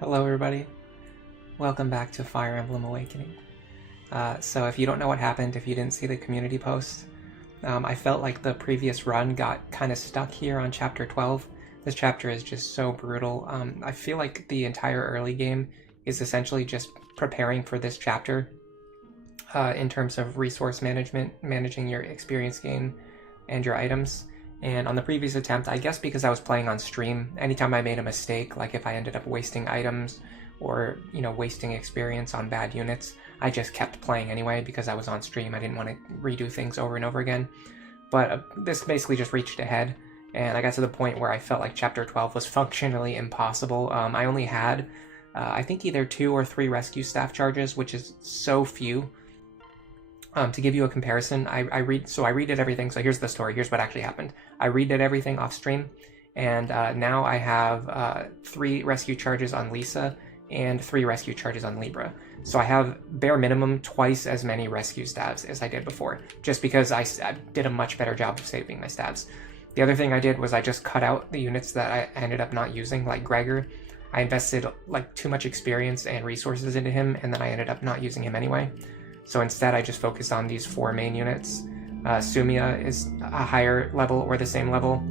Hello everybody, welcome back to Fire Emblem Awakening. So if you don't know what happened, if you didn't see the community post, I felt like the previous run got kind of stuck here on chapter 12. This chapter is just so brutal. I feel like the entire early game is essentially just preparing for this chapter in terms of resource management, managing your experience gain and your items. And on the previous attempt, I guess because I was playing on stream, anytime I made a mistake, like if I ended up wasting items or, wasting experience on bad units, I just kept playing anyway because I was on stream. I didn't want to redo things over and over again. But this basically just reached ahead, and I got to the point where I felt like Chapter 12 was functionally impossible. I only had, I think, either 2 or 3 rescue staff charges, which is so few. To give you a comparison, I redid everything. So here's the story. Here's what actually happened. I redid everything off stream, and now I have 3 rescue charges on Lisa and 3 rescue charges on Libra. So I have bare minimum twice as many rescue stabs as I did before, just because I did a much better job of saving my stabs. The other thing I did was I just cut out the units that I ended up not using, like Gregor. I invested like too much experience and resources into him, and then I ended up not using him anyway. So instead, I just focused on these 4 main units. Sumia is a higher level or the same level.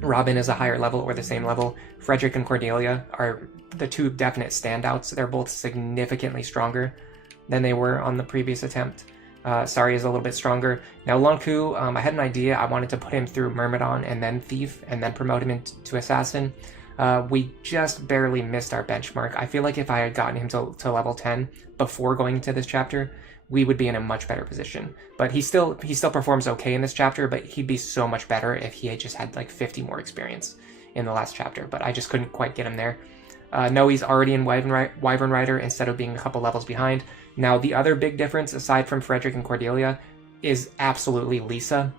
Robin is a higher level or the same level. Frederick and Cordelia are the 2 definite standouts. They're both significantly stronger than they were on the previous attempt. Sari is a little bit stronger. Now Lonku, I had an idea. I wanted to put him through Myrmidon and then Thief and then promote him into Assassin. We just barely missed our benchmark. I feel like if I had gotten him to level 10 before going into this chapter, we would be in a much better position. But he still performs okay in this chapter, but he'd be so much better if he had just had like 50 more experience in the last chapter, but I just couldn't quite get him there. Noe's already in Wyvern Rider instead of being a couple levels behind. Now the other big difference, aside from Frederick and Cordelia, is absolutely Lisa.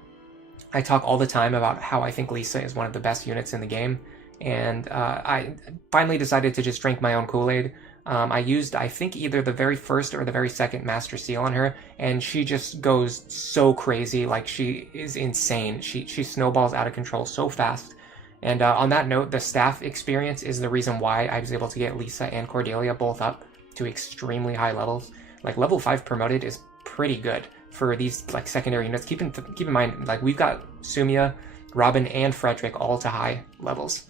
I talk all the time about how I think Lisa is one of the best units in the game, and I finally decided to just drink my own Kool-Aid. I used, I think, either the very first or the very second Master Seal on her, and she just goes so crazy. Like, she is insane. She snowballs out of control so fast. And on that note, the staff experience is the reason why I was able to get Lisa and Cordelia both up to extremely high levels. Like, level 5 promoted is pretty good for these, like, secondary units. Keep in mind, like, we've got Sumia, Robin, and Frederick all to high levels.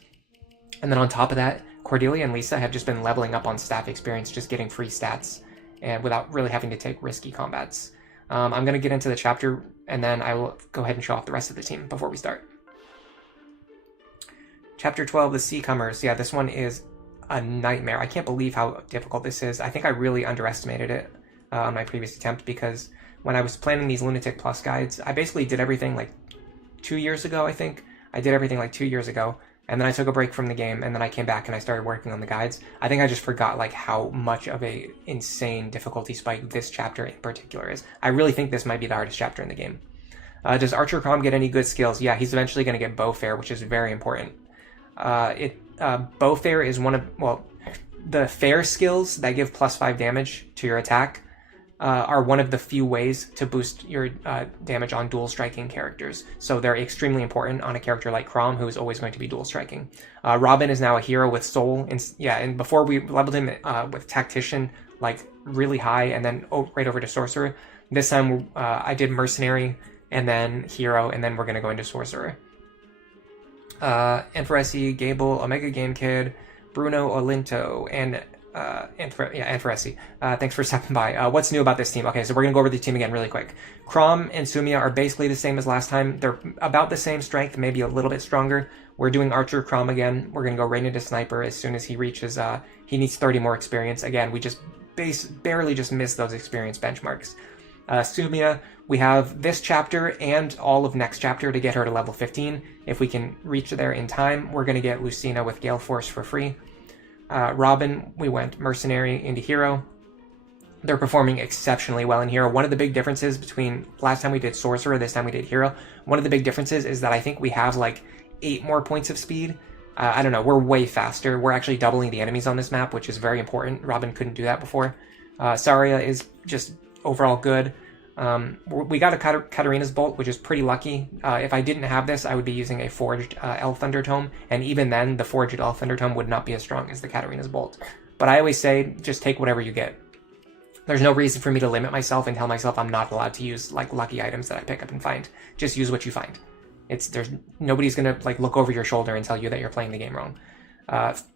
And then on top of that, Cordelia and Lisa have just been leveling up on staff experience, just getting free stats, and without really having to take risky combats. I'm going to get into the chapter, and then I will go ahead and show off the rest of the team before we start. Chapter 12, the Seacomers. Yeah, this one is a nightmare. I can't believe how difficult this is. I think I really underestimated it on my previous attempt, because when I was planning these Lunatic Plus guides, I basically did everything like 2 years ago, I think. I did everything like 2 years ago. And then I took a break from the game, and then I came back and I started working on the guides. I think I just forgot like how much of a insane difficulty spike this chapter in particular is. I really think this might be the hardest chapter in the game. Does Archer Crom get any good skills? Yeah, he's eventually going to get Bow Fair, which is very important. Bow Fair is one of, well, the fair skills that give +5 damage to your attack are one of the few ways to boost your damage on dual striking characters. So they're extremely important on a character like Crom, who is always going to be dual striking. Robin is now a hero with Soul, and before we leveled him with Tactician, like really high, and then right over to Sorcerer. This time I did Mercenary, and then Hero, and then we're going to go into Sorcerer. Anfaresi, Gable, Omega Game Kid, Bruno Olinto, and Anfaresi. Thanks for stopping by. What's new about this team? Okay, so we're going to go over the team again really quick. Crom and Sumia are basically the same as last time. They're about the same strength, maybe a little bit stronger. We're doing Archer Crom again. We're going to go right into Sniper as soon as he reaches, he needs 30 more experience. Again, we just barely just missed those experience benchmarks. Sumia, we have this chapter and all of next chapter to get her to level 15. If we can reach there in time, we're going to get Lucina with Gale Force for free. Robin, we went Mercenary into Hero. They're performing exceptionally well in Hero. One of the big differences between last time we did Sorcerer, this time we did Hero, one of the big differences is that I think we have like 8 more points of speed. I don't know, we're way faster. We're actually doubling the enemies on this map, which is very important. Robin couldn't do that before. Saria is just overall good. We got a Katarina's Bolt, which is pretty lucky. If I didn't have this, I would be using a Forged Elf Thunder Tome, and even then, the Forged Elf Thunder Tome would not be as strong as the Katarina's Bolt. But I always say, just take whatever you get. There's no reason for me to limit myself and tell myself I'm not allowed to use like lucky items that I pick up and find. Just use what you find. Nobody's gonna like look over your shoulder and tell you that you're playing the game wrong.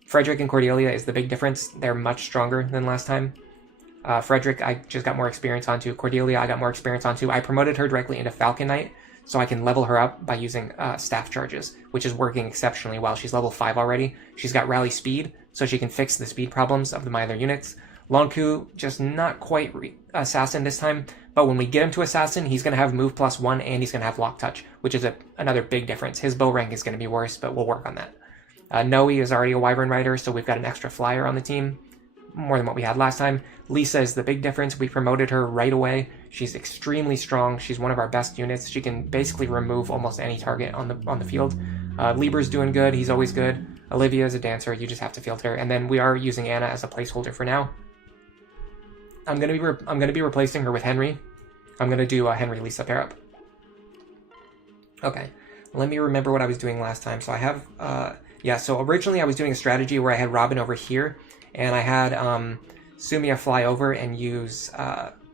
Frederick and Cordelia is the big difference. They're much stronger than last time. Frederick, I just got more experience onto. Cordelia, I got more experience onto. I promoted her directly into Falcon Knight, so I can level her up by using staff charges, which is working exceptionally well. She's level 5 already. She's got rally speed, so she can fix the speed problems of my other units. Lonku, just not quite assassin this time, but when we get him to assassin, he's going to have move +1 and he's going to have lock touch, which is another big difference. His bow rank is going to be worse, but we'll work on that. Noe is already a Wyvern Rider, so we've got an extra flyer on the team, more than what we had last time. Lisa is the big difference. We promoted her right away. She's extremely strong. She's one of our best units. She can basically remove almost any target on the field. Lieber's doing good. He's always good. Olivia is a dancer. You just have to field her. And then we are using Anna as a placeholder for now. I'm gonna be replacing her with Henry. I'm gonna do a Henry Lisa pair up. Okay, let me remember what I was doing last time. So I have so originally I was doing a strategy where I had Robin over here, and I had Sumia fly over and use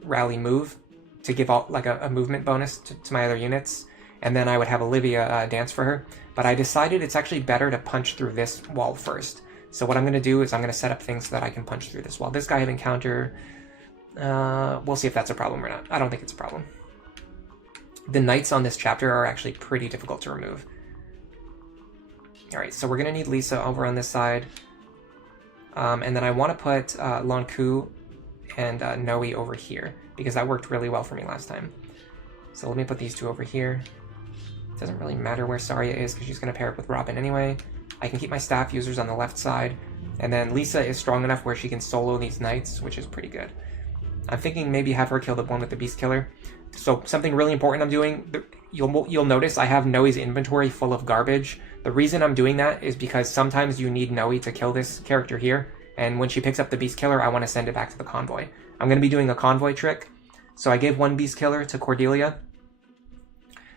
rally move to give out like a movement bonus to my other units, and then I would have Olivia dance for her. But I decided it's actually better to punch through this wall first. So what I'm gonna do is I'm gonna set up things so that I can punch through this wall. This guy I have encounter. We'll see if that's a problem or not. I don't think it's a problem. The knights on this chapter are actually pretty difficult to remove. Alright, so we're going to need Lisa over on this side. And then I want to put Lonku and Noe over here, because that worked really well for me last time. So let me put these two over here. It doesn't really matter where Saria is, because she's going to pair up with Robin anyway. I can keep my staff users on the left side. And then Lisa is strong enough where she can solo these knights, which is pretty good. I'm thinking maybe have her kill the one with the Beast Killer. So something really important I'm doing, you'll notice I have Noe's inventory full of garbage. The reason I'm doing that is because sometimes you need Noe to kill this character here, and when she picks up the Beast Killer, I want to send it back to the convoy. I'm going to be doing a convoy trick, so I gave one Beast Killer to Cordelia.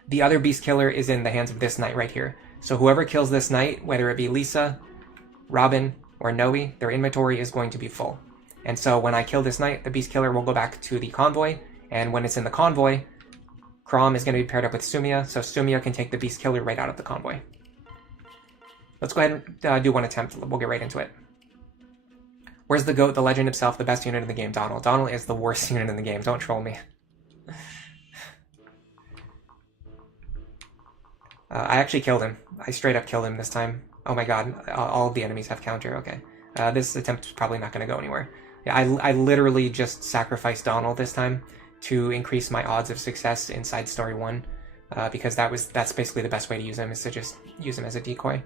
The other Beast Killer is in the hands of this knight right here. So whoever kills this knight, whether it be Lisa, Robin, or Noe, their inventory is going to be full. And so when I kill this knight, the Beast Killer will go back to the convoy, and when it's in the convoy, Crom is going to be paired up with Sumia, so Sumia can take the Beast Killer right out of the convoy. Let's go ahead and do one attempt. We'll get right into it. Where's the GOAT, the legend himself, the best unit in the game? Donald. Donald is the worst unit in the game. Don't troll me. I actually killed him. I straight up killed him this time. Oh my god, all of the enemies have counter. Okay. This attempt is probably not going to go anywhere. Yeah, I literally just sacrificed Donald this time to increase my odds of success inside Story 1, because that's basically the best way to use him, is to just use him as a decoy.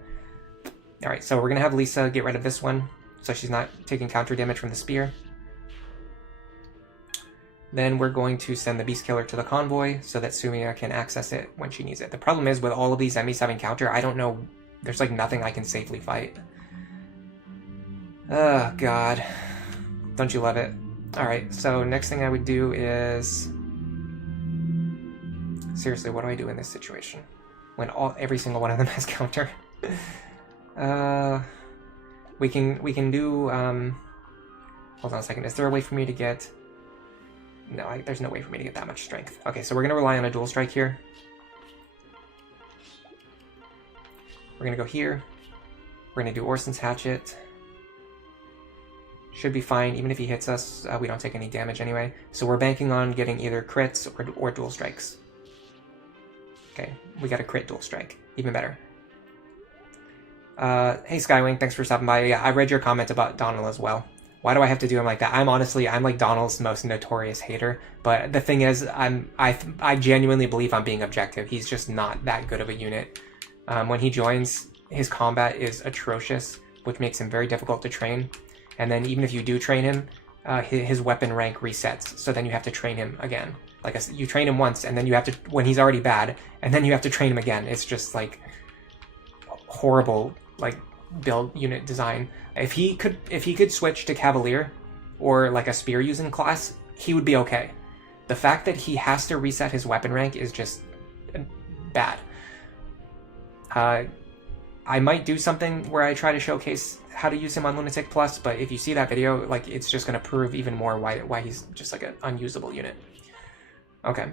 Alright, so we're going to have Lisa get rid of this one, so she's not taking counter damage from the spear. Then we're going to send the Beast Killer to the convoy so that Sumia can access it when she needs it. The problem is with all of these enemies having counter, I don't know, there's like nothing I can safely fight. Oh god. Don't you love it? Alright, so next thing I would do is... Seriously, what do I do in this situation? When every single one of them has counter? We can do... Hold on a second, is there a way for me to get... No, there's no way for me to get that much strength. Okay, so we're going to rely on a dual strike here. We're going to go here. We're going to do Orson's Hatchet. Should be fine. Even if he hits us, we don't take any damage anyway. So we're banking on getting either crits or dual strikes. Okay, we got a crit dual strike. Even better. Hey Skywing, thanks for stopping by. Yeah, I read your comment about Donald as well. Why do I have to do him like that? I'm like Donald's most notorious hater. But the thing is, I genuinely believe I'm being objective. He's just not that good of a unit. When he joins, his combat is atrocious, which makes him very difficult to train. And then even if you do train him, his weapon rank resets. So then you have to train him again. Like you train him once, and then you have to, when he's already bad, and then you have to train him again. It's just like horrible, like build unit design. If he could switch to Cavalier or like a spear using class, he would be okay. The fact that he has to reset his weapon rank is just bad. I might do something where I try to showcase how to use him on Lunatic Plus, but if you see that video, like, it's just going to prove even more why he's just like an unusable unit. Okay.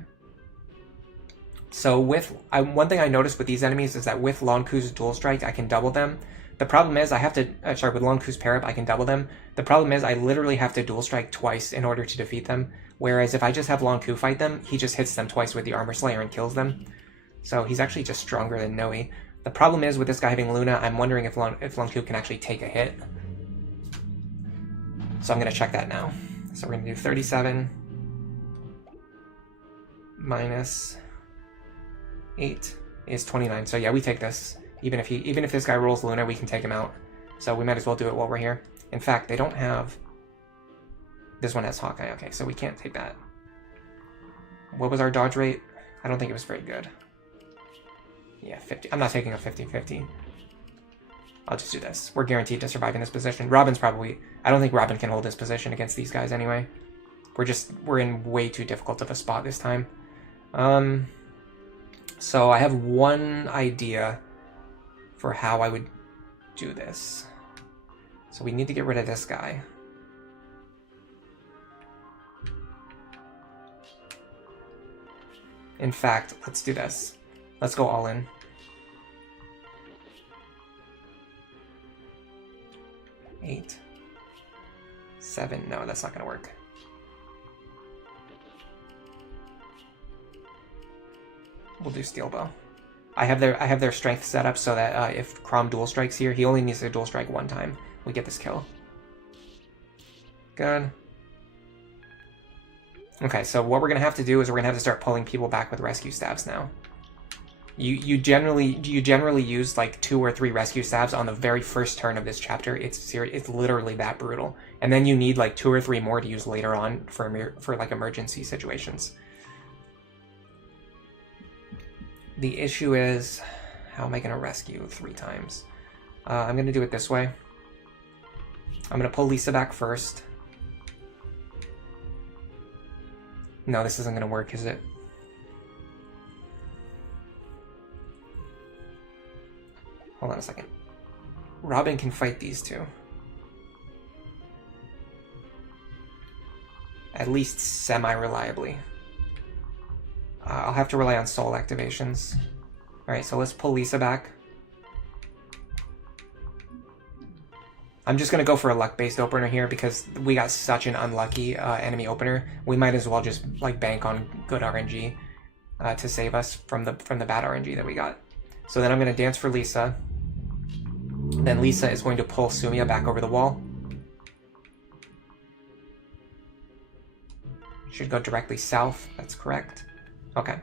So with one thing I noticed with these enemies is that with Lonku's dual strike, I can double them. The problem is I have to, with Lonku's pair up, I can double them. The problem is I literally have to dual strike twice in order to defeat them. Whereas if I just have Lonku fight them, he just hits them twice with the Armor Slayer and kills them. So he's actually just stronger than Noe. The problem is with this guy having Luna, I'm wondering if Lonku can actually take a hit. So I'm going to check that now. So we're going to do 37 minus 8 is 29. So yeah, we take this. Even if this guy rolls Luna, we can take him out. So we might as well do it while we're here. In fact, they don't have... This one has Hawkeye. Okay, so we can't take that. What was our dodge rate? I don't think it was very good. Yeah, 50. I'm not taking a 50-50. I'll just do this. We're guaranteed to survive in this position. Robin's probably... I don't think Robin can hold this position against these guys anyway. We're in way too difficult of a spot this time. So I have one idea for how I would do this. So we need to get rid of this guy. In fact, let's do this. Let's go all in. 8, 7. No, that's not going to work. We'll do Steel Bow. I have their strength set up so that if Chrom dual strikes here, he only needs to dual strike one time. We get this kill. Good. Okay, so what we're gonna have to do is we're gonna have to start pulling people back with rescue staves now. You generally use like 2 or 3 rescue staves on the very first turn of this chapter. It's literally that brutal, and then you need like 2 or 3 more to use later on for like emergency situations. The issue is, how am I going to rescue 3 times? I'm going to do it this way. I'm going to pull Lisa back first. No, this isn't going to work, is it? Hold on a second. Robin can fight these 2. At least semi-reliably. I'll have to rely on soul activations. Alright, so let's pull Lisa back. I'm just going to go for a luck-based opener here because we got such an unlucky enemy opener. We might as well just like bank on good RNG to save us from the bad RNG that we got. So then I'm going to dance for Lisa. Then Lisa is going to pull Sumia back over the wall. Should go directly south. That's correct. Okay.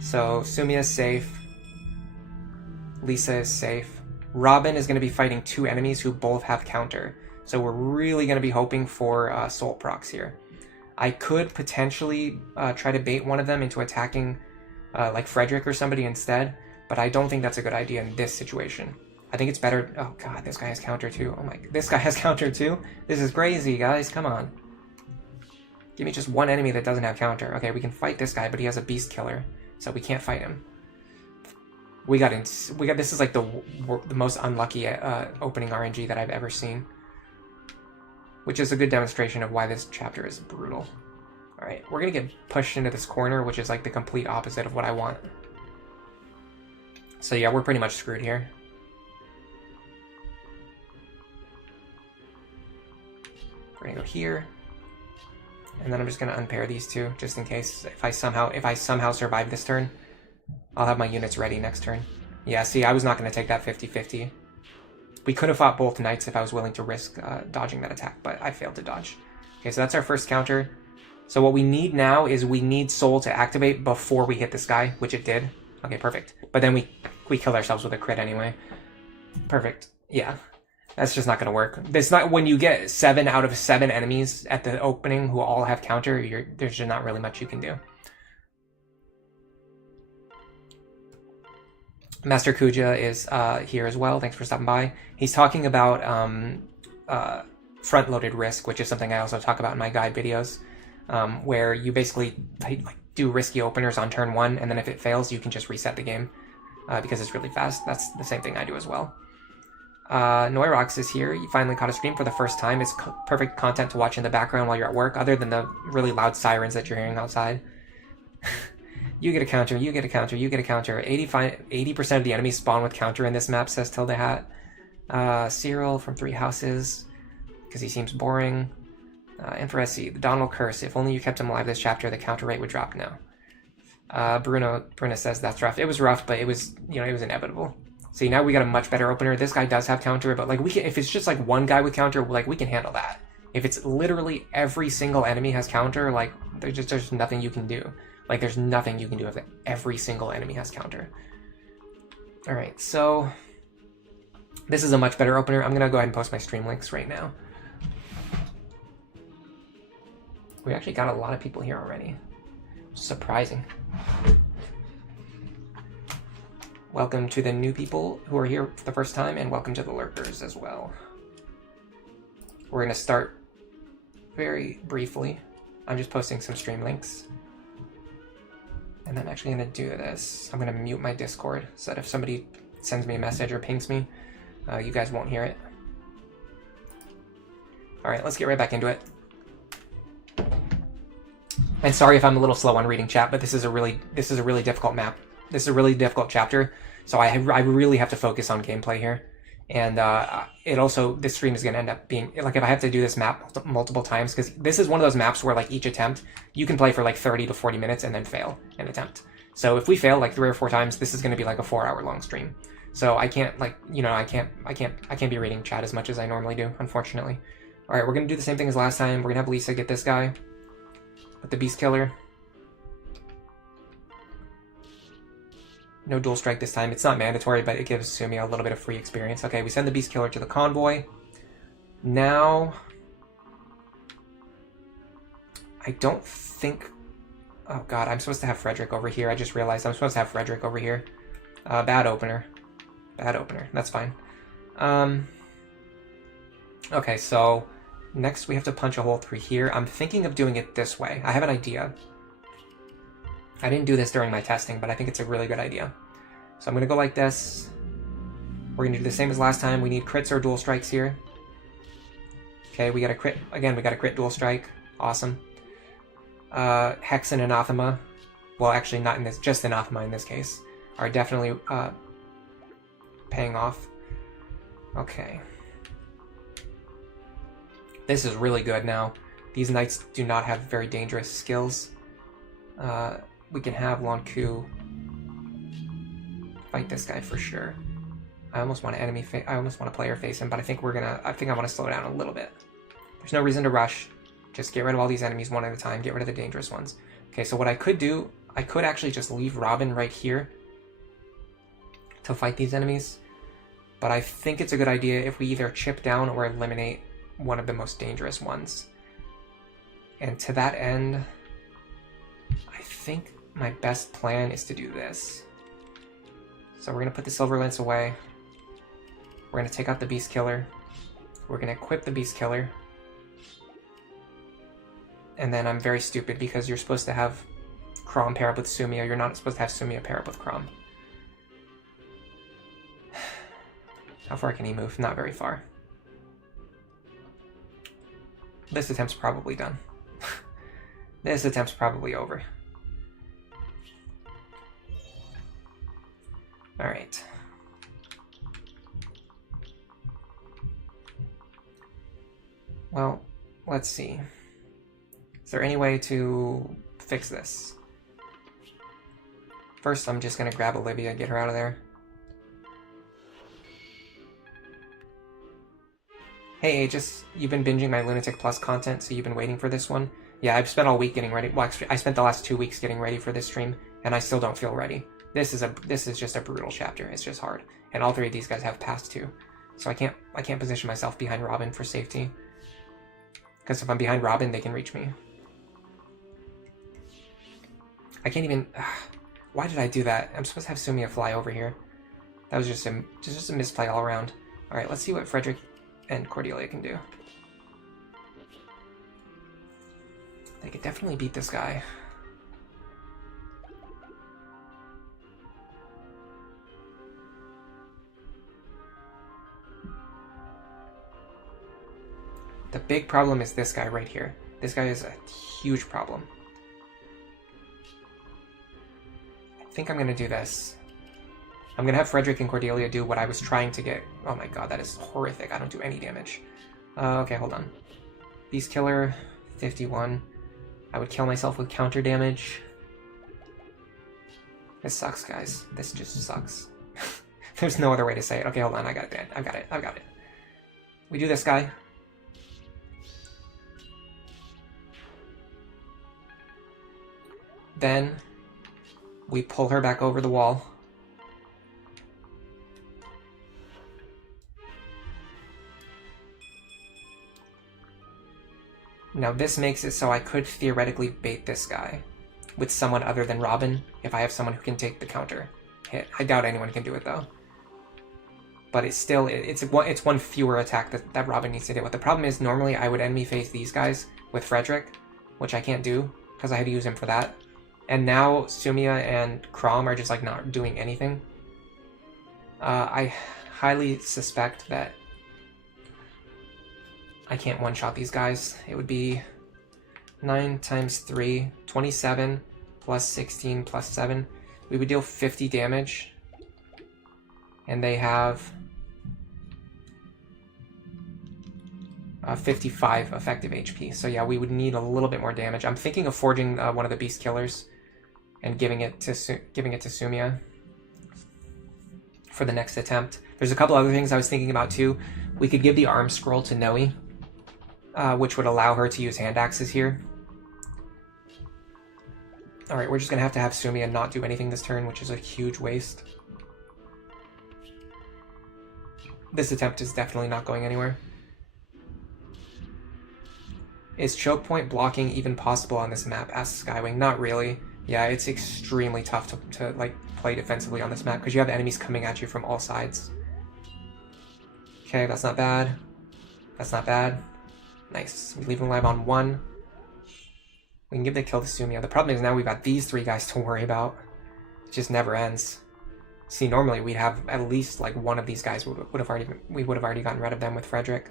So Sumia is safe. Lisa is safe. Robin is going to be fighting 2 enemies who both have counter. So we're really going to be hoping for soul procs here. I could potentially try to bait one of them into attacking like Frederick or somebody instead, but I don't think that's a good idea in this situation. I think it's better... Oh god, this guy has counter too. Oh my... This guy has counter too? This is crazy, guys. Come on. Give me just one enemy that doesn't have counter. Okay, we can fight this guy, but he has a beast killer, so we can't fight him. We got this is like the most unlucky opening RNG that I've ever seen, which is a good demonstration of why this chapter is brutal. All right, we're gonna get pushed into this corner, which is like the complete opposite of what I want. So yeah, we're pretty much screwed here. We're gonna go here. And then I'm just going to unpair these 2, just in case. If I somehow survive this turn, I'll have my units ready next turn. Yeah, see, I was not going to take that 50-50. We could have fought both knights if I was willing to risk dodging that attack, but I failed to dodge. Okay, so that's our first counter. So what we need now is we need Soul to activate before we hit this guy, which it did. Okay, perfect. But then we kill ourselves with a crit anyway. Perfect. Yeah. That's just not going to work. It's not when you get 7 out of 7 enemies at the opening who all have counter. There's just not really much you can do. Master Kuja is here as well. Thanks for stopping by. He's talking about front-loaded risk, which is something I also talk about in my guide videos. where you basically like do risky openers on turn 1, and then if it fails, you can just reset the game because it's really fast. That's the same thing I do as well. Noirox is here. You finally caught a stream for the first time. It's perfect content to watch in the background while you're at work, other than the really loud sirens that you're hearing outside. You get a counter, you get a counter, you get a counter. 80% of the enemies spawn with counter in this map, says Tilde Hat. Cyril from 3 Houses, because he seems boring. And for SC, the Donald Curse. If only you kept him alive this chapter, the counter rate would drop now. Bruno says that's rough. It was rough, but it was, it was inevitable. See, now we got a much better opener. This guy does have counter, but like if it's just like one guy with counter, like we can handle that. If it's literally every single enemy has counter, like there's nothing you can do. Like there's nothing you can do if every single enemy has counter. All right, so this is a much better opener. I'm gonna go ahead and post my stream links right now. We actually got a lot of people here already. Surprising. Welcome to the new people who are here for the first time, and welcome to the lurkers as well. We're going to start very briefly. I'm just posting some stream links. And I'm actually going to do this. I'm going to mute my Discord so that if somebody sends me a message or pings me, you guys won't hear it. Alright, let's get right back into it. And sorry if I'm a little slow on reading chat, but this is a really difficult map. This is a really difficult chapter, so I really have to focus on gameplay here. And this stream is going to end up being, like, if I have to do this map multiple times, because this is one of those maps where, like, each attempt, you can play for, like, 30 to 40 minutes and then fail an attempt. So if we fail, like, 3 or 4 times, this is going to be, like, a 4-hour-long stream. So I can't, like, I can't be reading chat as much as I normally do, unfortunately. All right, we're going to do the same thing as last time. We're going to have Lisa get this guy with the Beast Killer. No dual strike this time. It's not mandatory, but it gives Sumia a little bit of free experience. Okay, we send the Beast Killer to the convoy. Now, I don't think... Oh god, I'm supposed to have Frederick over here. I just realized I'm supposed to have Frederick over here. Bad opener. Bad opener. That's fine. Okay, so next we have to punch a hole through here. I'm thinking of doing it this way. I have an idea. I didn't do this during my testing, but I think it's a really good idea. So I'm going to go like this. We're going to do the same as last time. We need crits or dual strikes here. Okay, we got a crit. Again, we got a crit dual strike. Awesome. Hex and Anathema. Well, actually not in this, just Anathema in this case. Are definitely paying off. Okay. This is really good now. These knights do not have very dangerous skills. We can have Lonku fight this guy for sure. I almost want to I almost want to player face him, but I think I want to slow down a little bit. There's no reason to rush. Just get rid of all these enemies one at a time. Get rid of the dangerous ones. Okay, so what I could do, I could actually just leave Robin right here to fight these enemies. But I think it's a good idea if we either chip down or eliminate one of the most dangerous ones. And to that end, I think my best plan is to do this. So we're going to put the Silver Lance away. We're going to take out the Beast Killer. We're going to equip the Beast Killer. And then I'm very stupid because you're supposed to have Chrom pair up with Sumia. You're not supposed to have Sumia pair up with Chrom. How far can he move? Not very far. This attempt's probably done. This attempt's probably over. Alright. Well, let's see. Is there any way to fix this? First, I'm just going to grab Olivia and get her out of there. Hey Aegis, you've been binging my Lunatic Plus content, so you've been waiting for this one? Yeah, I've spent all week getting ready. Well, actually, I spent the last 2 weeks getting ready for this stream, and I still don't feel ready. This is just a brutal chapter. It's just hard. And all 3 of these guys have passed too. So I can't position myself behind Robin for safety. Because if I'm behind Robin, they can reach me. I can't even... why did I do that? I'm supposed to have Sumia fly over here. That was just a misplay all around. Alright, let's see what Frederick and Cordelia can do. They could definitely beat this guy. The big problem is this guy right here. This guy is a huge problem. I think I'm going to do this. I'm going to have Frederick and Cordelia do what I was trying to get. Oh my god, that is horrific. I don't do any damage. Okay, hold on. Beast Killer, 51. I would kill myself with counter damage. This sucks, guys. This just sucks. There's no other way to say it. Okay, hold on. I got it, Dan. I've got it. I've got it. We do this guy. Then we pull her back over the wall. Now this makes it so I could theoretically bait this guy with someone other than Robin if I have someone who can take the counter hit. I doubt anyone can do it though. But it's still, it's one fewer attack that Robin needs to deal with. The problem is normally I would enemy face these guys with Frederick, which I can't do because I had to use him for that. And now Sumia and Crom are just like not doing anything. I highly suspect that I can't one-shot these guys. It would be 9 times 3, 27 plus 16 plus 7. We would deal 50 damage. And they have 55 effective HP. So yeah, we would need a little bit more damage. I'm thinking of forging one of the Beast Killers and giving it to Sumia for the next attempt. There's a couple other things I was thinking about too. We could give the arm scroll to Noe, which would allow her to use hand axes here. Alright, we're just going to have Sumia not do anything this turn, which is a huge waste. This attempt is definitely not going anywhere. Is choke point blocking even possible on this map? Asks Skywing. Not really. Yeah, it's extremely tough to like play defensively on this map because you have enemies coming at you from all sides. Okay, that's not bad. That's not bad. Nice. We leave him alive on 1. We can give the kill to Sumia. The problem is now we've got these 3 guys to worry about. It just never ends. See, normally we'd have at least like one of these guys we would have already gotten rid of them with Frederick.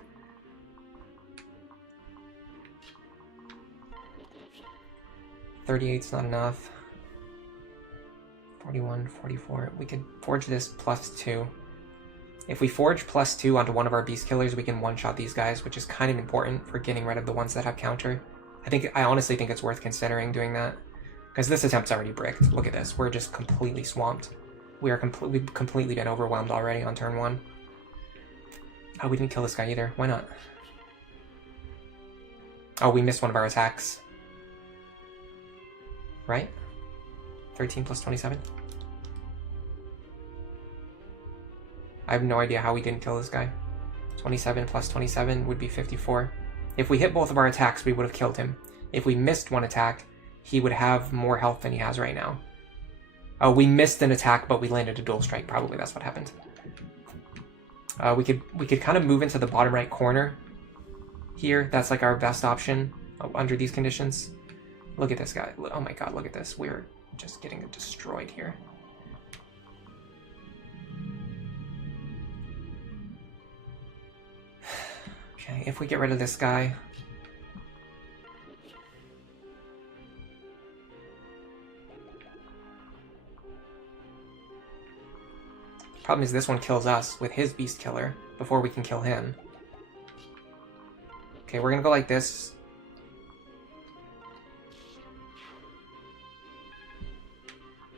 $38's not enough. 41, 44. We could forge this +2. If we forge +2 onto one of our Beast Killers, we can one-shot these guys, which is kind of important for getting rid of the ones that have counter. I honestly think it's worth considering doing that. Because this attempt's already bricked. Look at this. We're just completely swamped. We've completely been overwhelmed already on turn 1. Oh, we didn't kill this guy either. Why not? Oh, we missed one of our attacks. Right? 13 plus 27? I have no idea how we didn't kill this guy. 27 plus 27 would be 54. If we hit both of our attacks, we would have killed him. If we missed one attack, he would have more health than he has right now. Oh, we missed an attack, but we landed a dual strike. Probably that's what happened. We could kind of move into the bottom right corner here. That's like our best option under these conditions. Look at this guy. Oh my god, look at this. We're just getting destroyed here. Okay, if we get rid of this guy... Problem is this one kills us with his Beast Killer before we can kill him. Okay, we're gonna go like this.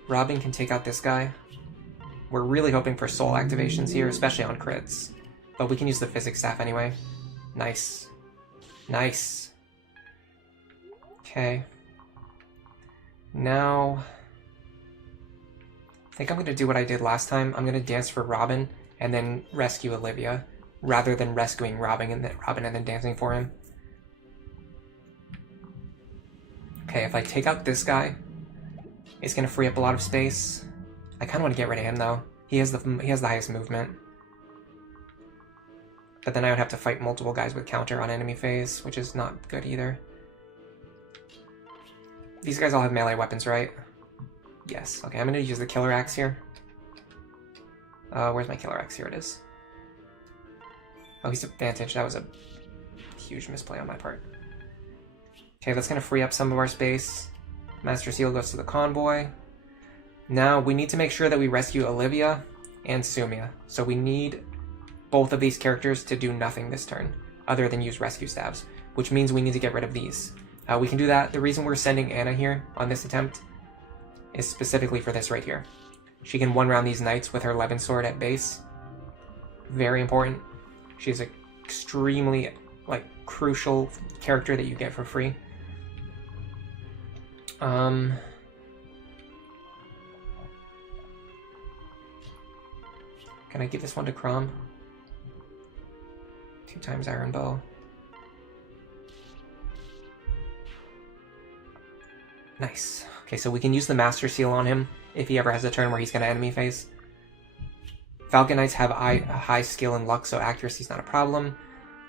Robin can take out this guy. We're really hoping for soul activations here, especially on crits. But we can use the physics staff anyway. Nice. Nice. Okay. Now... I think I'm going to do what I did last time. I'm going to dance for Robin and then rescue Olivia, rather than rescuing Robin and then dancing for him. Okay, if I take out this guy, it's going to free up a lot of space. I kind of want to get rid of him though. He has the highest movement. But then I would have to fight multiple guys with counter on enemy phase, which is not good either. These guys all have melee weapons, right? Yes. Okay, I'm going to use the killer axe here. Where's my killer axe? Here it is. Oh, he's advantage. That was a huge misplay on my part. Okay, that's going to free up some of our space. Master Seal goes to the convoy. Now, we need to make sure that we rescue Olivia and Sumia. So we need both of these characters to do nothing this turn, other than use rescue staves, which means we need to get rid of these. We can do that. The reason we're sending Anna here on this attempt is specifically for this right here. She can one-round these knights with her Levin sword at base. Very important. She's an extremely, like, crucial character that you get for free. Can I give this one to Crom? 2 times Iron Bow. Nice. Okay, so we can use the Master Seal on him if he ever has a turn where he's going to enemy phase. Falcon Knights have a high skill and luck, so accuracy's not a problem.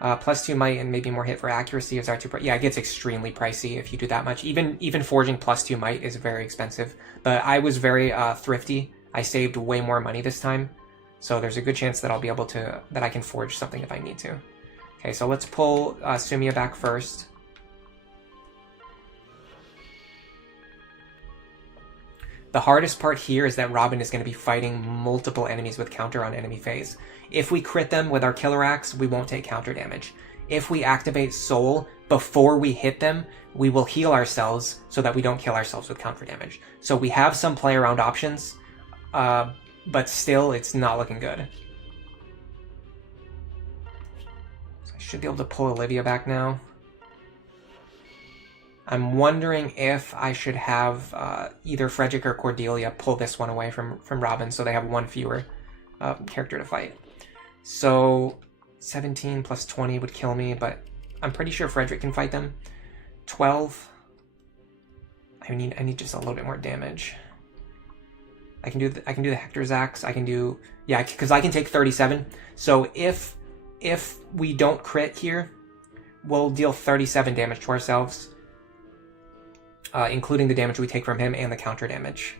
+2 might and maybe more hit for accuracy is R2. Yeah, it gets extremely pricey if you do that much. Even forging +2 might is very expensive. But I was very thrifty. I saved way more money this time, so there's a good chance that I'll be able to I can forge something if I need to. Okay, so let's pull Sumia back first. The hardest part here is that Robin is going to be fighting multiple enemies with counter on enemy phase. If we crit them with our killer axe, we won't take counter damage. If we activate Soul before we hit them, we will heal ourselves so that we don't kill ourselves with counter damage. So we have some play around options, but still it's not looking good. So I should be able to pull Olivia back now. I'm wondering if I should have either Frederick or Cordelia pull this one away from Robin so they have one fewer character to fight. So 17 plus 20 would kill me, but I'm pretty sure Frederick can fight them. 12. I need just a little bit more damage. I can do the Hector's Axe. I can do, yeah, because I can take 37. So if we don't crit here, we'll deal 37 damage to ourselves. Including the damage we take from him and the counter damage.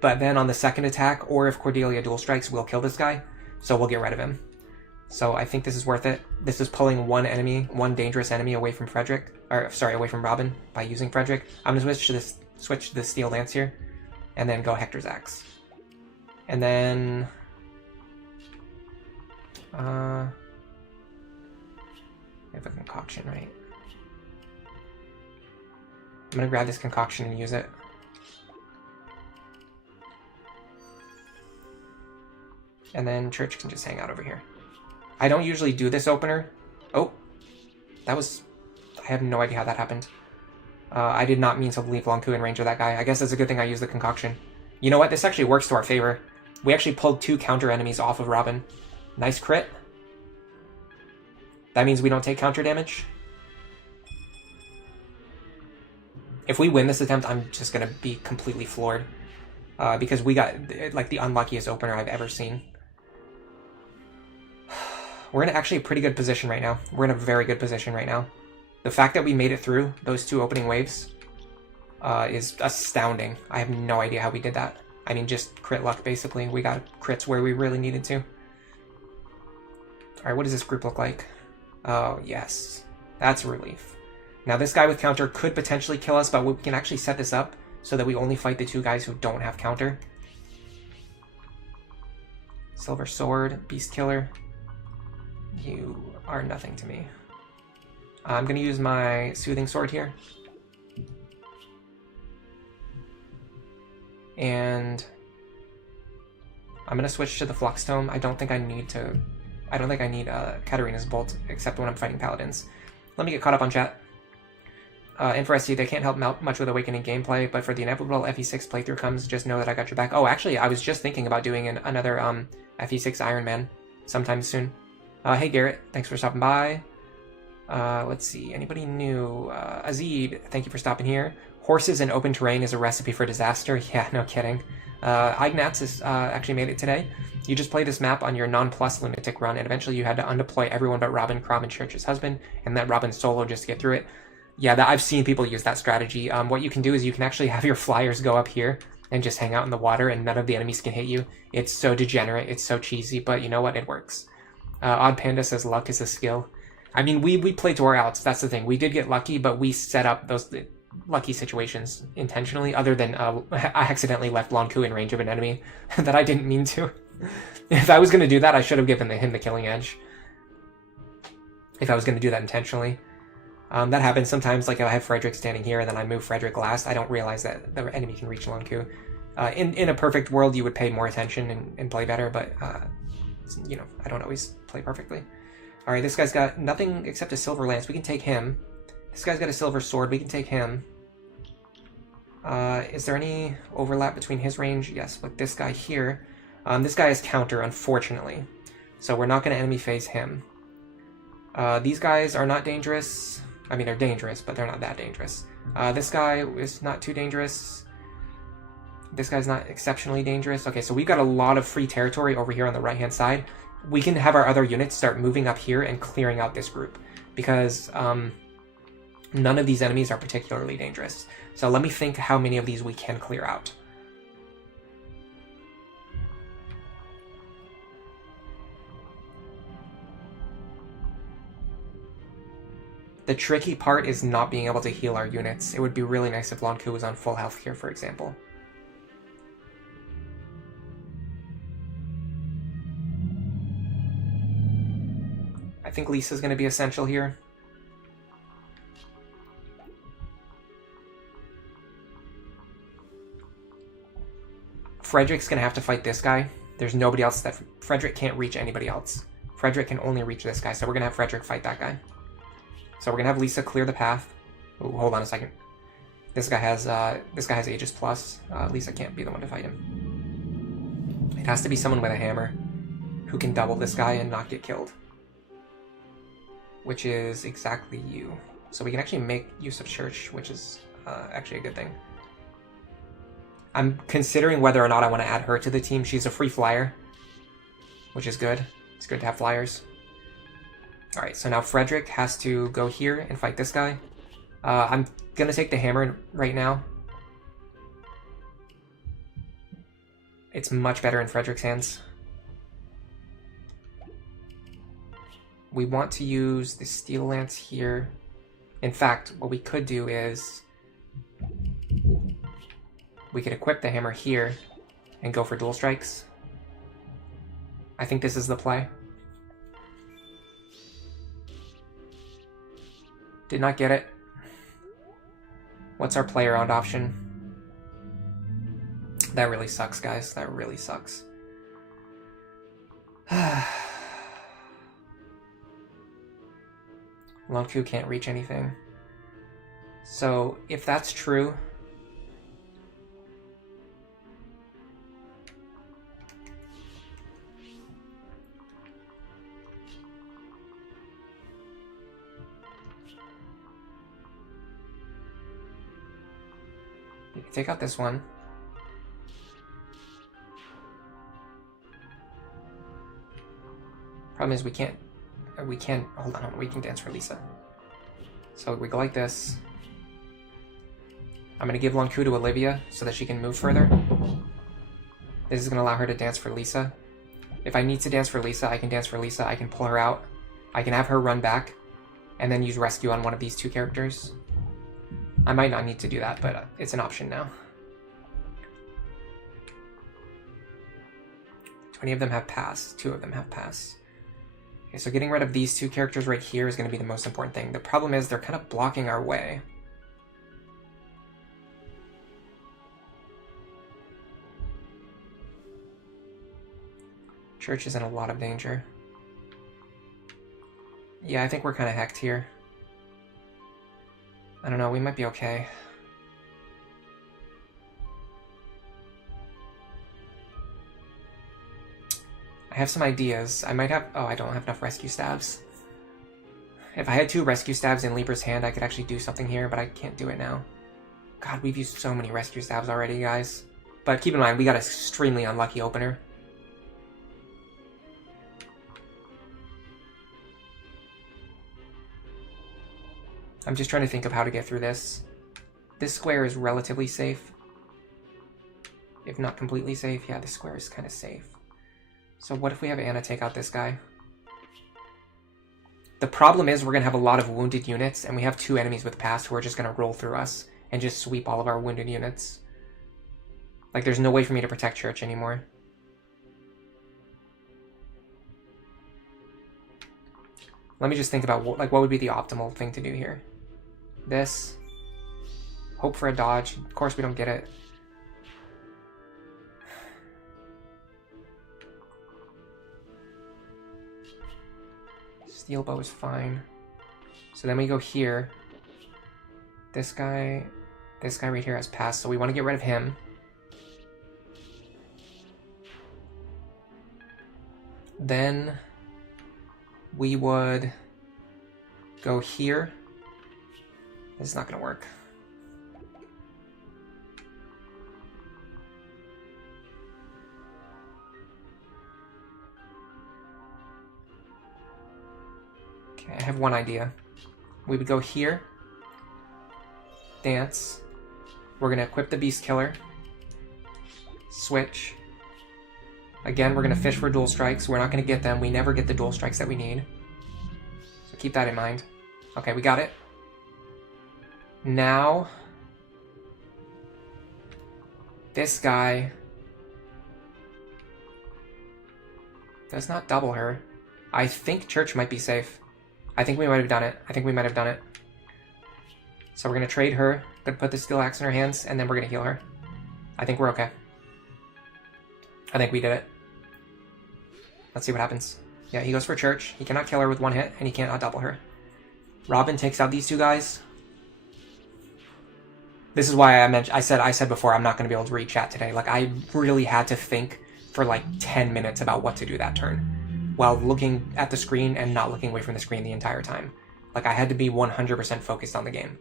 But then on the second attack, or if Cordelia dual strikes, we'll kill this guy, so we'll get rid of him. So I think this is worth it. This is pulling one dangerous enemy away from Frederick, or sorry, away from Robin by using Frederick. I'm gonna switch to the Steel Lance here, and then go Hector's Axe. And then I have a concoction, right? I'm gonna grab this concoction and use it. And then Cherche can just hang out over here. I don't usually do this opener. Oh, I have no idea how that happened. I did not mean to leave Lonku in range of that guy. I guess it's a good thing I used the concoction. You know what? This actually works to our favor. We actually pulled 2 counter enemies off of Robin. Nice crit. That means we don't take counter damage. If we win this attempt, I'm just going to be completely floored. Because we got, like, the unluckiest opener I've ever seen. We're in actually a pretty good position right now. We're in a very good position right now. The fact that we made it through those 2 opening waves is astounding. I have no idea how we did that. I mean, just crit luck, basically. We got crits where we really needed to. Alright, what does this group look like? Oh, yes. That's a relief. Now this guy with counter could potentially kill us, but we can actually set this up so that we only fight the 2 guys who don't have counter. Silver Sword, Beast Killer. You are nothing to me. I'm going to use my Soothing Sword here. And I'm going to switch to the Flux Tome. I don't think I need Katarina's Bolt, except when I'm fighting Paladins. Let me get caught up on chat. And for SC, they can't help much with Awakening gameplay, but for the inevitable FE6 playthrough comes, just know that I got your back. Oh, actually, I was just thinking about doing another FE6 Iron Man sometime soon. Hey Garrett, thanks for stopping by. Let's see, anybody new? Azid, thank you for stopping here. Horses in open terrain is a recipe for disaster. Yeah, no kidding. Ignatz has actually made it today. You just play this map on your non-plus Lunatic run, and eventually you had to undeploy everyone but Robin, Crom, and Cherche's husband, and let Robin solo just to get through it. Yeah, I've seen people use that strategy. What you can do is you can actually have your flyers go up here and just hang out in the water, and none of the enemies can hit you. It's so degenerate, it's so cheesy, but you know what? It works. Odd Panda says luck is a skill. I mean, we played to our outs. That's the thing. We did get lucky, but we set up those lucky situations intentionally, other than I accidentally left Lonku in range of an enemy that I didn't mean to. If I was going to do that, I should have given him the killing edge. If I was going to do that intentionally. That happens sometimes, like if I have Frederick standing here and then I move Frederick last, I don't realize that the enemy can reach Lonku. In a perfect world, you would pay more attention and play better, but, you know, I don't always play perfectly. Alright, this guy's got nothing except a silver lance. We can take him. This guy's got a silver sword. We can take him. Is there any overlap between his range? Yes, with this guy here. This guy is counter, unfortunately. So we're not going to enemy phase him. These guys are not dangerous. I mean, they're dangerous, but they're not that dangerous. This guy is not too dangerous. This guy's not exceptionally dangerous. Okay, so we've got a lot of free territory over here on the right-hand side. We can have our other units start moving up here and clearing out this group, because none of these enemies are particularly dangerous. So let me think how many of these we can clear out. The tricky part is not being able to heal our units. It would be really nice if Lonku was on full health here, for example. I think Lisa's going to be essential here. Frederick's going to have to fight this guy. There's nobody else that... Frederick can't reach anybody else. Frederick can only reach this guy, so we're going to have Frederick fight that guy. So we're going to have Lisa clear the path. Ooh, hold on a second. This guy has Aegis Plus. Lisa can't be the one to fight him. It has to be someone with a hammer who can double this guy and not get killed. Which is exactly you. So we can actually make use of Cherche, which is actually a good thing. I'm considering whether or not I want to add her to the team. She's a free flyer, which is good. It's good to have flyers. Alright, so now Frederick has to go here and fight this guy. I'm going to take the hammer right now. It's much better in Frederick's hands. We want to use the steel lance here. In fact, what we could do is we could equip the hammer here and go for dual strikes. I think this is the play. Did not get it. What's our play around option? That really sucks, guys. That really sucks. Lonku can't reach anything. So, if that's true... You can take out this one. Problem is we can't, hold on, we can dance for Lisa. So we go like this. I'm going to give Lonku to Olivia so that she can move further. This is going to allow her to dance for Lisa. If I need to dance for Lisa, I can dance for Lisa. I can pull her out. I can have her run back and then use rescue on one of these two characters. I might not need to do that, but it's an option now. 20 of them have pass. 2 of them have pass. Okay, so getting rid of these two characters right here is going to be the most important thing. The problem is they're kind of blocking our way. Cherche is in a lot of danger. Yeah, I think we're kind of hecked here. I don't know, we might be okay. I have some ideas. I might have... Oh, I don't have enough rescue staves. If I had 2 rescue staves in Libra's hand, I could actually do something here, but I can't do it now. God, we've used so many rescue staves already, guys. But keep in mind, we got an extremely unlucky opener. I'm just trying to think of how to get through this. This square is relatively safe. If not completely safe, yeah, this square is kind of safe. So what if we have Anna take out this guy? The problem is we're going to have a lot of wounded units, and we have 2 enemies with pass who are just going to roll through us and just sweep all of our wounded units. Like, there's no way for me to protect Cherche anymore. Let me just think about, what would be the optimal thing to do here. This. Hope for a dodge. Of course we don't get it. Steel bow is fine. So then we go here. This guy right here has passed, so we want to get rid of him. Then we would go here. This is not going to work. Okay, I have one idea. We would go here. Dance. We're going to equip the Beast Killer. Switch. Again, we're going to fish for dual strikes. We're not going to get them. We never get the dual strikes that we need. So keep that in mind. Okay, we got it. Now, this guy does not double her. I think Cherche might be safe. I think we might have done it. So we're going to trade her, gonna put the steel axe in her hands, and then we're going to heal her. I think we're okay. I think we did it. Let's see what happens. Yeah, he goes for Cherche. He cannot kill her with 1 hit, and he cannot double her. Robin takes out these 2 guys. This is why I said before I'm not going to be able to read chat today. Like, I really had to think for like 10 minutes about what to do that turn, while looking at the screen and not looking away from the screen the entire time. Like, I had to be 100% focused on the game.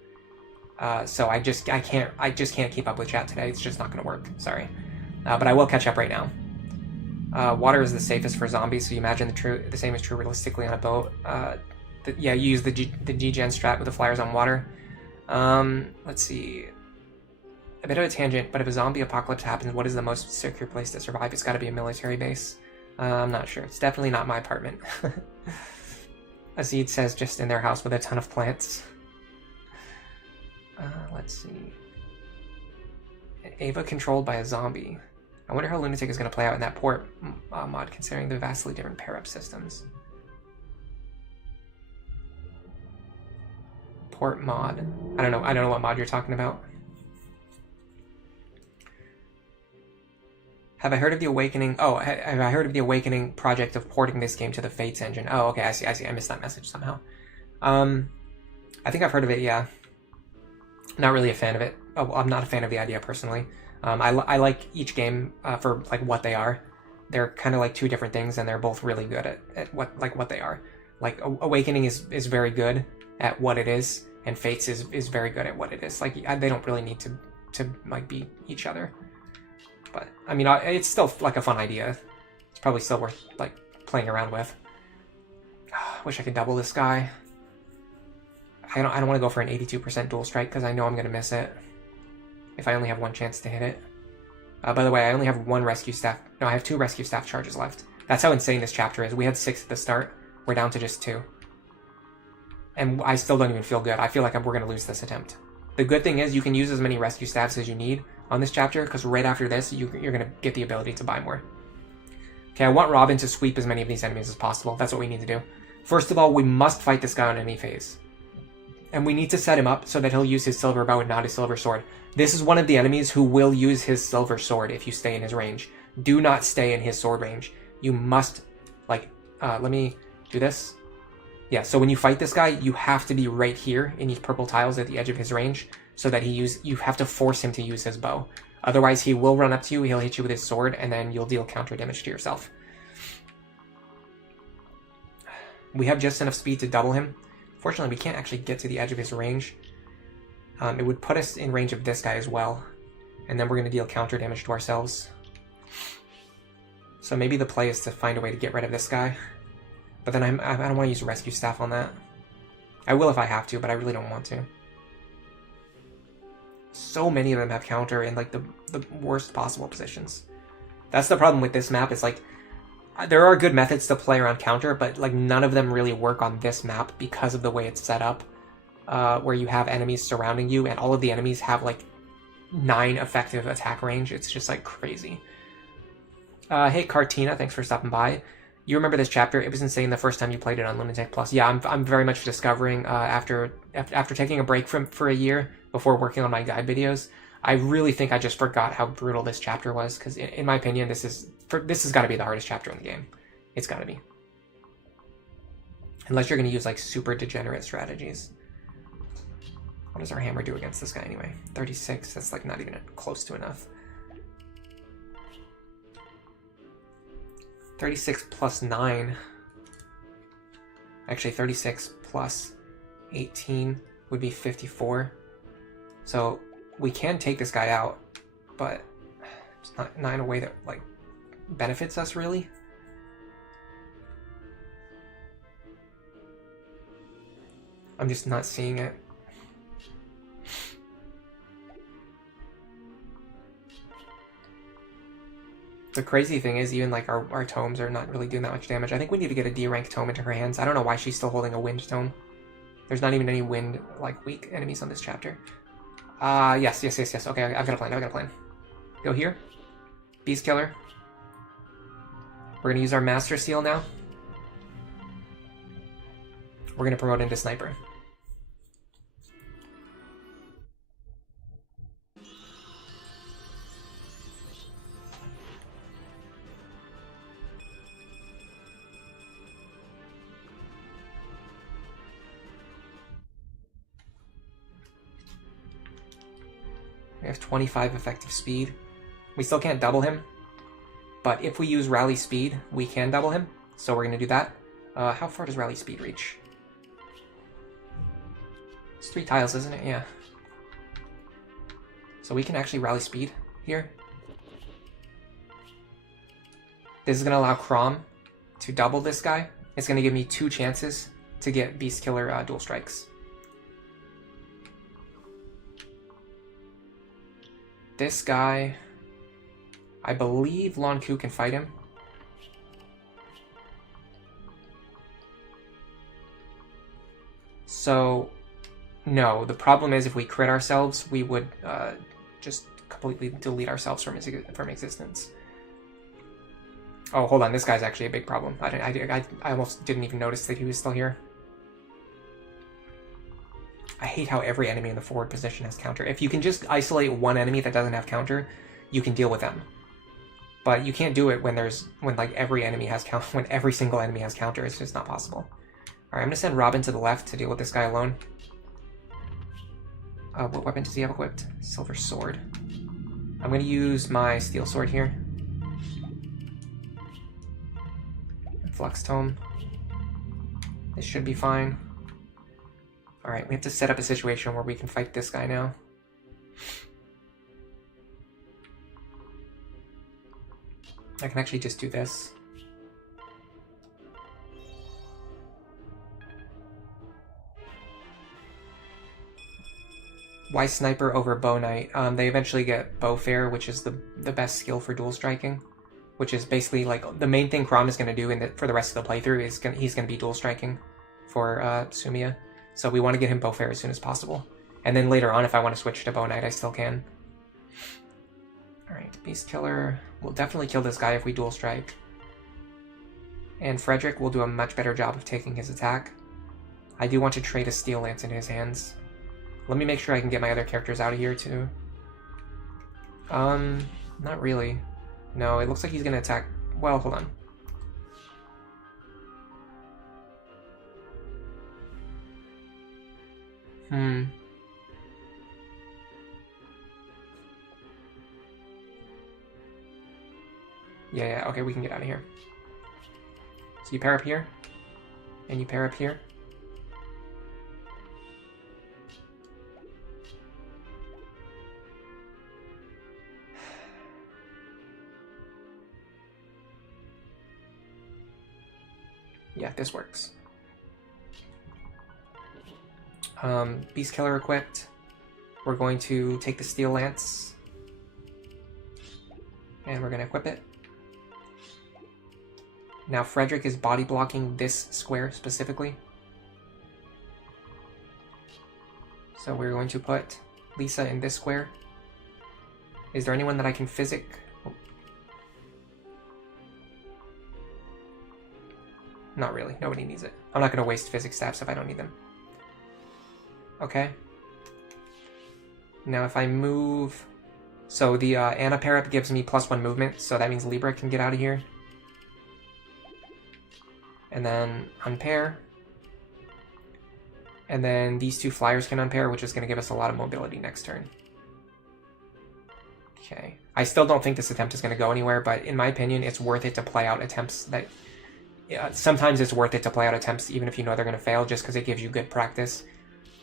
So I just can't keep up with chat today. It's just not going to work. Sorry, but I will catch up right now. Water is the safest for zombies, so you imagine the same is true realistically on a boat. Yeah, you use the G-Gen strat with the flyers on water. Let's see. A bit of a tangent, but if a zombie apocalypse happens, what is the most secure place to survive? It's got to be a military base. I'm not sure. It's definitely not my apartment. Azid says just in their house with a ton of plants. Let's see. Ava controlled by a zombie. I wonder how Lunatic is going to play out in that port mod, considering the vastly different pair-up systems. Port mod. I don't know what mod you're talking about. Have I heard of the Awakening? Oh, have I heard of the Awakening project of porting this game to the Fates engine? Oh, okay, I see. I missed that message somehow. I think I've heard of it, yeah. Not really a fan of it. Oh, I'm not a fan of the idea personally. I like each game for like what they are. They're kind of like 2 different things, and they're both really good at what they are. Like Awakening is very good at what it is, and Fates is very good at what it is. Like they don't really need to like be each other. But I mean, it's still like a fun idea. It's probably still worth like playing around with. Wish I could double this guy. I don't want to go for an 82% dual strike because I know I'm going to miss it if I only have 1 chance to hit it. By the way, I only have 1 rescue staff. No, I have 2 rescue staff charges left. That's how insane this chapter is. We had 6 at the start. We're down to just 2. And I still don't even feel good. I feel like we're going to lose this attempt. The good thing is you can use as many rescue staffs as you need on this chapter, because right after this, you're going to get the ability to buy more. Okay, I want Robin to sweep as many of these enemies as possible. That's what we need to do. First of all, we must fight this guy on any phase. And we need to set him up so that he'll use his silver bow and not his silver sword. This is one of the enemies who will use his silver sword if you stay in his range. Do not stay in his sword range. You must, like, let me do this. Yeah, so when you fight this guy, you have to be right here in these purple tiles at the edge of his range so that you have to force him to use his bow. Otherwise, he will run up to you, he'll hit you with his sword, and then you'll deal counter damage to yourself. We have just enough speed to double him. Fortunately, we can't actually get to the edge of his range. It would put us in range of this guy as well. And then we're going to deal counter damage to ourselves. So maybe the play is to find a way to get rid of this guy. But then I don't want to use rescue staff on that. I will if I have to, but I really don't want to. So many of them have counter in like the worst possible positions. That's the problem with this map. Is like there are good methods to play around counter, but like none of them really work on this map because of the way it's set up, where you have enemies surrounding you and all of the enemies have like 9 effective attack range. It's just like crazy. Hey Cartina, thanks for stopping by. You remember this chapter? It was insane the first time you played it on Lunatic Plus. Yeah, I'm very much discovering after taking a break for a year before working on my guide videos. I really think I just forgot how brutal this chapter was, because in my opinion, this has got to be the hardest chapter in the game. It's got to be. Unless you're going to use like super degenerate strategies. What does our hammer do against this guy anyway? 36, that's like not even close to enough. 36 plus 9. Actually, 36 plus 18 would be 54. So we can take this guy out, but it's not in a way that like benefits us really. I'm just not seeing it. The crazy thing is even like our tomes are not really doing that much damage. I think we need to get a D rank tome into her hands. I don't know why she's still holding a wind tome. There's not even any wind like weak enemies on this chapter. Yes. Okay, I've got a plan. Go here. Beast Killer. We're gonna use our Master Seal now. We're gonna promote into Sniper. We have 25 effective speed. We still can't double him, but if we use Rally Speed, we can double him, so we're going to do that. How far does Rally Speed reach? It's 3 tiles, isn't it? Yeah. So we can actually Rally Speed here. This is going to allow Chrom to double this guy. It's going to give me 2 chances to get Beast Killer dual strikes. This guy, I believe Lon Ku can fight him. So, no, the problem is if we crit ourselves, we would just completely delete ourselves from existence. Oh, hold on, this guy's actually a big problem. I almost didn't even notice that he was still here. I hate how every enemy in the forward position has counter. If you can just isolate one enemy that doesn't have counter, you can deal with them. But you can't do it when like every enemy has counter. When every single enemy has counter, it's just not possible. All right, I'm gonna send Robin to the left to deal with this guy alone. What weapon does he have equipped? Silver sword. I'm gonna use my steel sword here. Flux tome. This should be fine. Alright, we have to set up a situation where we can fight this guy now. I can actually just do this. Why Sniper over Bow Knight? They eventually get Bow Fair, which is the best skill for dual striking. Which is basically like the main thing Chrom is going to do for the rest of the playthrough is he's going to be dual striking for Sumiya. So we want to get him Bow Fair as soon as possible. And then later on, if I want to switch to Bow Knight, I still can. Alright, Beast Killer will definitely kill this guy if we dual strike. And Frederick will do a much better job of taking his attack. I do want to trade a Steel Lance into his hands. Let me make sure I can get my other characters out of here too. Not really. No, it looks like he's going to attack... Well, hold on. Yeah, okay, we can get out of here. So you pair up here, and you pair up here. Yeah, this works. Beast Killer equipped. We're going to take the Steel Lance. And we're going to equip it. Now Frederick is body blocking this square specifically. So we're going to put Lisa in this square. Is there anyone that I can physic? Oh. Not really. Nobody needs it. I'm not going to waste physics stats if I don't need them. Okay. Now if I move... So the Anna pair-up gives me +1 movement, so that means Libra can get out of here. And then unpair. And then these two flyers can unpair, which is going to give us a lot of mobility next turn. Okay. I still don't think this attempt is going to go anywhere, but in my opinion, it's worth it to play out attempts that... sometimes it's worth it to play out attempts even if you know they're going to fail, just because it gives you good practice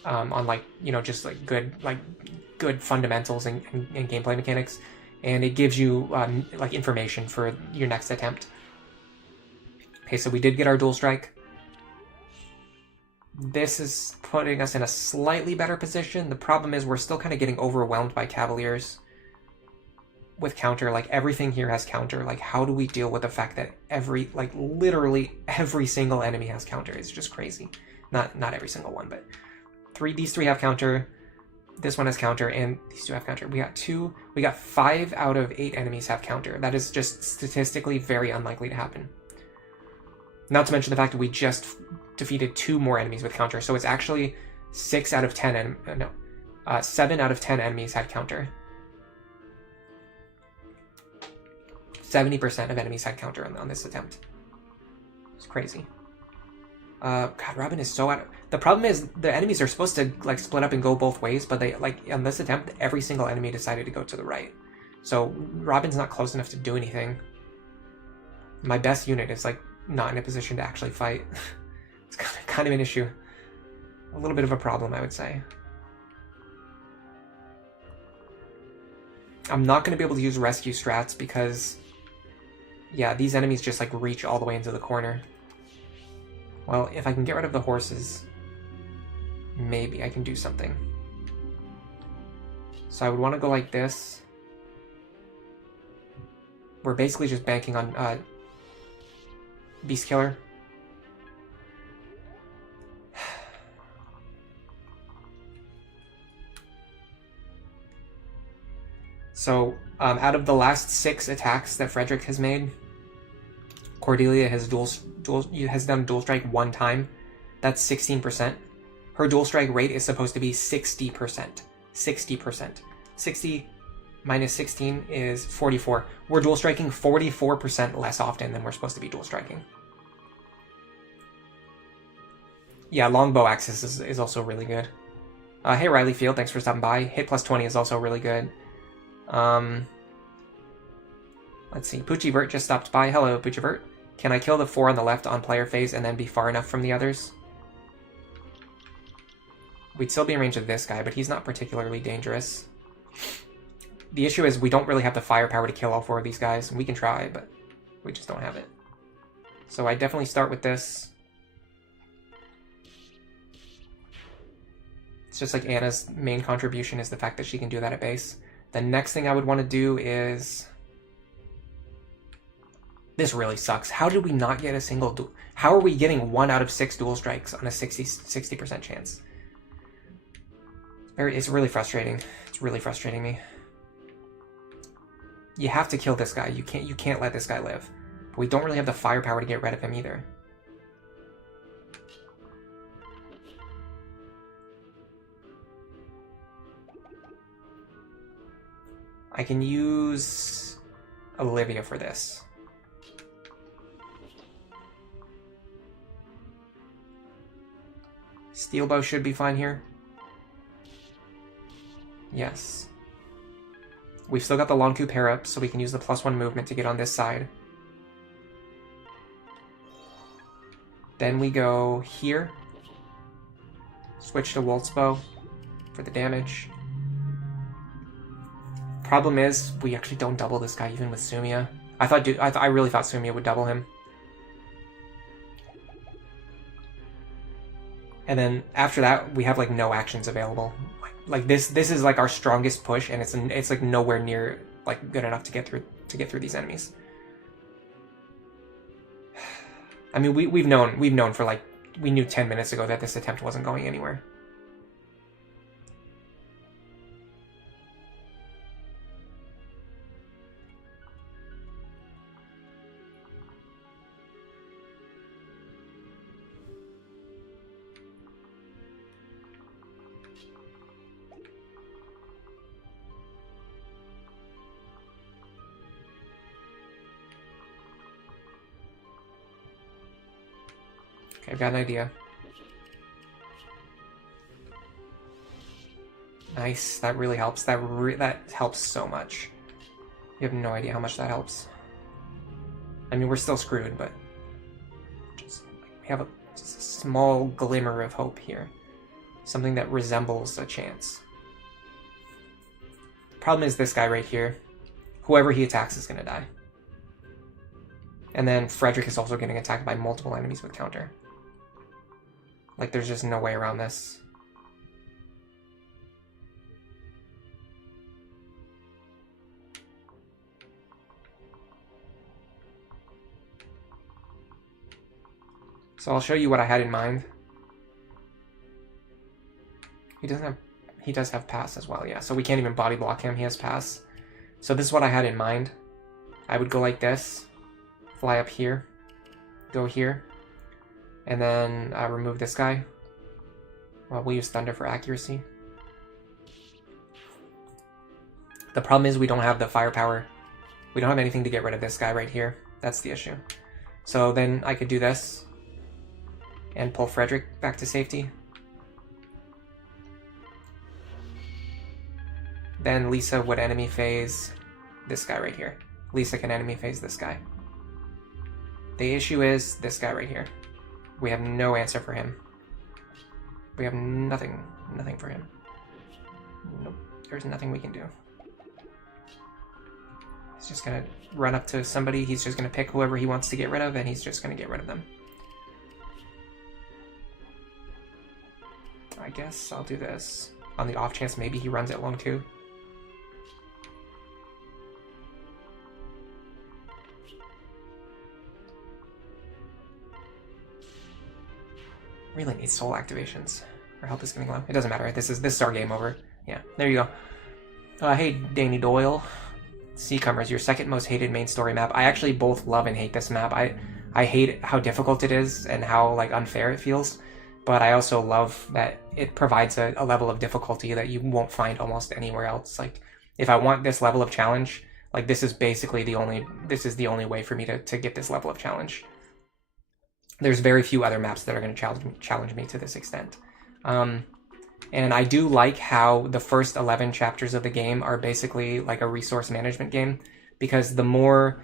on, like, you know, just like good fundamentals and gameplay mechanics, and it gives you like information for your next attempt. Okay, so we did get our dual strike. This is putting us in a slightly better position. The problem is we're still kind of getting overwhelmed by Cavaliers with counter. Like, everything here has counter. Like, how do we deal with the fact that literally every single enemy has counter? It's just crazy. Not every single one, but these three have counter. This one has counter, and these two have counter. We got 5 out of 8 enemies have counter. That is just statistically very unlikely to happen. Not to mention the fact that we just defeated 2 more enemies with counter, so it's actually 7 out of 10 enemies had counter. 70% of enemies had counter on this attempt. It's crazy. God, Robin is so out. The problem is the enemies are supposed to like split up and go both ways, but they, like, on this attempt, every single enemy decided to go to the right. So Robin's not close enough to do anything. My best unit is like not in a position to actually fight. It's kind of an issue. A little bit of a problem, I would say. I'm not going to be able to use rescue strats because, yeah, these enemies just like reach all the way into the corner. Well, if I can get rid of the horses, maybe I can do something. So I would want to go like this. We're basically just banking on Beast Killer. So, out of the last 6 attacks that Frederick has made, Cordelia has done dual strike 1 time. That's 16%. Her dual strike rate is supposed to be 60%. 60%. 60 minus 16 is 44. We're dual striking 44% less often than we're supposed to be dual striking. Yeah, longbow axis is also really good. Hey Riley Field, thanks for stopping by. Hit plus 20 is also really good. Let's see, Poochivert just stopped by. Hello, Poochivert. Can I kill the 4 on the left on player phase and then be far enough from the others? We'd still be in range of this guy, but he's not particularly dangerous. The issue is we don't really have the firepower to kill all 4 of these guys. We can try, but we just don't have it. So I definitely start with this. It's just like Anna's main contribution is the fact that she can do that at base. The next thing I would want to do is... This really sucks. How did we not get a single duel? How are we getting 1 out of 6 dual strikes on a 60% chance? It's really frustrating. It's really frustrating me. You have to kill this guy. You can't let this guy live. But we don't really have the firepower to get rid of him either. I can use Olivia for this. Steel bow should be fine here. Yes. We've still got the Lonku pair up, so we can use the +1 movement to get on this side. Then we go here. Switch to Waltz bow for the damage. Problem is, we actually don't double this guy even with Sumia. I really thought Sumia would double him. And then after that, we have like no actions available. Like this is like our strongest push, and it's like nowhere near like good enough to get through these enemies. I mean, we've known for like, we knew 10 minutes ago that this attempt wasn't going anywhere. Okay, I've got an idea. Nice, that really helps. That helps so much. You have no idea how much that helps. I mean, we're still screwed, but we have just a small glimmer of hope here. Something that resembles a chance. Problem is this guy right here. Whoever he attacks is going to die. And then Frederick is also getting attacked by multiple enemies with counter. Like, there's just no way around this. So I'll show you what I had in mind. He does have pass as well, yeah. So we can't even body block him, he has pass. So this is what I had in mind. I would go like this, fly up here, go here, and then remove this guy. Well, we'll use Thunder for accuracy. The problem is we don't have the firepower. We don't have anything to get rid of this guy right here. That's the issue. So then I could do this and pull Frederick back to safety. Then Lisa would enemy phase this guy right here. Lisa can enemy phase this guy. The issue is this guy right here. We have no answer for him. We have nothing for him. Nope, there's nothing we can do. He's just gonna run up to somebody, he's just gonna pick whoever he wants to get rid of, and he's just gonna get rid of them. I guess I'll do this. On the off chance maybe he runs it long too. Really need soul activations. Our health is getting low. It doesn't matter, right? This is our game over. Yeah, there you go. Hey, Danny Doyle. Seacomers, your second most hated main story map. I actually both love and hate this map. I hate how difficult it is and how like unfair it feels, but I also love that it provides a level of difficulty that you won't find almost anywhere else. Like, if I want this level of challenge, like this is basically the only way for me to get this level of challenge. There's very few other maps that are going to challenge me to this extent. And I do like how the first 11 chapters of the game are basically like a resource management game, because the more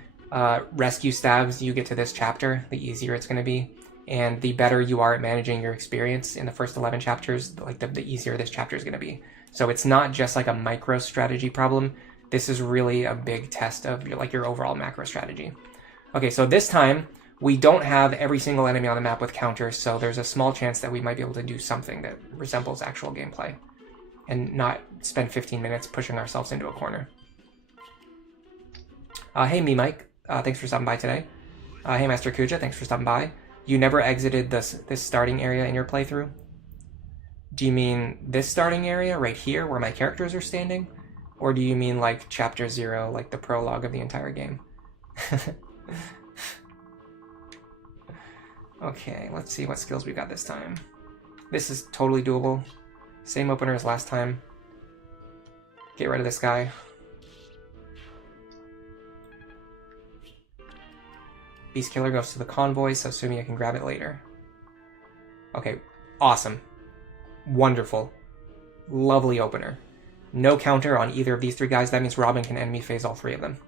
rescue stabs you get to this chapter, the easier it's going to be. And the better you are at managing your experience in the first 11 chapters, like the easier this chapter is going to be. So it's not just like a micro strategy problem. This is really a big test of your overall macro strategy. Okay, so this time, we don't have every single enemy on the map with counters, so there's a small chance that we might be able to do something that resembles actual gameplay and not spend 15 minutes pushing ourselves into a corner. Hey, me Mike, thanks for stopping by today. Hey, Master Kuja, thanks for stopping by. You never exited this starting area in your playthrough? Do you mean this starting area right here where my characters are standing? Or do you mean like chapter 0, like the prologue of the entire game? Okay, let's see what skills we got this time. This is totally doable. Same opener as last time. Get rid of this guy. Beast Killer goes to the convoy, so assuming I can grab it later. Okay, awesome. Wonderful. Lovely opener. No counter on either of these three guys. That means Robin can enemy phase all three of them.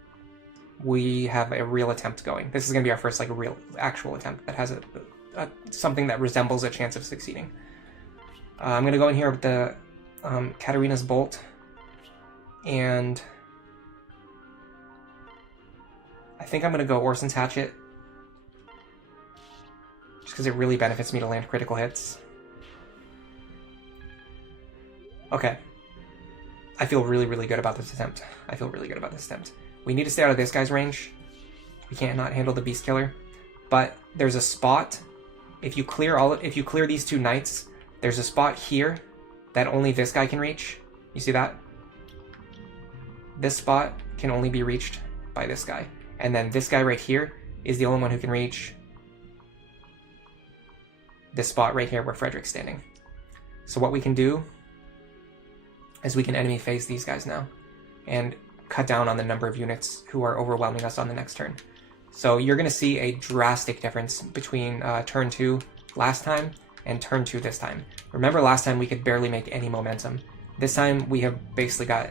We have a real attempt going. This is going to be our first like real actual attempt that has something that resembles a chance of succeeding. I'm going to go in here with the Katarina's Bolt, and I think I'm going to go Orson's Hatchet, just because it really benefits me to land critical hits. Okay. I feel really, really good about this attempt. I feel really good about this attempt. We need to stay out of this guy's range. We can't not handle the Beast Killer. But there's a spot. If you clear these two knights, there's a spot here that only this guy can reach. You see that? This spot can only be reached by this guy. And then this guy right here is the only one who can reach this spot right here where Frederick's standing. So what we can do is we can enemy phase these guys now and cut down on the number of units who are overwhelming us on the next turn. So you're going to see a drastic difference between turn 2 last time and turn 2 this time. Remember last time we could barely make any momentum. This time we have basically got...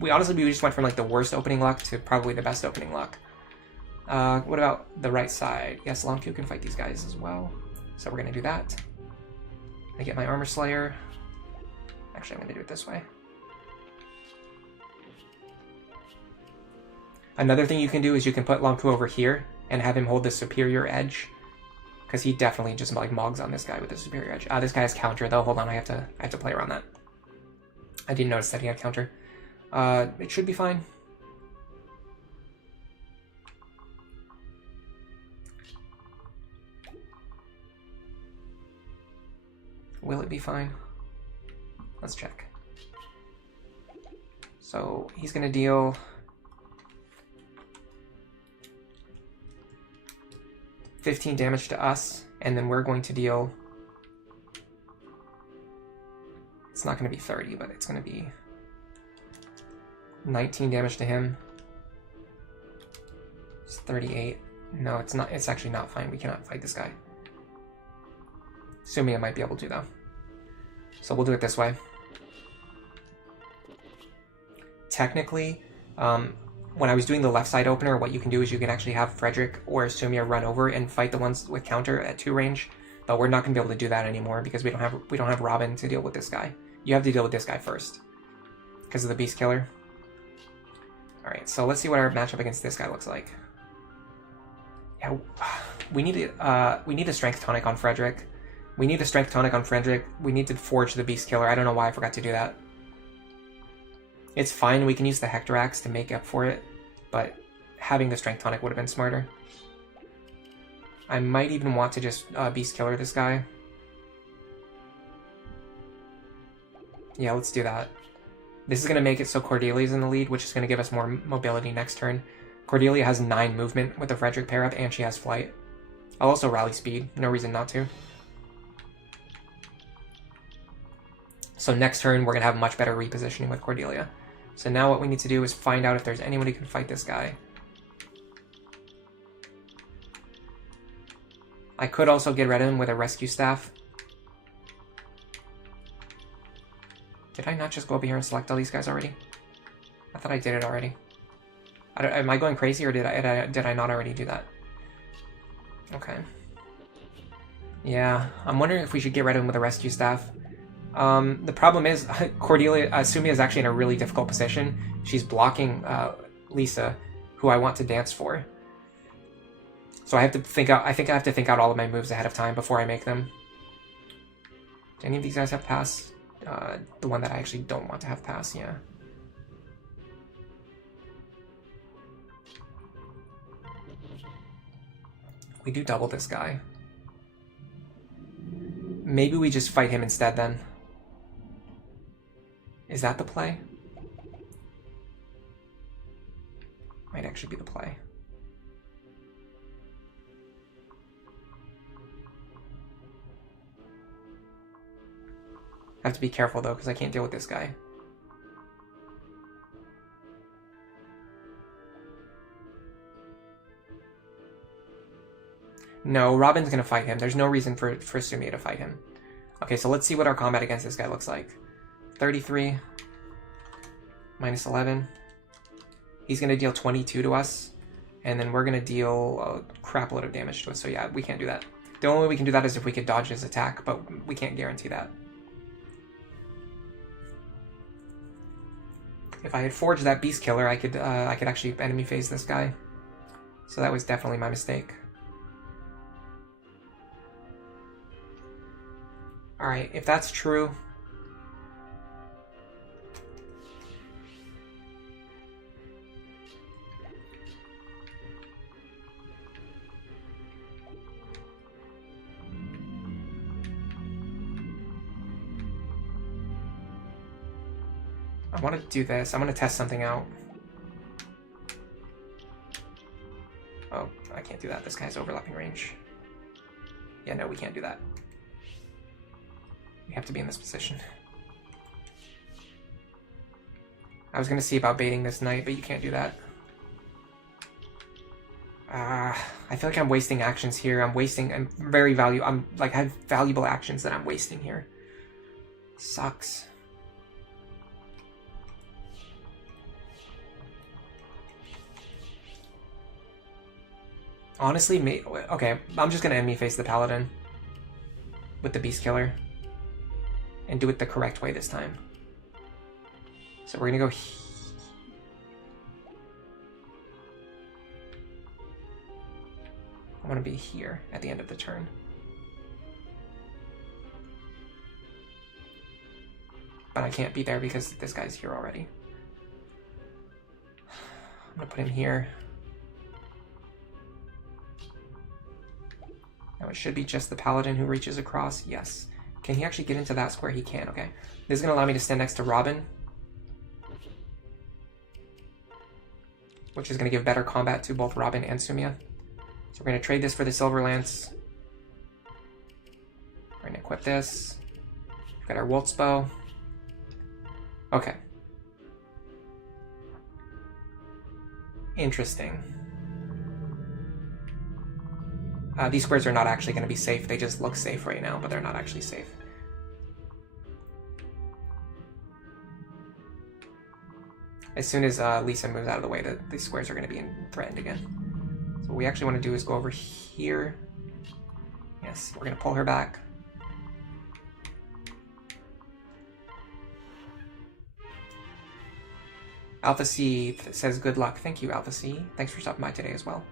we just went from like the worst opening luck to probably the best opening luck. What about the right side? Yes, Long Q can fight these guys as well. So we're going to do that. I get my Armor Slayer. Actually, I'm going to do it this way. Another thing you can do is you can put Long Q over here and have him hold the superior edge, because he definitely just like mogs on this guy with the superior edge. This guy has counter though. Hold on, I have to play around that. I didn't notice that he had counter. It should be fine. Will it be fine? Let's check. So he's gonna deal 15 damage to us, and then we're going to deal... it's not going to be 30, but it's going to be 19 damage to him. It's 38. No, it's not. It's actually not fine. We cannot fight this guy. Sumia might be able to, though. So we'll do it this way. Technically, when I was doing the left side opener, what you can do is you can actually have Frederick or Sumia run over and fight the ones with counter at 2 range. But we're not going to be able to do that anymore because we don't have Robin to deal with this guy. You have to deal with this guy first because of the Beast Killer. All right, so let's see what our matchup against this guy looks like. Yeah, we need a Strength Tonic on Frederick. We need a Strength Tonic on Frederick. We need to forge the Beast Killer. I don't know why I forgot to do that. It's fine, we can use the Hector Axe to make up for it, but having the Strength Tonic would have been smarter. I might even want to just Beast Killer this guy. Yeah, let's do that. This is going to make it so Cordelia's in the lead, which is going to give us more mobility next turn. Cordelia has 9 movement with the Frederick pair-up, and she has flight. I'll also rally speed, no reason not to. So next turn, we're going to have much better repositioning with Cordelia. So now what we need to do is find out if there's anyone who can fight this guy. I could also get rid of him with a rescue staff. Did I not just go over here and select all these guys already? I thought I did it already. Am I going crazy, or did I not already do that? Okay. Yeah, I'm wondering if we should get rid of him with a rescue staff. The problem is Cordelia, Sumia is actually in a really difficult position. She's blocking Lisa, who I want to dance for. So I have to think out. I think I have to think out all of my moves ahead of time before I make them. Do any of these guys have pass? The one that I actually don't want to have pass, yeah. We do double this guy. Maybe we just fight him instead then. Is that the play? Might actually be the play. I have to be careful though, because I can't deal with this guy. No, Robin's gonna fight him. There's no reason for Sumia to fight him. Okay, so let's see what our combat against this guy looks like. 33 minus 11. He's gonna deal 22 to us, and then we're gonna deal a crap load of damage to us. So yeah, we can't do that. The only way we can do that is if we could dodge his attack, but we can't guarantee that. If I had forged that Beast Killer, I could actually enemy phase this guy. So that was definitely my mistake. Alright, if that's true, I want to do this. I'm going to test something out. Oh, I can't do that. This guy has overlapping range. Yeah, no, we can't do that. We have to be in this position. I was going to see about baiting this knight, but you can't do that. I feel like I'm wasting actions here. I have valuable actions that I'm wasting here. Sucks. Honestly, okay, I'm just gonna enemy face the paladin with the beast killer and do it the correct way this time. So we're gonna go I want to be here at the end of the turn. But I can't be there because this guy's here already. I'm going to put him here. Now it should be just the paladin who reaches across. Yes. Can he actually get into that square? He can. Okay. This is going to allow me to stand next to Robin, which is going to give better combat to both Robin and Sumia. So we're going to trade this for the Silver Lance. We're going to equip this. We've got our Wolf's Bow. Okay. Interesting. These squares are not actually going to be safe. They just look safe right now, but they're not actually safe. As soon as Lisa moves out of the way, these squares are going to be threatened again. So what we actually want to do is go over here. Yes, we're going to pull her back. Alpha C says good luck. Thank you, Alpha C. Thanks for stopping by today as well.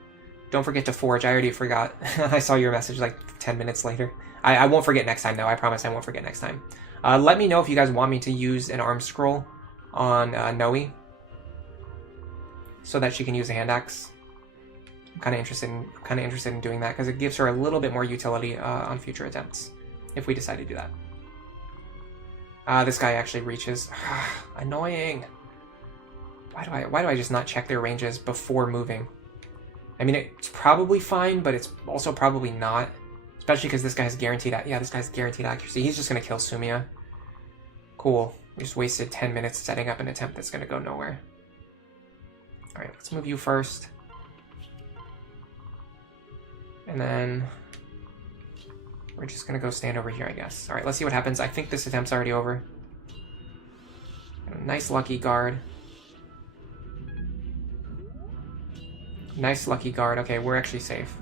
Don't forget to forge. I already forgot. I saw your message like 10 minutes later. I won't forget next time, though. I promise I won't forget next time. Let me know if you guys want me to use an arm scroll on Noe so that she can use a hand axe. I'm kind of interested in doing that because it gives her a little bit more utility on future attempts if we decide to do that. This guy actually reaches. Annoying. Why do I just not check their ranges before moving? I mean, it's probably fine, but it's also probably not. Especially because this guy has guaranteed... this guy's guaranteed accuracy. He's just going to kill Sumia. Cool. We just wasted 10 minutes setting up an attempt that's going to go nowhere. Alright, let's move you first. And then... we're just going to go stand over here, I guess. Alright, let's see what happens. I think this attempt's already over. Nice lucky guard. Nice lucky guard. Okay, we're actually safe.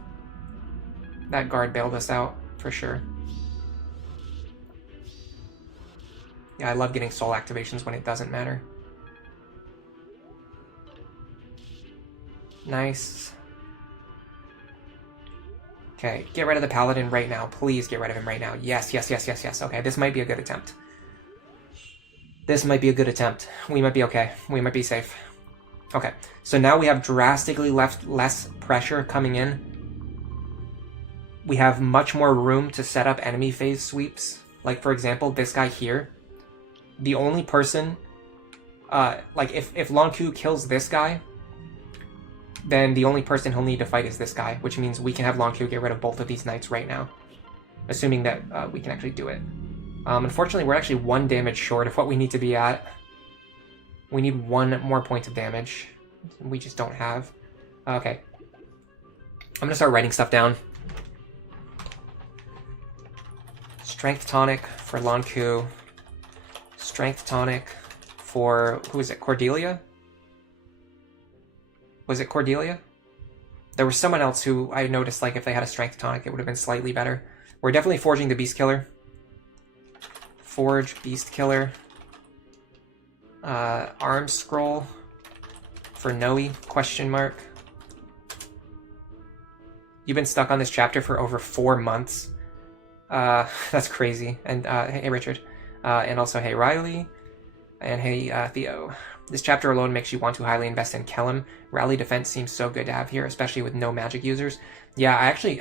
That guard bailed us out, for sure. Yeah, I love getting soul activations when it doesn't matter. Nice. Okay, get rid of the paladin right now. Please get rid of him right now. Yes, yes, yes, yes, yes. Okay, this might be a good attempt. This might be a good attempt. We might be okay. We might be safe. Okay, so now we have drastically less pressure coming in. We have much more room to set up enemy phase sweeps. Like, for example, this guy here. The only person... if Lan Ku kills this guy, then the only person he'll need to fight is this guy, which means we can have Lan Ku get rid of both of these knights right now. Assuming that we can actually do it. Unfortunately, we're actually 1 damage short of what we need to be at. We need 1 more point of damage. We just don't have. Okay. I'm going to start writing stuff down. Strength tonic for Lan Ku. Strength tonic for... who is it? Cordelia? Was it Cordelia? There was someone else who I noticed, like, if they had a strength tonic, it would have been slightly better. We're definitely forging the Beast Killer. Forge Beast Killer. Arm scroll for Noe, question mark. You've been stuck on this chapter for over 4 months. That's crazy. And hey Richard. And also hey Riley. And hey Theo. This chapter alone makes you want to highly invest in Kellum. Rally defense seems so good to have here, especially with no magic users. Yeah, I actually,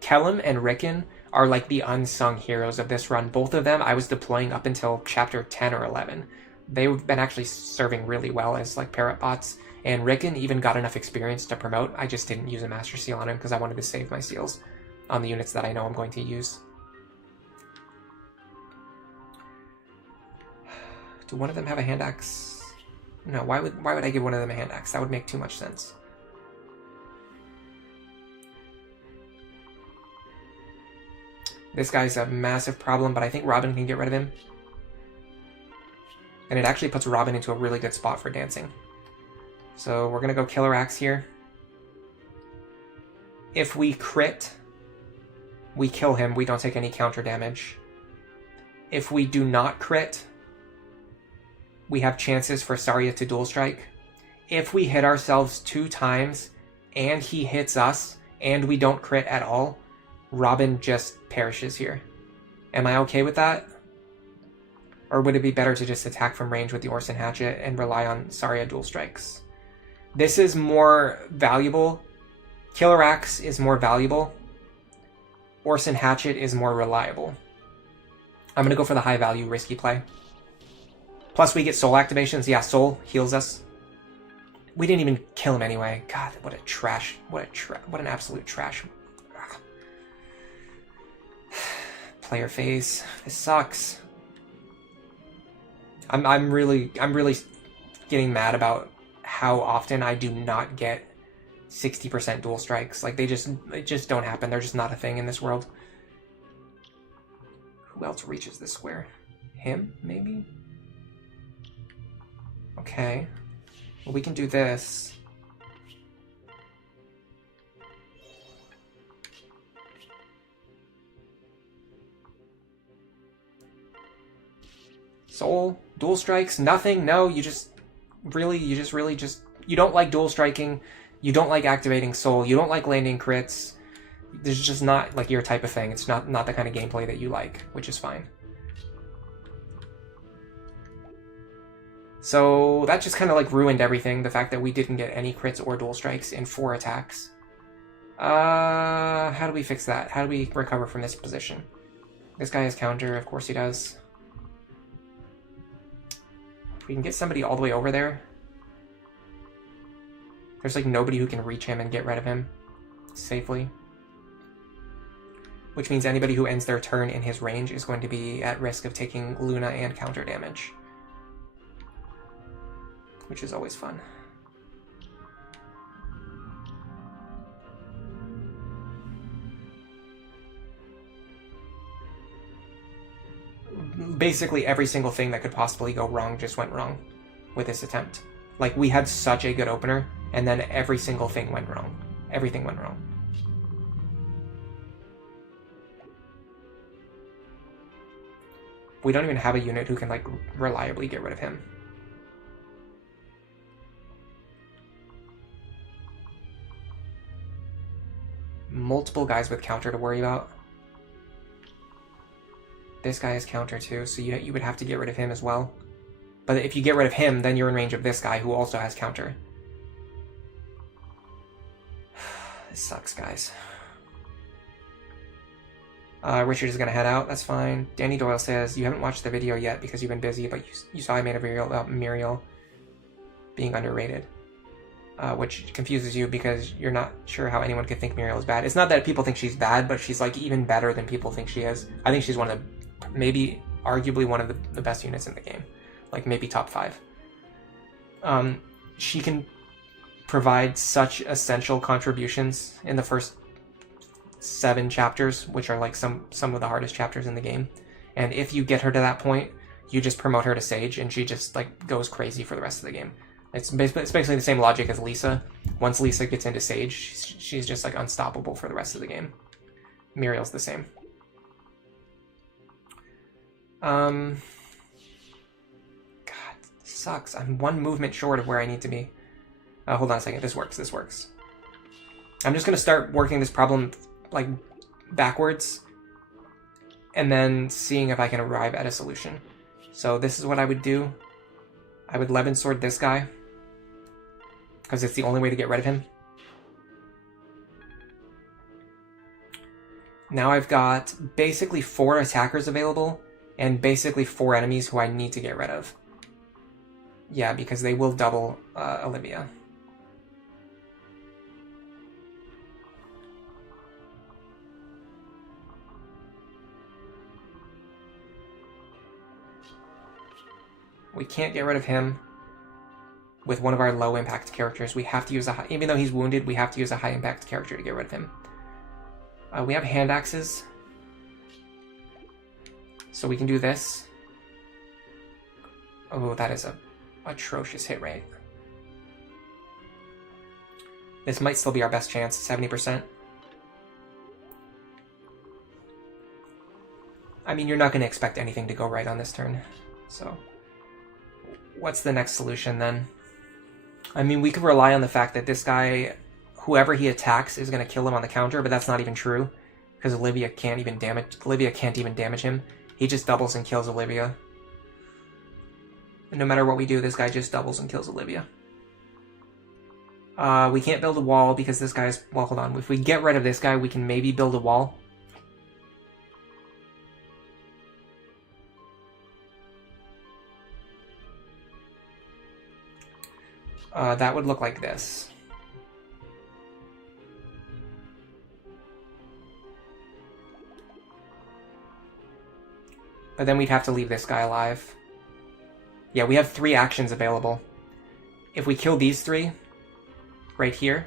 Kellum and Rickon are like the unsung heroes of this run. Both of them I was deploying up until chapter 10 or 11. They've been actually serving really well as like parrot bots. And Rickon even got enough experience to promote. I just didn't use a Master Seal on him because I wanted to save my seals on the units that I know I'm going to use. Do one of them have a hand axe? No, why would I give one of them a hand axe? That would make too much sense. This guy's a massive problem, but I think Robin can get rid of him. And it actually puts Robin into a really good spot for dancing. So we're going to go Killer Axe here. If we crit, we kill him. We don't take any counter damage. If we do not crit, we have chances for Saria to dual strike. If we hit ourselves 2 times and he hits us and we don't crit at all, Robin just perishes here. Am I okay with that? Or would it be better to just attack from range with the Orson Hatchet and rely on Saria dual strikes? This is more valuable. Killer Axe is more valuable. Orson Hatchet is more reliable. I'm going to go for the high value risky play. Plus we get soul activations. Yeah, soul heals us. We didn't even kill him anyway. God, what a trash. What an absolute trash. Ugh. Player phase. This sucks. I'm really getting mad about how often I do not get 60% dual strikes. Like they just don't happen. They're just not a thing in this world. Who else reaches this square? Him, maybe? Okay. Well, we can do this. Soul, dual strikes, nothing. No, you don't like dual striking. You don't like activating soul. You don't like landing crits. There's just not like your type of thing. It's not the kind of gameplay that you like, which is fine. So that just kind of like ruined everything. The fact that we didn't get any crits or dual strikes in 4 attacks. How do we fix that? How do we recover from this position? This guy has counter. Of course he does. If we can get somebody all the way over there. There's like nobody who can reach him and get rid of him safely. Which means anybody who ends their turn in his range is going to be at risk of taking Luna and counter damage. Which is always fun. Basically every single thing that could possibly go wrong just went wrong with this attempt. Like, we had such a good opener, and then every single thing went wrong. Everything went wrong. We don't even have a unit who can, like, reliably get rid of him. Multiple guys with counter to worry about. This guy has counter too, so you would have to get rid of him as well. But if you get rid of him, then you're in range of this guy who also has counter. This sucks, guys. Richard is going to head out. That's fine. Danny Doyle says, you haven't watched the video yet because you've been busy, but you saw I made a video about Muriel being underrated. Which confuses you because you're not sure how anyone could think Muriel is bad. It's not that people think she's bad, but she's like even better than people think she is. I think she's one of the, maybe arguably one of the best units in the game. Like maybe top 5. She can provide such essential contributions in the first 7 chapters, which are like some of the hardest chapters in the game. And if you get her to that point, you just promote her to Sage and she just like goes crazy for the rest of the game. It's basically the same logic as Lisa. Once Lisa gets into Sage, she's just like unstoppable for the rest of the game. Muriel's the same. God, this sucks. I'm 1 movement short of where I need to be. Hold on a second. This works. I'm just going to start working this problem like backwards and then seeing if I can arrive at a solution. So this is what I would do. I would Levin Sword this guy, because it's the only way to get rid of him. Now I've got basically 4 attackers available, and basically 4 enemies who I need to get rid of. Yeah, because they will double Olivia. We can't get rid of him with one of our low impact characters. We have to use a high, even though he's wounded, we have to use a high impact character to get rid of him. We have hand axes, so we can do this. Oh, that is a atrocious hit rate. This might still be our best chance, 70%. I mean, you're not going to expect anything to go right on this turn, so what's the next solution then? I mean, we could rely on the fact that this guy, whoever he attacks, is going to kill him on the counter, but that's not even true, because Olivia can't even damage him. He just doubles and kills Olivia. And no matter what we do, this guy just doubles and kills Olivia. We can't build a wall because this guy's... Well, hold on. If we get rid of this guy, we can maybe build a wall. That would look like this. But then we'd have to leave this guy alive. Yeah, we have 3 actions available. If we kill these 3, right here,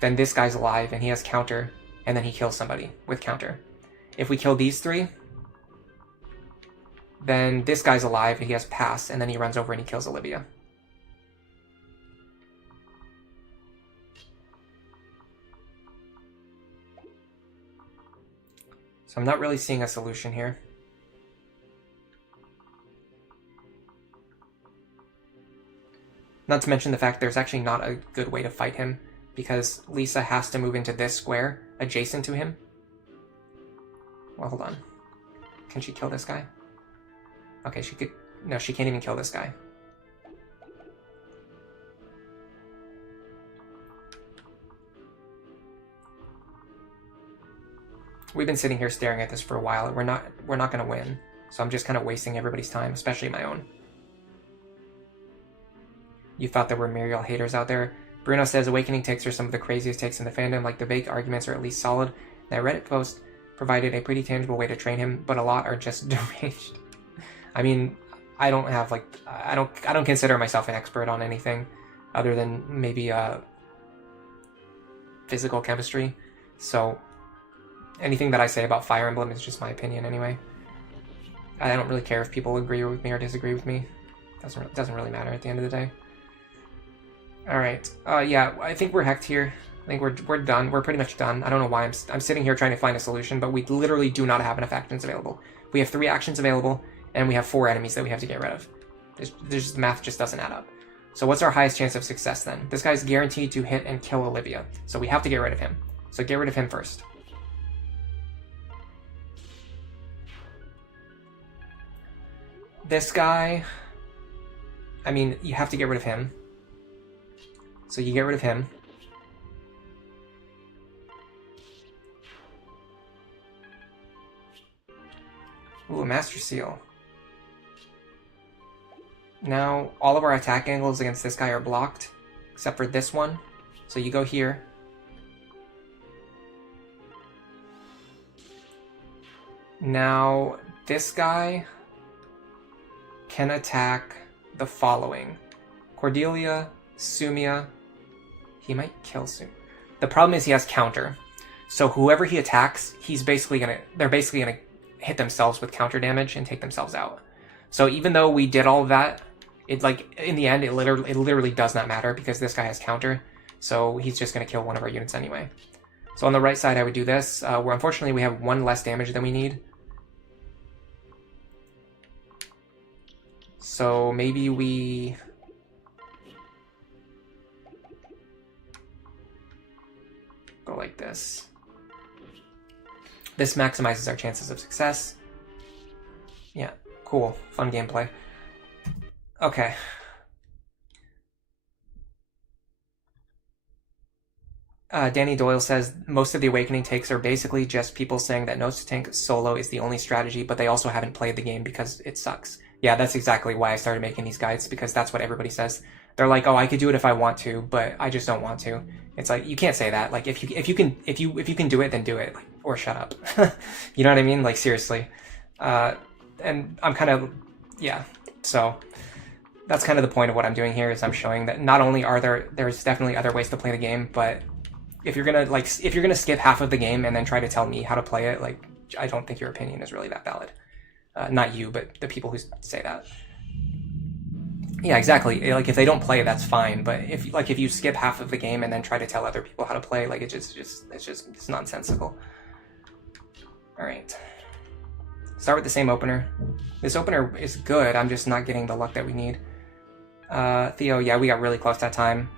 then this guy's alive and he has counter, and then he kills somebody with counter. If we kill these 3, then this guy's alive and he has pass, and then he runs over and he kills Olivia. So I'm not really seeing a solution here. Not to mention the fact there's actually not a good way to fight him, because Lisa has to move into this square adjacent to him. Well, hold on. Can she kill this guy? Okay, she could... No, she can't even kill this guy. We've been sitting here staring at this for a while, and we're not going to win. So I'm just kind of wasting everybody's time, especially my own. You thought there were Muriel haters out there. Bruno says, Awakening takes are some of the craziest takes in the fandom, like the vague arguments are at least solid. That Reddit post provided a pretty tangible way to train him, but a lot are just deranged. I mean, I don't have, like, I don't consider myself an expert on anything other than maybe physical chemistry. So anything that I say about Fire Emblem is just my opinion anyway. I don't really care if people agree with me or disagree with me. Doesn't really matter at the end of the day. Alright, yeah, I think we're hecked here. I think we're done. We're pretty much done. I don't know why I'm sitting here trying to find a solution, but we literally do not have enough actions available. We have 3 actions available, and we have 4 enemies that we have to get rid of. The math just doesn't add up. So what's our highest chance of success then? This guy's guaranteed to hit and kill Olivia, so we have to get rid of him. So get rid of him first. This guy... I mean, you have to get rid of him. So you get rid of him. Ooh, a Master Seal. Now, all of our attack angles against this guy are blocked, except for this one. So you go here. Now, this guy can attack the following. Cordelia, Sumia. He might kill Sumia. The problem is he has counter. So whoever he attacks, they're basically gonna hit themselves with counter damage and take themselves out. So even though we did all of that, it, like, in the end, it literally does not matter because this guy has counter. So he's just gonna kill one of our units anyway. So on the right side, I would do this, where unfortunately we have 1 less damage than we need. So maybe we... go like this. This maximizes our chances of success. Yeah, cool. Fun gameplay. Okay. Danny Doyle says, most of the Awakening takes are basically just people saying that Nose to Tank solo is the only strategy, but they also haven't played the game because it sucks. Yeah, that's exactly why I started making these guides, because that's what everybody says. They're like, oh, I could do it if I want to, but I just don't want to. It's like, you can't say that. Like, if you can do it, then do it, like, or shut up. You know what I mean? Like, seriously. And I'm kind of, yeah. So that's kind of the point of what I'm doing here, is I'm showing that not only are there's definitely other ways to play the game, but if you're gonna skip half of the game and then try to tell me how to play it, like, I don't think your opinion is really that valid. Not you, but the people who say that. Yeah, exactly. Like, if they don't play, that's fine. But if you skip half of the game and then try to tell other people how to play, like, it's nonsensical. All right. Start with the same opener. This opener is good. I'm just not getting the luck that we need. Theo, yeah, we got really close that time.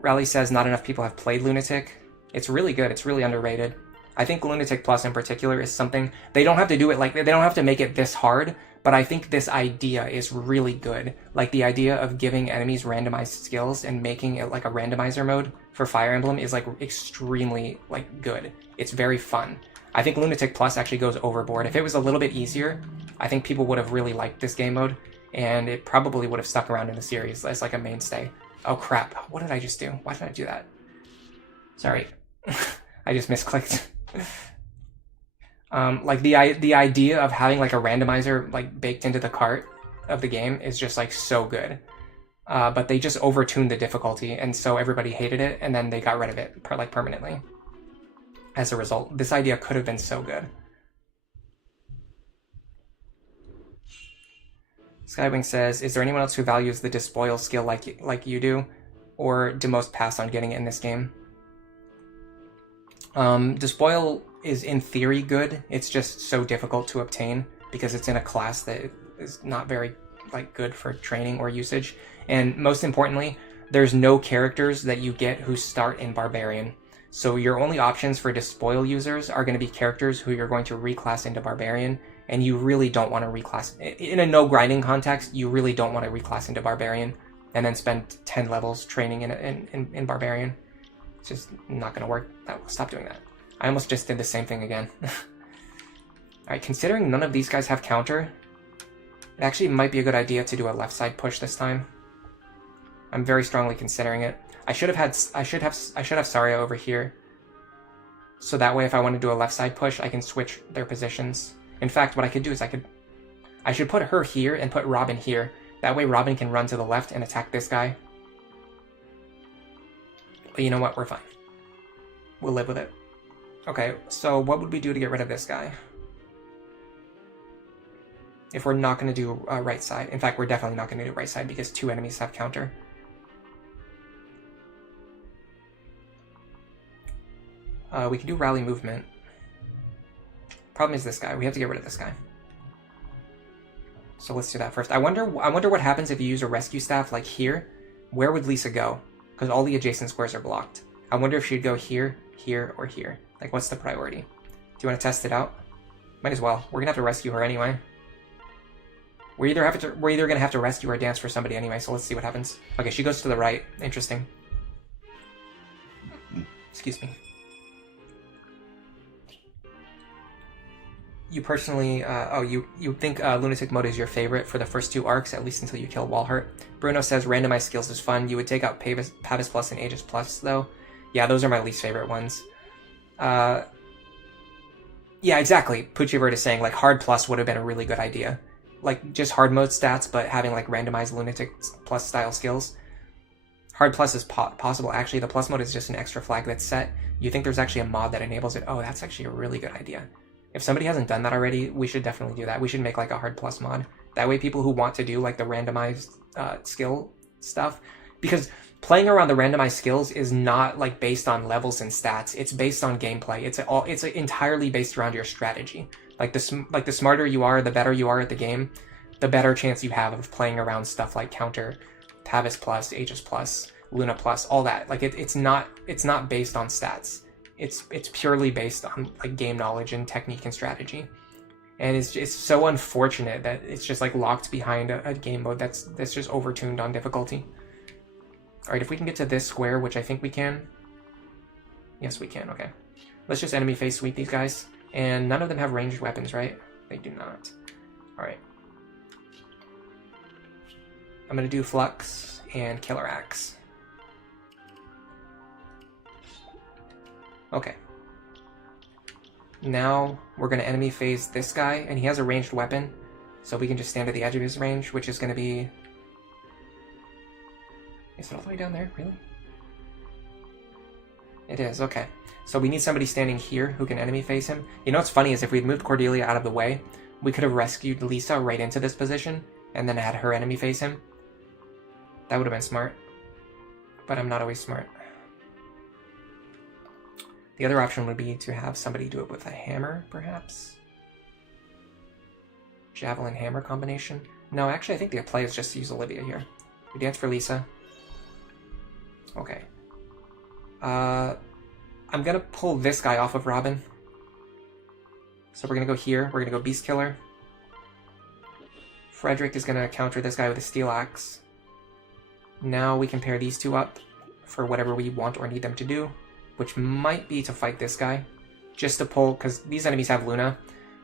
Rally says not enough people have played Lunatic. It's really good. It's really underrated. I think Lunatic Plus in particular is something, they don't have to do it like, they don't have to make it this hard, but I think this idea is really good. Like, the idea of giving enemies randomized skills and making it like a randomizer mode for Fire Emblem is like extremely like good. It's very fun. I think Lunatic Plus actually goes overboard. If it was a little bit easier, I think people would have really liked this game mode, and it probably would have stuck around in the series as like a mainstay. Oh crap, what did I just do? Why did I do that? Sorry. I just misclicked. Like, the idea of having like a randomizer like baked into the cart of the game is just like so good. But they just overtuned the difficulty, and so everybody hated it, and then they got rid of it permanently. As a result, this idea could have been so good. Skywing says, is there anyone else who values the despoil skill like you do? Or do most pass on getting it in this game? Despoil is in theory good. It's just so difficult to obtain because it's in a class that is not very like good for training or usage. And most importantly, there's no characters that you get who start in Barbarian. So your only options for despoil users are going to be characters who you're going to reclass into Barbarian, and you really don't want to reclass. In a no grinding context, you really don't want to reclass into Barbarian and then spend 10 levels training in Barbarian. It's just not going to work. Stop doing that. I almost just did the same thing again. Alright, considering none of these guys have counter, it actually might be a good idea to do a left side push this time. I'm very strongly considering it. I should have Saria over here. So that way if I want to do a left side push, I can switch their positions. In fact, what I could do is I should put her here and put Robin here. That way Robin can run to the left and attack this guy. But you know what? We're fine. We'll live with it. Okay, so what would we do to get rid of this guy? If we're not going to do right side. In fact, we're definitely not going to do right side because 2 enemies have counter. We can do rally movement. Problem is this guy. We have to get rid of this guy. So let's do that first. I wonder what happens if you use a rescue staff like here. Where would Lisa go? Because all the adjacent squares are blocked. I wonder if she'd go here, here, or here. Like, what's the priority? Do you want to test it out? Might as well. We're gonna have to rescue her anyway. We're either gonna have to rescue or dance for somebody anyway. So let's see what happens. Okay, she goes to the right. Interesting. Excuse me. You personally, you think Lunatic mode is your favorite for the first 2 arcs, at least until you kill Walhart. Bruno says randomized skills is fun. You would take out Pavis Plus and Aegis Plus, though. Yeah, those are my least favorite ones. Yeah, exactly. Puchivert is saying, like, Hard Plus would have been a really good idea. Like, just hard mode stats, but having, like, randomized Lunatic Plus style skills. Hard Plus is possible. Actually, the Plus mode is just an extra flag that's set. You think there's actually a mod that enables it? Oh, that's actually a really good idea. If somebody hasn't done that already, we should definitely do that. We should make like a Hard Plus mod. That way people who want to do like the randomized skill stuff, because playing around the randomized skills is not like based on levels and stats. It's based on gameplay. It's entirely based around your strategy. Like the smarter you are, the better you are at the game, the better chance you have of playing around stuff like counter, Pavis Plus, Aegis Plus, Luna Plus, all that. Like it's not based on stats. It's purely based on like game knowledge and technique and strategy, and it's so unfortunate that it's just like locked behind a game mode that's just overtuned on difficulty. All right, if we can get to this square, which I think we can. Yes, we can. Okay, let's just enemy face sweep these guys, and none of them have ranged weapons, right? They do not. All right. I'm going to do Flux and Killer Axe. Okay. Now we're going to enemy phase this guy, and he has a ranged weapon, so we can just stand at the edge of his range, which is going to be... Is it all the way down there? Really? It is, okay. So we need somebody standing here who can enemy face him. You know what's funny is if we'd moved Cordelia out of the way, we could have rescued Lisa right into this position, and then had her enemy face him. That would have been smart. But I'm not always smart. The other option would be to have somebody do it with a hammer, perhaps? Javelin hammer combination? No, actually I think the play is just to use Olivia here. We dance for Lisa. Okay. I'm gonna pull this guy off of Robin. So we're gonna go here, we're gonna go Beast Killer. Frederick is gonna counter this guy with a Steel Axe. Now we can pair these two up for whatever we want or need them to do, which might be to fight this guy. Just to pull, because these enemies have Luna.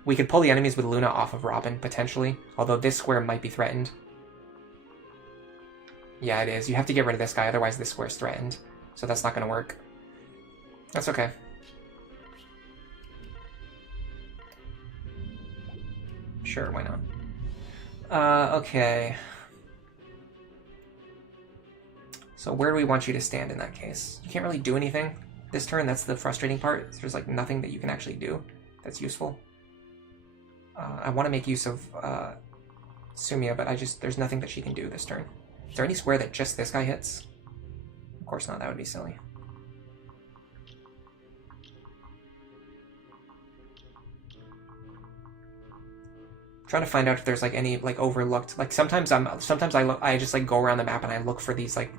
We could pull the enemies with Luna off of Robin, potentially, although this square might be threatened. Yeah, it is. You have to get rid of this guy, otherwise this square is threatened. So that's not going to work. That's okay. Sure, why not? Okay. So where do we want you to stand in that case? You can't really do anything this turn. That's the frustrating part. There's like nothing that you can actually do that's useful. I want to make use of Sumia, but there's nothing that she can do this turn. Is there any square that just this guy hits? Of course not, that would be silly. I'm trying to find out if there's like any like overlooked, like sometimes I just like go around the map and I look for these like,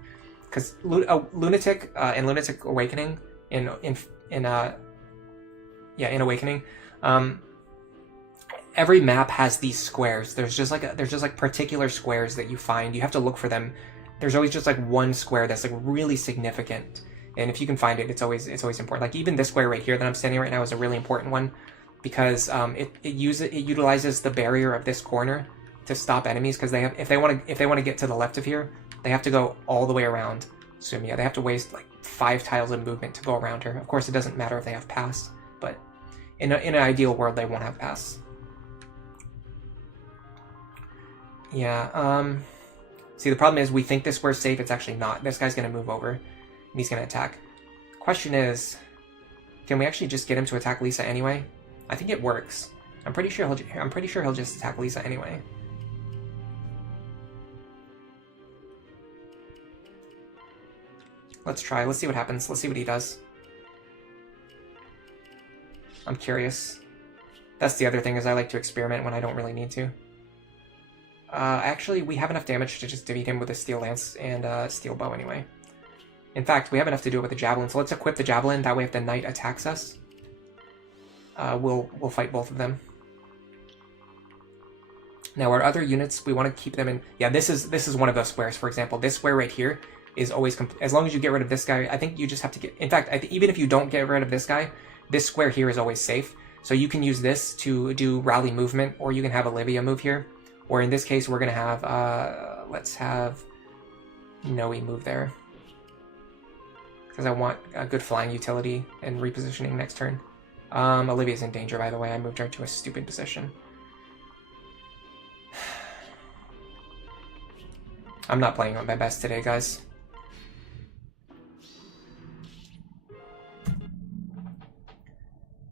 because Lunatic in Lunatic Awakening in Awakening, every map has these squares. There's just like particular squares that you find. You have to look for them. There's always just like one square that's like really significant, and if you can find it, it's always important. Like even this square right here that I'm standing right now is a really important one, because it utilizes the barrier of this corner to stop enemies, because they have if they want to get to the left of here, they have to go all the way around Sumia. They have to waste like 5 tiles of movement to go around her. Of course, it doesn't matter if they have pass, but in an ideal world, they won't have pass. Yeah, see, the problem is we think this square's safe. It's actually not. This guy's going to move over, and he's going to attack. Question is, can we actually just get him to attack Lisa anyway? I think it works. I'm pretty sure he'll just attack Lisa anyway. Let's try. Let's see what happens. Let's see what he does. I'm curious. That's the other thing, is I like to experiment when I don't really need to. Actually, we have enough damage to just defeat him with a Steel Lance and Steel Bow anyway. In fact, we have enough to do it with the Javelin, so let's equip the Javelin. That way if the Knight attacks us, we'll fight both of them. Now our other units, we want to keep them in... Yeah, this is one of those squares. For example, this square right here is always... As long as you get rid of this guy, I think you just have to get... In fact, even if you don't get rid of this guy, this square here is always safe. So you can use this to do rally movement, or you can have Olivia move here. Or in this case, we're going to have... let's have Noe move there, because I want a good flying utility and repositioning next turn. Olivia's in danger, by the way. I moved her to a stupid position. I'm not playing on my best today, guys.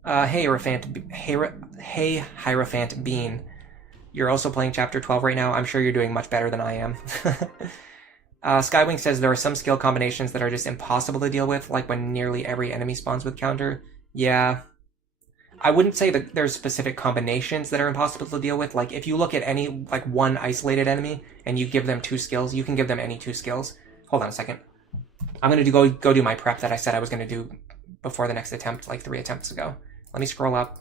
Hey, Hierophant Bean. You're also playing Chapter 12 right now. I'm sure you're doing much better than I am. Skywing says there are some skill combinations that are just impossible to deal with, like when nearly every enemy spawns with counter. Yeah. I wouldn't say that there's specific combinations that are impossible to deal with. Like, if you look at any, like, one isolated enemy, and you give them 2 skills, you can give them any 2 skills. Hold on a second. I'm going to go do my prep that I said I was going to do before the next attempt, like 3 attempts ago. Let me scroll up.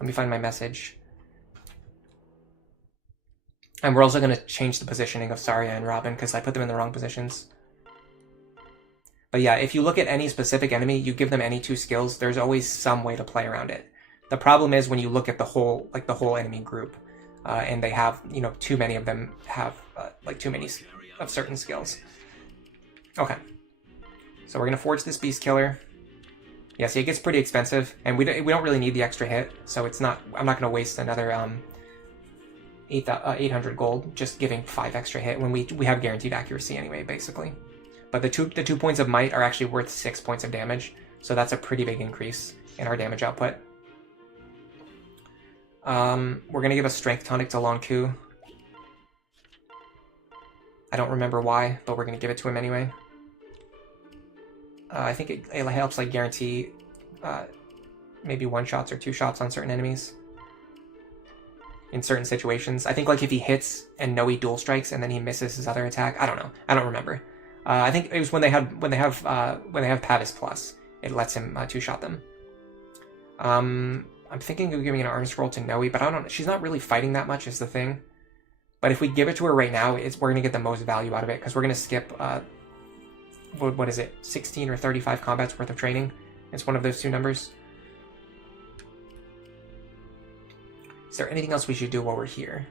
Let me find my message. And we're also going to change the positioning of Saria and Robin, because I put them in the wrong positions. But yeah, if you look at any specific enemy, you give them any 2 skills, there's always some way to play around it. The problem is when you look at the whole enemy group, and they have, too many of them have, too many of certain skills. Okay. So we're going to forge this Beast Killer. Yeah, see, it gets pretty expensive, and we don't really need the extra hit, so it's not. I'm not going to waste another 800 gold just giving 5 extra hit when we have guaranteed accuracy anyway, basically. But the two points of might are actually worth 6 points of damage, so that's a pretty big increase in our damage output. We're going to give a Strength Tonic to Long Ku. I don't remember why, but we're going to give it to him anyway. I think it helps like guarantee maybe 1-shots or 2-shots on certain enemies in certain situations. I think like if he hits and Noe dual strikes and then he misses his other attack. I don't know. I don't remember. I think it was when they have Pavis Plus. It lets him 2-shot them. I'm thinking of giving an arm scroll to Noe, but I don't. She's not really fighting that much, is the thing. But if we give it to her right now, we're gonna get the most value out of it because we're gonna skip. What is it? 16 or 35 combats worth of training. It's one of those two numbers. Is there anything else we should do while we're here?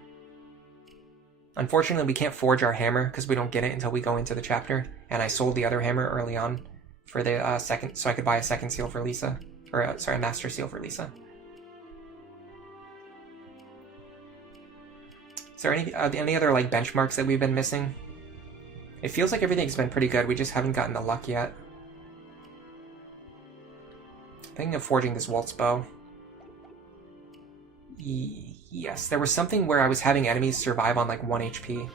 Unfortunately, we can't forge our hammer because we don't get it until we go into the chapter. And I sold the other hammer early on for the second, so I could buy a second seal for Lisa. Or, sorry, a master seal for Lisa. Is there any other like benchmarks that we've been missing? It feels like everything's been pretty good. We just haven't gotten the luck yet. Thinking of forging this Waltz Bow. Yes, there was something where I was having enemies survive on like 1 HP.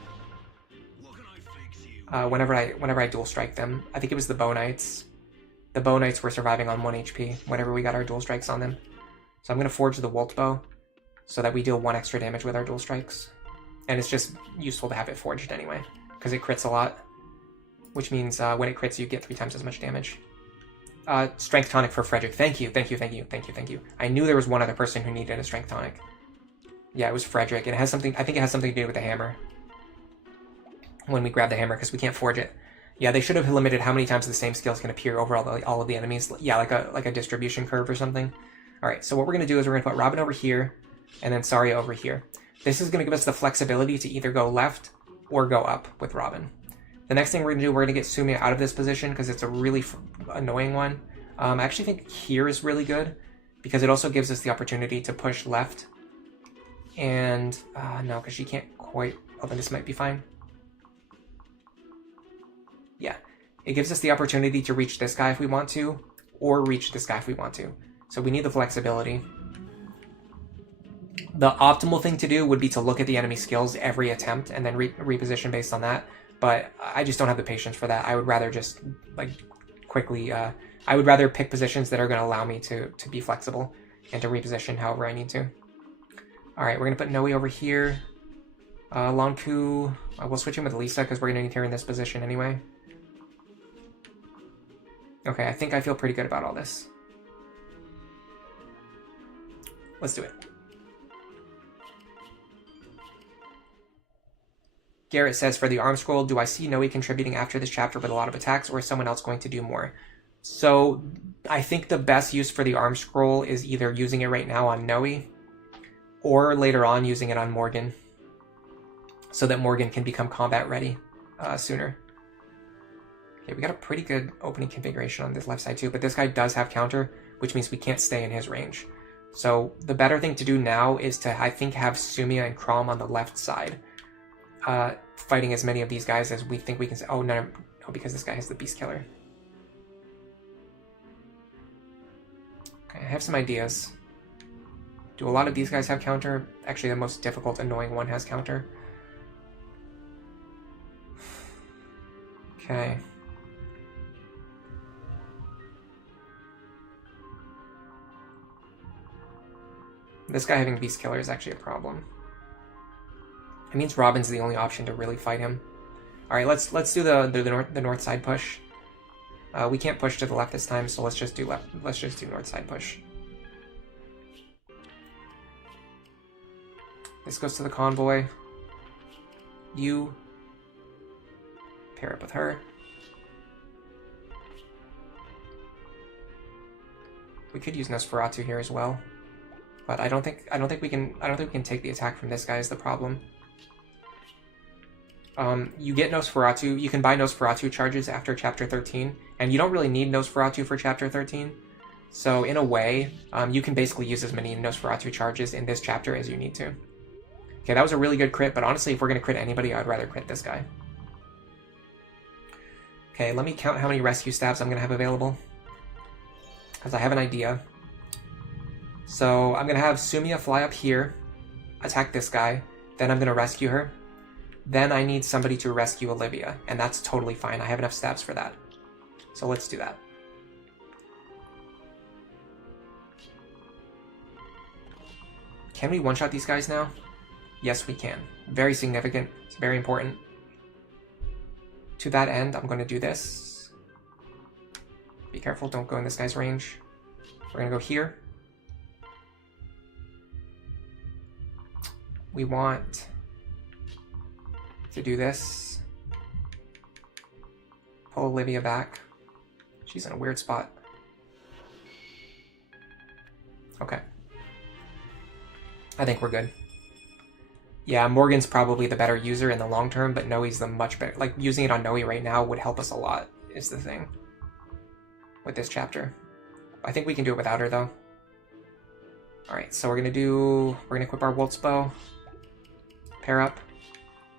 Whenever I dual strike them. I think it was the Bow Knights. The Bow Knights were surviving on 1 HP whenever we got our dual strikes on them. So I'm going to forge the Waltz Bow so that we deal 1 extra damage with our dual strikes. And it's just useful to have it forged anyway, because it crits a lot. Which means when it crits, you get 3 times as much damage. Strength Tonic for Frederick. Thank you. I knew there was one other person who needed a Strength Tonic. Yeah, it was Frederick. And it has something, I think it has something to do with the hammer. When we grab the hammer, because we can't forge it. Yeah, they should have limited how many times the same skills can appear over all of the enemies. Yeah, like a distribution curve or something. Alright, so what we're going to do is we're going to put Robin over here, and then Saria over here. This is going to give us the flexibility to either go left or go up with Robin. The next thing we're going to do, we're going to get Sumia out of this position because it's a really annoying one. I actually think here is really good because it also gives us the opportunity to push left. And, no, because she can't quite, although this might be fine. Yeah, it gives us the opportunity to reach this guy if we want to, or reach this guy if we want to. So we need the flexibility. The optimal thing to do would be to look at the enemy skills every attempt and then reposition based on that. But I just don't have the patience for that. I would rather just, like, quickly, I would rather pick positions that are going to allow me to be flexible and to reposition however I need to. Alright, we're going to put Noe over here. Long Ku, we'll switch him with Lisa because we're going to need her in this position anyway. Okay, I think I feel pretty good about all this. Let's do it. Garrett says, for the arm scroll, do I see Noe contributing after this chapter with a lot of attacks, or is someone else going to do more? So, I think the best use for the arm scroll is either using it right now on Noe, or later on using it on Morgan, so that Morgan can become combat ready sooner. Okay, we got a pretty good opening configuration on this left side too, but this guy does have counter, which means we can't stay in his range. So the better thing to do now is to, I think, have Sumia and Crom on the left side, fighting as many of these guys as we think we can. Oh no, because this guy has the Beast Killer. Okay, I have some ideas. Do a lot of these guys have counter? Actually, the most difficult, annoying one has counter. Okay. This guy having Beast Killer is actually a problem. It means Robin's the only option to really fight him. Alright, let's do the north side push. We can't push to the left this time, so let's just do north side push. This goes to the convoy. You pair up with her. We could use Nosferatu here as well. But I don't think we can take the attack from this guy is the problem. You get Nosferatu. You can buy Nosferatu charges after Chapter 13, and you don't really need Nosferatu for Chapter 13. So in a way, you can basically use as many Nosferatu charges in this chapter as you need to. Okay, that was a really good crit, but honestly, if we're going to crit anybody, I'd rather crit this guy. Okay, let me count how many rescue stabs I'm going to have available, because I have an idea. So I'm going to have Sumia fly up here, attack this guy, then I'm going to rescue her. Then I need somebody to rescue Olivia, and that's totally fine. I have enough stabs for that. So let's do that. Can we one-shot these guys now? Yes, we can. Very significant. It's very important. To that end, I'm going to do this. Be careful, don't go in this guy's range. We're going to go here. We want to do this. Pull Olivia back. She's in a weird spot. Okay. I think we're good. Yeah, Morgan's probably the better user in the long term, but Noe's the much better. Like, using it on Noe right now would help us a lot, is the thing. With this chapter. I think we can do it without her, though. Alright, so we're gonna equip our Wolf's Bow. Pair up.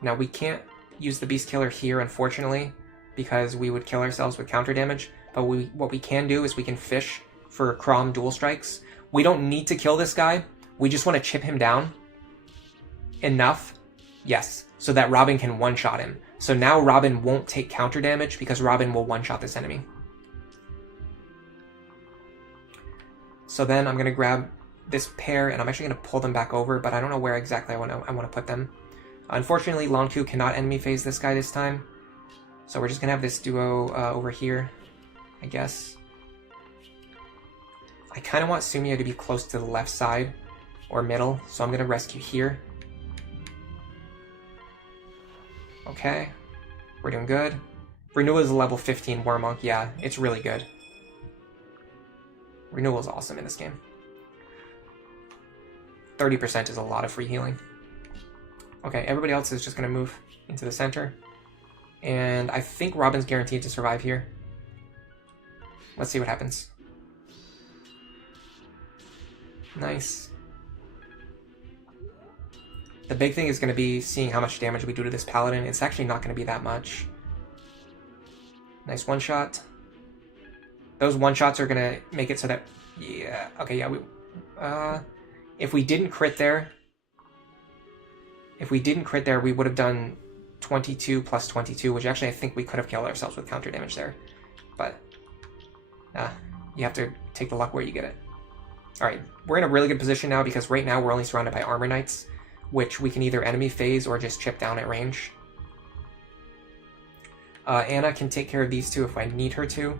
Now, we can't use the Beast Killer here, unfortunately, because we would kill ourselves with counter damage, but what we can do is we can fish for Crom dual strikes. We don't need to kill this guy, we just want to chip him down enough, yes, so that Robin can one-shot him. So now Robin won't take counter damage because Robin will one-shot this enemy. So then I'm going to grab this pair, and I'm actually going to pull them back over, but I don't know where exactly I want to put them. Unfortunately, Lonku cannot enemy phase this guy this time, so we're just going to have this duo over here, I guess. I kind of want Sumia to be close to the left side, or middle, so I'm going to rescue here. Okay, we're doing good. Renewal is a level 15 Warmonk, yeah, it's really good. Renewal is awesome in this game. 30% is a lot of free healing. Okay, everybody else is just going to move into the center. And I think Robin's guaranteed to survive here. Let's see what happens. Nice. The big thing is going to be seeing how much damage we do to this paladin. It's actually not going to be that much. Nice one-shot. Those one-shots are going to make it so that... Yeah, okay, yeah. If we didn't crit there... we would have done 22 plus 22, which actually I think we could have killed ourselves with counter damage there. But, you have to take the luck where you get it. Alright, we're in a really good position now because right now we're only surrounded by Armor Knights, which we can either enemy phase or just chip down at range. Anna can take care of these two if I need her to.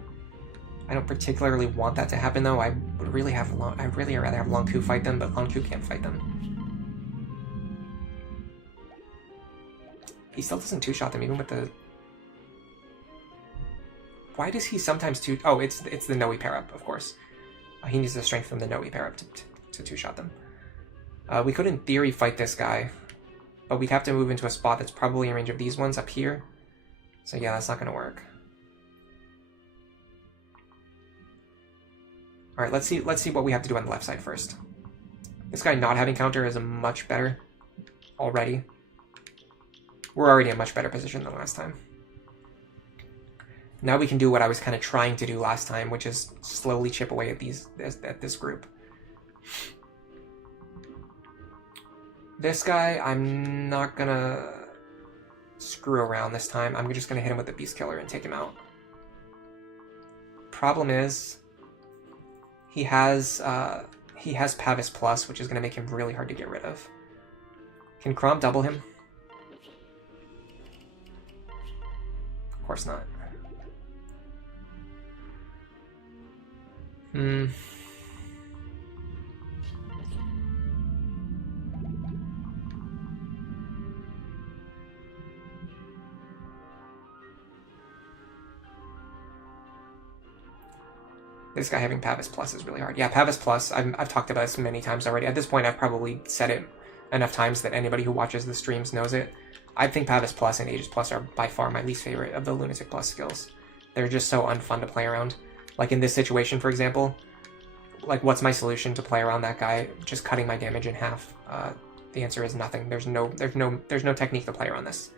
I don't particularly want that to happen though. I'd really rather have Lonku fight them, but Lonku can't fight them. He still doesn't two-shot them even with the... Why does he sometimes two... Oh, it's the Noe pair-up, of course. He needs the strength from the Noe pair-up to two-shot them. We could, in theory, fight this guy, but we'd have to move into a spot that's probably in range of these ones up here. So yeah, that's not going to work. All right, let's see what we have to do on the left side first. This guy not having counter is a much better already. We're already in a much better position than last time. Now we can do what I was kind of trying to do last time, which is slowly chip away at this group. This guy, I'm not gonna screw around this time. I'm just gonna hit him with the Beast Killer and take him out. Problem is, he has Pavis Plus, which is gonna make him really hard to get rid of. Can Crom double him? Of course not. This guy having Pavis Plus is really hard. Yeah, Pavis Plus, I've talked about this many times already. At this point, I've probably said it enough times that anybody who watches the streams knows it. I think Pavis Plus and Aegis Plus are by far my least favorite of the Lunatic Plus skills. They're just so unfun to play around. Like in this situation, for example, like what's my solution to play around that guy just cutting my damage in half? The answer is nothing. There's no technique to play around this.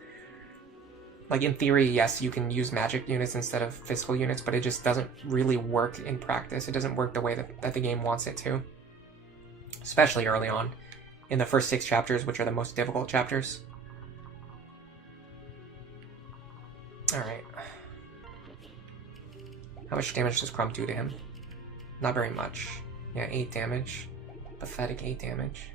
Like in theory, yes, you can use magic units instead of physical units, but it just doesn't really work in practice. It doesn't work the way that the game wants it to. Especially early on, in the first 6 chapters, which are the most difficult chapters. Alright. How much damage does Crumb do to him? Not very much. Yeah, 8 damage. Pathetic 8 damage.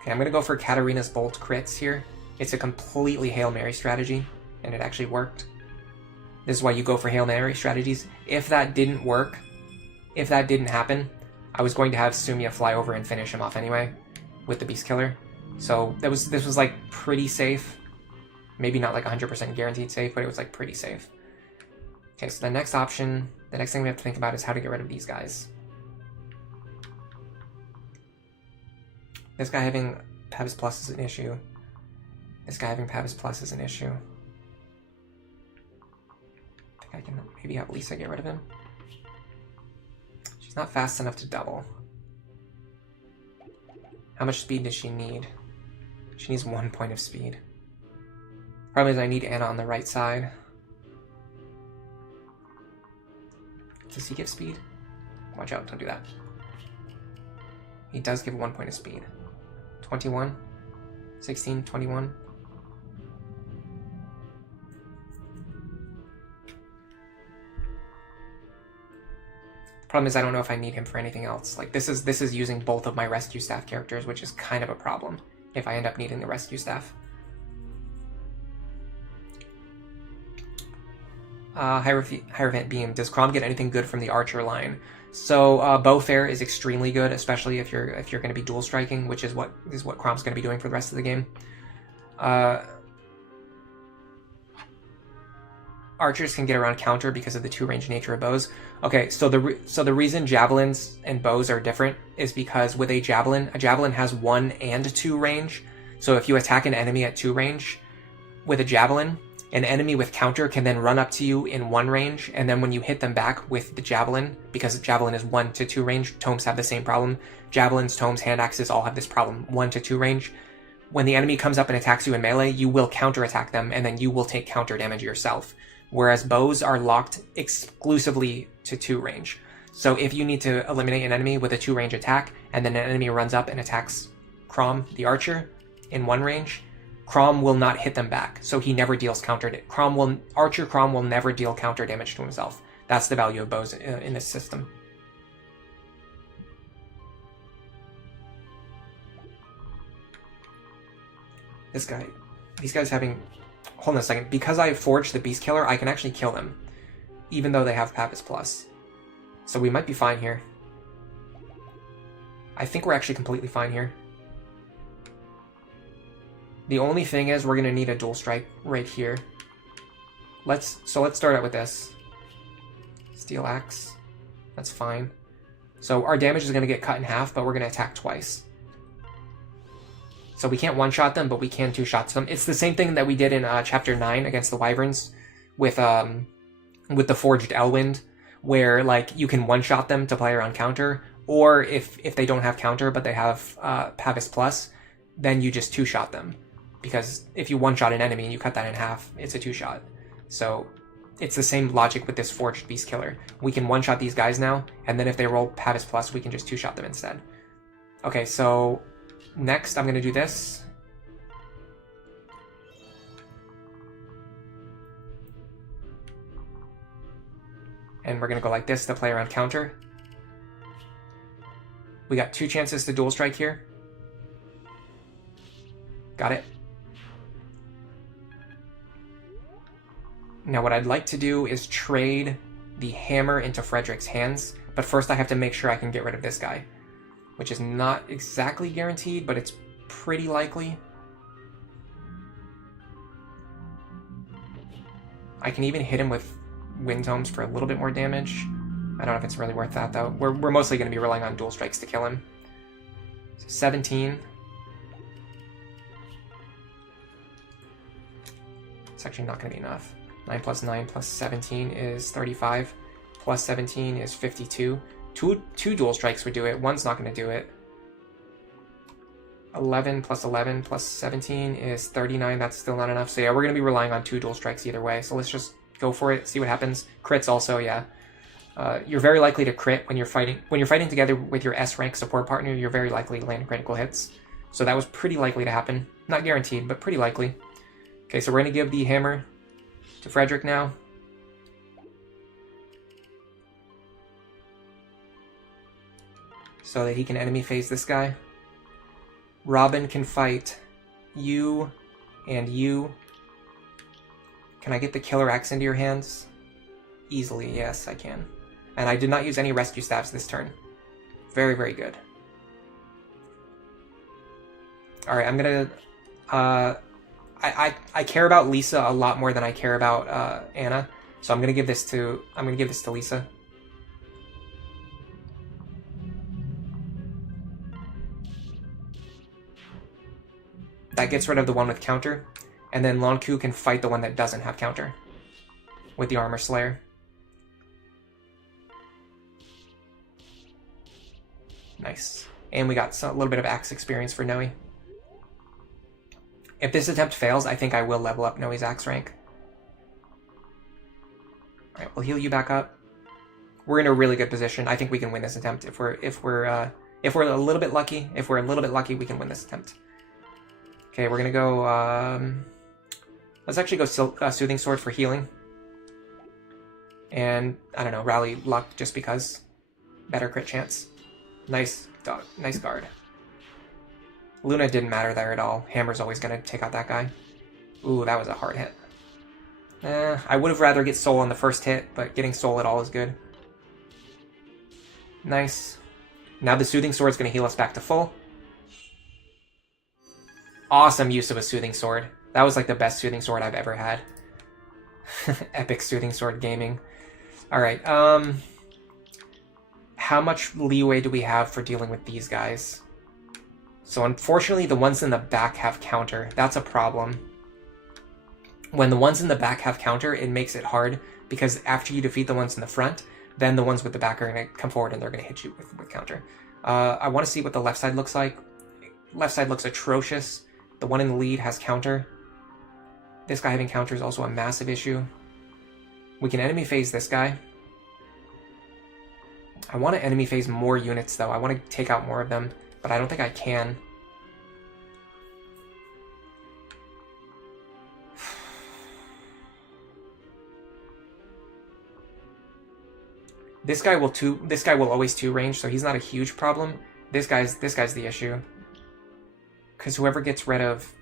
Okay, I'm going to go for Katarina's Bolt crits here. It's a completely Hail Mary strategy, and it actually worked. This is why you go for Hail Mary strategies. If that didn't work, if that didn't happen, I was going to have Sumia fly over and finish him off anyway with the Beast Killer. So this was like pretty safe. Maybe not like 100% guaranteed safe, but it was like pretty safe. Okay, so the next thing we have to think about is how to get rid of these guys. This guy having Pavis Plus is an issue. This guy having Pavis Plus is an issue. I think I can maybe have Lisa get rid of him. She's not fast enough to double. How much speed does she need? She needs 1 point of speed. Problem is I need Anna on the right side. Does he give speed? Watch out, don't do that. He does give 1 point of speed. 21, 16, 21. Problem is I don't know if I need him for anything else. Like this is using both of my rescue staff characters, which is kind of a problem if I end up needing the rescue staff. Hierophant Beam. Does Chrom get anything good from the Archer line? So Bowfair is extremely good, especially if you're going to be dual striking, which is what Chrom's going to be doing for the rest of the game. Archers can get around counter because of the 2-range nature of bows. Okay, so the reason javelins and bows are different is because with a javelin has 1 and 2 range. So if you attack an enemy at 2 range with a javelin, an enemy with counter can then run up to you in 1 range, and then when you hit them back with the javelin, because javelin is 1 to 2 range, tomes have the same problem. Javelins, tomes, hand axes all have this problem, 1 to 2 range. When the enemy comes up and attacks you in melee, you will counterattack them, and then you will take counter damage yourself. Whereas bows are locked exclusively to 2 range. So if you need to eliminate an enemy with a 2 range attack, and then an enemy runs up and attacks Chrom, the archer, in 1 range, Chrom will not hit them back, so he never deals counter. Archer Chrom will never deal counter damage to himself. That's the value of bows in this system. These guys having... Hold on a second. Because I forged the Beast Killer, I can actually kill them, even though they have Pavis Plus. So we might be fine here. I think we're actually completely fine here. The only thing is we're going to need a dual strike right here. Let's start out with this. Steel Axe. That's fine. So our damage is going to get cut in half, but we're going to attack twice. So we can't one-shot them, but we can two-shot them. It's the same thing that we did in Chapter 9 against the Wyverns with the Forged Elwind, where like you can one-shot them to play around counter, or if they don't have counter but they have Pavis Plus, then you just two-shot them. Because if you one-shot an enemy and you cut that in half, it's a two-shot. So it's the same logic with this Forged Beast Killer. We can one-shot these guys now, and then if they roll Pavis Plus, we can just two-shot them instead. Okay, so next I'm going to do this. And we're going to go like this to play around counter. We got 2 chances to dual strike here. Got it. Now what I'd like to do is trade the hammer into Frederick's hands, but first I have to make sure I can get rid of this guy, which is not exactly guaranteed, but it's pretty likely. I can even hit him with Wind Tomes for a little bit more damage. I don't know if it's really worth that, though. We're mostly going to be relying on dual strikes to kill him. So 17. It's actually not going to be enough. 9 plus 9 plus 17 is 35. Plus 17 is 52. Two dual strikes would do it. One's not going to do it. 11 plus 11 plus 17 is 39. That's still not enough. So yeah, we're going to be relying on 2 dual strikes either way. So let's just go for it, see what happens. Crits also, yeah. You're very likely to crit when you're fighting. When you're fighting together with your S rank support partner, you're very likely to land critical hits. So that was pretty likely to happen. Not guaranteed, but pretty likely. Okay, so we're going to give the hammer to Frederick now. So that he can enemy phase this guy. Robin can fight you and you. Can I get the Killer Axe into your hands? Easily, yes, I can. And I did not use any rescue staves this turn. Very, very good. Alright, I'm gonna... I care about Lisa a lot more than I care about Anna. So I'm gonna give this to Lisa. That gets rid of the one with counter. And then Lonku can fight the one that doesn't have counter. With the Armor Slayer. Nice. And we got a little bit of axe experience for Noe. If this attempt fails, I think I will level up Noe's axe rank. Alright, we'll heal you back up. We're in a really good position. I think we can win this attempt if we're a little bit lucky. If we're a little bit lucky, we can win this attempt. Okay, we're gonna go. Let's actually go Soothing Sword for healing. And I don't know, Rally Luck just because. Better crit chance. Nice dog. Nice guard. Luna didn't matter there at all. Hammer's always gonna take out that guy. Ooh, that was a hard hit. I would have rather get soul on the first hit, but getting soul at all is good. Nice. Now the Soothing Sword is gonna heal us back to full. Awesome use of a Soothing Sword. That was like the best Soothing Sword I've ever had. Epic Soothing Sword gaming. Alright, how much leeway do we have for dealing with these guys? So unfortunately, the ones in the back have counter. That's a problem. When the ones in the back have counter, it makes it hard, because after you defeat the ones in the front, then the ones with the back are going to come forward and they're going to hit you with counter. I want to see what the left side looks like. Left side looks atrocious. The one in the lead has counter. This guy having counter is also a massive issue. We can enemy phase this guy. I want to enemy phase more units, though. I want to take out more of them, but I don't think I can. This guy will always 2 range, so he's not a huge problem. This guy's the issue. Because whoever gets rid of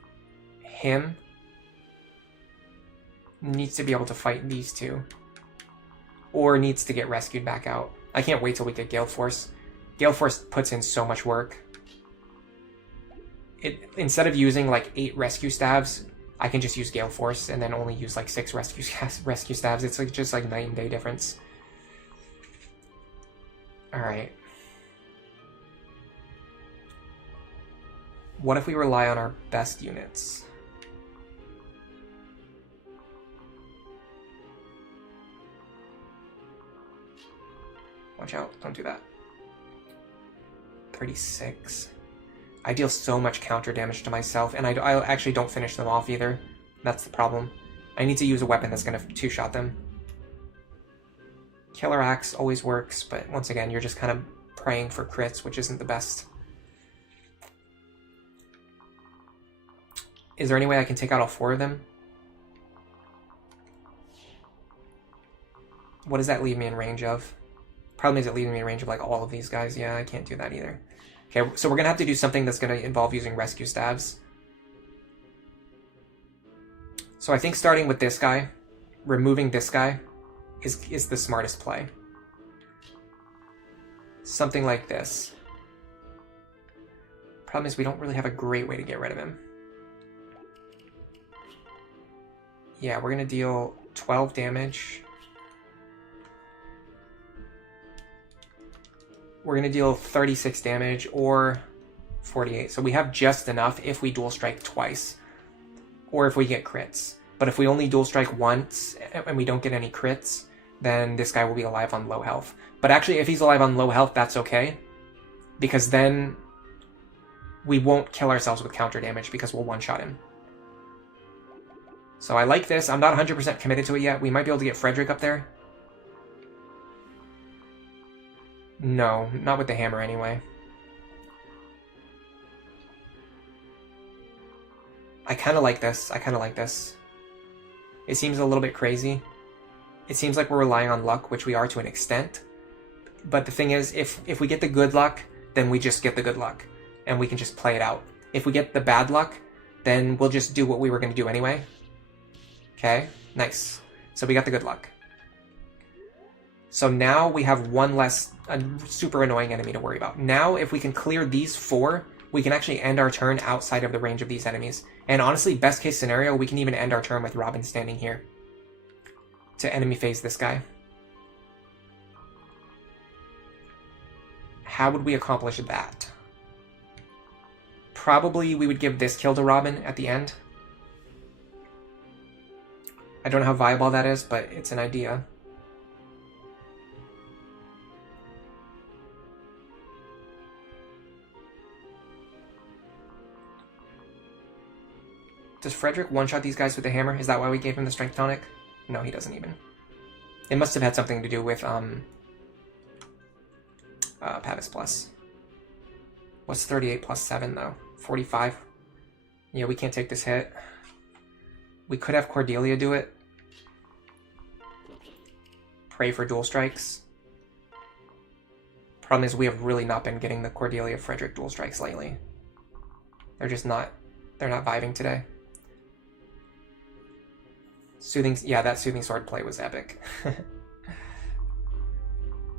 him needs to be able to fight these two. Or needs to get rescued back out. I can't wait till we get Gale Force. Gale Force puts in so much work. Instead of using like 8 rescue staves, I can just use Gale Force and then only use like 6 rescue staves. It's like just like night and day difference. Alright. What if we rely on our best units? Watch out, don't do that. 36. I deal so much counter damage to myself, and I actually don't finish them off either. That's the problem. I need to use a weapon that's going to 2-shot them. Killer Axe always works, but once again, you're just kind of praying for crits, which isn't the best. Is there any way I can take out all 4 of them? What does that leave me in range of? Problem is it leaving me in range of like all of these guys. Yeah, I can't do that either. Okay, so we're going to have to do something that's going to involve using rescue staves. So I think starting with this guy, removing this guy, is the smartest play. Something like this. Problem is we don't really have a great way to get rid of him. Yeah, we're going to deal 12 damage. we're going to deal 36 damage or 48. So we have just enough if we dual strike twice or if we get crits. But if we only dual strike once and we don't get any crits, then this guy will be alive on low health. But actually, if he's alive on low health, that's okay, because then we won't kill ourselves with counter damage because we'll one-shot him. So I like this. I'm not 100% committed to it yet. We might be able to get Frederick up there. No, not with the hammer anyway. I kind of like this. I kind of like this. It seems a little bit crazy. It seems like we're relying on luck, which we are to an extent. But the thing is, if we get the good luck, then we just get the good luck. And we can just play it out. If we get the bad luck, then we'll just do what we were going to do anyway. Okay, nice. So we got the good luck. So now we have one less super annoying enemy to worry about. Now, if we can clear these 4, we can actually end our turn outside of the range of these enemies. And honestly, best case scenario, we can even end our turn with Robin standing here to enemy phase this guy. How would we accomplish that? Probably we would give this kill to Robin at the end. I don't know how viable that is, but it's an idea. Does Frederick one-shot these guys with the hammer? Is that why we gave him the strength tonic? No, he doesn't even. It must have had something to do with Pavis Plus. What's 38 plus 7, though? 45? Yeah, we can't take this hit. We could have Cordelia do it. Pray for dual strikes. Problem is, we have really not been getting the Cordelia Frederick dual strikes lately. They're just not... They're not vibing today. Soothing... Yeah, that Soothing Sword play was epic.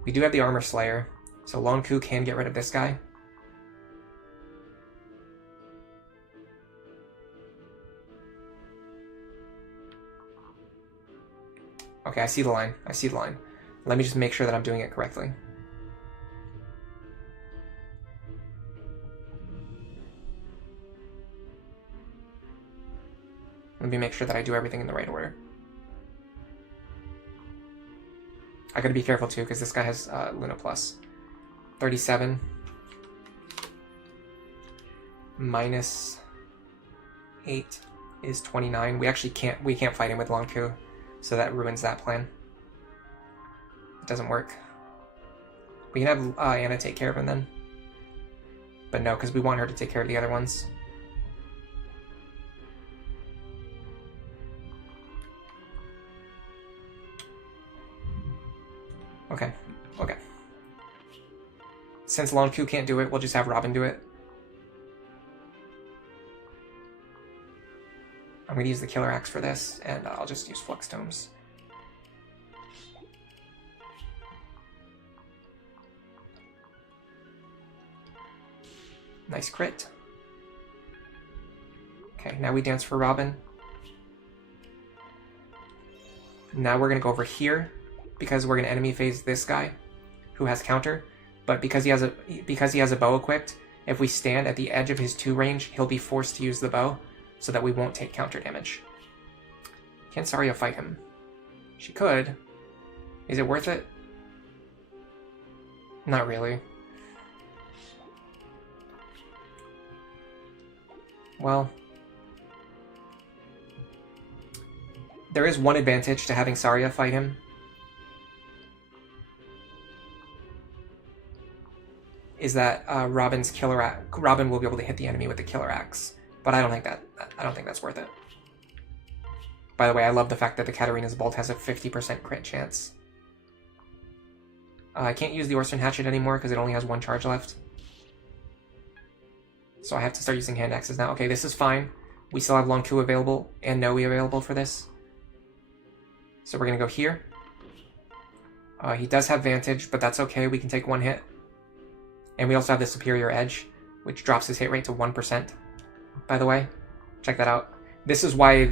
We do have the Armor Slayer, so Long Ku can get rid of this guy. Okay, I see the line. I see the line. Let me just make sure that I'm doing it correctly. Let me make sure that I do everything in the right order. I gotta be careful too, because this guy has Luna Plus. 37. Minus 8 is 29. We actually can't fight him with Long Ku. So that ruins that plan. It doesn't work. We can have Anna take care of him then. But no, because we want her to take care of the other ones. Okay, okay. Since Long Ku can't do it, we'll just have Robin do it. I'm going to use the Killer Axe for this, and I'll just use Flux Tomes. Nice crit. Okay, now we dance for Robin. Now we're going to go over here, because we're going to enemy phase this guy, who has counter. But because he has a bow equipped, if we stand at the edge of his 2 range, he'll be forced to use the bow, so that we won't take counter damage. Can Saria fight him? She could. Is it worth it? Not really. Well, there is one advantage to having Saria fight him. Is that Robin will be able to hit the enemy with the Killer Axe. But I don't think that's worth it. By the way, I love the fact that the Katarina's Bolt has a 50% crit chance. I can't use the Orson Hatchet anymore because it only has 1 charge left. So I have to start using hand axes now. Okay, this is fine. We still have Long Ku available and Noe available for this. So we're going to go here. He does have Vantage, but that's okay. We can take 1 hit. And we also have the Superior Edge, which drops his hit rate to 1%. By the way, check that out. This is why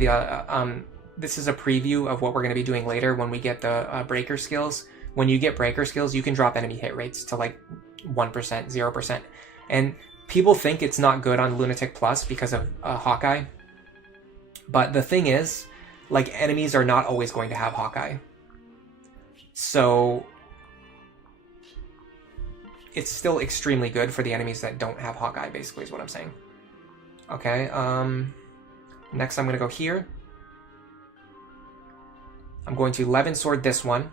this is a preview of what we're going to be doing later when we get the breaker skills. When you get breaker skills, you can drop enemy hit rates to like 1%, 0%. And people think it's not good on Lunatic Plus because of Hawkeye. But the thing is, like, enemies are not always going to have Hawkeye. So it's still extremely good for the enemies that don't have Hawkeye, basically, is what I'm saying. Okay, next I'm going to go here. I'm going to Levin Sword this one.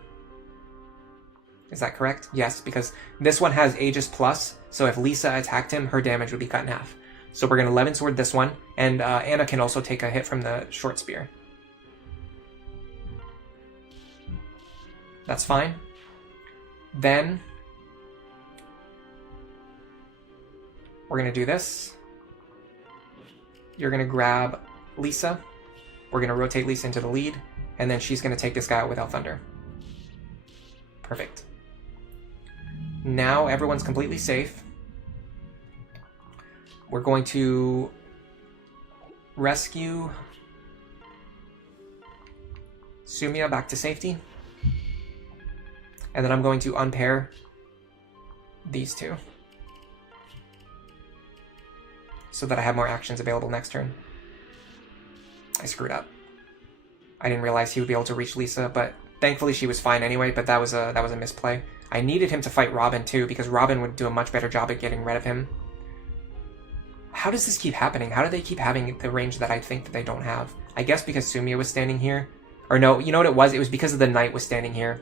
Is that correct? Yes, because this one has Aegis Plus, so if Lisa attacked him, her damage would be cut in half. So we're going to Levin Sword this one, and Anna can also take a hit from the short spear. That's fine. Then we're going to do this. You're going to grab Lisa. We're going to rotate Lisa into the lead, and then she's going to take this guy out without Thunder. Perfect. Now everyone's completely safe. We're going to rescue Sumia back to safety. And then I'm going to unpair these two, so that I have more actions available next turn. I screwed up. I didn't realize he would be able to reach Lisa, but thankfully she was fine anyway, but that was a misplay. I needed him to fight Robin too, because Robin would do a much better job at getting rid of him. How does this keep happening? How do they keep having the range that I think that they don't have? I guess because Sumia was standing here. Or no, you know what it was? It was because of the knight was standing here.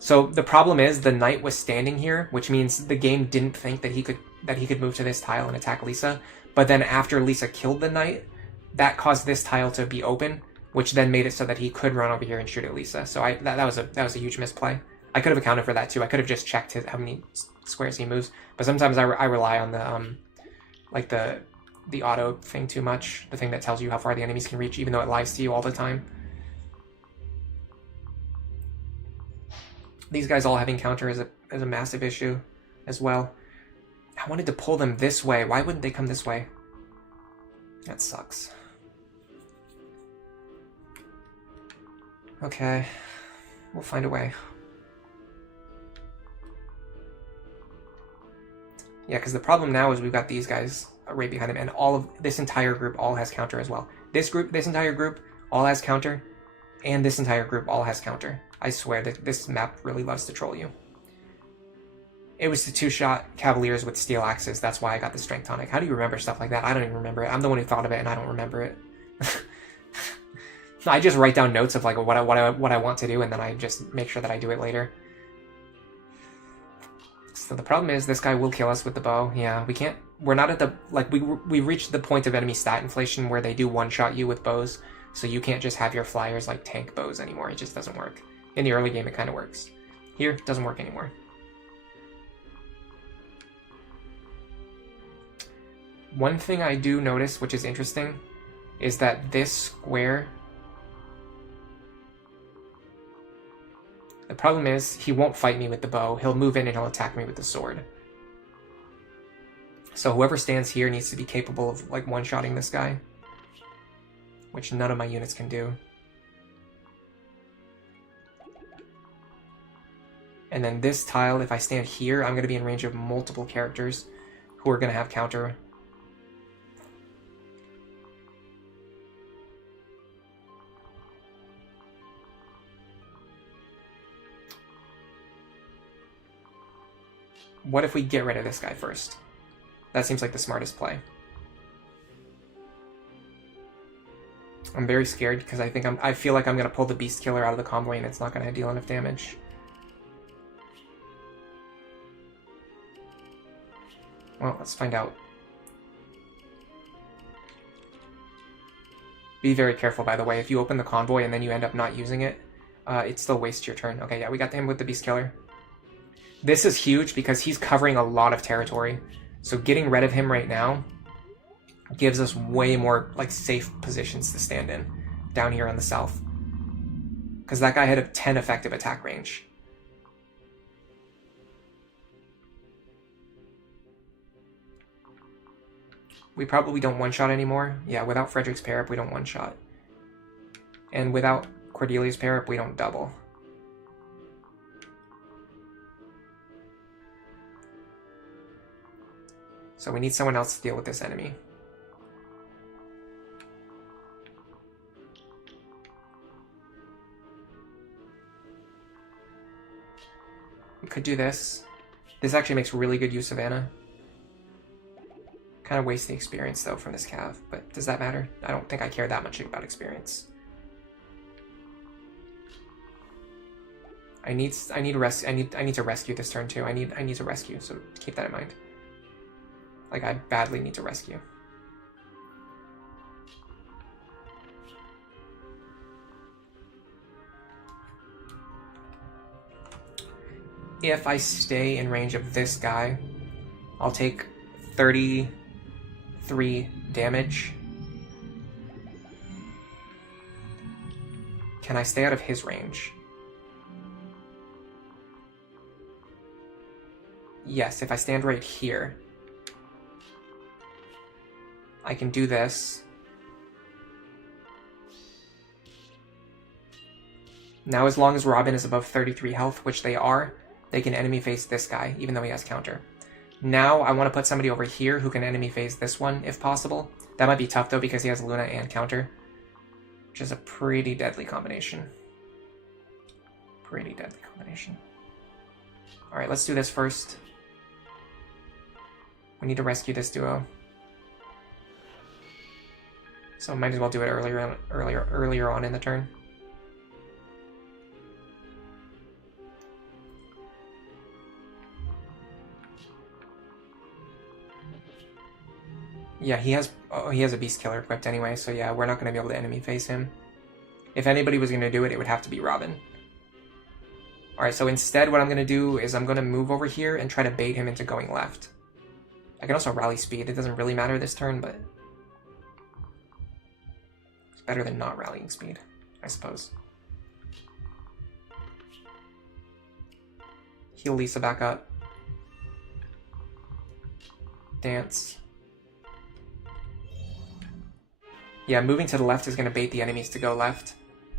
So the problem is the knight was standing here, which means the game didn't think that he could move to this tile and attack Lisa. But then after Lisa killed the knight, that caused this tile to be open, which then made it so that he could run over here and shoot at Lisa. So that was a huge misplay. I could have accounted for that too. I could have just checked how many squares he moves. But sometimes I rely on the the auto thing too much, the thing that tells you how far the enemies can reach, even though it lies to you all the time. These guys all having counter is a massive issue as well. I wanted to pull them this way. Why wouldn't they come this way? That sucks. Okay, we'll find a way. Yeah, because the problem now is we've got these guys right behind him, and all of this entire group all has counter as well. This entire group all has counter, and this entire group all has counter. I swear that this map really loves to troll you. It was the two-shot Cavaliers with steel axes. That's why I got the strength tonic. How do you remember stuff like that? I don't even remember it. I'm the one who thought of it, and I don't remember it. I just write down notes of like what I want to do, and then I just make sure that I do it later. So the problem is this guy will kill us with the bow. Yeah, we can't. We're not at the we reached the point of enemy stat inflation where they do one-shot you with bows, so you can't just have your flyers like tank bows anymore. It just doesn't work. In the early game, it kind of works. Here, it doesn't work anymore. One thing I do notice, which is interesting, is that this square... The problem is, he won't fight me with the bow. He'll move in and he'll attack me with the sword. So whoever stands here needs to be capable of like one-shotting this guy, which none of my units can do. And then this tile, if I stand here, I'm going to be in range of multiple characters who are going to have counter. What if we get rid of this guy first? That seems like the smartest play. I'm very scared because I feel like I'm going to pull the Beast Killer out of the convoy and it's not going to deal enough damage. Well, let's find out. Be very careful, by the way. If you open the convoy and then you end up not using it, it still wastes your turn. Okay, yeah, we got him with the Beast Killer. This is huge because he's covering a lot of territory. So getting rid of him right now gives us way more like safe positions to stand in down here on the south. Because that guy had a 10 effective attack range. We probably don't one-shot anymore. Yeah, without Frederick's pair-up, we don't one-shot. And without Cordelia's pair-up, we don't double. So we need someone else to deal with this enemy. We could do this. This actually makes really good use of Anna. Kind of waste the experience though from this cav, but does that matter? I don't think I care that much about experience. I need to rescue this turn too. I need to rescue, so keep that in mind. Like, I badly need to rescue. If I stay in range of this guy, I'll take 33 damage. Can I stay out of his range? Yes, if I stand right here. I can do this. Now, as long as Robin is above 33 health, which they are, they can enemy face this guy, even though he has counter. Now, I want to put somebody over here who can enemy face this one, if possible. That might be tough, though, because he has Luna and counter, which is a pretty deadly combination. Pretty deadly combination. Alright, let's do this first. We need to rescue this duo. So might as well do it earlier on in the turn. Yeah, he has a Beast Killer equipped anyway, so yeah, we're not going to be able to enemy face him. If anybody was going to do it, it would have to be Robin. Alright, so instead what I'm going to do is I'm going to move over here and try to bait him into going left. I can also rally speed. It doesn't really matter this turn, but it's better than not rallying speed, I suppose. Heal Lisa back up. Dance. Yeah, moving to the left is going to bait the enemies to go left,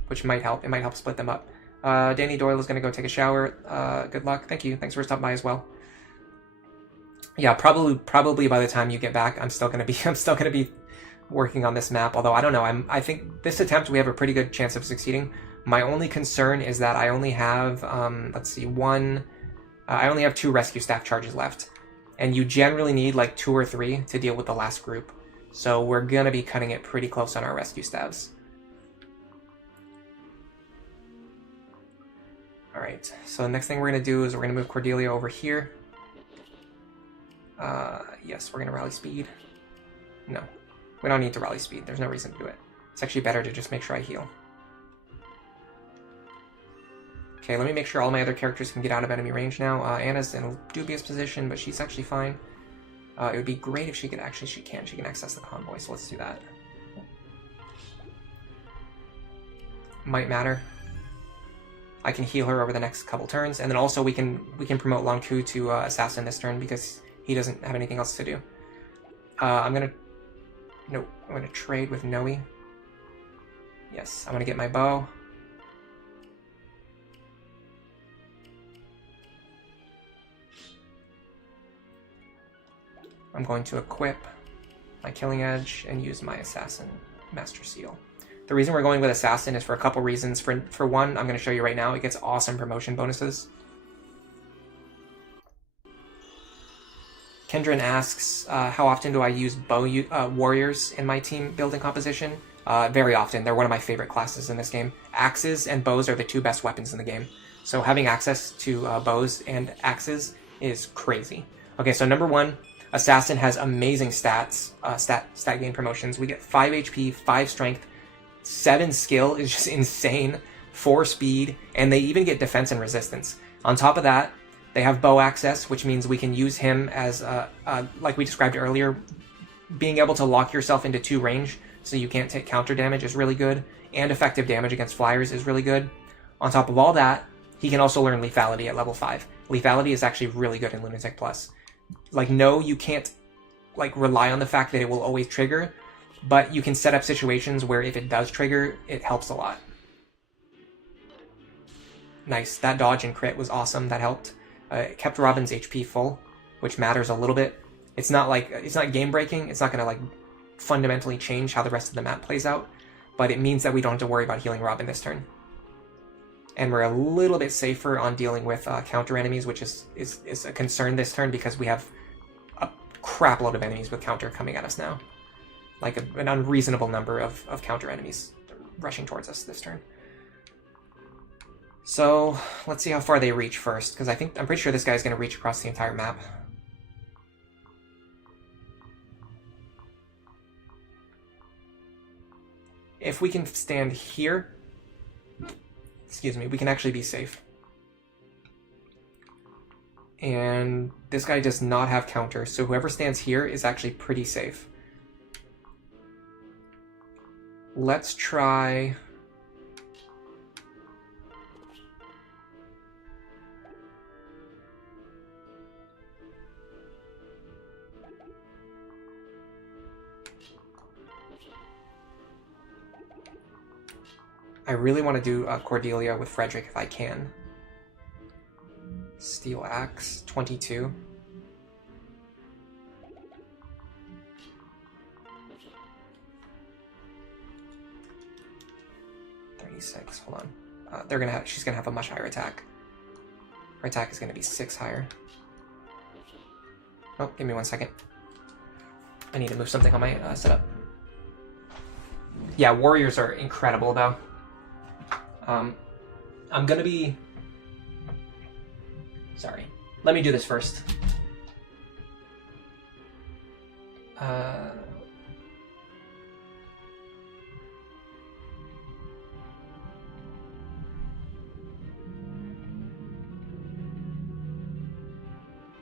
which might help. It might help split them up. Danny Doyle is going to go take a shower. Good luck. Thank you. Thanks for stopping by as well. Yeah, probably by the time you get back, I'm still gonna be working on this map. Although I don't know, I think this attempt we have a pretty good chance of succeeding. My only concern is that I only have let's see, I only have 2 rescue staff charges left, and you generally need like 2 or 3 to deal with the last group. So we're gonna be cutting it pretty close on our rescue staffs. All right, so the next thing we're gonna do is we're gonna move Cordelia over here. Yes, we're gonna rally speed. No, we don't need to rally speed. There's no reason to do it. It's actually better to just make sure I heal. Okay, let me make sure all my other characters can get out of enemy range now. Anna's in a dubious position, but she's actually fine. It would be great if she could actually, she can access the convoy, so let's do that. Might matter. I can heal her over the next couple turns, and then also we can promote Lonku to assassin this turn because he doesn't have anything else to do. I'm gonna trade with Noe. Yes, I'm gonna get my bow. I'm going to equip my Killing Edge and use my Assassin Master Seal. The reason we're going with Assassin is for a couple reasons. For one, I'm going to show you right now, it gets awesome promotion bonuses. Kendrin asks, how often do I use warriors in my team building composition? Very often. They're one of my favorite classes in this game. Axes and bows are the 2 best weapons in the game. So having access to bows and axes is crazy. Okay, so number 1, Assassin has amazing stats, stat gain promotions. We get 5 HP, 5 strength, 7 skill is just insane, 4 speed, and they even get defense and resistance. On top of that, they have bow access, which means we can use him as, like we described earlier, being able to lock yourself into 2 range so you can't take counter damage is really good, and effective damage against flyers is really good. On top of all that, he can also learn lethality at level 5. Lethality is actually really good in Lunatic Plus. Like, no, you can't, like, rely on the fact that it will always trigger, but you can set up situations where if it does trigger, it helps a lot. Nice. That dodge and crit was awesome. That helped. It kept Robin's HP full, which matters a little bit. It's not game breaking. It's not going to like fundamentally change how the rest of the map plays out, but it means that we don't have to worry about healing Robin this turn. And we're a little bit safer on dealing with counter enemies, which is a concern this turn because we have a crap load of enemies with counter coming at us now. Like an unreasonable number of counter enemies rushing towards us this turn. So let's see how far they reach first, because I'm pretty sure this guy's going to reach across the entire map. If we can stand here, excuse me, we can actually be safe. And this guy does not have counter, so whoever stands here is actually pretty safe. Let's try... I really want to do Cordelia with Frederick if I can. Steel Axe, 22. Hold on. She's gonna have a much higher attack. Her attack is gonna be 6 higher. Oh, give me 1 second. I need to move something on my setup. Yeah, warriors are incredible though. I'm gonna be... Sorry. Let me do this first.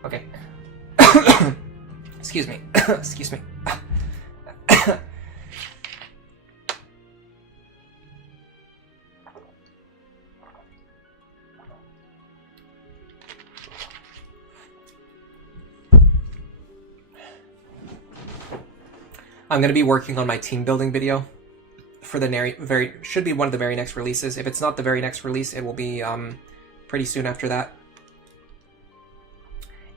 Okay. Excuse me. Excuse me. I'm going to be working on my team building video for the should be one of the very next releases. If it's not the very next release, it will be pretty soon after that.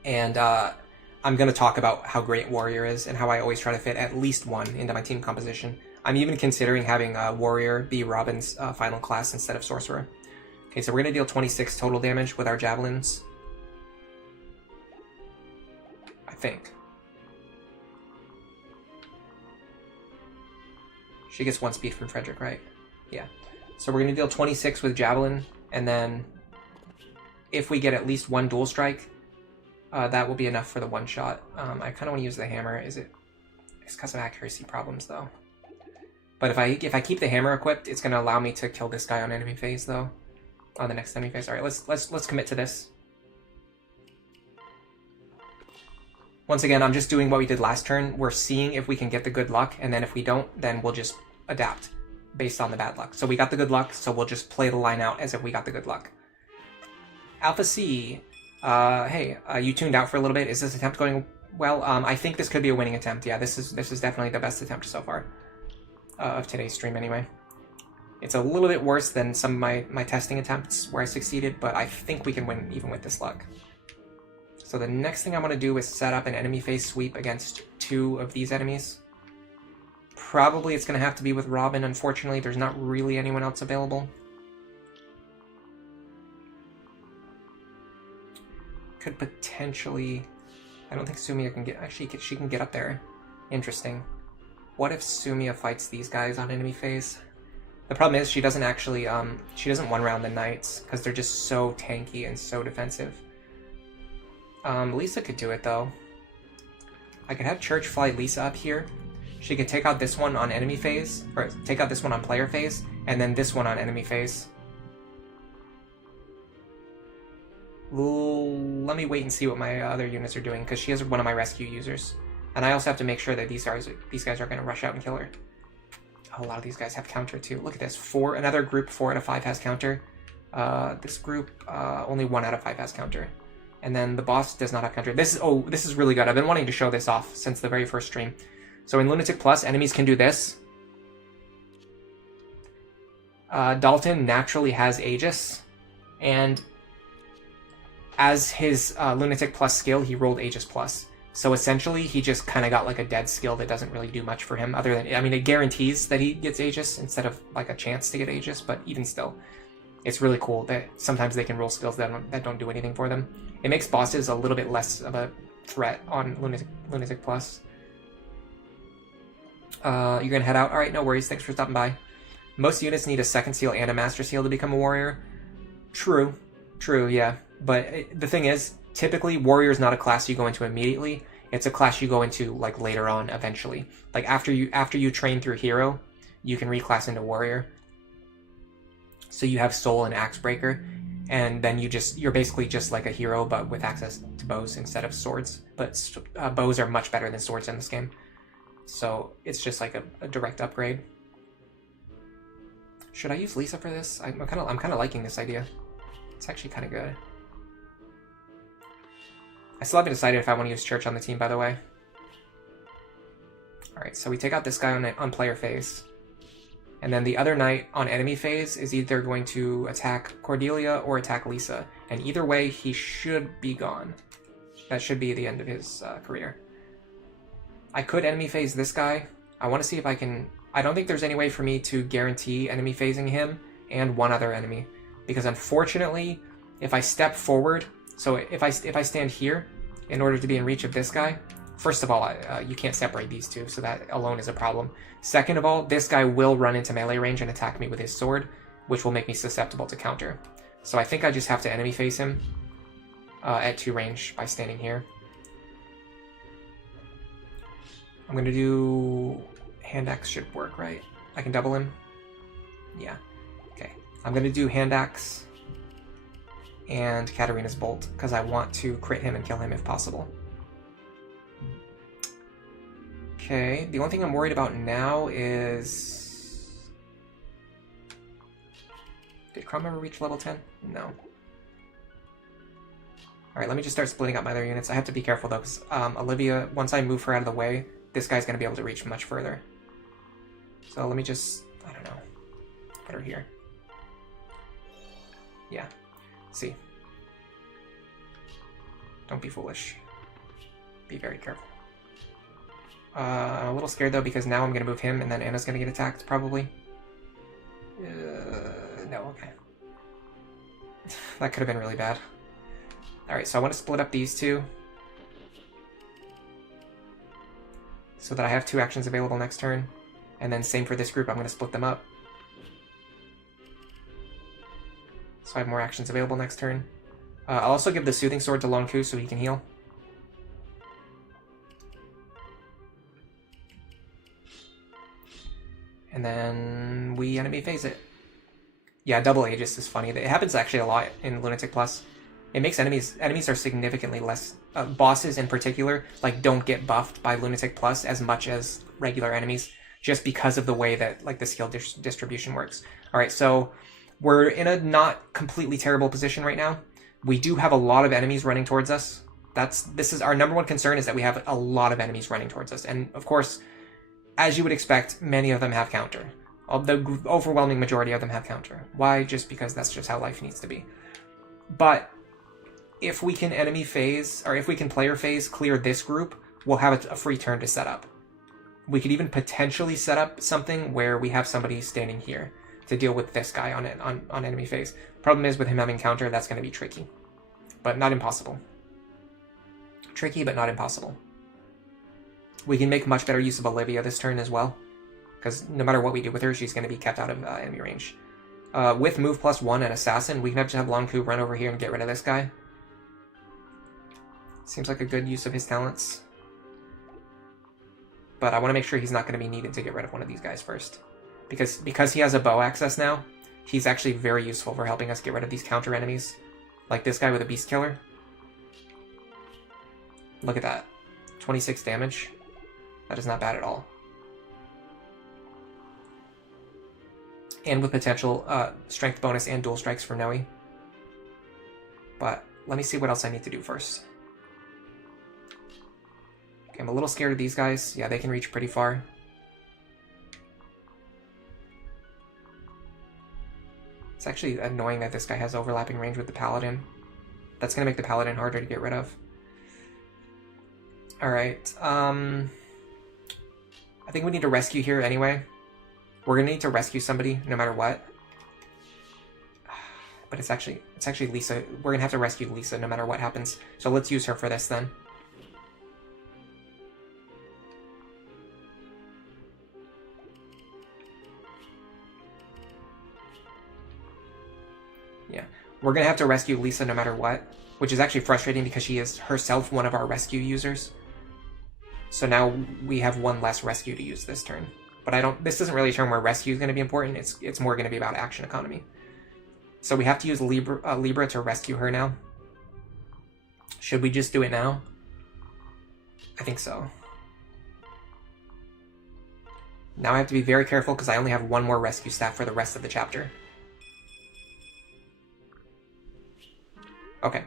And I'm going to talk about how great Warrior is and how I always try to fit at least one into my team composition. I'm even considering having Warrior be Robin's final class instead of Sorcerer. Okay, so we're going to deal 26 total damage with our Javelins. I think. She gets 1 speed from Frederick, right? Yeah. So we're going to deal 26 with Javelin, and then if we get at least 1 dual strike, that will be enough for the 1-shot. I kind of want to use the hammer. It's because of accuracy problems, though. But if I keep the hammer equipped, it's going to allow me to kill this guy on enemy phase, though. On the next enemy phase. All right, let's commit to this. Once again, I'm just doing what we did last turn. We're seeing if we can get the good luck, and then if we don't, then we'll just adapt based on the bad luck. So we got the good luck, so we'll just play the line out as if we got the good luck. Alpha C, hey, you tuned out for a little bit. Is this attempt going well? I think this could be a winning attempt. Yeah, this is definitely the best attempt so far of today's stream anyway. It's a little bit worse than some of my testing attempts where I succeeded, but I think we can win even with this luck. So the next thing I want to do is set up an enemy phase sweep against 2 of these enemies. Probably it's going to have to be with Robin. Unfortunately, there's not really anyone else available. Could potentially... I don't think Sumia can get... Actually, she can get up there. Interesting. What if Sumia fights these guys on enemy phase? The problem is she doesn't actually... she doesn't one-round the Knights, because they're just so tanky and so defensive. Lisa could do it, though. I could have Cherche fly Lisa up here. She could take out this one on enemy phase, or take out this one on player phase, and then this one on enemy phase. Let me wait and see what my other units are doing, because she is one of my rescue users. And I also have to make sure that these guys are going to rush out and kill her. Oh, a lot of these guys have counter, too. Look at this. Another group 4 out of 5 has counter. This group, only 1 out of 5 has counter. And then the boss does not have counter. This is really good. I've been wanting to show this off since the very first stream. So in Lunatic Plus, enemies can do this. Dalton naturally has Aegis, and as his Lunatic Plus skill, he rolled Aegis Plus. So essentially, he just kind of got like a dead skill that doesn't really do much for him other than, I mean, it guarantees that he gets Aegis instead of like a chance to get Aegis, but even still, it's really cool that sometimes they can roll skills that don't do anything for them. It makes bosses a little bit less of a threat on Lunatic Plus. You're gonna head out? Alright, no worries, thanks for stopping by. Most units need a second seal and a master seal to become a warrior. True, yeah. But the thing is, typically warrior is not a class you go into immediately. It's a class you go into like later on eventually. Like after you train through hero, you can reclass into warrior. So you have soul and axe breaker, and then you're basically just like a hero but with access to bows instead of swords. But bows are much better than swords in this game. So it's just like a direct upgrade. Should I use Lisa for this? I'm kind of liking this idea. It's actually kind of good. I still haven't decided if I want to use Cherche on the team, by the way. Alright, so we take out this guy on player phase. And then the other knight on enemy phase is either going to attack Cordelia or attack Lisa. And either way, he should be gone. That should be the end of his career. I could enemy phase this guy. I want to see if I can... I don't think there's any way for me to guarantee enemy phasing him and one other enemy. Because unfortunately, if I step forward... So if I stand here, in order to be in reach of this guy, first of all, you can't separate these two, so that alone is a problem. Second of all, this guy will run into melee range and attack me with his sword, which will make me susceptible to counter. So I think I just have to enemy face him at 2 range by standing here. I'm going to do... Hand axe should work, right? I can double him? Yeah. Okay. I'm going to do hand axe and Katarina's Bolt, because I want to crit him and kill him if possible. Okay, the only thing I'm worried about now is... Did Crumb ever reach level 10? No. Alright, let me just start splitting up my other units. I have to be careful though, because Olivia, once I move her out of the way, this guy's going to be able to reach much further. So let me just, I don't know, put her here. Yeah. See. Don't be foolish. Be very careful. I'm a little scared though because now I'm going to move him and then Anna's going to get attacked probably. No, okay. That could have been really bad. Alright, so I want to split up these two so that I have 2 actions available next turn. And then same for this group, I'm going to split them up. So I have more actions available next turn. I'll also give the Soothing Sword to Lon Ku so he can heal. And then we enemy phase it. Yeah, double Aegis is funny. It happens actually a lot in Lunatic Plus. It makes enemies are significantly less... bosses in particular, like, don't get buffed by Lunatic Plus as much as regular enemies, just because of the way that, like, the skill distribution works. Alright, so we're in a not completely terrible position right now. We do have a lot of enemies running towards us. This is our number one concern, is that we have a lot of enemies running towards us. And, of course, as you would expect, many of them have counter. The overwhelming majority of them have counter. Why? Just because that's just how life needs to be. But if we can enemy phase, or if we can player phase clear this group, we'll have a free turn to set up. We could even potentially set up something where we have somebody standing here to deal with this guy on enemy phase. Problem is, with him having counter, that's going to be tricky. But not impossible. Tricky, but not impossible. We can make much better use of Olivia this turn as well, because no matter what we do with her, she's going to be kept out of enemy range. With move +1 and assassin, we can just have Lon Ku run over here and get rid of this guy. Seems like a good use of his talents. But I want to make sure he's not going to be needed to get rid of one of these guys first. Because he has a bow access now, he's actually very useful for helping us get rid of these counter enemies. Like this guy with a beast killer. Look at that. 26 damage. That is not bad at all. And with potential strength bonus and dual strikes for Noe. But let me see what else I need to do first. Okay, I'm a little scared of these guys. Yeah, they can reach pretty far. It's actually annoying that this guy has overlapping range with the Paladin. That's going to make the Paladin harder to get rid of. Alright, I think we need to rescue here anyway. We're gonna need to rescue somebody no matter what. But it's actually Lisa. We're gonna have to rescue Lisa no matter what happens. So let's use her for this then. Yeah, we're gonna have to rescue Lisa no matter what, which is actually frustrating because she is herself one of our rescue users. So now we have one less rescue to use this turn. But this isn't really a turn where rescue is going to be important. It's more going to be about action economy. So we have to use Libra to rescue her now. Should we just do it now? I think so. Now I have to be very careful because I only have one more rescue staff for the rest of the chapter. Okay.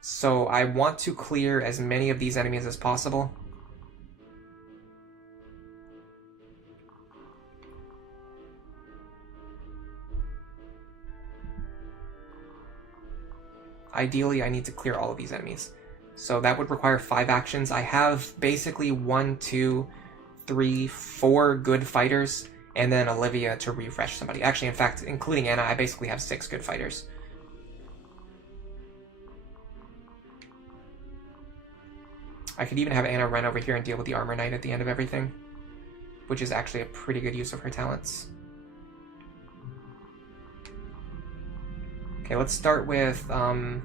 So I want to clear as many of these enemies as possible. Ideally, I need to clear all of these enemies. So that would require 5 actions. I have basically 1, 2, 3, 4 good fighters, and then Olivia to refresh somebody. Actually, in fact, including Anna, I basically have 6 good fighters. I could even have Anna run over here and deal with the Armor Knight at the end of everything, which is actually a pretty good use of her talents. Okay, let's start with, 37.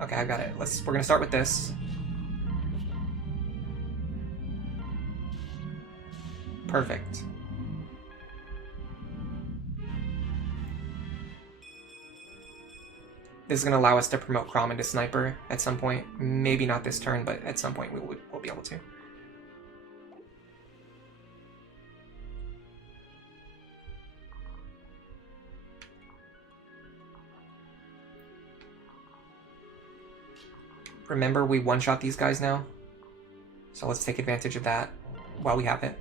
Okay, I got it. We're gonna start with this. Perfect. This is going to allow us to promote Crom into Sniper at some point. Maybe not this turn, but at some point we'll be able to. Remember, we one-shot these guys now. So let's take advantage of that while we have it.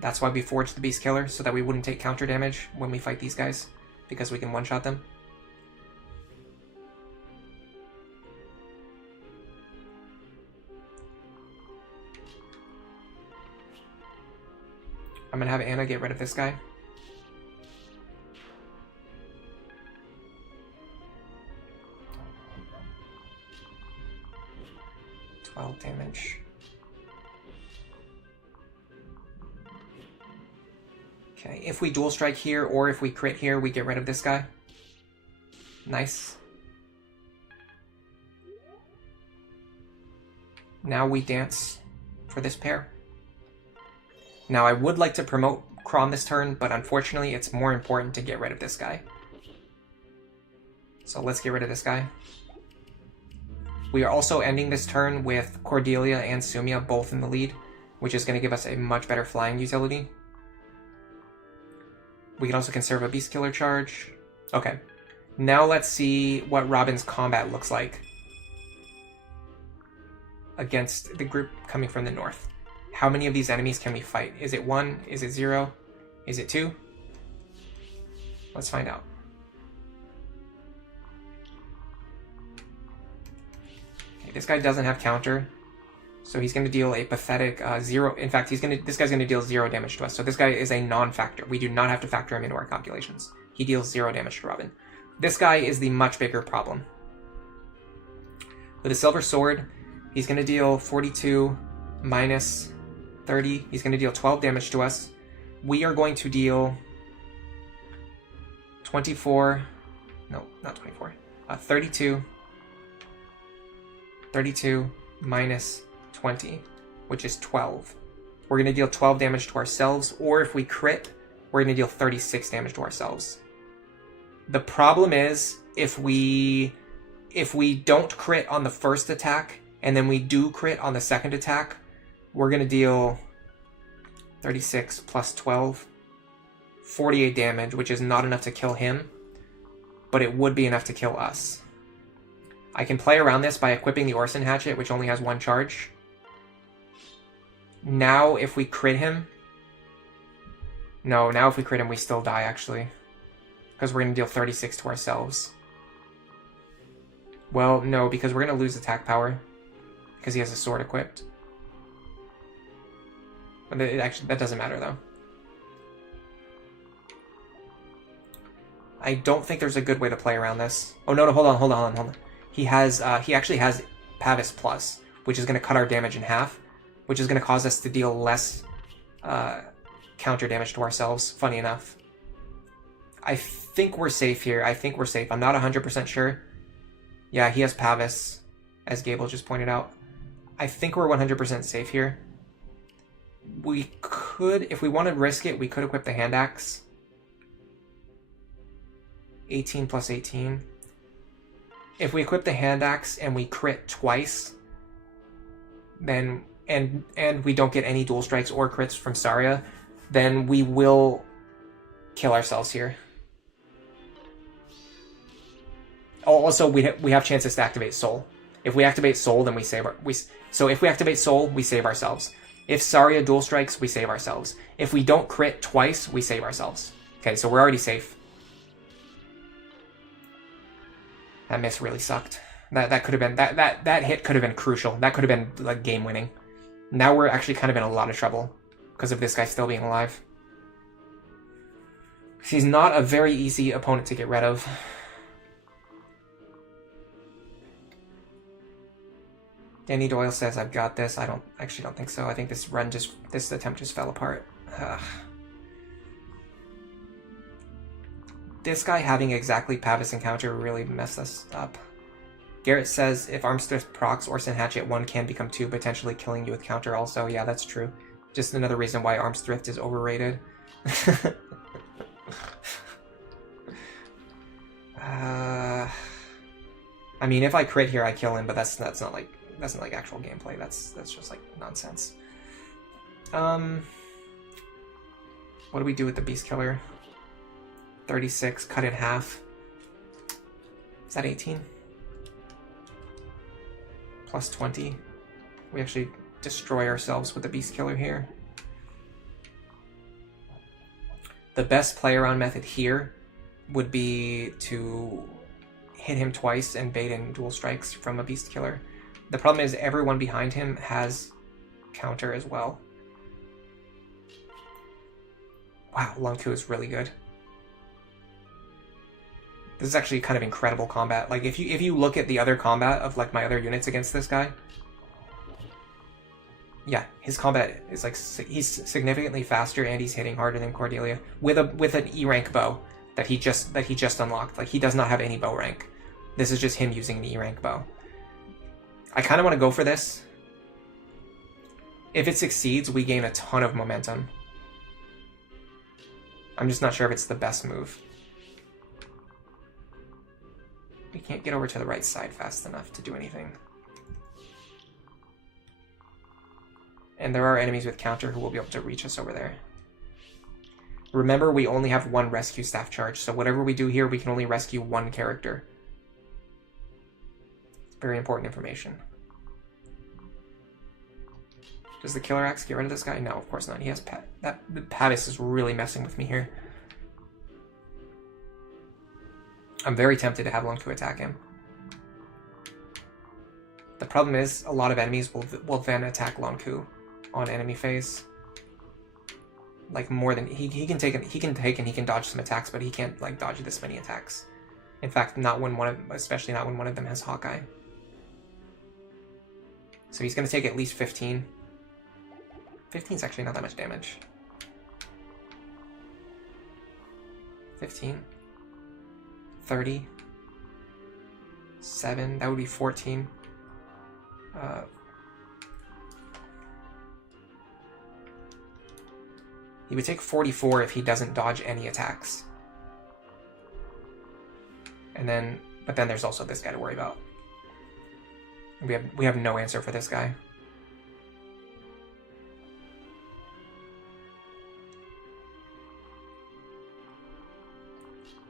That's why we forged the Beast Killer, so that we wouldn't take counter damage when we fight these guys, because we can one-shot them. I'm gonna have Anna get rid of this guy. Damage. Okay, if we dual strike here or if we crit here, we get rid of this guy. Nice. Now we dance for this pair. Now I would like to promote Crom this turn, but unfortunately it's more important to get rid of this guy. So let's get rid of this guy. We are also ending this turn with Cordelia and Sumia both in the lead, which is going to give us a much better flying utility. We can also conserve a Beast Killer charge. Okay, now let's see what Robin's combat looks like against the group coming from the north. How many of these enemies can we fight? Is it 1? Is it 0? Is it 2? Let's find out. This guy doesn't have counter, so he's going to deal a pathetic 0. In fact, this guy's going to deal 0 damage to us. So this guy is a non-factor. We do not have to factor him into our calculations. He deals 0 damage to Robin. This guy is the much bigger problem. With a Silver Sword, he's going to deal 42 minus 30. He's going to deal 12 damage to us. We are going to deal 24. No, not 24. 32. 32 minus 20, which is 12. We're going to deal 12 damage to ourselves, or if we crit, we're going to deal 36 damage to ourselves. The problem is, if we don't crit on the first attack, and then we do crit on the second attack, we're going to deal 36 plus 12, 48 damage, which is not enough to kill him. but it would be enough to kill us. I can play around this by equipping the Orson Hatchet, which only has 1 charge. Now, if we crit him... No, now if we crit him, we still die, actually. Because we're going to deal 36 to ourselves. Well, no, because we're going to lose attack power. Because he has a sword equipped. But actually, that doesn't matter, though. I don't think there's a good way to play around this. Oh, no, hold on. He actually has Pavis Plus, which is going to cut our damage in half, which is going to cause us to deal less counter damage to ourselves, funny enough. I think we're safe here. I'm not 100% sure. Yeah, he has Pavis, as Gable just pointed out. I think we're 100% safe here. We could, if we want to risk it, we could equip the Hand Axe. 18 plus 18. If we equip the Hand Axe and we crit twice, then and we don't get any dual strikes or crits from Saria, then we will kill ourselves here. Also, we have chances to activate Soul. If we activate Soul, then we save so if we activate Soul, we save ourselves. If Saria dual strikes, we save ourselves. If we don't crit twice, we save ourselves. Okay, so we're already safe. That miss really sucked. That could have been that hit could have been crucial. That could have been like game winning. Now we're actually kind of in a lot of trouble because of this guy still being alive. He's not a very easy opponent to get rid of. Danny Doyle says, "I've got this." I actually don't think so. I think this attempt just fell apart. Ugh. This guy having exactly Pavis Encounter really messed us up. Garrett says, if Armstrith procs Orson Hatchet, 1 can become 2, potentially killing you with counter also. Yeah, that's true. Just another reason why Armstrith is overrated. I mean, if I crit here, I kill him, but that's not like actual gameplay. That's just like nonsense. What do we do with the Beast Killer? 36, cut in half. Is that 18? Plus 20. We actually destroy ourselves with the Beast Killer here. The best play around method here would be to hit him twice and bait in dual strikes from a Beast Killer. The problem is everyone behind him has counter as well. Wow, Lunku is really good. This is actually kind of incredible combat. Like if you look at the other combat of like my other units against this guy, yeah, his combat is like he's significantly faster and he's hitting harder than Cordelia with an E rank bow that he just unlocked. Like he does not have any bow rank. This is just him using an E rank bow. I kind of want to go for this. If it succeeds, we gain a ton of momentum. I'm just not sure if it's the best move. We can't get over to the right side fast enough to do anything. And there are enemies with counter who will be able to reach us over there. Remember, we only have 1 rescue staff charge, so whatever we do here, we can only rescue 1 character. Very important information. Does the Killer Axe get rid of this guy? No, of course not. He has the Pavis is really messing with me here. I'm very tempted to have Lunku attack him. The problem is, a lot of enemies will then attack Lunku on enemy phase. Like more than he can take and he can dodge some attacks, but he can't like dodge this many attacks. In fact, not when especially not when one of them has Hawkeye. So he's going to take at least 15. 15 is actually not that much damage. 15. 30. 7. That would be 14. He would take 44 if he doesn't dodge any attacks. And then, but then there's also this guy to worry about. We have no answer for this guy.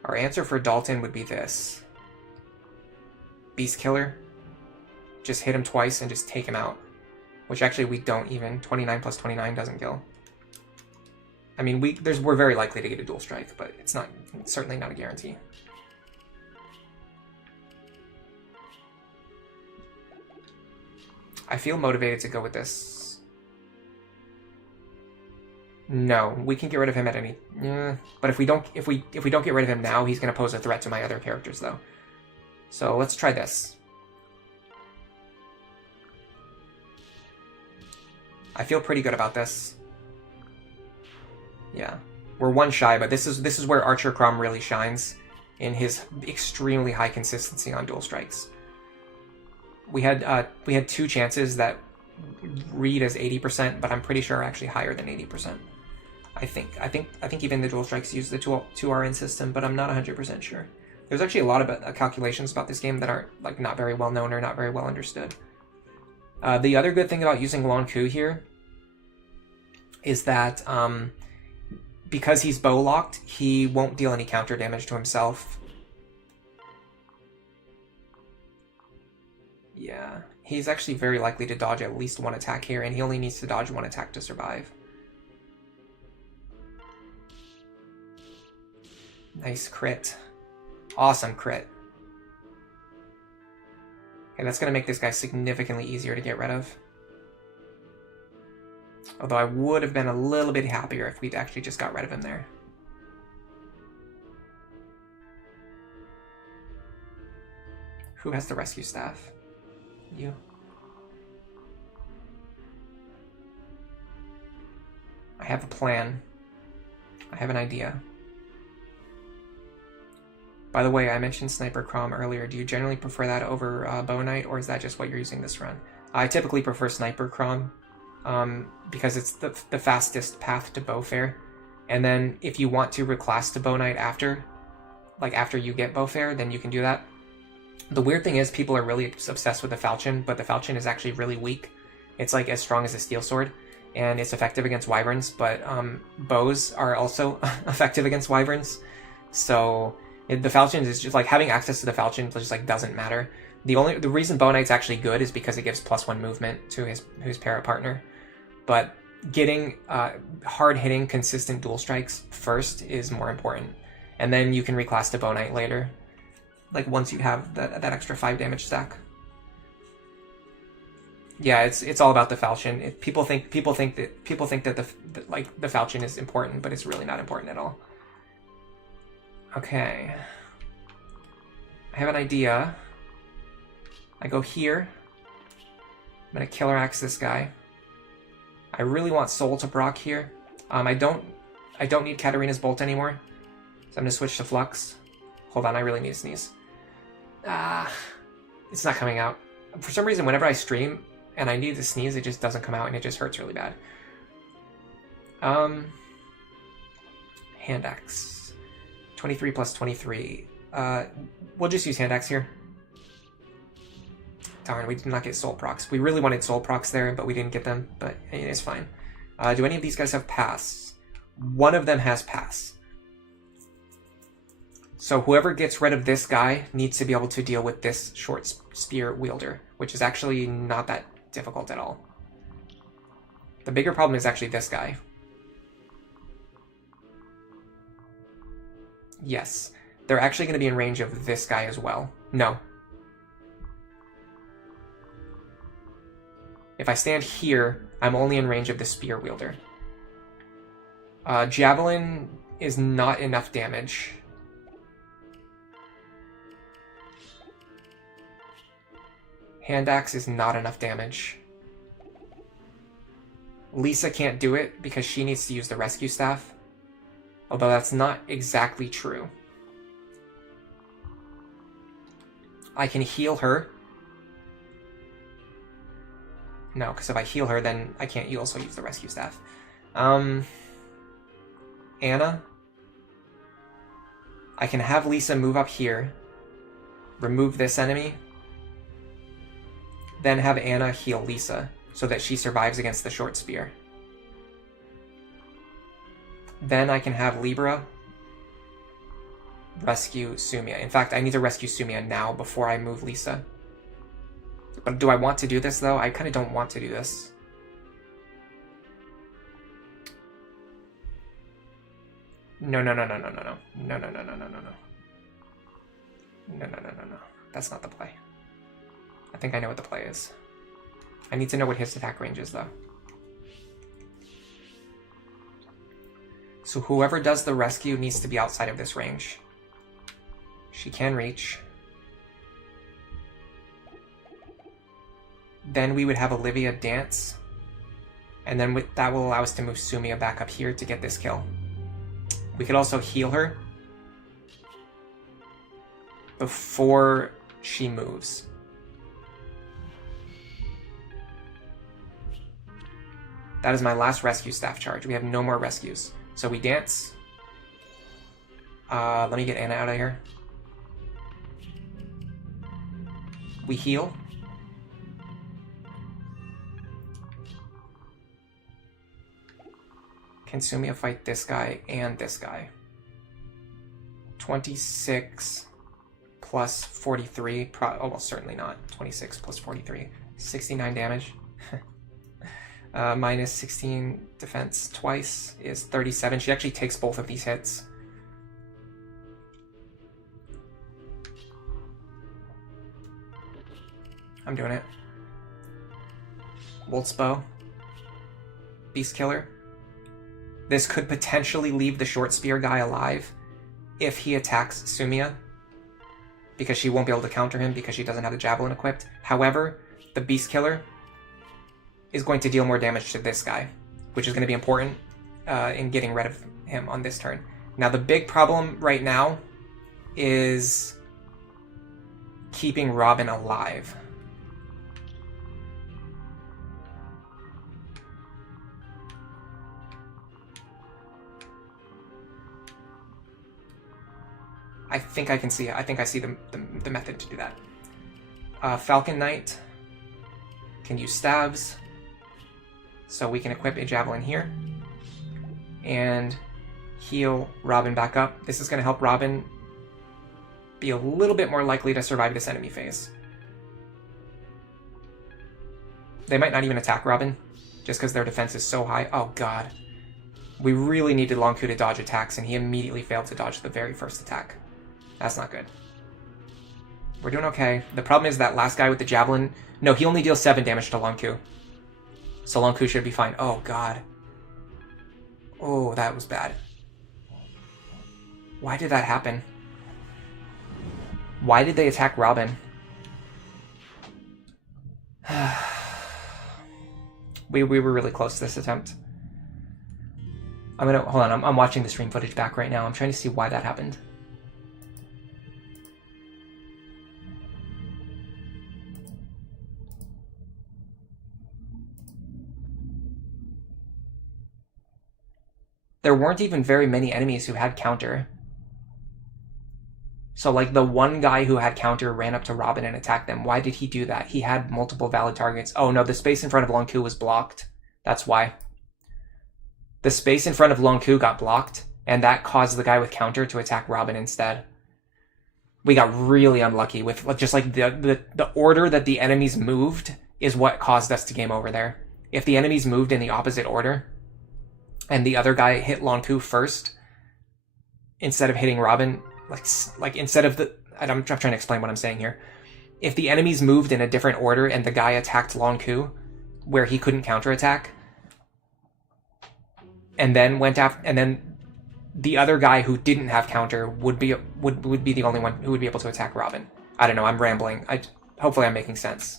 Our answer for Dalton would be this. Beast Killer. Just hit him twice and just take him out. Which actually we don't even. 29 plus 29 doesn't kill. I mean, we're very likely to get a dual strike, but it's certainly not a guarantee. I feel motivated to go with this. No, we can get rid of him at any. But if we don't get rid of him now, he's going to pose a threat to my other characters, though. So let's try this. I feel pretty good about this. Yeah, we're one shy, but this is where Archer Crom really shines in his extremely high consistency on dual strikes. We had 2 chances that read as 80%, but I'm pretty sure are actually higher than 80%. I think even the dual strikes use the 2RN system, but I'm not 100% sure. There's actually a lot of calculations about this game that aren't not very well known or not very well understood. The other good thing about using Long Ku here is that because he's bow locked, he won't deal any counter damage to himself. Yeah, he's actually very likely to dodge at least 1 attack here, and he only needs to dodge 1 attack to survive. Nice crit. Awesome crit. Okay, that's going to make this guy significantly easier to get rid of. Although I would have been a little bit happier if we'd actually just got rid of him there. Who has the rescue staff? You. I have a plan. I have an idea. By the way, I mentioned Sniper Crom earlier. Do you generally prefer that over Bow Knight, or is that just what you're using this run? I typically prefer Sniper Crom because it's the fastest path to Bowfair. And then if you want to reclass to Bow Knight after you get Bowfair, then you can do that. The weird thing is people are really obsessed with the Falchion, but the Falchion is actually really weak. It's like as strong as a Steel Sword, and it's effective against Wyverns, but bows are also effective against Wyverns. So the Falchion is just like having access to the Falchion just doesn't matter. The reason Bow Knight's actually good is because it gives +1 movement to his para partner. But getting hard-hitting, consistent dual strikes first is more important. And then you can reclass to Bow Knight later. Once you have that extra 5 damage stack. Yeah, it's all about the Falchion. People think that the Falchion is important, but it's really not important at all. Okay. I have an idea. I go here. I'm gonna Killer Axe this guy. I really want Soul to proc here. I don't need Katarina's Bolt anymore, so I'm gonna switch to Flux. Hold on, I really need to sneeze. It's not coming out. For some reason, whenever I stream and I need to sneeze, it just doesn't come out and it just hurts really bad. Hand Axe. 23 plus 23. We'll just use Hand Axe here. Darn, we did not get Soul procs. We really wanted Soul procs there, but we didn't get them. But it's fine. Do any of these guys have Pass? One of them has Pass. So whoever gets rid of this guy needs to be able to deal with this short spear wielder, which is actually not that difficult at all. The bigger problem is actually this guy. Yes, they're actually going to be in range of this guy as well. No. If I stand here, I'm only in range of the spear wielder. Javelin is not enough damage. Hand Axe is not enough damage. Lisa can't do it because she needs to use the rescue staff. Although that's not exactly true. I can heal her. No, because if I heal her, then I can't also use the rescue staff. Anna. I can have Lisa move up here. Remove this enemy. Then have Anna heal Lisa, so that she survives against the short spear. Then I can have Libra rescue Sumia. In fact, I need to rescue Sumia now before I move Lisa. But do I want to do this, though? I kind of don't want to do this. No. No. That's not the play. I think I know what the play is. I need to know what his attack range is, though. So whoever does the rescue needs to be outside of this range. She can reach. Then we would have Olivia dance. And then that will allow us to move Sumia back up here to get this kill. We could also heal her before she moves. That is my last rescue staff charge. We have no more rescues. So we dance. Let me get Anna out of here. We heal. Can Sumia fight this guy and this guy? 26 plus 43. Almost certainly not. 26 plus 43. 69 damage. Minus 16 defense twice is 37. She actually takes both of these hits. I'm doing it. Wolf's Bow. Beast Killer. This could potentially leave the short spear guy alive if he attacks Sumia, because she won't be able to counter him because she doesn't have the javelin equipped. However, the Beast Killer is going to deal more damage to this guy, which is going to be important in getting rid of him on this turn. Now, the big problem right now is keeping Robin alive. I think I can see it. I think I see the method to do that. Falcon Knight can use staves. So we can equip a javelin here and heal Robin back up. This is going to help Robin be a little bit more likely to survive this enemy phase. They might not even attack Robin just because their defense is so high. Oh god. We really needed Long Ku to dodge attacks, and he immediately failed to dodge the very first attack. That's not good. We're doing okay. The problem is that last guy with the javelin... No, he only deals 7 damage to Long Ku. So Long Ku should be fine. Oh, God. Oh, that was bad. Why did that happen? Why did they attack Robin? we were really close to this attempt. Hold on, I'm watching the stream footage back right now. I'm trying to see why that happened. There weren't even very many enemies who had counter. So, like, the one guy who had counter ran up to Robin and attacked them. Why did he do that? He had multiple valid targets. Oh, no, the space in front of Long Ku was blocked. That's why. The space in front of Long Ku got blocked, and that caused the guy with counter to attack Robin instead. We got really unlucky with just, like, the order that the enemies moved is what caused us to game over there. If the enemies moved in the opposite order, and the other guy hit Long Ku first, instead of hitting Robin, like instead of the... I'm trying to explain what I'm saying here. If the enemies moved in a different order and the guy attacked Long Ku, where he couldn't counterattack, and then went after... And then the other guy who didn't have counter would be the only one who would be able to attack Robin. I don't know, I'm rambling. Hopefully I'm making sense.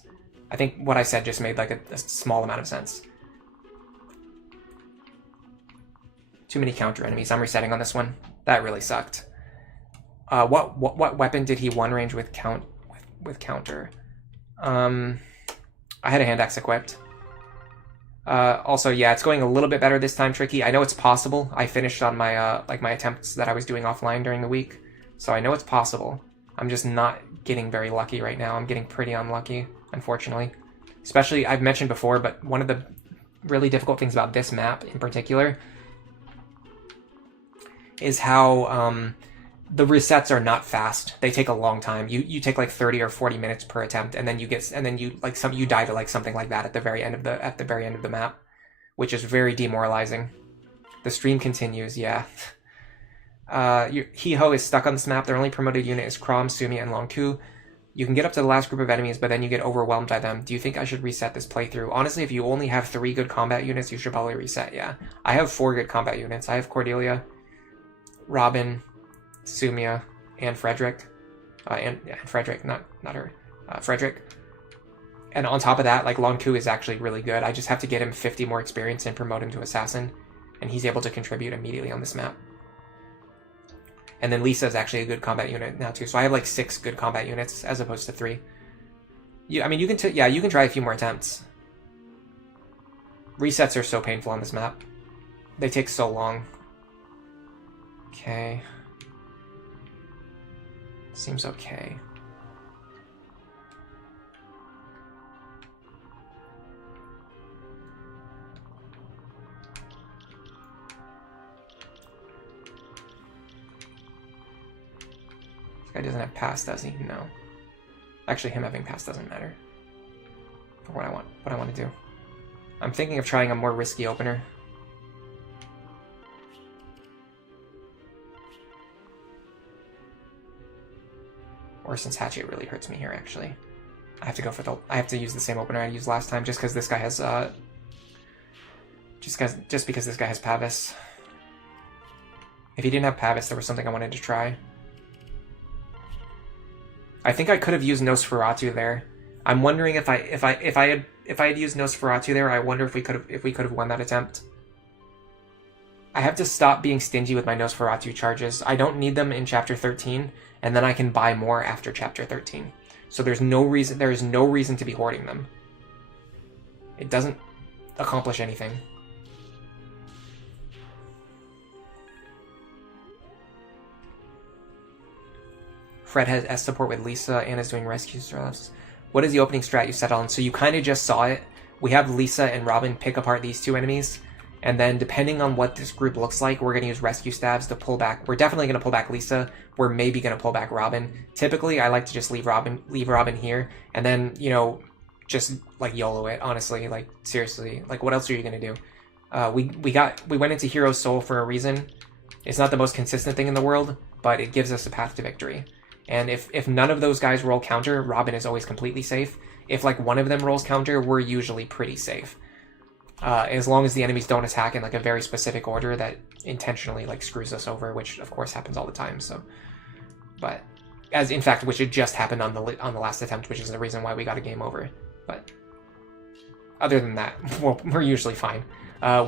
I think what I said just made like a small amount of sense. Too many counter enemies. I'm resetting on this one. That really sucked. What weapon did he one range with counter? I had a hand axe equipped. Also, yeah, it's going a little bit better this time, Tricky. I know it's possible. I finished on my my attempts that I was doing offline during the week, so I know it's possible. I'm just not getting very lucky right now. I'm getting pretty unlucky, unfortunately. Especially, I've mentioned before, but one of the really difficult things about this map in particular is how the resets are not fast. They take a long time. You take like 30 or 40 minutes per attempt, and then you die to like something like that at the very end of the map, which is very demoralizing. The stream continues, yeah. He-Ho is stuck on this map. Their only promoted unit is Crom, Sumi, and Longku. You can get up to the last group of enemies, but then you get overwhelmed by them. Do you think I should reset this playthrough? Honestly, if you only have 3 good combat units, you should probably reset, yeah. I have 4 good combat units. I have Cordelia, Robin, Sumia, and Frederick. Frederick, not her. Frederick. And on top of that, like, Longku is actually really good. I just have to get him 50 more experience and promote him to Assassin, and he's able to contribute immediately on this map. And then Lisa is actually a good combat unit now too. So I have like 6 good combat units as opposed to 3. You can try a few more attempts. Resets are so painful on this map. They take so long. Okay. Seems okay. Guy doesn't have pass, does he? No. Actually, him having pass doesn't matter for what I want to do. I'm thinking of trying a more risky opener. Or since Hatchet really hurts me here, actually. I have to use the same opener I used last time just because this guy has just because this guy has Pavis. If he didn't have Pavis, there was something I wanted to try. I think I could have used Nosferatu there. I'm wondering if I had used Nosferatu there, I wonder if we could have won that attempt. I have to stop being stingy with my Nosferatu charges. I don't need them in chapter 13, and then I can buy more after chapter 13. So there is no reason to be hoarding them. It doesn't accomplish anything. Fred has S support with Lisa and is doing rescue strategies. What is the opening strat you settle on? So you kind of just saw it. We have Lisa and Robin pick apart these 2 enemies, and then depending on what this group looks like, we're going to use rescue stabs to pull back. We're definitely going to pull back Lisa. We're maybe going to pull back Robin. Typically, I like to just leave Robin here, and then, you know, just like YOLO it, honestly. Like, seriously. Like, what else are you going to do? We went into Hero's Soul for a reason. It's not the most consistent thing in the world, but it gives us a path to victory. And if none of those guys roll counter, Robin is always completely safe. If like one of them rolls counter, we're usually pretty safe. As long as the enemies don't attack in like a very specific order that intentionally like screws us over, which of course happens all the time. So, but as in fact, which it just happened on the last attempt, which is the reason why we got a game over. But other than that, we're usually fine.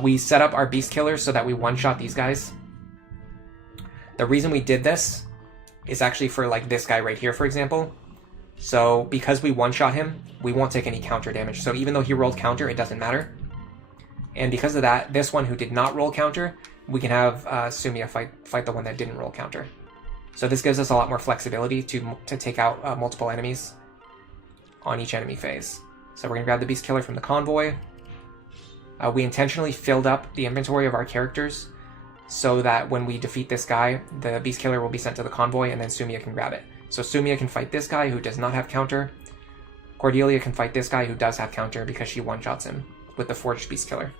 We set up our beast killers so that we one-shot these guys. The reason we did this is actually for like this guy right here, for example. So because we one-shot him, we won't take any counter damage. So even though he rolled counter, it doesn't matter. And because of that, this one who did not roll counter, we can have Sumia fight the one that didn't roll counter. So this gives us a lot more flexibility to take out multiple enemies on each enemy phase. So we're going to grab the Beast Killer from the convoy. We intentionally filled up the inventory of our characters so that when we defeat this guy, the Beast Killer will be sent to the convoy and then Sumia can grab it. So Sumia can fight this guy who does not have counter. Cordelia can fight this guy who does have counter because she one-shots him with the Forged Beast Killer.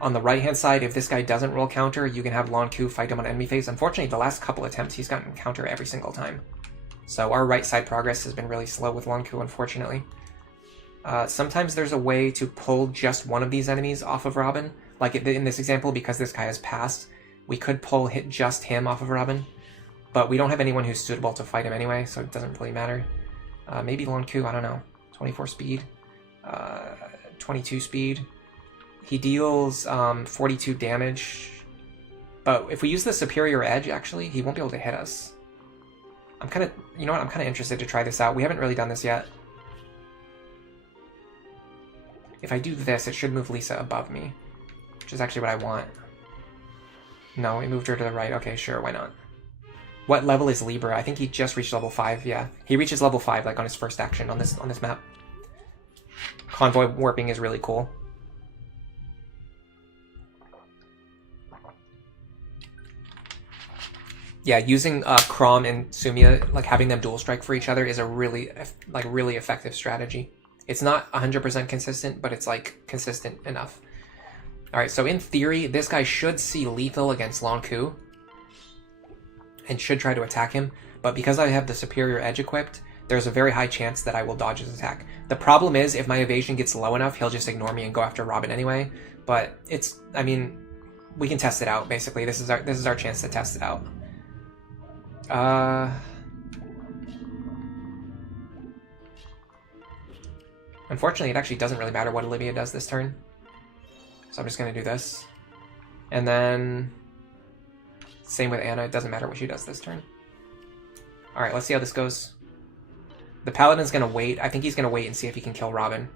On the right-hand side, if this guy doesn't roll counter, you can have Longku fight him on enemy phase. Unfortunately, the last couple attempts, he's gotten counter every single time. So our right side progress has been really slow with Longku, unfortunately. Sometimes there's a way to pull just one of these enemies off of Robin. Like in this example, because this guy has passed, we could hit just him off of Robin. But we don't have anyone who's suitable to fight him anyway, so it doesn't really matter. Maybe Longku, I don't know. 24 speed, 22 speed. He deals 42 damage, but if we use the Superior Edge, actually, he won't be able to hit us. I'm kind of interested to try this out. We haven't really done this yet. If I do this, it should move Lisa above me, which is actually what I want. No, it moved her to the right. Okay, sure, why not? What level is Libra? I think he just reached level 5, yeah. He reaches level 5 like on his first action on this map. Convoy warping is really cool. Yeah, using Chrom and Sumia, like having them dual strike for each other is a really effective strategy. It's not 100% consistent, but it's like consistent enough. Alright, so in theory, this guy should see lethal against Long Ku and should try to attack him, but because I have the superior edge equipped, there's a very high chance that I will dodge his attack. The problem is, if my evasion gets low enough, he'll just ignore me and go after Robin anyway, but it's, I mean, we can test it out, basically. This is our chance to test it out. Unfortunately, it actually doesn't really matter what Olivia does this turn. So I'm just going to do this. And then... Same with Anna, it doesn't matter what she does this turn. Alright, let's see how this goes. The Paladin's going to wait. I think he's going to wait and see if he can kill Robin.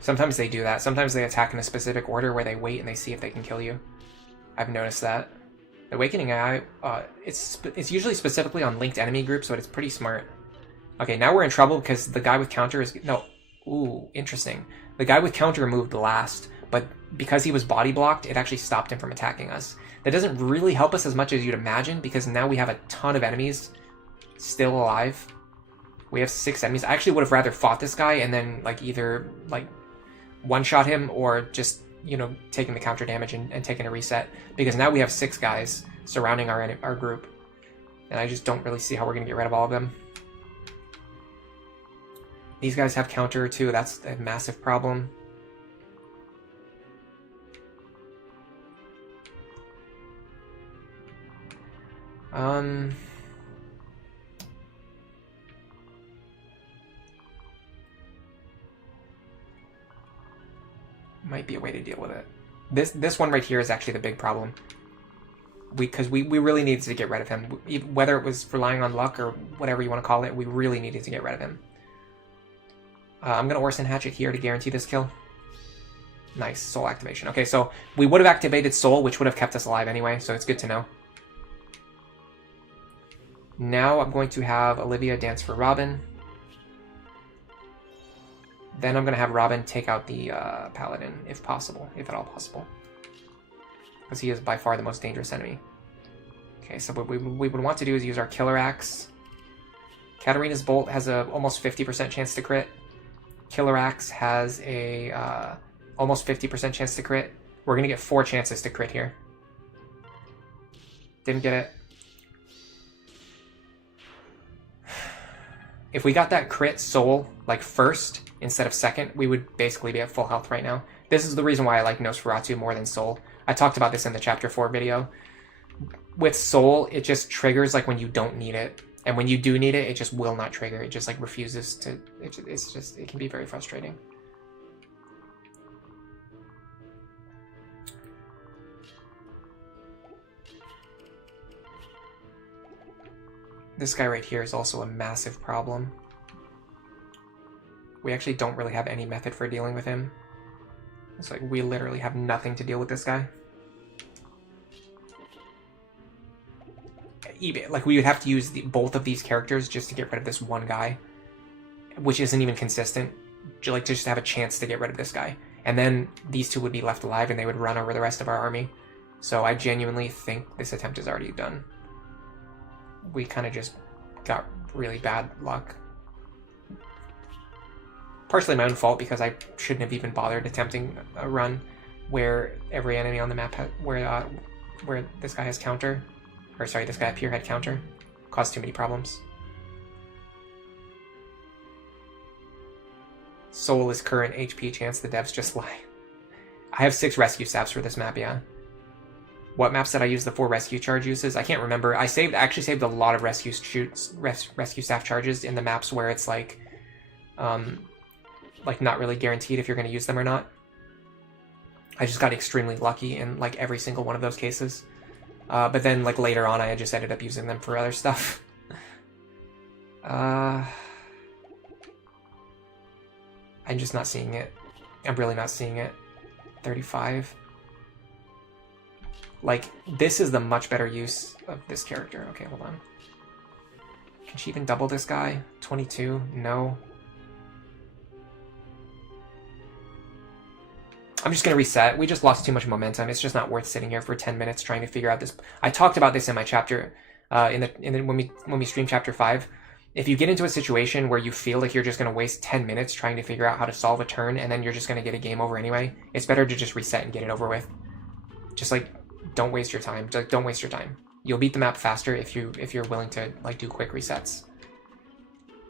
Sometimes they do that. Sometimes they attack in a specific order where they wait and they see if they can kill you. I've noticed that. The Awakening AI, it's usually specifically on linked enemy groups, so it's pretty smart. Okay, now we're in trouble because the guy with counter is... No. Ooh, interesting. The guy with counter moved last, but because he was body blocked, it actually stopped him from attacking us. That doesn't really help us as much as you'd imagine, because now we have a ton of enemies still alive. We have 6 enemies. I actually would have rather fought this guy and then, like, either, like, one-shot him or just... you know, taking the counter damage and taking a reset, because now we have 6 guys surrounding our group, and I just don't really see how we're gonna get rid of all of them. These guys have counter too. That's a massive problem. Might be a way to deal with it. This one right here is actually the big problem. Because we really needed to get rid of him. Whether it was relying on luck or whatever you want to call it, we really needed to get rid of him. I'm going to Orson Hatchet here to guarantee this kill. Nice, soul activation. Okay, so we would have activated soul, which would have kept us alive anyway, so it's good to know. Now I'm going to have Olivia dance for Robin. Then I'm going to have Robin take out the Paladin, if possible, if at all possible. Because he is by far the most dangerous enemy. Okay, so what we would want to do is use our Killer Axe. Katarina's Bolt has a almost 50% chance to crit. Killer Axe has a almost 50% chance to crit. We're going to get 4 chances to crit here. Didn't get it. If we got that crit soul, like, first instead of second, we would basically be at full health right now. This is the reason why I like Nosferatu more than soul. I talked about this in the Chapter 4 video. With soul, it just triggers, like, when you don't need it. And when you do need it, it just will not trigger. It just, like, refuses to... it can be very frustrating. This guy right here is also a massive problem. We actually don't really have any method for dealing with him. It's like we literally have nothing to deal with this guy. Like, we would have to use both of these characters just to get rid of this one guy, which isn't even consistent. Like, to just have a chance to get rid of this guy. And then these two would be left alive and they would run over the rest of our army. So I genuinely think this attempt is already done. We kind of just got really bad luck. Partially my own fault, because I shouldn't have even bothered attempting a run where every enemy on the map where this guy has counter. Or sorry, this guy up here had counter. Caused too many problems. Soul is current HP chance, the devs just lie. I have 6 rescue staffs for this map, yeah. What maps did I use the 4 rescue charge uses? I can't remember. I actually saved a lot of rescue staff charges in the maps where it's like not really guaranteed if you're going to use them or not. I just got extremely lucky in like every single one of those cases. But then like later on I just ended up using them for other stuff. I'm just not seeing it. I'm really not seeing it. 35. Like, this is the much better use of this character. Okay, hold on. Can she even double this guy? 22? No. I'm just going to reset. We just lost too much momentum. It's just not worth sitting here for 10 minutes trying to figure out this. I talked about this in my chapter, when we stream chapter 5. If you get into a situation where you feel like you're just going to waste 10 minutes trying to figure out how to solve a turn and then you're just going to get a game over anyway, it's better to just reset and get it over with. Just like, don't waste your time. Like, don't waste your time. You'll beat the map faster if you're willing to like do quick resets.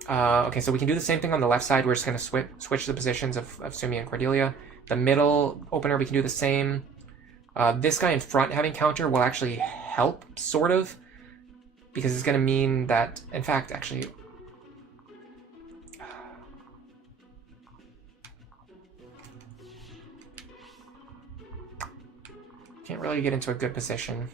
Okay, so we can do the same thing on the left side. We're just going to switch the positions of Sumi and Cordelia. The middle opener, we can do the same. This guy in front having counter will actually help, sort of, because it's going to mean that, in fact, actually, can't really get into a good position.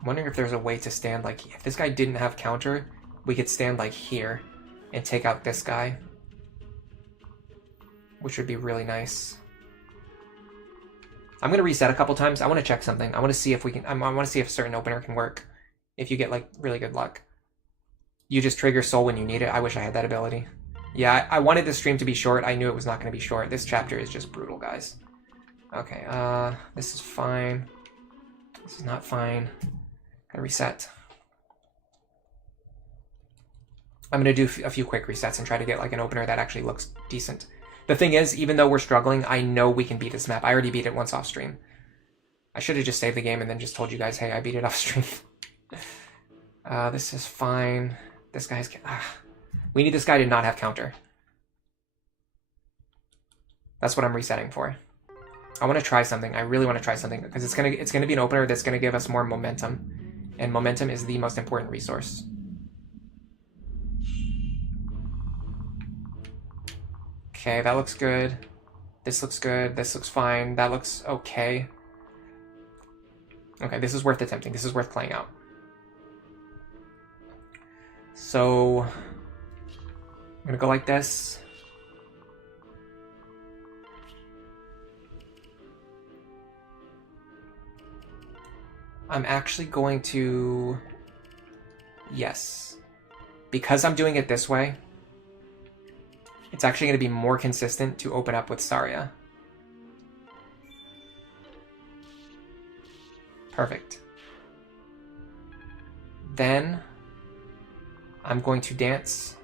I'm wondering if there's a way to stand, like, if this guy didn't have counter, we could stand, like, here and take out this guy, which would be really nice. I'm going to reset a couple times. I want to check something. I want to see if we can, I want to see if a certain opener can work. If you get, like, really good luck. You just trigger soul when you need it. I wish I had that ability. Yeah, I wanted the stream to be short. I knew it was not going to be short. This chapter is just brutal, guys. Okay, this is fine. This is not fine. Gotta reset. I'm going to do a few quick resets and try to get, like, an opener that actually looks decent. The thing is, even though we're struggling, I know we can beat this map. I already beat it once off stream. I should have just saved the game and then just told you guys, hey, I beat it off stream. This is fine. This guy's... we need this guy to not have counter. That's what I'm resetting for. I want to try something. I really want to try something because it's gonna be an opener that's gonna give us more momentum, and momentum is the most important resource. Okay, that looks good. This looks good. This looks fine. That looks okay. Okay, this is worth attempting. This is worth playing out. So, I'm gonna go like this. I'm actually going to... Yes. Because I'm doing it this way, it's actually going to be more consistent to open up with Saria. Perfect. Then I'm going to dance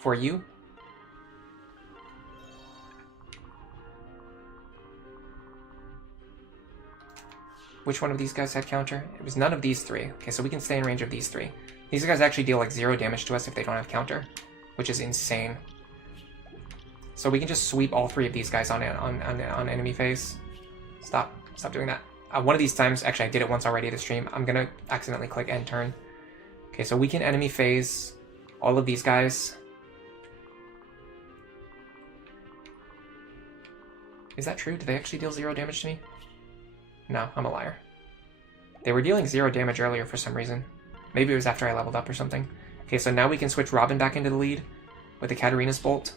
for you. Which one of these guys had counter? It was none of these three. Okay, so we can stay in range of these three. These guys actually deal like 0 damage to us if they don't have counter, which is insane. So we can just sweep all three of these guys on enemy phase. Stop doing that. One of these times, actually I did it once already this stream. I'm gonna accidentally click end turn. Okay, so we can enemy phase all of these guys. Is that true? Do they actually deal 0 damage to me? No, I'm a liar. They were dealing 0 damage earlier for some reason. Maybe it was after I leveled up or something. Okay, so now we can switch Robin back into the lead with the Katarina's Bolt.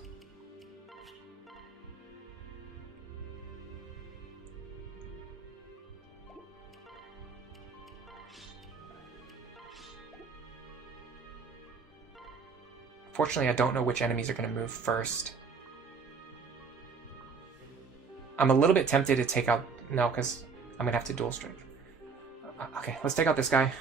Fortunately, I don't know which enemies are going to move first. I'm a little bit tempted to take out... No, because I'm going to have to dual strike. Okay, let's take out this guy.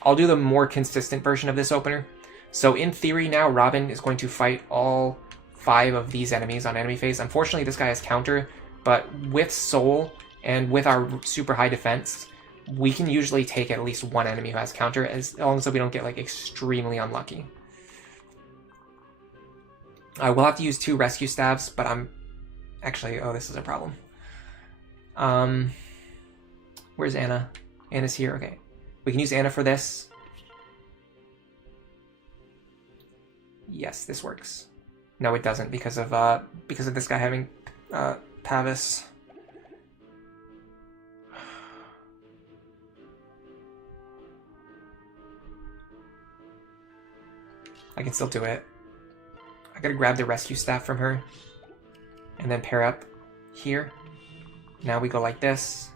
I'll do the more consistent version of this opener. So in theory now, Robin is going to fight all 5 of these enemies on enemy phase. Unfortunately, this guy has counter, but with Soul and with our super high defense, we can usually take at least one enemy who has counter, as long as we don't get like extremely unlucky. I will have to use 2 rescue staves, but I'm actually... Oh, this is a problem. Where's Anna? Anna's here. Okay. We can use Anna for this. Yes, this works. No, it doesn't because of this guy having Tavis. I can still do it. I gotta grab the rescue staff from her and then pair up here. Now we go like this.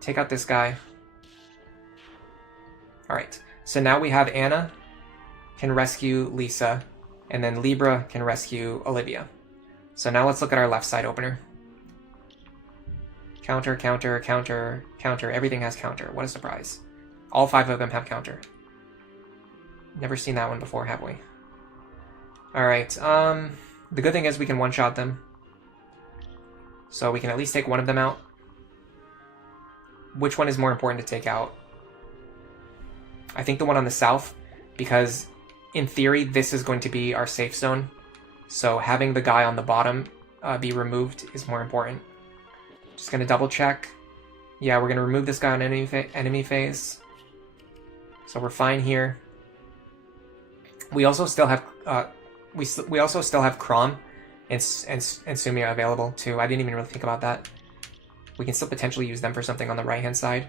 Take out this guy. Alright, so now we have Anna can rescue Lisa, and then Libra can rescue Olivia. So now let's look at our left side opener. Counter, counter, counter, counter. Everything has counter. What a surprise. All 5 of them have counter. Never seen that one before, have we? Alright, the good thing is we can one-shot them. So we can at least take one of them out. Which one is more important to take out? I think the one on the south, because in theory this is going to be our safe zone. So having the guy on the bottom be removed is more important. Just going to double check. Yeah, we're going to remove this guy on enemy phase. So we're fine here. We also still have we also still have Crom and Sumia available too. I didn't even really think about that. We can still potentially use them for something on the right-hand side.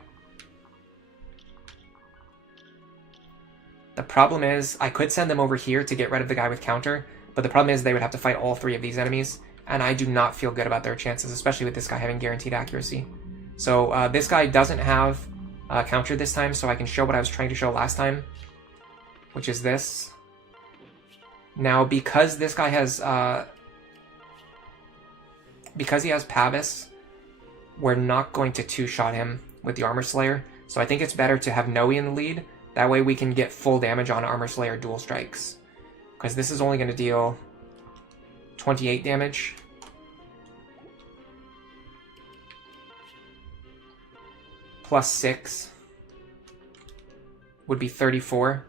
The problem is, I could send them over here to get rid of the guy with counter, but the problem is they would have to fight all 3 of these enemies, and I do not feel good about their chances, especially with this guy having guaranteed accuracy. So this guy doesn't have counter this time, so I can show what I was trying to show last time, which is this. Now, because this guy has... because he has Pavis, we're not going to 2-shot him with the Armor Slayer, so I think it's better to have Noe in the lead. That way we can get full damage on Armor Slayer dual strikes. Because this is only going to deal 28 damage. Plus 6 would be 34.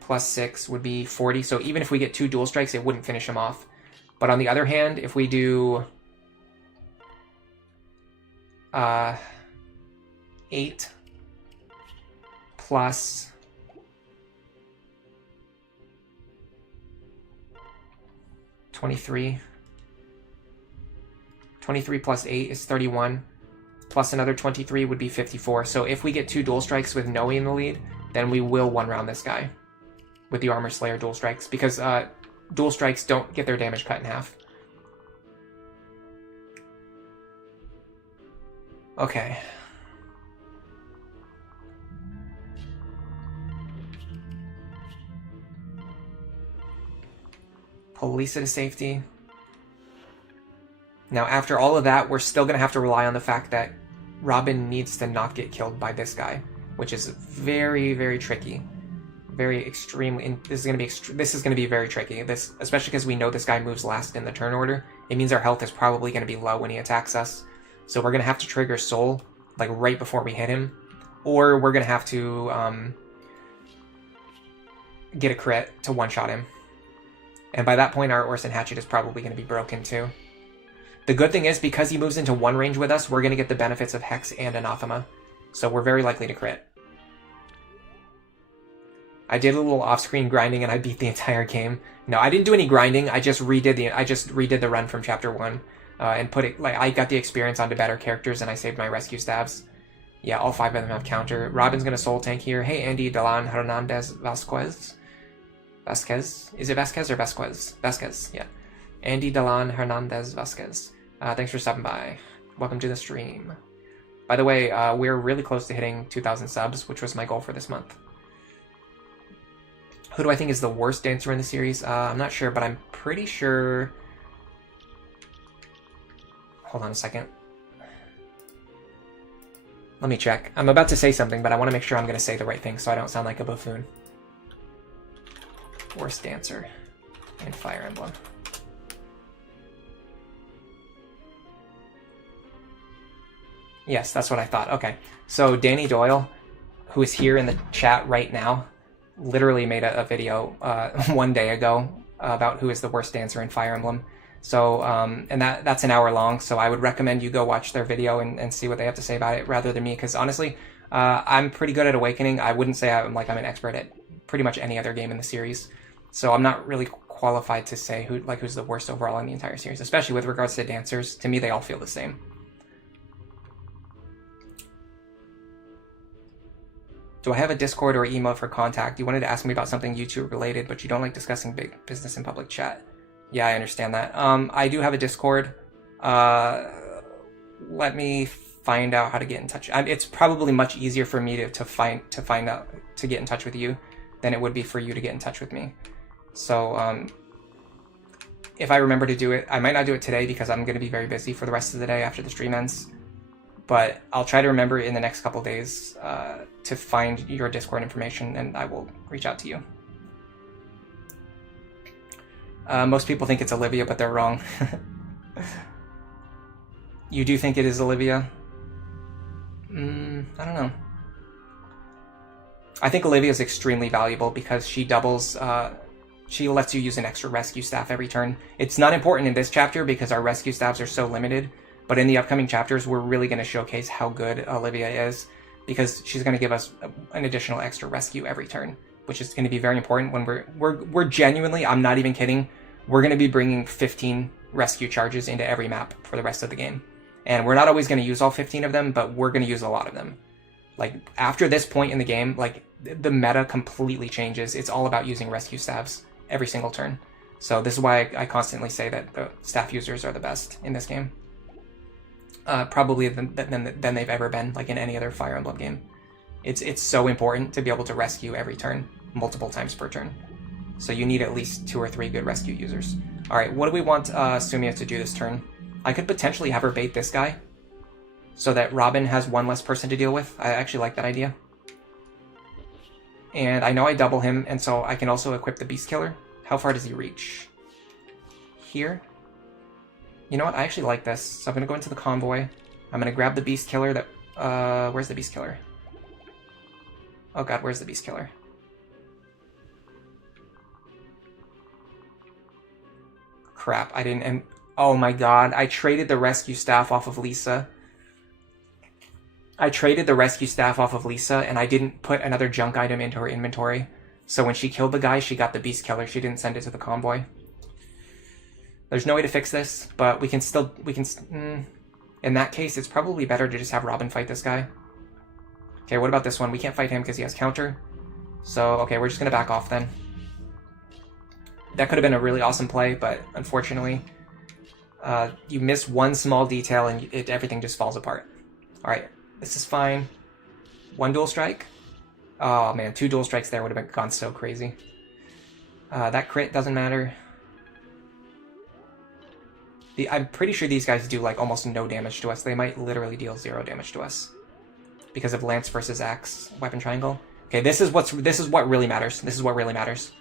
Plus 6 would be 40. So even if we get 2 dual strikes, it wouldn't finish him off. But on the other hand, if we do 8 plus 23. 23 plus 8 is 31. Plus another 23 would be 54. So if we get 2 dual strikes with Noe in the lead, then we will one-round this guy with the Armor Slayer dual strikes, because dual strikes don't get their damage cut in half. Okay. Pull Lisa to safety. Now, after all of that, we're still going to have to rely on the fact that Robin needs to not get killed by this guy, which is very, very tricky. Very extremely... This is going to be very tricky. This, especially because we know this guy moves last in the turn order. It means our health is probably going to be low when he attacks us. So we're going to have to trigger Soul, like, right before we hit him. Or we're going to have to get a crit to one-shot him. And by that point, our Orson Hatchet is probably going to be broken too. The good thing is, because he moves into one range with us, we're going to get the benefits of Hex and Anathema. So we're very likely to crit. I did a little off-screen grinding and I beat the entire game. No, I didn't do any grinding. I just redid the run from Chapter 1. And put it, like, I got the experience onto better characters and I saved my rescue staves. Yeah, all 5 of them have counter. Robin's going to soul tank here. Hey, Andy Delan Hernandez Vasquez. Vasquez? Is it Vasquez or Vasquez? Vasquez, yeah. Andy Delan Hernandez Vasquez. Thanks for stopping by. Welcome to the stream. By the way, we're really close to hitting 2,000 subs, which was my goal for this month. Who do I think is the worst dancer in the series? I'm not sure, but I'm pretty sure... Hold on a second. Let me check. I'm about to say something, but I want to make sure I'm going to say the right thing so I don't sound like a buffoon. Worst dancer in Fire Emblem. Yes, that's what I thought. Okay. So Danny Doyle, who is here in the chat right now, literally made a video 1 day ago about who is the worst dancer in Fire Emblem. So, and that's an hour long, so I would recommend you go watch their video and see what they have to say about it rather than me, because honestly, I'm pretty good at Awakening. I wouldn't say I'm an expert at pretty much any other game in the series. So I'm not really qualified to say who's the worst overall in the entire series, especially with regards to dancers. To me, they all feel the same. Do I have a Discord or email for contact? You wanted to ask me about something YouTube related, but you don't like discussing big business in public chat. Yeah, I understand that. I do have a Discord. Let me find out how to get in touch. It's probably much easier for me to get in touch with you than it would be for you to get in touch with me. So if I remember to do it, I might not do it today because I'm going to be very busy for the rest of the day after the stream ends. But I'll try to remember in the next couple days to find your Discord information, and I will reach out to you. Most people think it's Olivia, but they're wrong. You do think it is Olivia? I don't know. I think Olivia is extremely valuable because she doubles... she lets you use an extra rescue staff every turn. It's not important in this chapter because our rescue staffs are so limited, but in the upcoming chapters, we're really going to showcase how good Olivia is because she's going to give us an additional extra rescue every turn, which is going to be very important when we're genuinely, I'm not even kidding, we're going to be bringing 15 rescue charges into every map for the rest of the game. And we're not always going to use all 15 of them, but we're going to use a lot of them. Like, after this point in the game, like, the meta completely changes. It's all about using rescue staffs every single turn. So this is why I constantly say that the staff users are the best in this game. Probably than they've ever been, like in any other Fire Emblem game. It's so important to be able to rescue every turn, multiple times per turn. So you need at least 2 or 3 good rescue users. Alright, what do we want Sumia to do this turn? I could potentially have her bait this guy, so that Robin has 1 less person to deal with. I actually like that idea. And I know I double him, and so I can also equip the Beast Killer. How far does he reach? Here? You know what? I actually like this. So I'm going to go into the convoy. I'm going to grab the Beast Killer that... where's the Beast Killer? Oh god, where's the Beast Killer? Crap, I didn't... And oh my god, I traded the rescue staff off of Lisa. I traded the rescue staff off of Lisa, and I didn't put another junk item into her inventory. So when she killed the guy, she got the Beast Killer. She didn't send it to the convoy. There's no way to fix this, but we can still... in that case, it's probably better to just have Robin fight this guy. Okay, what about this one? We can't fight him because he has counter. So, okay, we're just going to back off then. That could have been a really awesome play, but unfortunately, you miss one small detail and everything just falls apart. Alright, this is fine. 1 dual strike? Oh man, 2 dual strikes there would have gone so crazy. That crit doesn't matter. I'm pretty sure these guys do like almost no damage to us. They might literally deal 0 damage to us because of Lance versus Axe weapon triangle. Okay, this is what really matters. This is what really matters.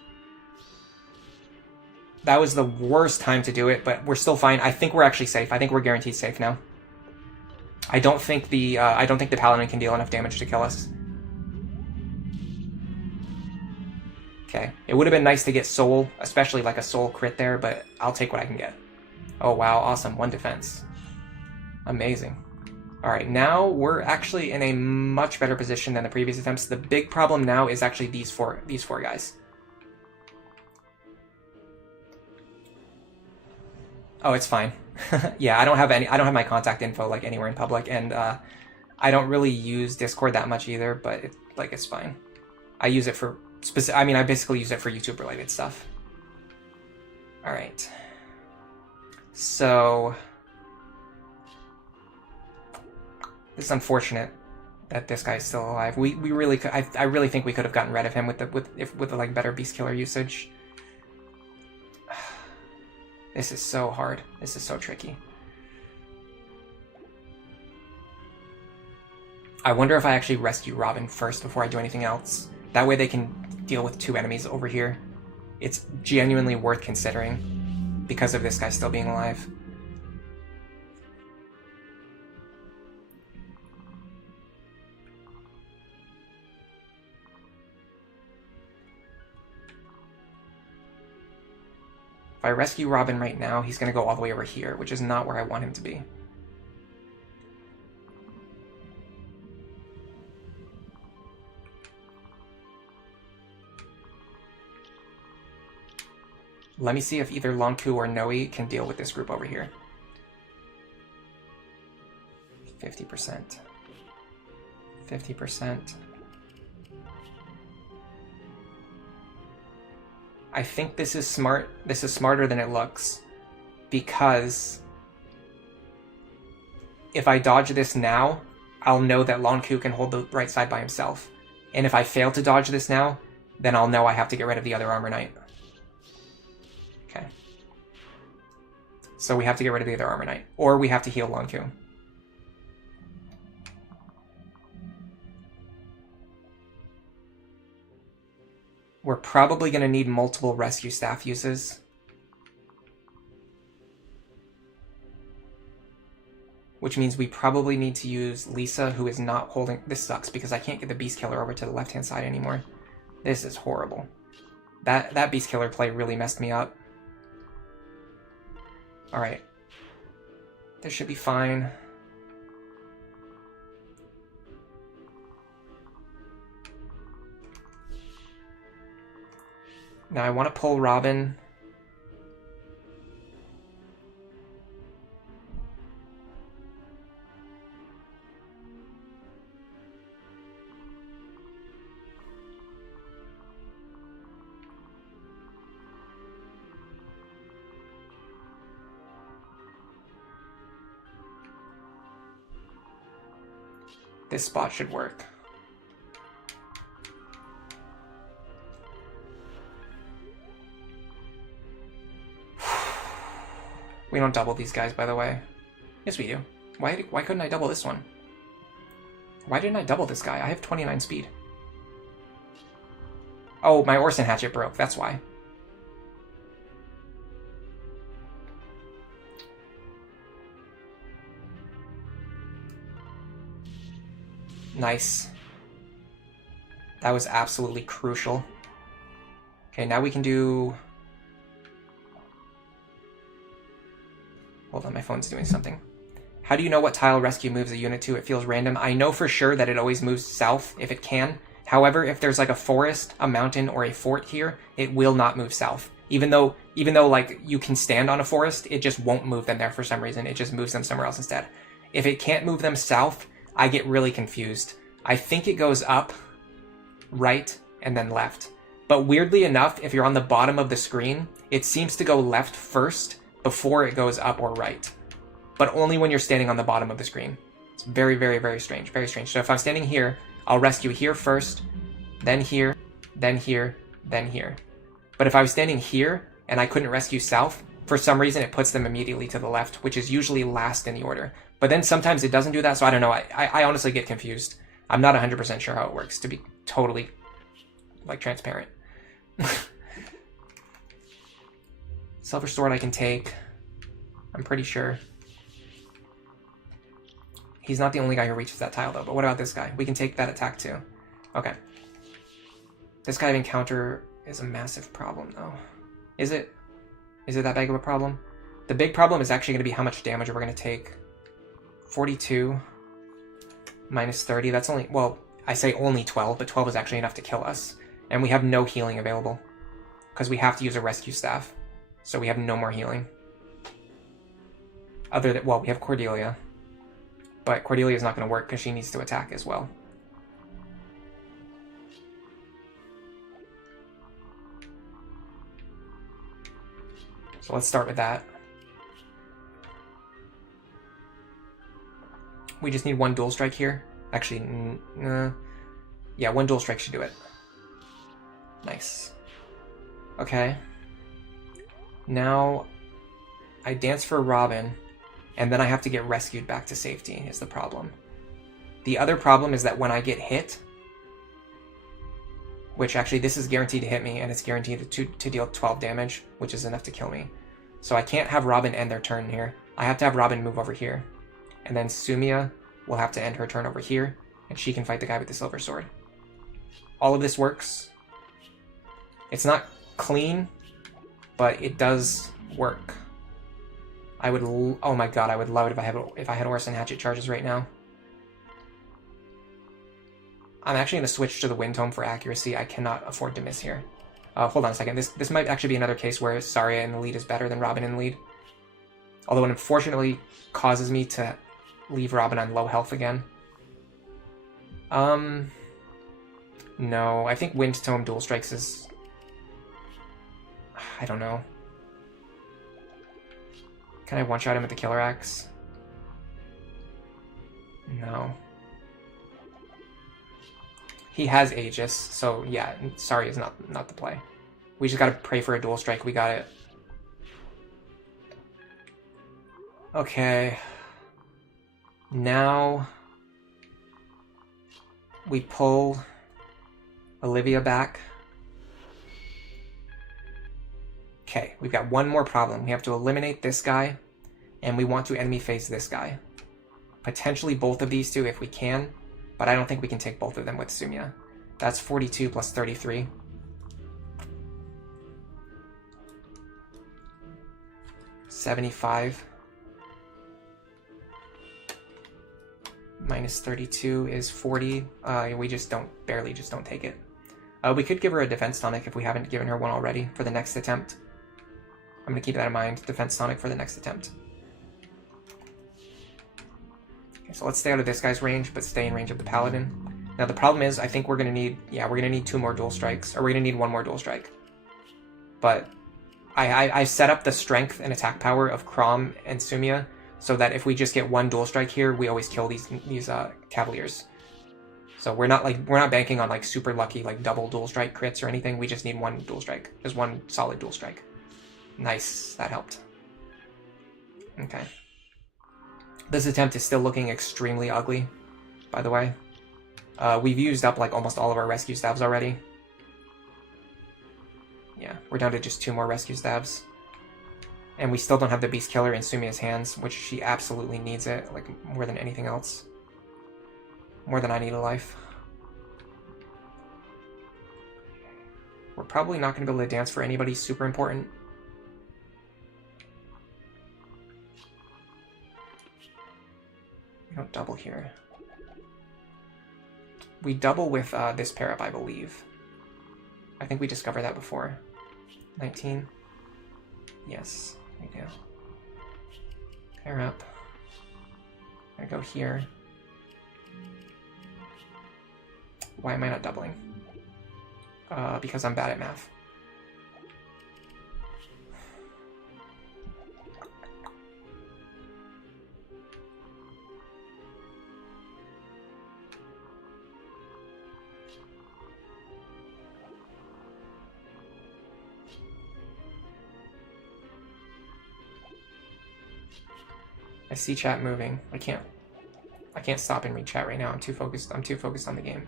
That was the worst time to do it, but we're still fine. I think we're actually safe. I think we're guaranteed safe now. I don't think the Paladin can deal enough damage to kill us. Okay, it would have been nice to get Soul, especially like a Soul crit there, but I'll take what I can get. Oh wow, awesome, 1 defense. Amazing. Alright, now we're actually in a much better position than the previous attempts. The big problem now is actually these four guys. Oh, it's fine. Yeah, I don't have my contact info like anywhere in public, and I don't really use Discord that much either, but it's fine. I use it for I basically use it for YouTube related stuff. Alright. So it's unfortunate that this guy's still alive. We really could, I really think we could have gotten rid of him with the like better Beast Killer usage. This is so hard. This is so tricky. I wonder if I actually rescue Robin first before I do anything else. That way they can deal with 2 enemies over here. It's genuinely worth considering because of this guy still being alive. If I rescue Robin right now, he's going to go all the way over here, which is not where I want him to be. Let me see if either Lonku or Noe can deal with this group over here. 50%. 50%. I think this is smart. This is smarter than it looks, because if I dodge this now, I'll know that Lonku can hold the right side by himself. And if I fail to dodge this now, then I'll know I have to get rid of the other Armor Knight. Okay. So we have to get rid of the other Armor Knight. Or we have to heal Lonku. We're probably going to need multiple rescue staff uses. Which means we probably need to use Lisa, who is not holding... This sucks, because I can't get the Beast Killer over to the left-hand side anymore. This is horrible. That Beast Killer play really messed me up. Alright. This should be fine. Now I want to pull Robin. This spot should work. We don't double these guys, by the way. Yes, we do. Why couldn't I double this one? Why didn't I double this guy? I have 29 speed. Oh, my Orson Hatchet broke. That's why. Nice. That was absolutely crucial. Okay, now we can do... Hold on, my phone's doing something. How do you know what tile rescue moves a unit to? It feels random. I know for sure that it always moves south if it can. However, if there's like a forest, a mountain, or a fort here, it will not move south. Even though like you can stand on a forest, it just won't move them there for some reason. It just moves them somewhere else instead. If it can't move them south, I get really confused. I think it goes up, right, and then left. But weirdly enough, if you're on the bottom of the screen, it seems to go left first before it goes up or right. But only when you're standing on the bottom of the screen. It's very, very, very strange. Very strange. So if I'm standing here, I'll rescue here first, then here, then here, then here. But if I was standing here and I couldn't rescue south, for some reason it puts them immediately to the left, which is usually last in the order. But then sometimes it doesn't do that, so I don't know. I honestly get confused. I'm not 100% sure how it works, to be totally, like, transparent. Silver Sword I can take. I'm pretty sure. He's not the only guy who reaches that tile, though. But what about this guy? We can take that attack, too. Okay. This kind of encounter is a massive problem, though. Is it? Is it that big of a problem? The big problem is actually going to be how much damage we're going to take. 42 minus 30. That's only... Well, I say only 12, but 12 is actually enough to kill us. And we have no healing available. Because we have to use a rescue staff. So we have no more healing. Other than... Well, we have Cordelia. But Cordelia is not going to work because she needs to attack as well. So let's start with that. We just need one dual strike here. Actually, yeah, one dual strike should do it. Nice. Okay. Now, I dance for Robin, and then I have to get rescued back to safety, is the problem. The other problem is that when I get hit, which actually this is guaranteed to hit me, and it's guaranteed to deal 12 damage, which is enough to kill me. So I can't have Robin end their turn here. I have to have Robin move over here. And then Sumia will have to end her turn over here, and she can fight the guy with the silver sword. All of this works. It's not clean, but it does work. I would... Oh my god, I would love it if I had Orson Hatchet charges right now. I'm actually going to switch to the Wind Tome for accuracy. I cannot afford to miss here. Hold on a second. This might actually be another case where Saria in the lead is better than Robin in the lead. Although it unfortunately causes me to leave Robin on low health again. No, I think Wind Tome dual strikes is... I don't know. Can I one-shot him with the Killer Axe? No. He has Aegis, so yeah, sorry is not the play. We just gotta pray for a dual strike. We got it. Okay. Now we pull Olivia back. Okay, we've got one more problem. We have to eliminate this guy, and we want to enemy phase this guy. Potentially both of these two if we can, but I don't think we can take both of them with Sumia. That's 42 plus 33. $75. Minus 32 is 40. We just barely don't take it. We could give her a defense tonic if we haven't given her one already for the next attempt. I'm going to keep that in mind. Defense tonic for the next attempt. Okay, so let's stay out of this guy's range, but stay in range of the paladin. Now the problem is, I think we're going to need, we're going to need 2 more dual strikes, or we're going to need 1 more dual strike. But I set up the strength and attack power of Chrom and Sumia so that if we just get 1 dual strike here, we always kill these Cavaliers. So we're not banking on like super lucky like double dual strike crits or anything. We just need 1 dual strike. Just 1 solid dual strike. Nice, that helped. Okay. This attempt is still looking extremely ugly, by the way. We've used up like almost all of our rescue stabs already. Yeah, we're down to just 2 more rescue stabs. And we still don't have the Beast Killer in Sumia's hands, which she absolutely needs it, like more than anything else. More than I need a life. We're probably not going to be able to dance for anybody super important. We don't double here. We double with this pair up, I believe. I think we discovered that before. 19. Yes, we do. Pair up. I go here. Why am I not doubling? Because I'm bad at math. I see chat moving. I can't stop and read chat right now. I'm too focused on the game.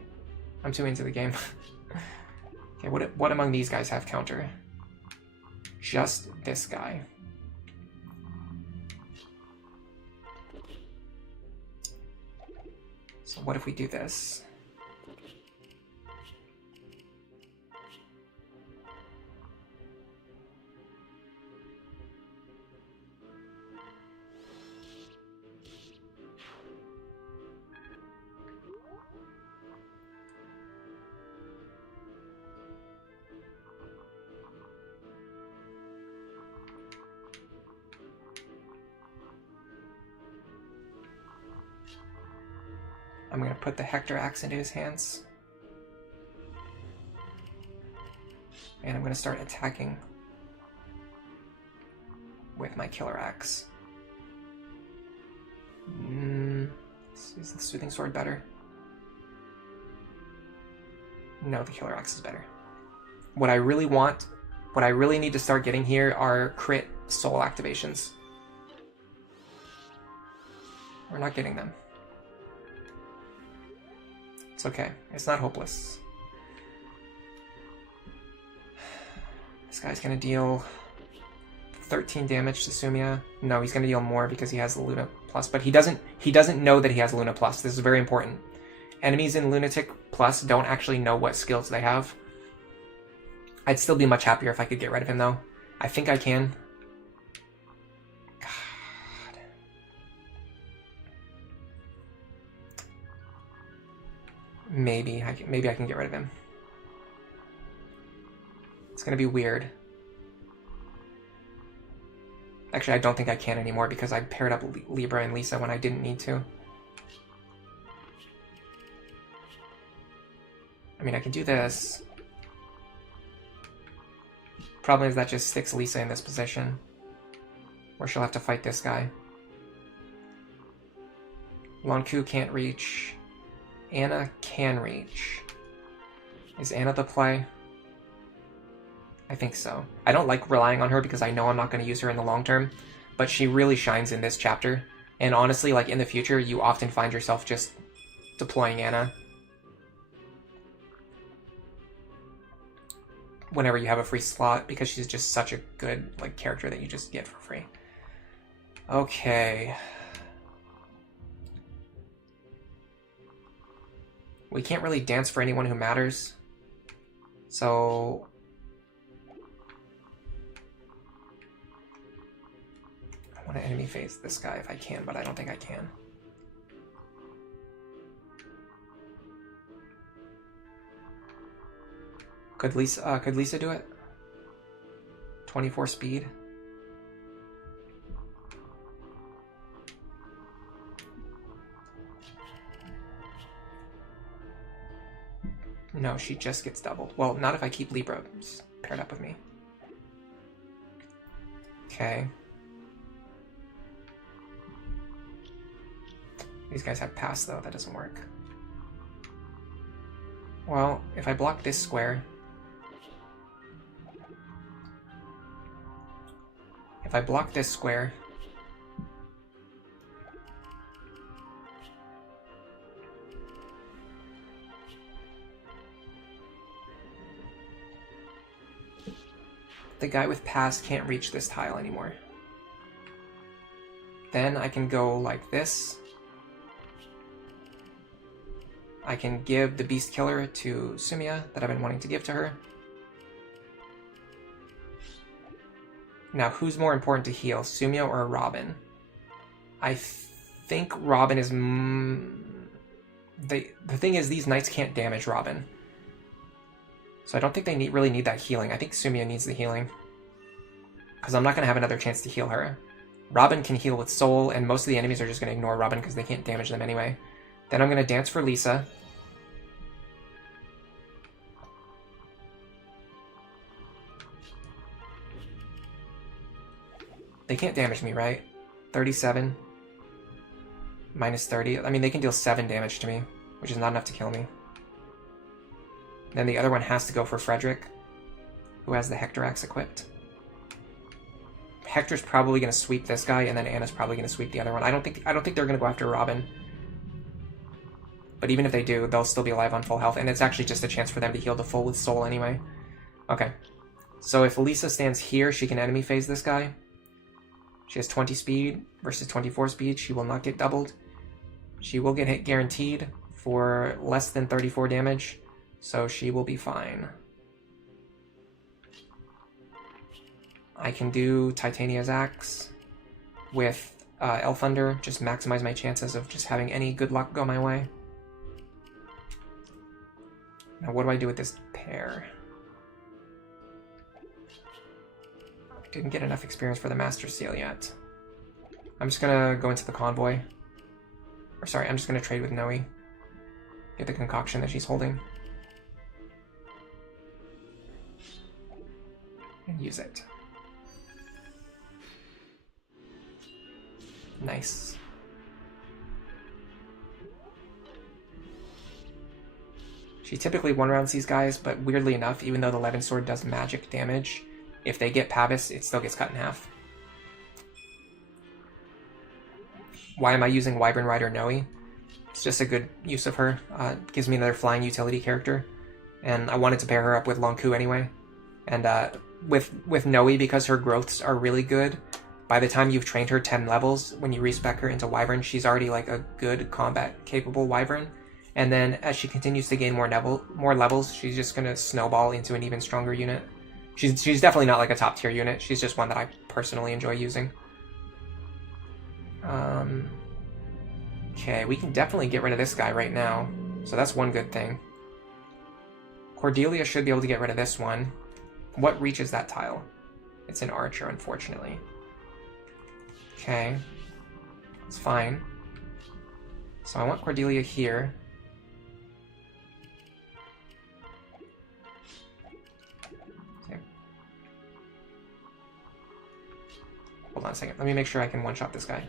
I'm too into the game. Okay, what among these guys have counter? Just this guy. So what if we do this? I'm going to put the Hector Axe into his hands. And I'm going to start attacking with my Killer Axe. Is the Soothing Sword better? No, the Killer Axe is better. What I really need to start getting here are crit soul activations. We're not getting them. It's okay. It's not hopeless. This guy's gonna deal 13 damage to Sumia. No, he's gonna deal more because he has the Luna Plus, but he doesn't know that he has Luna Plus. This is very important. Enemies in Lunatic Plus don't actually know what skills they have. I'd still be much happier if I could get rid of him though. I think I can. Maybe I can get rid of him. It's gonna be weird. Actually, I don't think I can anymore because I paired up Libra and Lisa when I didn't need to. I mean, I can do this. Problem is that just sticks Lisa in this position where she'll have to fight this guy. Lonku can't reach. Anna can reach. Is Anna the play? I think so. I don't like relying on her because I know I'm not going to use her in the long term, but she really shines in this chapter. And honestly, like in the future, you often find yourself just deploying Anna whenever you have a free slot because she's just such a good like character that you just get for free. Okay. We can't really dance for anyone who matters. So I want to enemy phase this guy if I can, but I don't think I can. Could Lisa do it? 24 speed. No, she just gets doubled. Well, not if I keep Libra paired up with me. Okay. These guys have pass, though. That doesn't work. Well, if I block this square... If I block this square... The guy with pass can't reach this tile anymore. Then I can go like this. I can give the Beast Killer to Sumia that I've been wanting to give to her. Now, who's more important to heal, Sumia or Robin? I think Robin is... The thing is, these knights can't damage Robin. So I don't think they really need that healing. I think Sumia needs the healing. Because I'm not going to have another chance to heal her. Robin can heal with Soul, and most of the enemies are just going to ignore Robin because they can't damage them anyway. Then I'm going to dance for Lisa. They can't damage me, right? 37. Minus 30. I mean, they can deal 7 damage to me, which is not enough to kill me. Then the other one has to go for Frederick, who has the Hector Axe equipped. Hector's probably going to sweep this guy, and then Anna's probably going to sweep the other one. I don't think they're going to go after Robin. But even if they do, they'll still be alive on full health, and it's actually just a chance for them to heal to full with Soul anyway. Okay. So if Lisa stands here, she can enemy phase this guy. She has 20 speed versus 24 speed. She will not get doubled. She will get hit guaranteed for less than 34 damage. So she will be fine. I can do Titania's Axe with Elthunder, just maximize my chances of just having any good luck go my way. Now what do I do with this pair? Didn't get enough experience for the Master Seal yet. I'm just gonna go into the convoy. Or sorry, I'm just gonna trade with Noe. Get the concoction that she's holding. And use it. Nice. She typically one-rounds these guys, but weirdly enough, even though the Levin Sword does magic damage, if they get Pavis, it still gets cut in half. Why am I using Wyvern Rider Noe? It's just a good use of her. Gives me another flying utility character. And I wanted to pair her up with Lonku anyway. And with Noe, because her growths are really good, by the time you've trained her 10 levels, when you respec her into Wyvern, she's already like a good combat-capable Wyvern. And then as she continues to gain more levels, she's just going to snowball into an even stronger unit. She's definitely not like a top-tier unit. She's just one that I personally enjoy using. Okay, we can definitely get rid of this guy right now. So that's one good thing. Cordelia should be able to get rid of this one. What reaches that tile? It's an archer, unfortunately. Okay. It's fine. So I want Cordelia here. Okay. Hold on a second. Let me make sure I can one-shot this guy.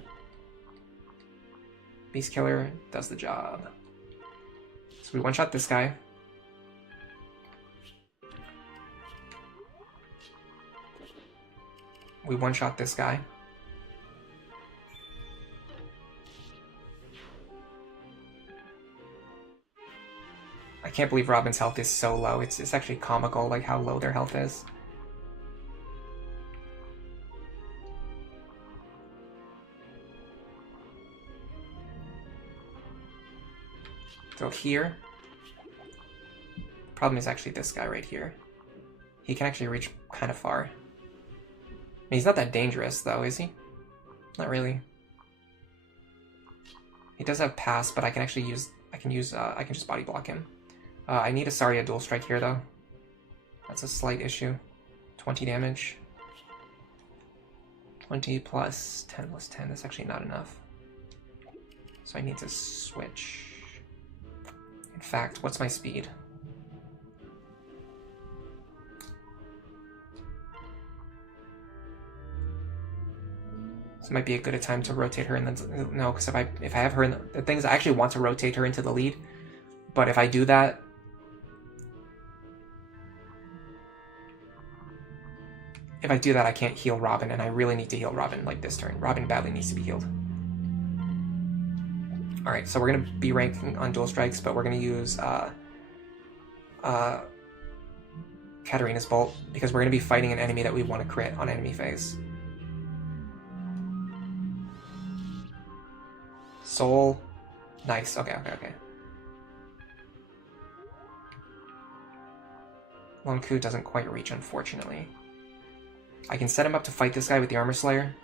Beast Killer does the job. So we one-shot this guy. We one-shot this guy. I can't believe Robin's health is so low. It's actually comical, like how low their health is. Go here. Problem is actually this guy right here. He can actually reach kind of far. I mean, he's not that dangerous though, is he? Not really. He does have pass, but I can actually use. I can just body block him. I need a Saria dual strike here though. That's a slight issue. 20 damage. 20 plus 10 plus 10. That's actually not enough. So I need to switch. In fact, what's my speed? This might be a good time to rotate her, and then no, because if I have her in the thing is, I actually want to rotate her into the lead, but if I do that, I can't heal Robin, and I really need to heal Robin like this turn. Robin badly needs to be healed. All right, so we're gonna be ranking on dual strikes, but we're gonna use Katarina's Bolt because we're gonna be fighting an enemy that we want to crit on enemy phase. Soul. Nice. Okay. Lonku doesn't quite reach, unfortunately. I can set him up to fight this guy with the Armor Slayer.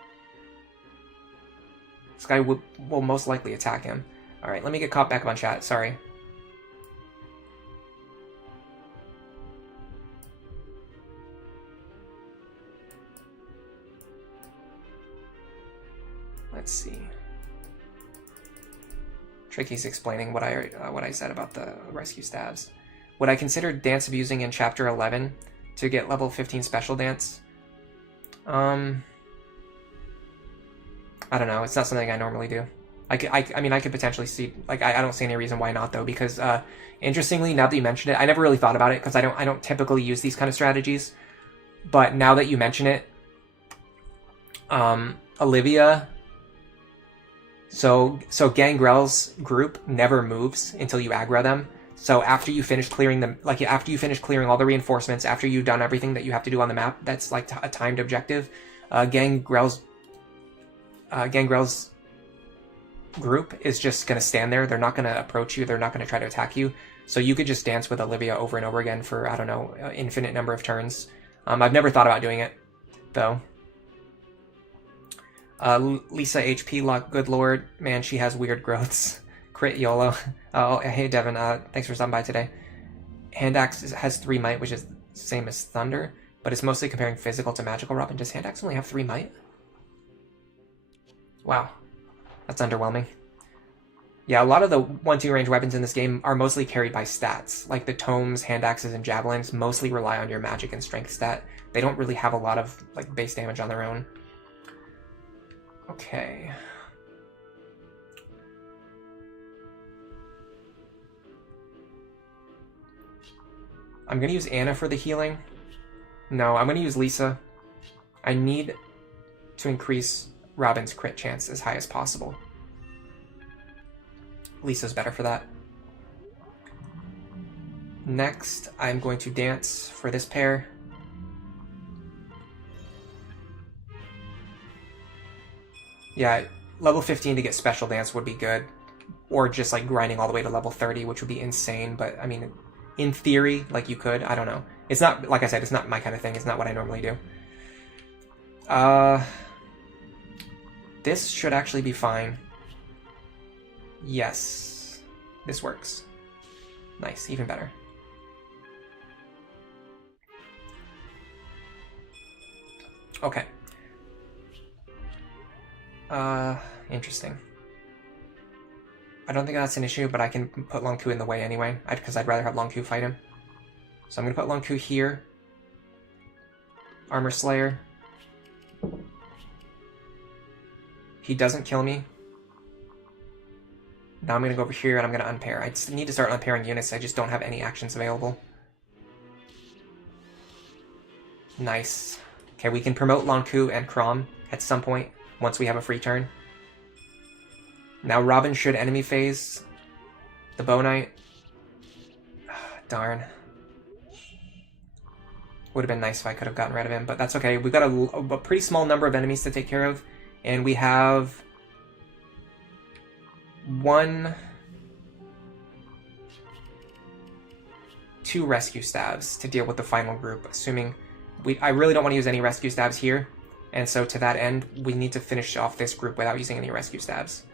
This guy will most likely attack him. Alright, let me get caught back up on chat. Sorry. Let's see. Tricky's explaining what I said about the rescue staves. Would I consider dance abusing in chapter 11 to get level 15 special dance? I don't know. It's not something I normally do. I mean, I could potentially see. Like, I don't see any reason why not though. Because interestingly, now that you mention it, I never really thought about it because I don't typically use these kind of strategies. But now that you mention it, Olivia. So Gangrel's group never moves until you aggro them. So after you finish clearing them, like after you finish clearing all the reinforcements, after you've done everything that you have to do on the map, that's like a timed objective. Gangrel's group is just going to stand there. They're not going to approach you. They're not going to try to attack you. So you could just dance with Olivia over and over again for, I don't know, infinite number of turns. I've never thought about doing it, though. Lisa HP luck, good lord, man, she has weird growths. Crit YOLO. Oh, hey Devin, thanks for stopping by today. Hand Axe has 3 might, which is the same as Thunder, but it's mostly comparing physical to magical. Robin, does Hand Axe only have 3 might? Wow, that's underwhelming. Yeah, a lot of the 1-2 range weapons in this game are mostly carried by stats. Like the tomes, hand axes, and javelins mostly rely on your magic and strength stat. They don't really have a lot of like base damage on their own. Okay. I'm going to use Anna for the healing. No, I'm going to use Lisa. I need to increase Robin's crit chance as high as possible. Lisa's better for that. Next, I'm going to dance for this pair. Yeah, level 15 to get special dance would be good. Or just like grinding all the way to level 30, which would be insane. But I mean, in theory, like you could. I don't know. It's not, like I said, it's not my kind of thing. It's not what I normally do. This should actually be fine. Yes. This works. Nice, even better. Okay. Interesting. I don't think that's an issue, but I can put Lonku in the way anyway, because I'd rather have Lonku fight him. So I'm going to put Lonku here. Armor Slayer. He doesn't kill me. Now I'm going to go over here and I'm going to unpair. I just need to start unpairing units. I just don't have any actions available. Nice. Okay, we can promote Lonku and Crom at some point once we have a free turn. Now Robin should enemy phase the Bow Knight. Darn. Would have been nice if I could have gotten rid of him, but that's okay. We've got a pretty small number of enemies to take care of, and we have two rescue staves to deal with the final group, assuming I really don't want to use any rescue staves here, and so to that end, we need to finish off this group without using any rescue staves.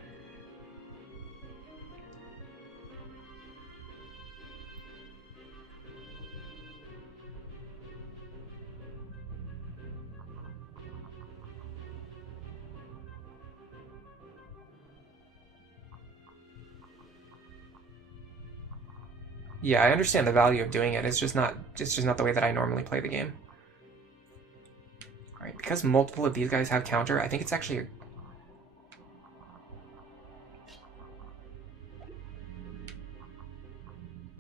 Yeah, I understand the value of doing it. It's just not the way that I normally play the game. Alright, because multiple of these guys have counter, I think it's actually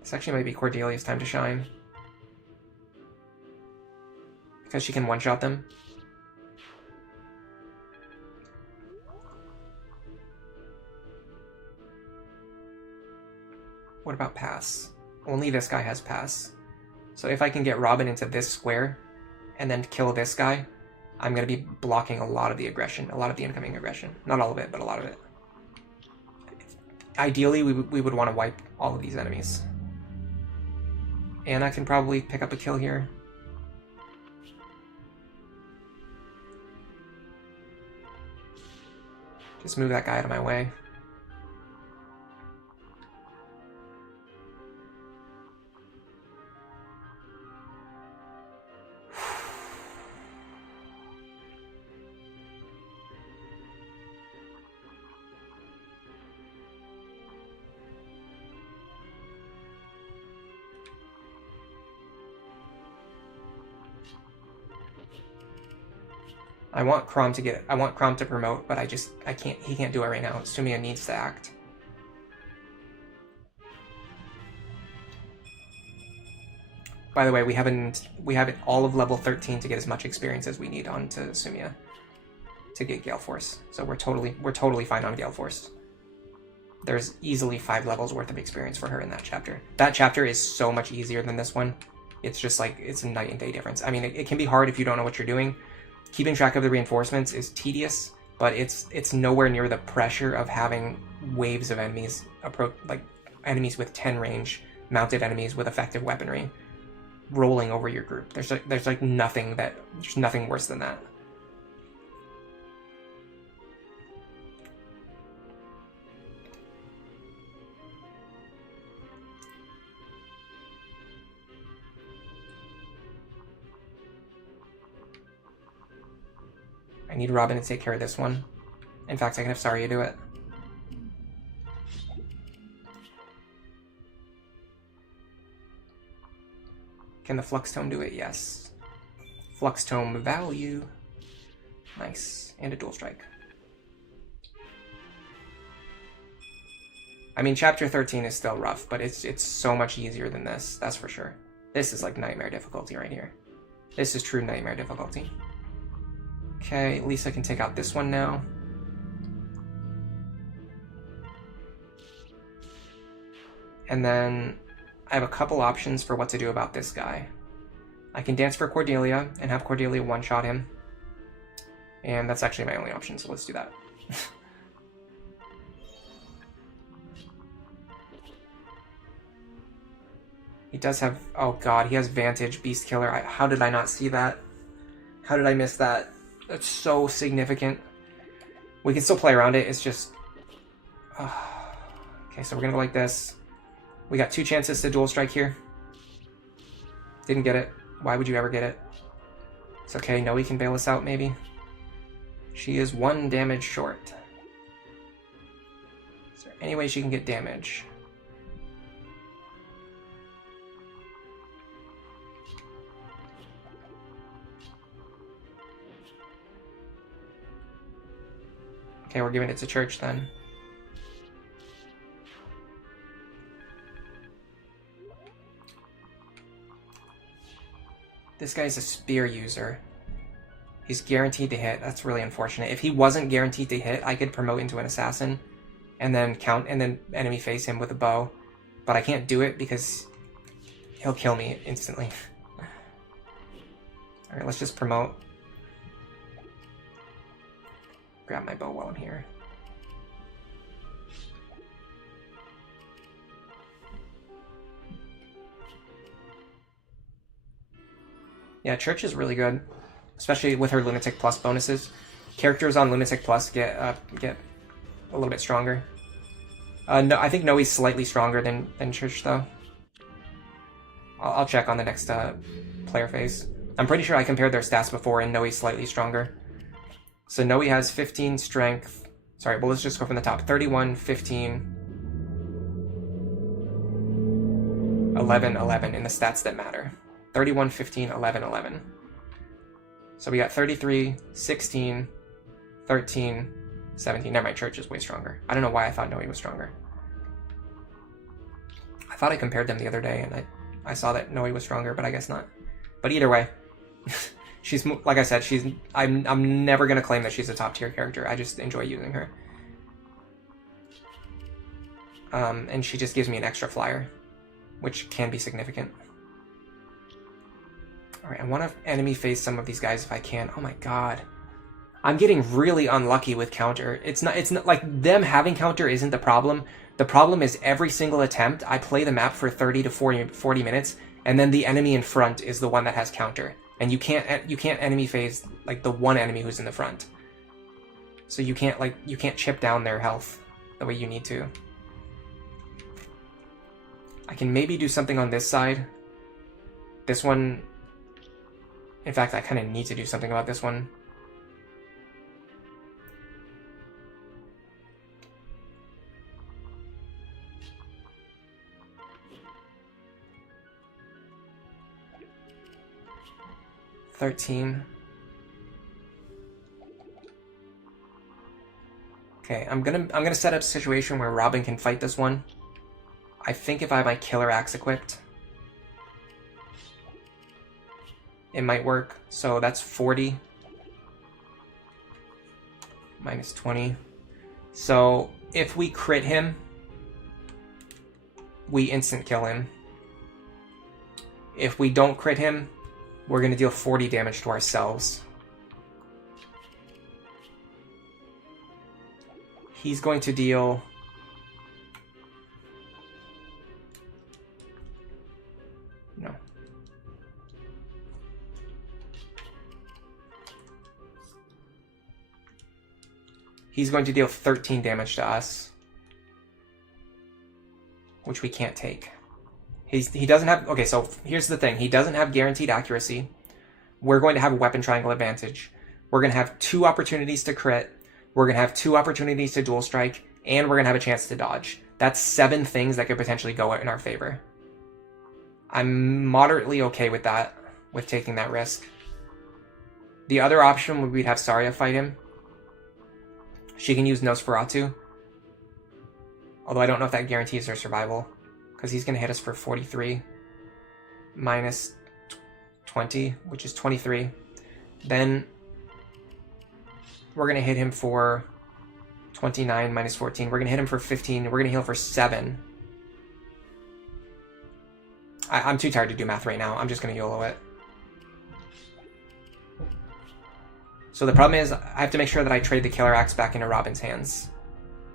this actually might be Cordelia's time to shine. Because she can one-shot them. What about pass? Only this guy has pass. So if I can get Robin into this square and then kill this guy, I'm going to be blocking a lot of the aggression, a lot of the incoming aggression. Not all of it, but a lot of it. Ideally, we would want to wipe all of these enemies. Anna can probably pick up a kill here. Just move that guy out of my way. I want Crom to promote, but he can't do it right now. Sumia needs to act. By the way, we haven't all of level 13 to get as much experience as we need onto Sumia to get Gale Force. So we're totally fine on Gale Force. There's easily 5 levels worth of experience for her in that chapter. That chapter is so much easier than this one. It's just like, it's a night and day difference. I mean, it can be hard if you don't know what you're doing. Keeping track of the reinforcements is tedious, but it's nowhere near the pressure of having waves of enemies approach, like enemies with 10 range, mounted enemies with effective weaponry, rolling over your group. There's nothing worse than that. I need Robin to take care of this one. In fact, I can have Saria do it. Can the Flux Tome do it? Yes. Flux Tome value. Nice. And a dual strike. I mean, chapter 13 is still rough, but it's so much easier than this, that's for sure. This is like nightmare difficulty right here. This is true nightmare difficulty. Okay, Lisa can take out this one now. And then I have a couple options for what to do about this guy. I can dance for Cordelia and have Cordelia one-shot him. And that's actually my only option, so let's do that. He does have... Oh god, he has Vantage, Beast Killer. How did I not see that? How did I miss that? That's so significant. We can still play around it, it's just... Okay, so we're gonna go like this. We got 2 chances to dual strike here. Didn't get it. Why would you ever get it? It's okay, Noe can bail us out, maybe. She is 1 damage short. Is there any way she can get damage? Okay, we're giving it to Cherche then. This guy's a spear user. He's guaranteed to hit. That's really unfortunate. If he wasn't guaranteed to hit, I could promote into an assassin and then enemy face him with a bow. But I can't do it because he'll kill me instantly. Alright, let's just promote. Grab my bow while I'm here. Yeah, Cherche is really good, especially with her Lunatic Plus bonuses. Characters on Lunatic Plus get a little bit stronger. No, I think Noe's slightly stronger than Cherche though. I'll check on the next player phase. I'm pretty sure I compared their stats before, and Noe's slightly stronger. So Noe has 15 strength. Sorry, well, let's just go from the top. 31, 15, 11, 11 in the stats that matter. 31, 15, 11, 11. So we got 33, 16, 13, 17. Never mind, Cherche is way stronger. I don't know why I thought Noe was stronger. I thought I compared them the other day, and I saw that Noe was stronger, but I guess not. But either way, she's, like I said, I'm never going to claim that she's a top tier character. I just enjoy using her. And she just gives me an extra flyer, which can be significant. Alright, I want to enemy face some of these guys if I can. Oh my god. I'm getting really unlucky with counter. It's not like them having counter isn't the problem. The problem is every single attempt, I play the map for 30 to 40 minutes, and then the enemy in front is the one that has counter. And you can't enemy phase like the one enemy who's in the front. So you can't chip down their health the way you need to. I can maybe do something on this side. This one, in fact, I kind of need to do something about this one. Okay, I'm gonna set up a situation where Robin can fight this one. I think if I have my killer axe equipped, it might work. So that's 40 minus 20. So if we crit him, we instant kill him. If we don't crit him, we're going to deal 40 damage to ourselves. He's going to deal... No. He's going to deal 13 damage to us, which we can't take. He doesn't have... Okay, so here's the thing. He doesn't have guaranteed accuracy. We're going to have a weapon triangle advantage. We're going to have 2 opportunities to crit. We're going to have 2 opportunities to dual strike. And we're going to have a chance to dodge. That's 7 things that could potentially go in our favor. I'm moderately okay with that, with taking that risk. The other option would be to have Saria fight him. She can use Nosferatu. Although I don't know if that guarantees her survival. Because he's going to hit us for 43 minus 20, which is 23. Then we're going to hit him for 29 minus 14. We're going to hit him for 15. We're going to heal for 7. I'm too tired to do math right now. I'm just going to YOLO it. So the problem is I have to make sure that I trade the killer axe back into Robin's hands.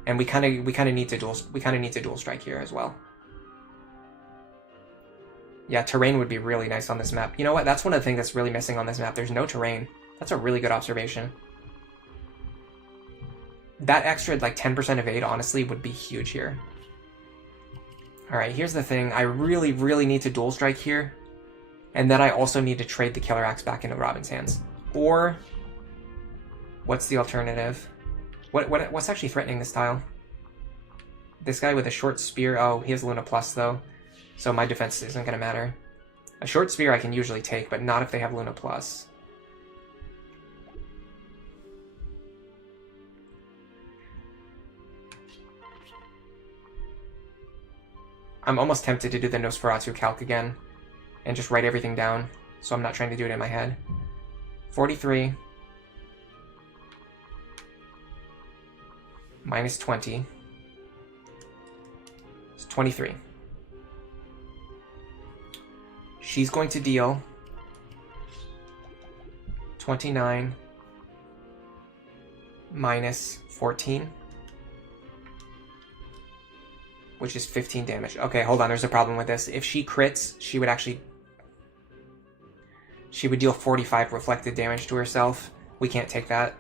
And we kind of need to dual strike here as well. Yeah, terrain would be really nice on this map. You know what? That's one of the things that's really missing on this map. There's no terrain. That's a really good observation. That extra, like, 10% evade, honestly, would be huge here. Alright, here's the thing. I really, really need to dual strike here. And then I also need to trade the killer axe back into Robin's hands. Or, what's the alternative? What's actually threatening this tile? This guy with a short spear. Oh, he has Luna Plus, though. So my defense isn't going to matter. A short spear I can usually take, but not if they have Luna Plus. I'm almost tempted to do the Nosferatu calc again and just write everything down. so I'm not trying to do it in my head. 43 minus 20 is 23. She's going to deal 29 minus 14, which is 15 damage. Okay, hold on, there's a problem with this. If she crits, she would deal 45 reflected damage to herself. We can't take that.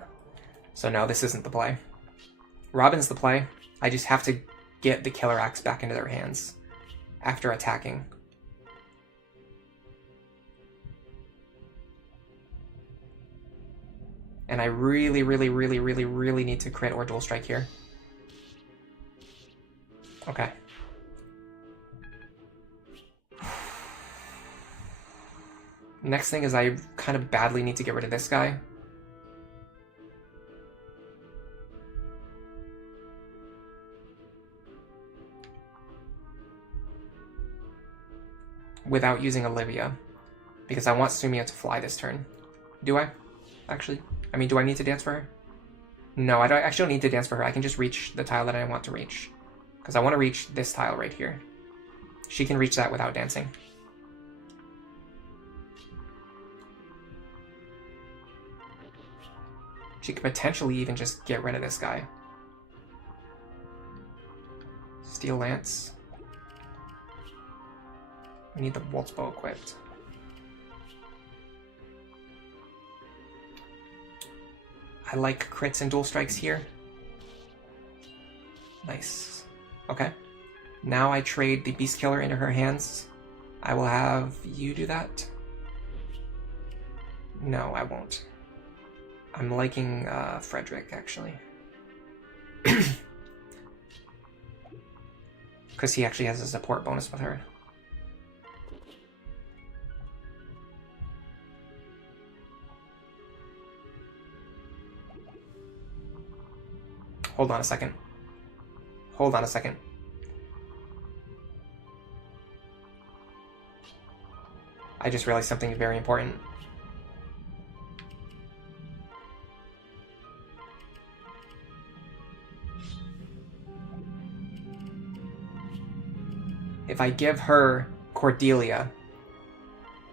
So no, this isn't the play. Robin's the play. I just have to get the killer axe back into their hands after attacking. And I really, really, really, really, really need to crit or dual strike here. Okay. Next thing is I kind of badly need to get rid of this guy. Without using Olivia. Because I want Sumia to fly this turn. Do I? Actually? I mean, do I need to dance for her? No, I actually don't need to dance for her. I can just reach the tile that I want to reach. Because I want to reach this tile right here. She can reach that without dancing. She could potentially even just get rid of this guy. Steel Lance. We need the Waltz Bow equipped. I like crits and dual strikes here. Nice. Okay. Now I trade the Beast Killer into her hands. I will have you do that. No, I won't. I'm liking Frederick, actually. Because he actually has a support bonus with her. Hold on a second. Hold on a second. I just realized something very important. If I give her Cordelia,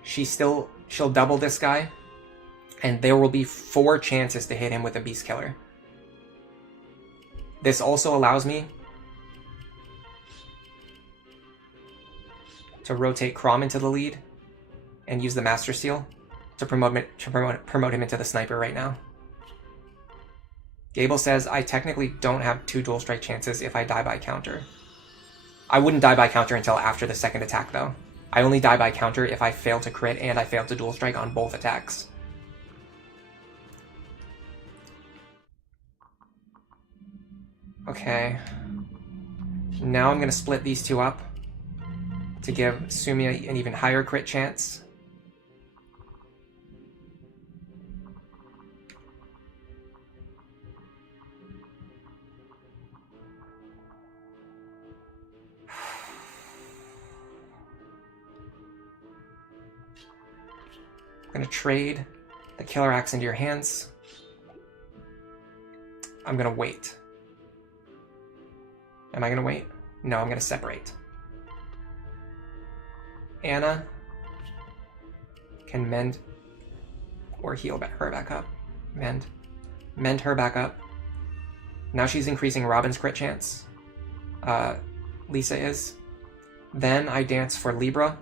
she'll double this guy, and there will be 4 chances to hit him with a Beast Killer. This also allows me to rotate Crom into the lead and use the Master Seal to promote him into the Sniper right now. Gable says, I technically don't have 2 dual strike chances if I die by counter. I wouldn't die by counter until after the second attack, though. I only die by counter if I fail to crit and I fail to dual strike on both attacks. Okay. Now I'm going to split these 2 up to give Sumia an even higher crit chance. I'm going to trade the Killer Axe into your hands. I'm going to wait. Am I going to wait? No, I'm going to separate. Anna can mend or heal her back up. Mend her back up. Now she's increasing Robin's crit chance. Lisa is. Then I dance for Libra.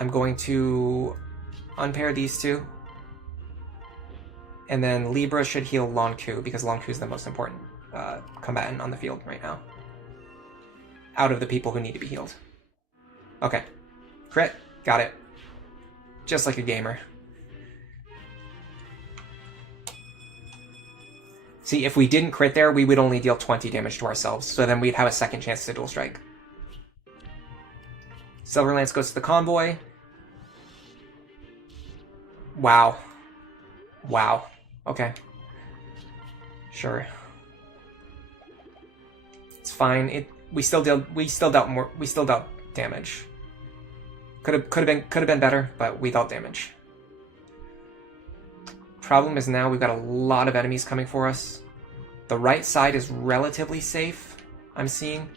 I'm going to unpair these 2. And then Libra should heal Lonku, because Lonku is the most important combatant on the field right now. Out of the people who need to be healed. Okay. Crit. Got it. Just like a gamer. See, if we didn't crit there, we would only deal 20 damage to ourselves, so then we'd have a second chance to dual strike. Silverlance goes to the convoy. Wow. Wow. Okay. Sure. It's fine. We still dealt damage. Could have been better, but we dealt damage. Problem is now we've got a lot of enemies coming for us. The right side is relatively safe, I'm seeing.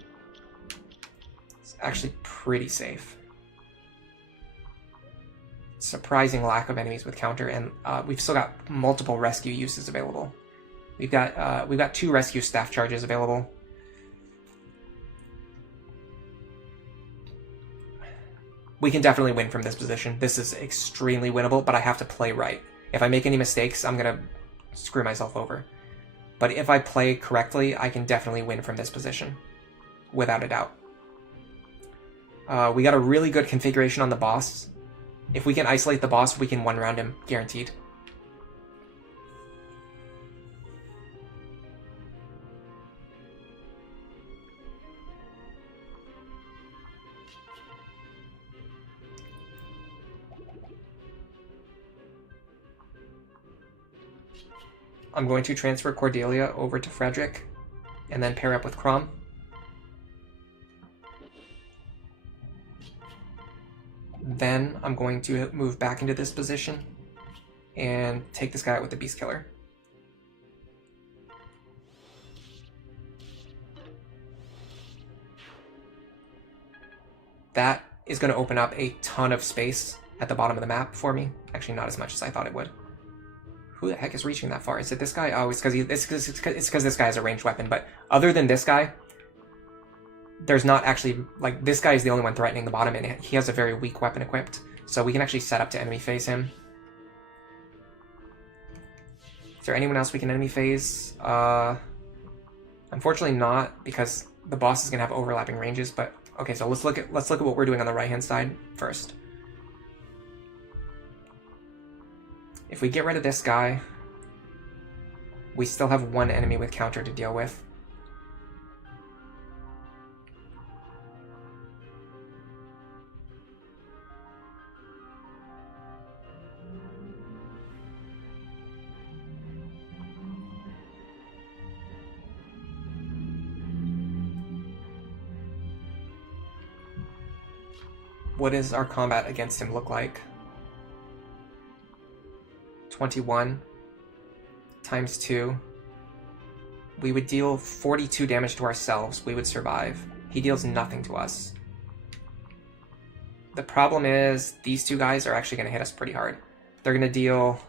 It's actually pretty safe. Surprising lack of enemies with counter, and we've still got multiple rescue uses available. We've got 2 rescue staff charges available. We can definitely win from this position. This is extremely winnable, but I have to play right. If I make any mistakes, I'm gonna screw myself over. But if I play correctly, I can definitely win from this position, without a doubt. We got a really good configuration on the boss. If we can isolate the boss, we can one-round him, guaranteed. I'm going to transfer Cordelia over to Frederick, and then pair up with Crom. Then I'm going to move back into this position and take this guy out with the Beast Killer. That is going to open up a ton of space at the bottom of the map for me. Actually, not as much as I thought it would. Who the heck is reaching that far? Is it this guy? Oh, it's because this guy has a ranged weapon. But other than this guy, there's not actually, like, this guy is the only one threatening the bottom, and he has a very weak weapon equipped. So we can actually set up to enemy phase him. Is there anyone else we can enemy phase? Unfortunately not, because the boss is gonna have overlapping ranges. But okay, so let's look at what we're doing on the right hand side first. If we get rid of this guy, we still have 1 enemy with counter to deal with. What does our combat against him look like? 21 times 2. We would deal 42 damage to ourselves. We would survive. He deals nothing to us. The problem is these 2 guys are actually going to hit us pretty hard. They're going to deal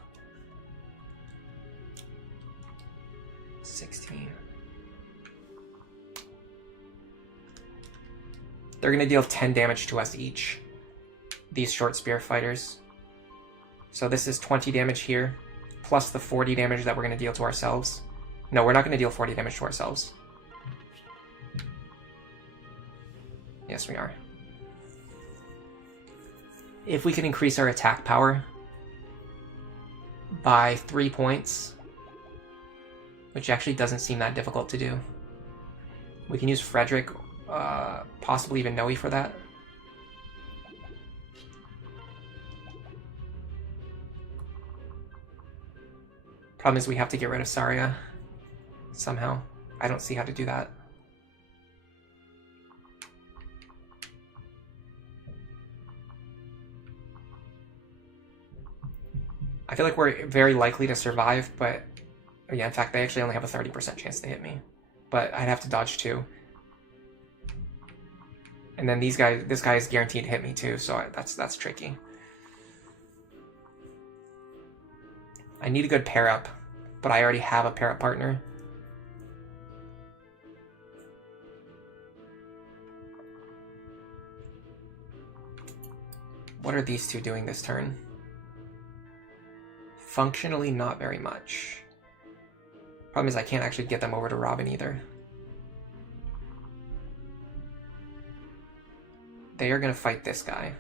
16. They're going to deal 10 damage to us each. These short spear fighters. So this is 20 damage here, plus the 40 damage that we're going to deal to ourselves. No, we're not going to deal 40 damage to ourselves. Yes, we are. If we can increase our attack power by 3 points, which actually doesn't seem that difficult to do. We can use Frederick, possibly even Noe for that. Problem is we have to get rid of Saria somehow. I don't see how to do that. I feel like we're very likely to survive, but yeah, in fact, they actually only have a 30% chance to hit me. But I'd have to dodge too. And then this guy is guaranteed to hit me too, so that's tricky. I need a good pair up, but I already have a pair up partner. What are these 2 doing this turn? Functionally, not very much. Problem is I can't actually get them over to Robin either. They are going to fight this guy.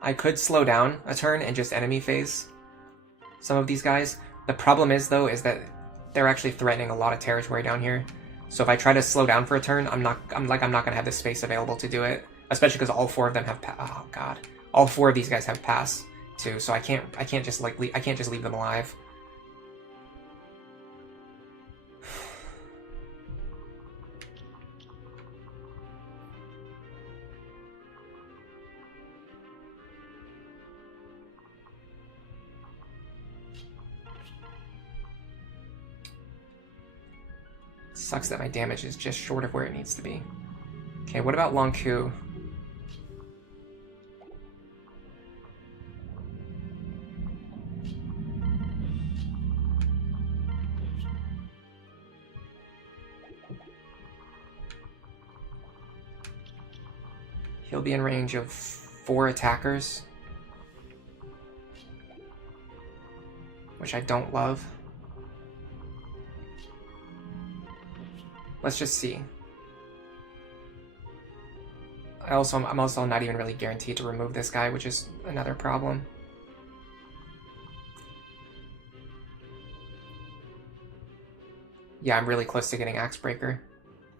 I could slow down a turn and just enemy phase some of these guys. The problem is, though, is that they're actually threatening a lot of territory down here. So if I try to slow down for a turn, I'm not gonna have the space available to do it. Especially because all 4 of them have all 4 of these guys have pass. too, so I can't just like I can't just leave them alive. Sucks that my damage is just short of where it needs to be. Okay, what about Long Ku? He'll be in range of 4 attackers, which I don't love. Let's just see. I'm also not even really guaranteed to remove this guy, which is another problem. Yeah, I'm really close to getting Axebreaker.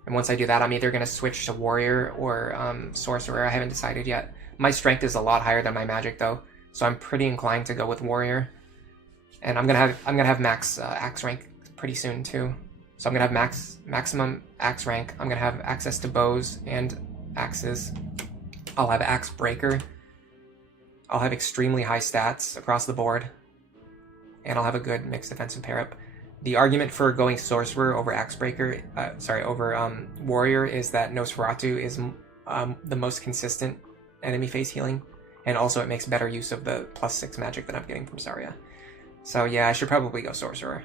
And once I do that, I'm either going to switch to Warrior or Sorcerer. I haven't decided yet. My strength is a lot higher than my magic, though, so I'm pretty inclined to go with Warrior. And I'm gonna have max axe rank pretty soon too. So I'm gonna have maximum axe rank. I'm gonna have access to bows and axes. I'll have Axebreaker. I'll have extremely high stats across the board, and I'll have a good mixed defensive pair up. The argument for going Sorcerer over Axebreaker, over Warrior, is that Nosferatu is the most consistent enemy face healing, and also it makes better use of the +6 magic that I'm getting from Zarya. So yeah, I should probably go Sorcerer.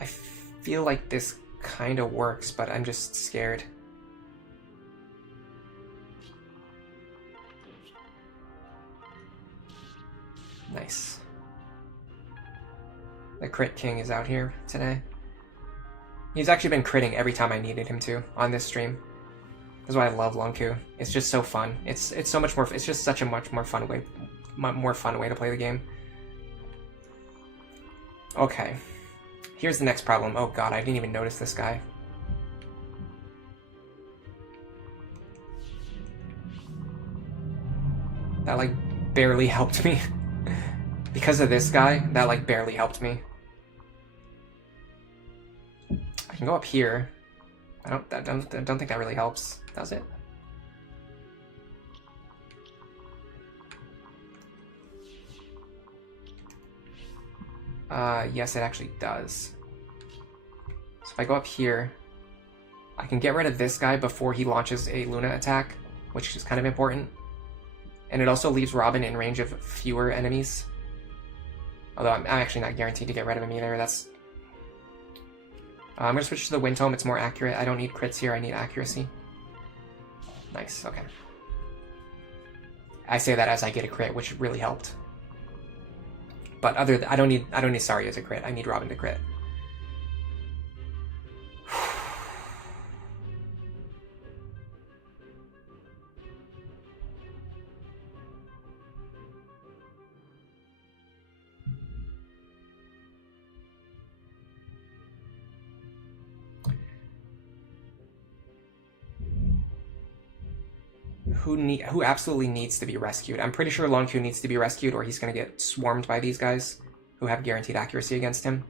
I feel like this kind of works, but I'm just scared. Nice. The Crit King is out here today. He's actually been critting every time I needed him to on this stream. That's why I love Long Ku. It's just so fun. It's so much more. It's just such a much more fun way to play the game. Okay, here's the next problem. Oh god, I didn't even notice this guy. That like barely helped me. Because of this guy, that like barely helped me. I can go up here. I don't think that really helps, does it? Yes, it actually does. So if I go up here, I can get rid of this guy before he launches a Luna attack, which is kind of important. And it also leaves Robin in range of fewer enemies. Although I'm actually not guaranteed to get rid of him either. I'm going to switch to the Wind Tome. It's more accurate. I don't need crits here. I need accuracy. Nice. Okay. I say that as I get a crit, which really helped. But I don't need Zarya as a crit. I need Robin to crit. Who absolutely needs to be rescued? I'm pretty sure Long Ku needs to be rescued, or he's going to get swarmed by these guys who have guaranteed accuracy against him.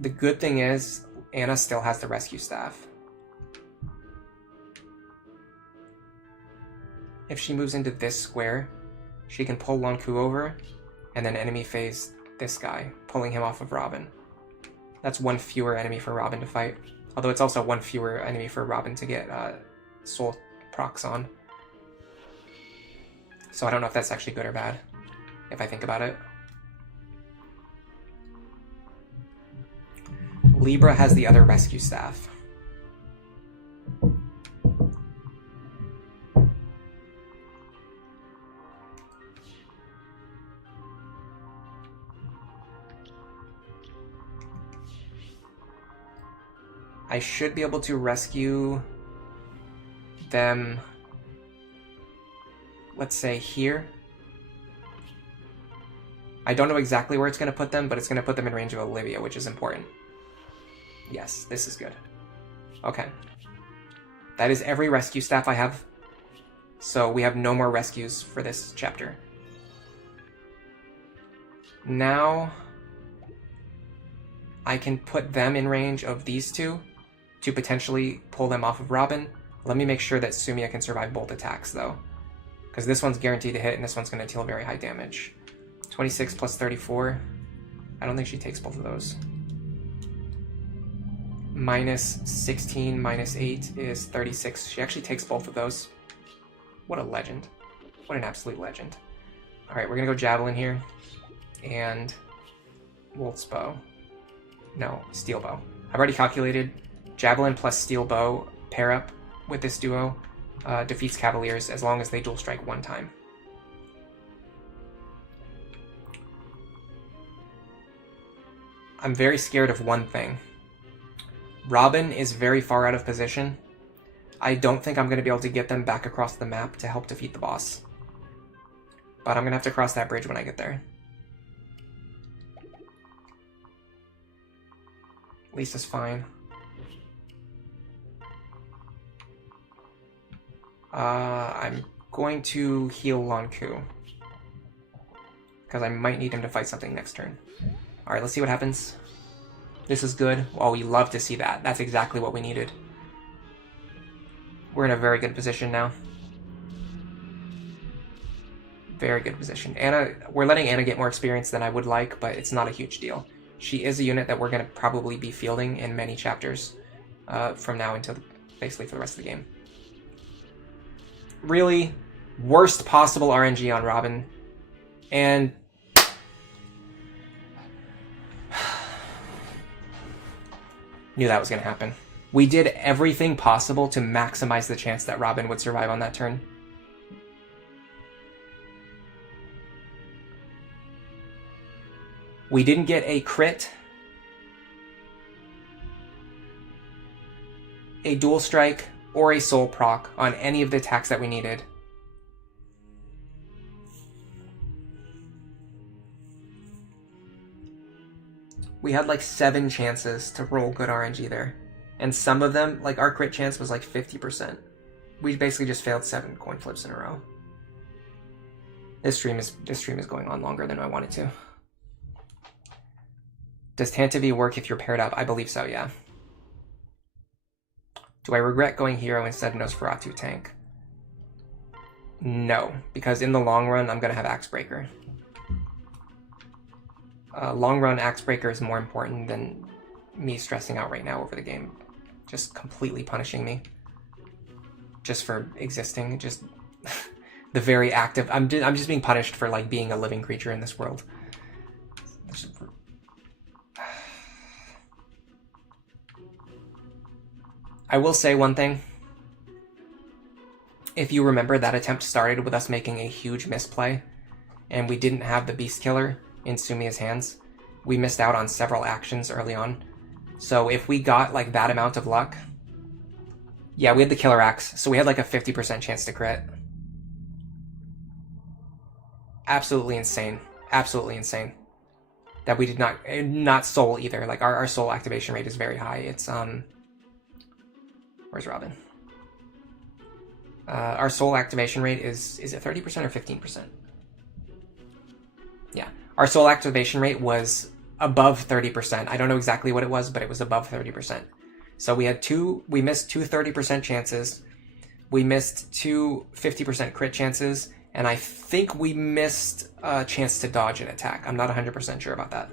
The good thing is, Anna still has the rescue staff. If she moves into this square, she can pull Long Ku over, and then enemy phase this guy, pulling him off of Robin. That's one fewer enemy for Robin to fight. Although it's also one fewer enemy for Robin to get soul procs on. So I don't know if that's actually good or bad, if I think about it. Libra has the other rescue staff. I should be able to rescue them, let's say here. I don't know exactly where it's going to put them, but it's going to put them in range of Olivia, which is important. Yes, this is good. Okay. That is every rescue staff I have. So we have no more rescues for this chapter. Now I can put them in range of these two to potentially pull them off of Robin. Let me make sure that Sumia can survive both attacks, though. Because this one's guaranteed to hit, and this one's going to deal very high damage. 26 plus 34. I don't think she takes both of those. Minus 16 minus 8 is 36. She actually takes both of those. What a legend. What an absolute legend. Alright, we're going to go Javelin here. And Wolf's Bow. No, Steel Bow. I've already calculated. Javelin plus Steel Bow pair up with this duo defeats Cavaliers as long as they dual strike one time. I'm very scared of one thing. Robin is very far out of position. I don't think I'm going to be able to get them back across the map to help defeat the boss. But I'm going to have to cross that bridge when I get there. Lisa's fine. I'm going to heal Lanku. Because I might need him to fight something next turn. Alright, let's see what happens. This is good. Oh, we love to see that. That's exactly what we needed. We're in a very good position now. Very good position. Anna, we're letting Anna get more experience than I would like, but it's not a huge deal. She is a unit that we're going to probably be fielding in many chapters from now until basically for the rest of the game. Really, worst possible RNG on Robin. And knew that was going to happen. We did everything possible to maximize the chance that Robin would survive on that turn. We didn't get a crit, a dual strike, or a soul proc on any of the attacks that we needed. We had like 7 chances to roll good RNG there. And some of them, like our crit chance was like 50%. We basically just failed 7 coin flips in a row. This stream is going on longer than I wanted to. Does Tantavi work if you're paired up? I believe so, yeah. Do I regret going hero instead of Nosferatu tank? No, because in the long run, I'm going to have Axebreaker. Long run, Axebreaker is more important than me stressing out right now over the game. Just completely punishing me. Just for existing. Just the very active... I'm just being punished for like being a living creature in this world. I will say one thing. If you remember, that attempt started with us making a huge misplay, and we didn't have the Beast Killer in Sumia's hands. We missed out on several actions early on. So if we got like that amount of luck... Yeah, we had the Killer Axe, so we had like a 50% chance to crit. Absolutely insane. Absolutely insane. That we did not soul either. Like our soul activation rate is very high. It's where's Robin? Our soul activation rate is it 30% or 15%? Yeah. Our soul activation rate was above 30%. I don't know exactly what it was, but it was above 30%. So we missed two 30% chances. We missed two 50% crit chances, and I think we missed a chance to dodge an attack. I'm not 100% sure about that.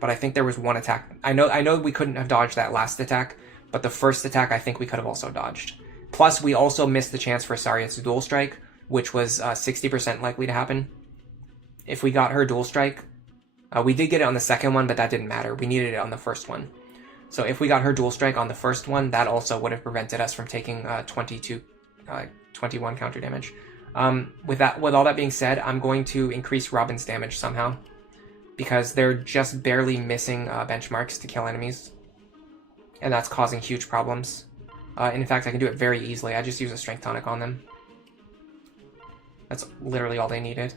But I think there was one attack. I know we couldn't have dodged that last attack, but the first attack I think we could have also dodged. Plus, we also missed the chance for Saryat's dual strike, which was 60% likely to happen. If we got her dual strike, we did get it on the second one, but that didn't matter. We needed it on the first one. So if we got her dual strike on the first one, that also would have prevented us from taking 21 counter damage. With all that being said, I'm going to increase Robin's damage somehow, because they're just barely missing benchmarks to kill enemies. And that's causing huge problems. In fact, I can do it very easily. I just use a Strength Tonic on them. That's literally all they needed.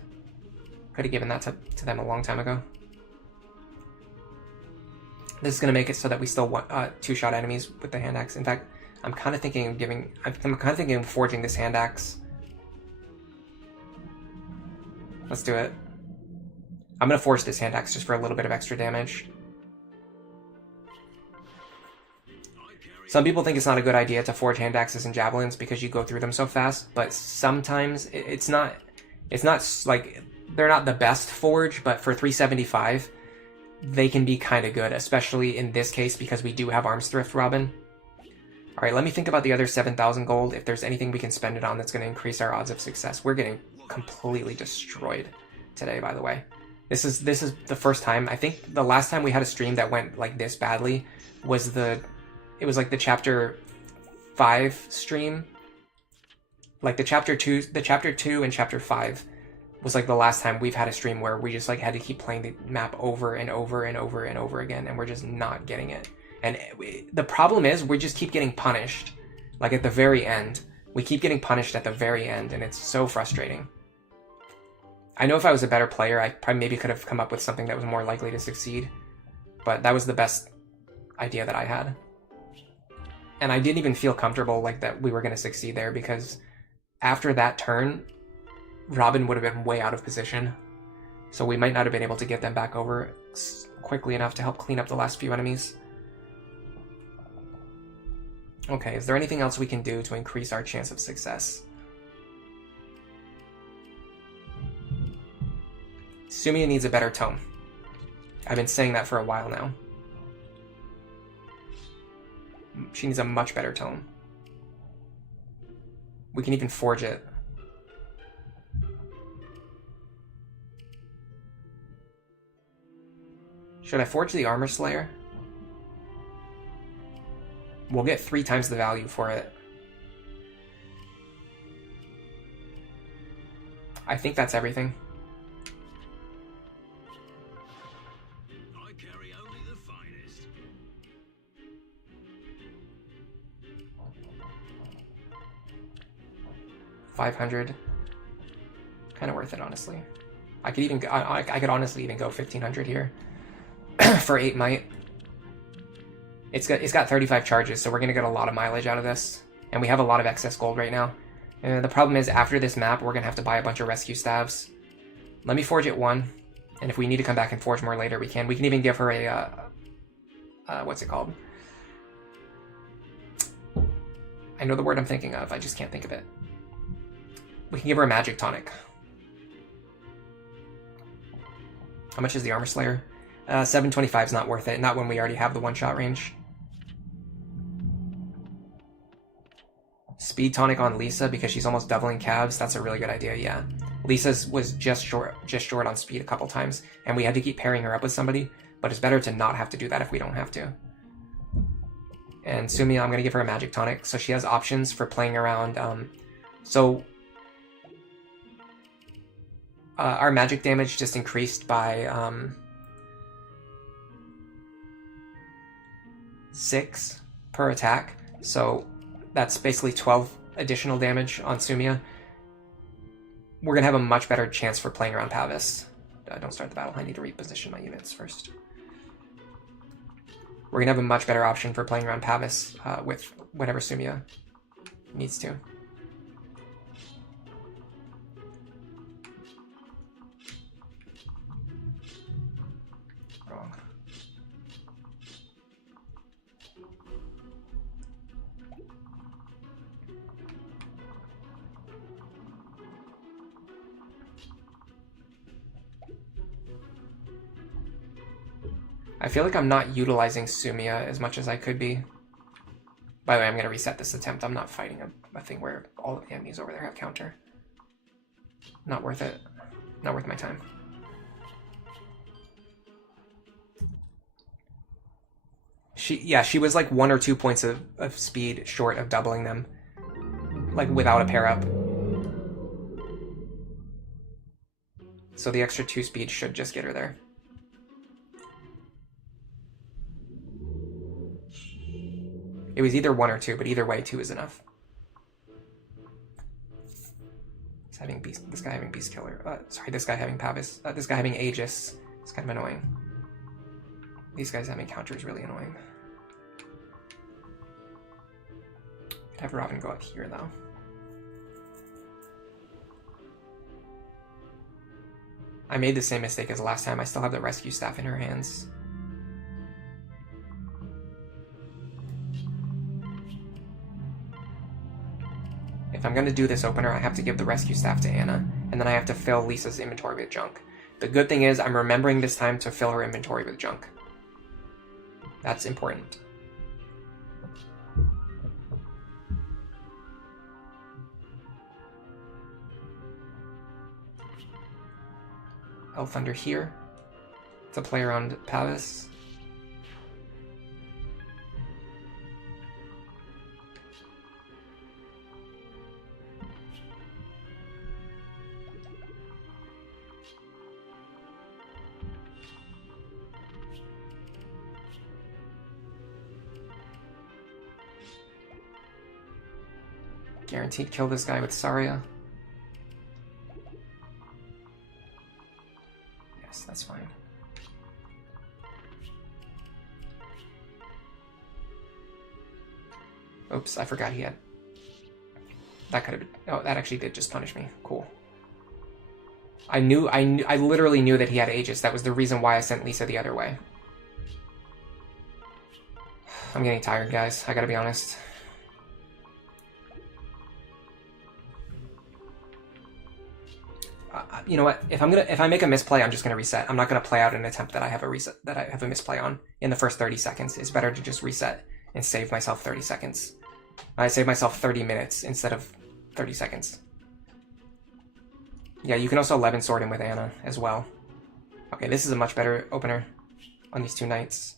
Could have given that to them a long time ago. This is going to make it so that we still want two-shot enemies with the hand axe. In fact, I'm kind of thinking of forging this hand axe. Let's do it. I'm going to forge this hand axe just for a little bit of extra damage. Some people think it's not a good idea to forge hand axes and javelins because you go through them so fast, but sometimes it's not like, they're not the best forge, but for 375, they can be kind of good, especially in this case because we do have Arms Thrift Robin. Alright, let me think about the other 7,000 gold, if there's anything we can spend it on that's going to increase our odds of success. We're getting completely destroyed today, by the way. This is the first time. I think the last time we had a stream that went like this badly was it was like the chapter 5 stream. Like the chapter 2 and chapter 5 was like the last time we've had a stream where we just like had to keep playing the map over and over and over and over again, and we're just not getting it. And the problem is we just keep getting punished. Like at the very end. We keep getting punished at the very end, and it's so frustrating. I know if I was a better player, I probably maybe could have come up with something that was more likely to succeed. But that was the best idea that I had. And I didn't even feel comfortable like that we were going to succeed there, because after that turn, Robin would have been way out of position. So we might not have been able to get them back over quickly enough to help clean up the last few enemies. Okay, is there anything else we can do to increase our chance of success? Sumia needs a better tome. I've been saying that for a while now. She needs a much better tome. We can even forge it. Should I forge the Armor Slayer? We'll get 3 times the value for it. I think that's everything. I carry only the finest. 500. Kind of worth it, honestly. I could honestly even go 1,500 here for 8 might. It's got 35 charges, so we're going to get a lot of mileage out of this. And we have a lot of excess gold right now. The problem is, after this map, we're going to have to buy a bunch of rescue staves. Let me forge it 1. And if we need to come back and forge more later, we can. We can even give her a... what's it called? I know the word I'm thinking of, I just can't think of it. We can give her a magic tonic. How much is the Armor Slayer? 725 is not worth it, not when we already have the one-shot range. Speed tonic on Lisa because she's almost doubling calves. That's a really good idea, yeah. Lisa's was just short on speed a couple times, and we had to keep pairing her up with somebody, but it's better to not have to do that if we don't have to. And Sumia, I'm going to give her a magic tonic, so she has options for playing around. Our magic damage just increased by 6 per attack, so that's basically 12 additional damage on Sumia. We're going to have a much better chance for playing around Pavis. Don't start the battle, I need to reposition my units first. We're going to have a much better option for playing around Pavis with whatever Sumia needs to. Wrong. I feel like I'm not utilizing Sumia as much as I could be. By the way, I'm going to reset this attempt. I'm not fighting a thing where all of the enemies over there have counter. Not worth it. Not worth my time. She was like 1 or 2 points of speed short of doubling them. Like without a pair up. So the extra 2 speed should just get her there. It was either 1 or 2, but either way, 2 is enough. This guy having Beast Killer. Sorry, this guy having Pavis. This guy having Aegis. It's kind of annoying. These guys having counter is really annoying. Could have Robin go up here though. I made the same mistake as last time. I still have the rescue staff in her hands. If I'm going to do this opener, I have to give the rescue staff to Anna, and then I have to fill Lisa's inventory with junk. The good thing is I'm remembering this time to fill her inventory with junk. That's important. Elf Thunder here to play around Pavis. Guaranteed kill this guy with Saria. Yes, that's fine. Oops, I forgot he had... That could have been... Oh, that actually did just punish me. Cool. I literally knew that he had Aegis. That was the reason why I sent Lisa the other way. I'm getting tired, guys. I gotta be honest. You know what? If I make a misplay, I'm just gonna reset. I'm not gonna play out an attempt that I have a misplay on in the first 30 seconds. It's better to just reset and save myself 30 seconds. I save myself 30 minutes instead of 30 seconds. Yeah, you can also 11 sword him with Anna as well. Okay, this is a much better opener on these two knights.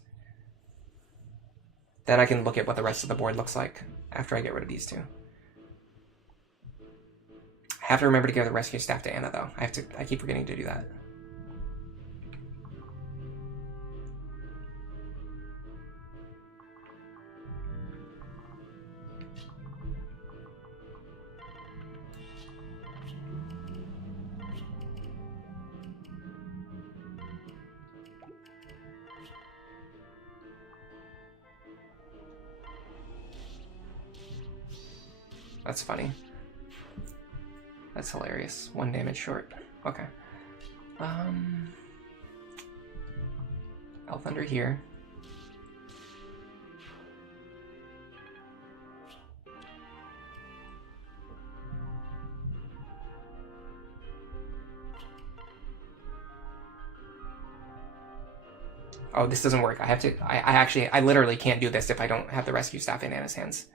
Then I can look at what the rest of the board looks like after I get rid of these two. I have to remember to give the rescue staff to Anna, though. I keep forgetting to do that. That's funny. That's hilarious. 1 damage short. Okay. Elf Thunder here. Oh, this doesn't work. I have to... I literally can't do this if I don't have the rescue staff in Anna's hands.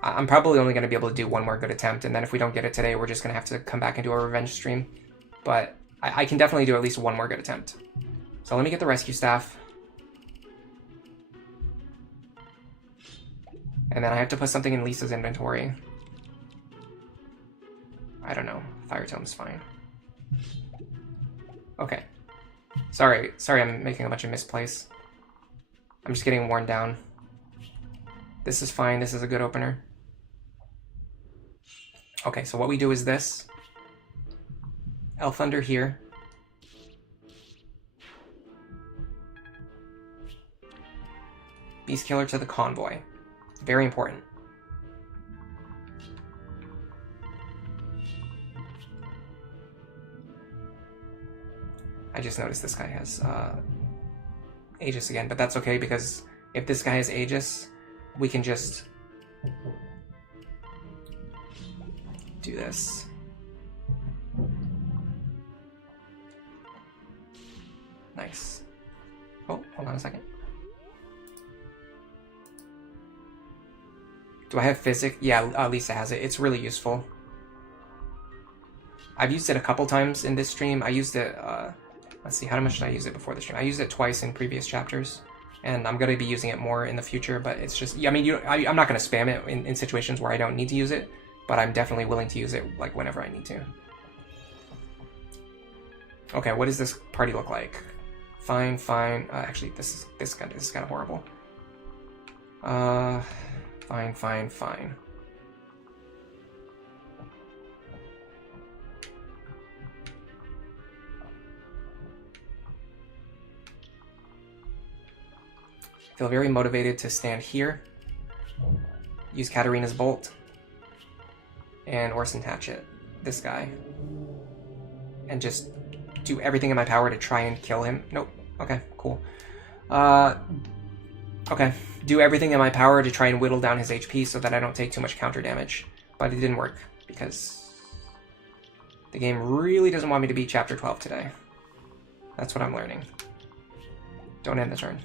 I'm probably only going to be able to do one more good attempt, and then if we don't get it today, we're just going to have to come back and do a revenge stream. But I can definitely do at least one more good attempt. So let me get the rescue staff. And then I have to put something in Lisa's inventory. I don't know. Fire Tome's fine. Okay. Sorry I'm making a bunch of misplays. I'm just getting worn down. This is fine. This is a good opener. Okay, so what we do is this. Elf Thunder here. Beast Killer to the convoy. Very important. I just noticed this guy has Aegis again, but that's okay because if this guy has Aegis, we can just do this. Nice. Oh, hold on a second. Do I have Physic? Yeah, Lisa has it. It's really useful. I've used it a couple times in this stream. I used it, let's see, how much did I use it before the stream? I used it twice in previous chapters. And I'm going to be using it more in the future, but it's just... I mean, I'm not going to spam it in situations where I don't need to use it, but I'm definitely willing to use it like whenever I need to. Okay, what does this party look like? Fine, fine. Actually, this is kind of horrible. Fine, fine, fine. feel very motivated to stand here, use Katarina's Bolt, and Orson Hatchet, this guy, and just do everything in my power to try and kill him. Nope. Okay, cool. Okay, do everything in my power to try and whittle down his HP so that I don't take too much counter damage. But it didn't work, because the game really doesn't want me to beat Chapter 12 today. That's what I'm learning. Don't end the turn.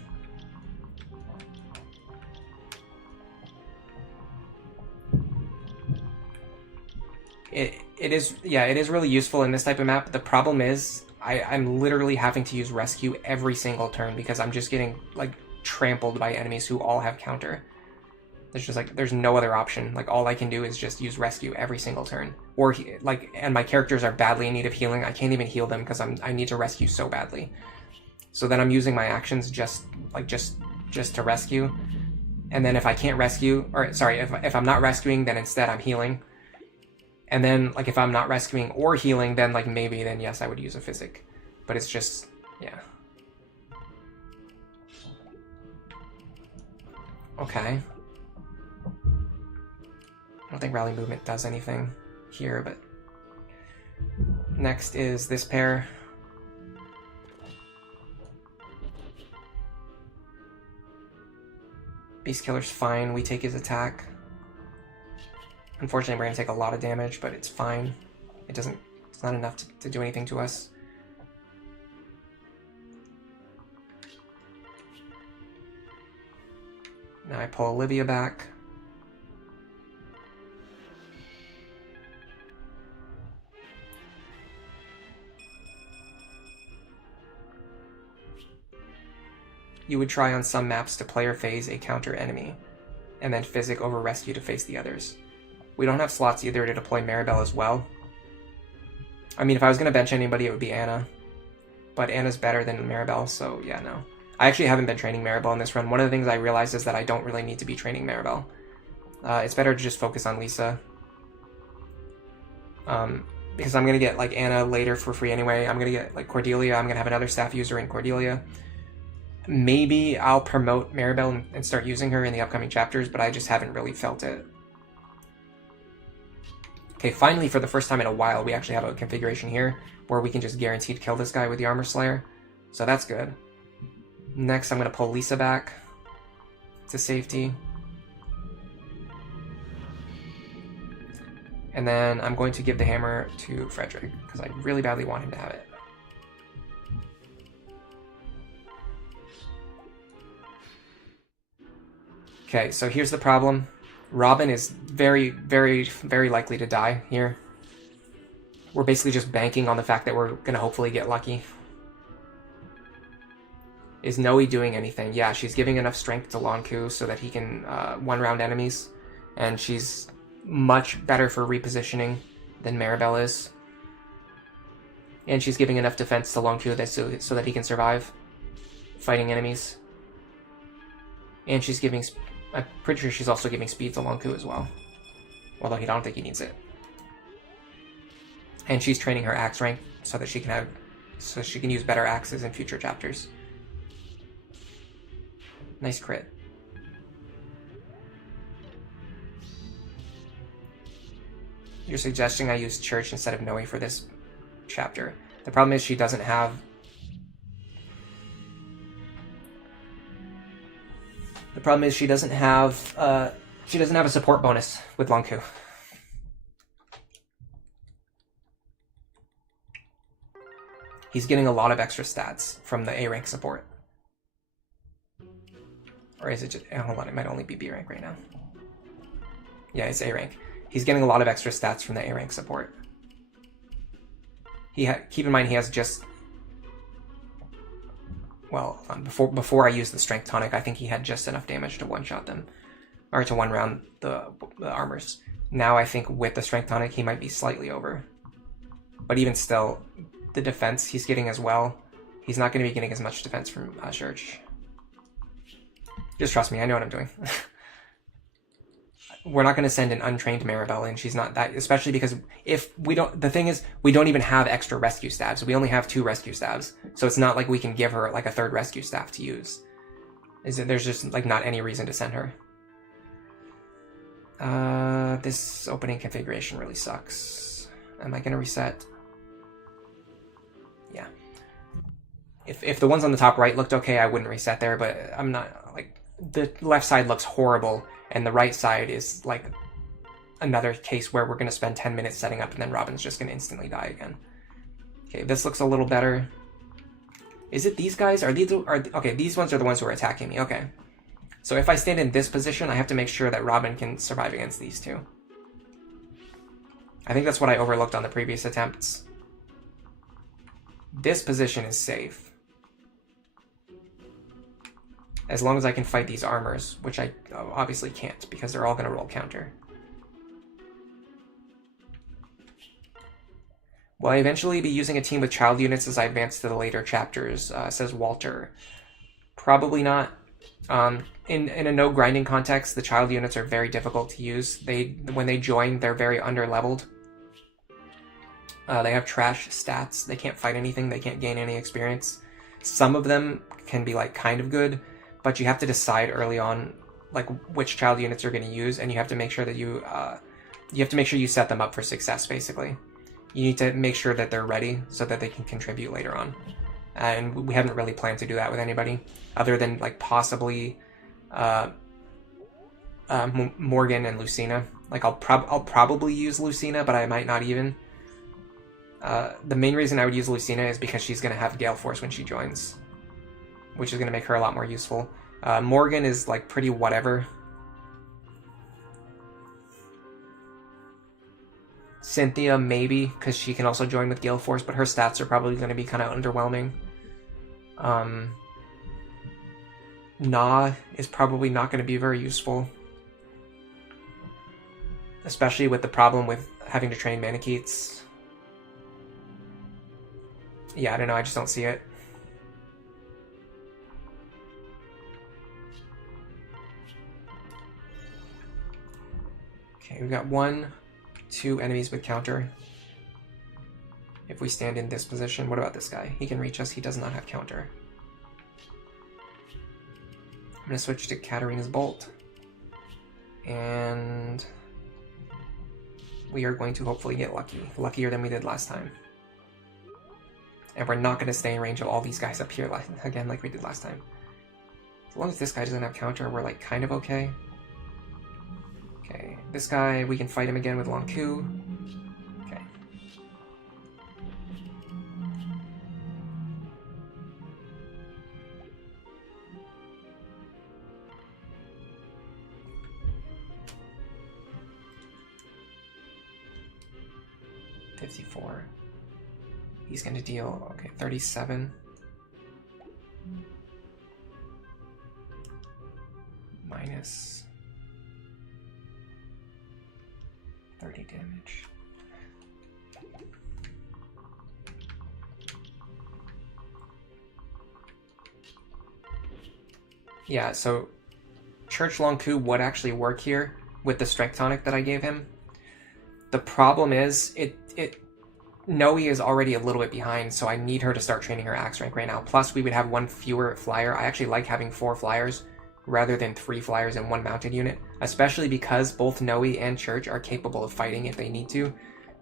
It is really useful in this type of map. The problem is I'm literally having to use rescue every single turn because I'm just getting like trampled by enemies who all have counter. There's just like there's no other option. Like all I can do is just use rescue every single turn. Or and my characters are badly in need of healing. I can't even heal them because I need to rescue so badly. So then I'm using my actions just to rescue. And then if I can't rescue, or sorry, if I'm not rescuing, then instead I'm healing. And then, like, if I'm not rescuing or healing, then, like, maybe, then yes, I would use a physic. But it's just, yeah. Okay. I don't think rally movement does anything here, but... Next is this pair. Beast Killer's fine, we take his attack. Unfortunately, we're going to take a lot of damage, but it's fine. It's not enough to do anything to us. Now I pull Olivia back. You would try on some maps to player phase a counter enemy, and then physic over rescue to face the others. We don't have slots either to deploy Maribel as well. I mean, if I was going to bench anybody, it would be Anna. But Anna's better than Maribel, so yeah, no. I actually haven't been training Maribel in this run. One of the things I realized is that I don't really need to be training Maribel. It's better to just focus on Lisa. Because I'm going to get, like, Anna later for free anyway. I'm going to get, like, Cordelia. I'm going to have another staff user in Cordelia. Maybe I'll promote Maribel and start using her in the upcoming chapters, but I just haven't really felt it. Okay, finally, for the first time in a while, we actually have a configuration here where we can just guaranteed kill this guy with the Armor Slayer. So that's good. Next, I'm going to pull Lisa back to safety. And then I'm going to give the hammer to Frederick, because I really badly want him to have it. Okay, so here's the problem. Robin is very, very, very likely to die here. We're basically just banking on the fact that we're going to hopefully get lucky. Is Noe doing anything? Yeah, she's giving enough strength to Lonku so that he can one-round enemies. And she's much better for repositioning than Maribel is. And she's giving enough defense to Lonku so that he can survive fighting enemies. And she's giving... I'm pretty sure she's also giving speed to Lonku as well. Although I don't think he needs it. And she's training her axe rank so that she can use better axes in future chapters. Nice crit. You're suggesting I use Cherche instead of Noe for this chapter. The problem is she doesn't have... The problem is she doesn't have a support bonus with Lonku. He's getting a lot of extra stats from the A rank support. Or is it just... hold on, it might only be B rank right now. Yeah, it's A rank. He's getting a lot of extra stats from the A rank support. Keep in mind he has just... Well, before I used the Strength Tonic, I think he had just enough damage to one-shot them. Or to one-round the armors. Now I think with the Strength Tonic, he might be slightly over. But even still, the defense he's getting as well, he's not going to be getting as much defense from Cherche. Just trust me, I know what I'm doing. We're not going to send an untrained Maribel in. She's not that, especially because if we don't, the thing is, we don't even have extra rescue staves. We only have 2 rescue staves. So it's not like we can give her like a 3rd rescue staff to use. There's just like not any reason to send her. This opening configuration really sucks. Am I gonna reset? Yeah. If the ones on the top right looked okay, I wouldn't reset there, but I'm not, like, the left side looks horrible, and the right side is, like, another case where we're gonna spend 10 minutes setting up, and then Robin's just gonna instantly die again. Okay, this looks a little better. Is it these guys? Okay, these ones are the ones who are attacking me, okay. So if I stand in this position, I have to make sure that Robin can survive against these two. I think that's what I overlooked on the previous attempts. This position is safe. As long as I can fight these armors, which I obviously can't, because they're all going to roll counter. Will I eventually be using a team with child units as I advance to the later chapters, says Walter. Probably not. In a no grinding context, the child units are very difficult to use. When they join, they're very under-leveled. They have trash stats. They can't fight anything. They can't gain any experience. Some of them can be like kind of good, but you have to decide early on like which child units you're going to use, and you have to make sure that you set them up for success. Basically, you need to make sure that they're ready so that they can contribute later on. And we haven't really planned to do that with anybody, other than like possibly Morgan and Lucina. Like I'll probably use Lucina, but I might not even. The main reason I would use Lucina is because she's going to have Gale Force when she joins, which is going to make her a lot more useful. Morgan is like pretty whatever. Cynthia maybe, because she can also join with Gale Force, but her stats are probably going to be kind of underwhelming. Na is probably not going to be very useful, especially with the problem with having to train Manicheets. Yeah, I don't know, I just don't see it. Okay, we've got 1, 2 enemies with counter. If we stand in this position, what about this guy? He can reach us, he does not have counter. I'm going to switch to Katarina's Bolt. And we are going to hopefully get lucky. Luckier than we did last time. And we're not going to stay in range of all these guys up here again like we did last time. As long as this guy doesn't have counter, we're like kind of okay. Okay, this guy, we can fight him again with Long Ku. Okay. $54. He's going to deal, okay, 37. Minus 30 damage. Yeah, so Cherche Long Ku would actually work here with the strength tonic that I gave him. The problem is, Noe is already a little bit behind, so I need her to start training her axe rank right now. Plus, we would have 1 fewer flyer. I actually like having 4 flyers rather than 3 flyers in 1 mounted unit, especially because both Noe and Cherche are capable of fighting if they need to.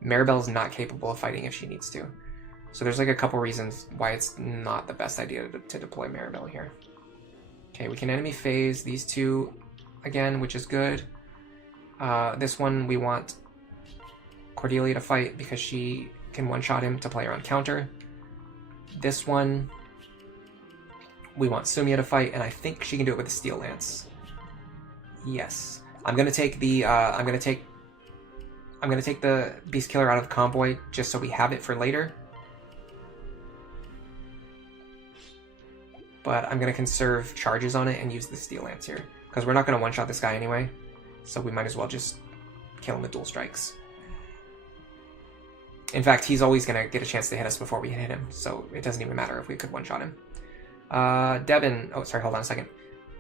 Maribel's not capable of fighting if she needs to. So there's like a couple reasons why it's not the best idea to deploy Maribel here. Okay, we can enemy phase these 2 again, which is good. This one we want Cordelia to fight because she can one-shot him to play her on counter. This one we want Sumia to fight, and I think she can do it with a Steel Lance. Yes. I'm gonna take the Beast Killer out of the convoy just so we have it for later. But I'm gonna conserve charges on it and use the Steel Lance here. Because we're not gonna one-shot this guy anyway. So we might as well just kill him with dual strikes. In fact, he's always going to get a chance to hit us before we hit him, so it doesn't even matter if we could one-shot him. Devin, oh, sorry, hold on a second.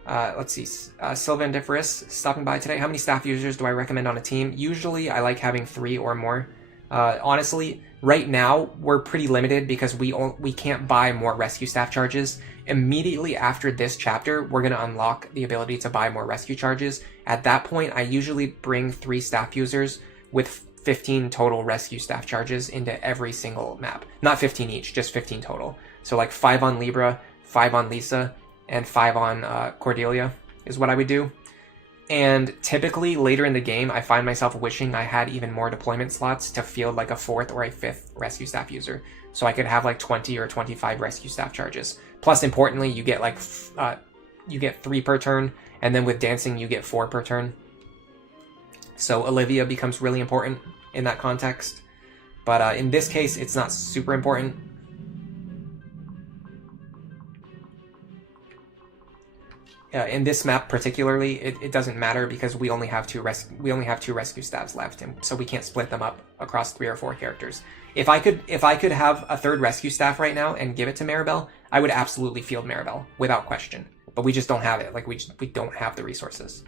Let's see, Sylvandiferous stopping by today. How many staff users do I recommend on a team? Usually, I like having 3 or more. Honestly, Right now, we're pretty limited because we can't buy more rescue staff charges. Immediately after this chapter, we're going to unlock the ability to buy more rescue charges. At that point, I usually bring 3 staff users with 15 total rescue staff charges into every single map. Not 15 each, just 15 total. So like 5 on Libra, 5 on Lisa, and 5 on Cordelia is what I would do. And typically later in the game, I find myself wishing I had even more deployment slots to field like a 4th or a 5th rescue staff user. So I could have like 20 or 25 rescue staff charges. Plus, importantly, you get like, you get 3 per turn. And then with dancing, you get 4 per turn. So Olivia becomes really important in that context. But in this case, it's not super important. In this map particularly, it doesn't matter because we only have two rescue staffs left, and so we can't split them up across 3 or 4 characters. If I could have a 3rd rescue staff right now and give it to Maribel, I would absolutely field Maribel without question. But we just don't have it. Like we don't have the resources.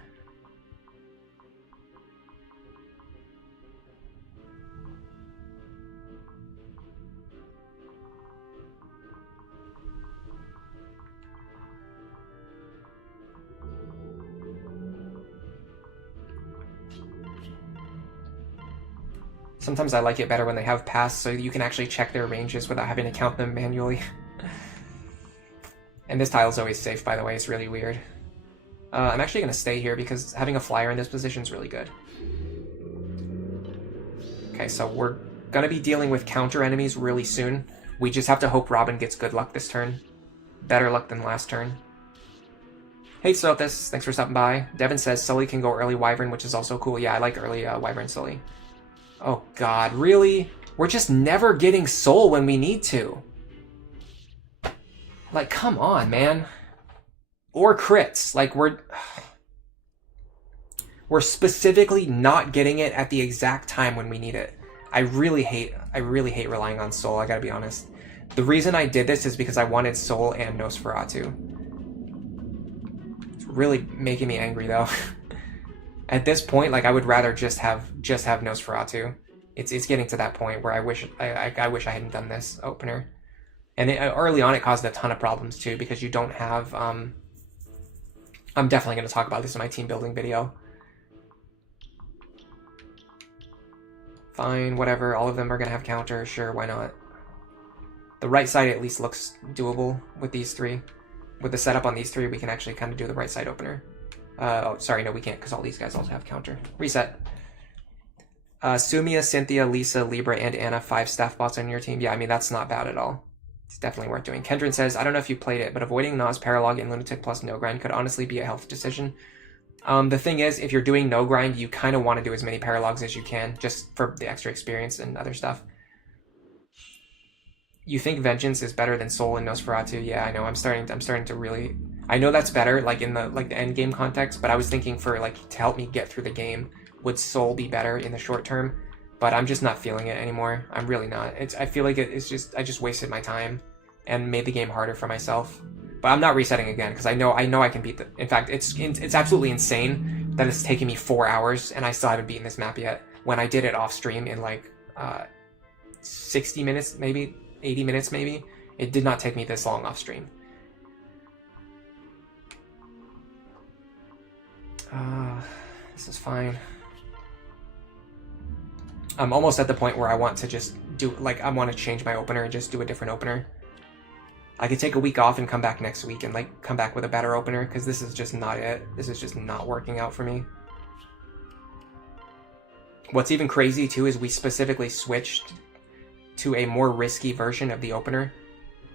Sometimes I like it better when they have pass, so you can actually check their ranges without having to count them manually. And this tile is always safe, by the way. It's really weird. I'm actually going to stay here because having a flyer in this position is really good. Okay, so we're going to be dealing with counter enemies really soon. We just have to hope Robin gets good luck this turn. Better luck than last turn. Hey Sothis, thanks for stopping by. Devin says Sully can go early Wyvern, which is also cool. Yeah, I like early Wyvern Sully. Oh god, really? We're just never getting soul when we need to. Like, come on, man. Or crits. Like, we're specifically not getting it at the exact time when we need it. I really hate relying on soul, I gotta be honest. The reason I did this is because I wanted soul and Nosferatu. It's really making me angry though. At this point, like, I would rather just have Nosferatu. It's getting to that point where I wish I hadn't done this opener. And early on, it caused a ton of problems too because you don't have. I'm definitely going to talk about this in my team building video. Fine, whatever. All of them are going to have counter. Sure, why not? The right side at least looks doable with these 3. With the setup on these 3, we can actually kind of do the right side opener. Oh, sorry, no, we can't because all these guys also have counter. Reset. Sumia, Cynthia, Lisa, Libra, and Anna, 5 staff bots on your team. Yeah, I mean, that's not bad at all. It's definitely worth doing. Kendrin says, I don't know if you played it, but avoiding Nas, Paralog, and Lunatic plus no grind could honestly be a health decision. The thing is, if you're doing no grind, you kind of want to do as many Paralogs as you can, just for the extra experience and other stuff. You think Vengeance is better than Soul and Nosferatu? Yeah, I know. I'm starting to really. I know that's better, like in the end game context, but I was thinking for like to help me get through the game, would Soul be better in the short term? But I'm just not feeling it anymore. I'm really not. I feel like it's just I just wasted my time and made the game harder for myself. But I'm not resetting again because I know I can beat the. In fact, it's absolutely insane that it's taken me 4 hours and I still haven't beaten this map yet. When I did it off stream in like 60 minutes, maybe 80 minutes, maybe it did not take me this long off stream. This is fine. I'm almost at the point where I want to just do, like, I want to change my opener and just do a different opener. I could take a week off and come back next week and, like, come back with a better opener, because this is just not it. This is just not working out for me. What's even crazy, too, is we specifically switched to a more risky version of the opener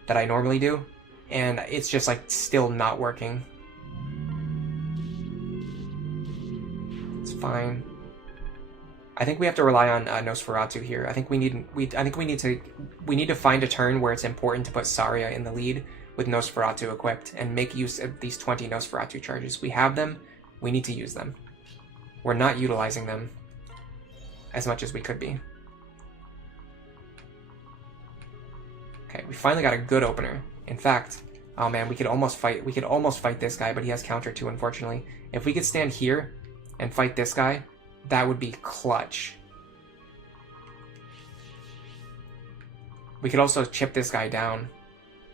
that I normally do, and it's just, like, still not working. It's fine. I think we have to rely on Nosferatu here. I think we need to find a turn where it's important to put Saria in the lead with Nosferatu equipped and make use of these 20 Nosferatu charges. We have them. We need to use them. We're not utilizing them as much as we could be. Okay, we finally got a good opener. In fact, oh man, we could almost fight this guy, but he has counter too, unfortunately. If we could stand here and fight this guy, that would be clutch. We could also chip this guy down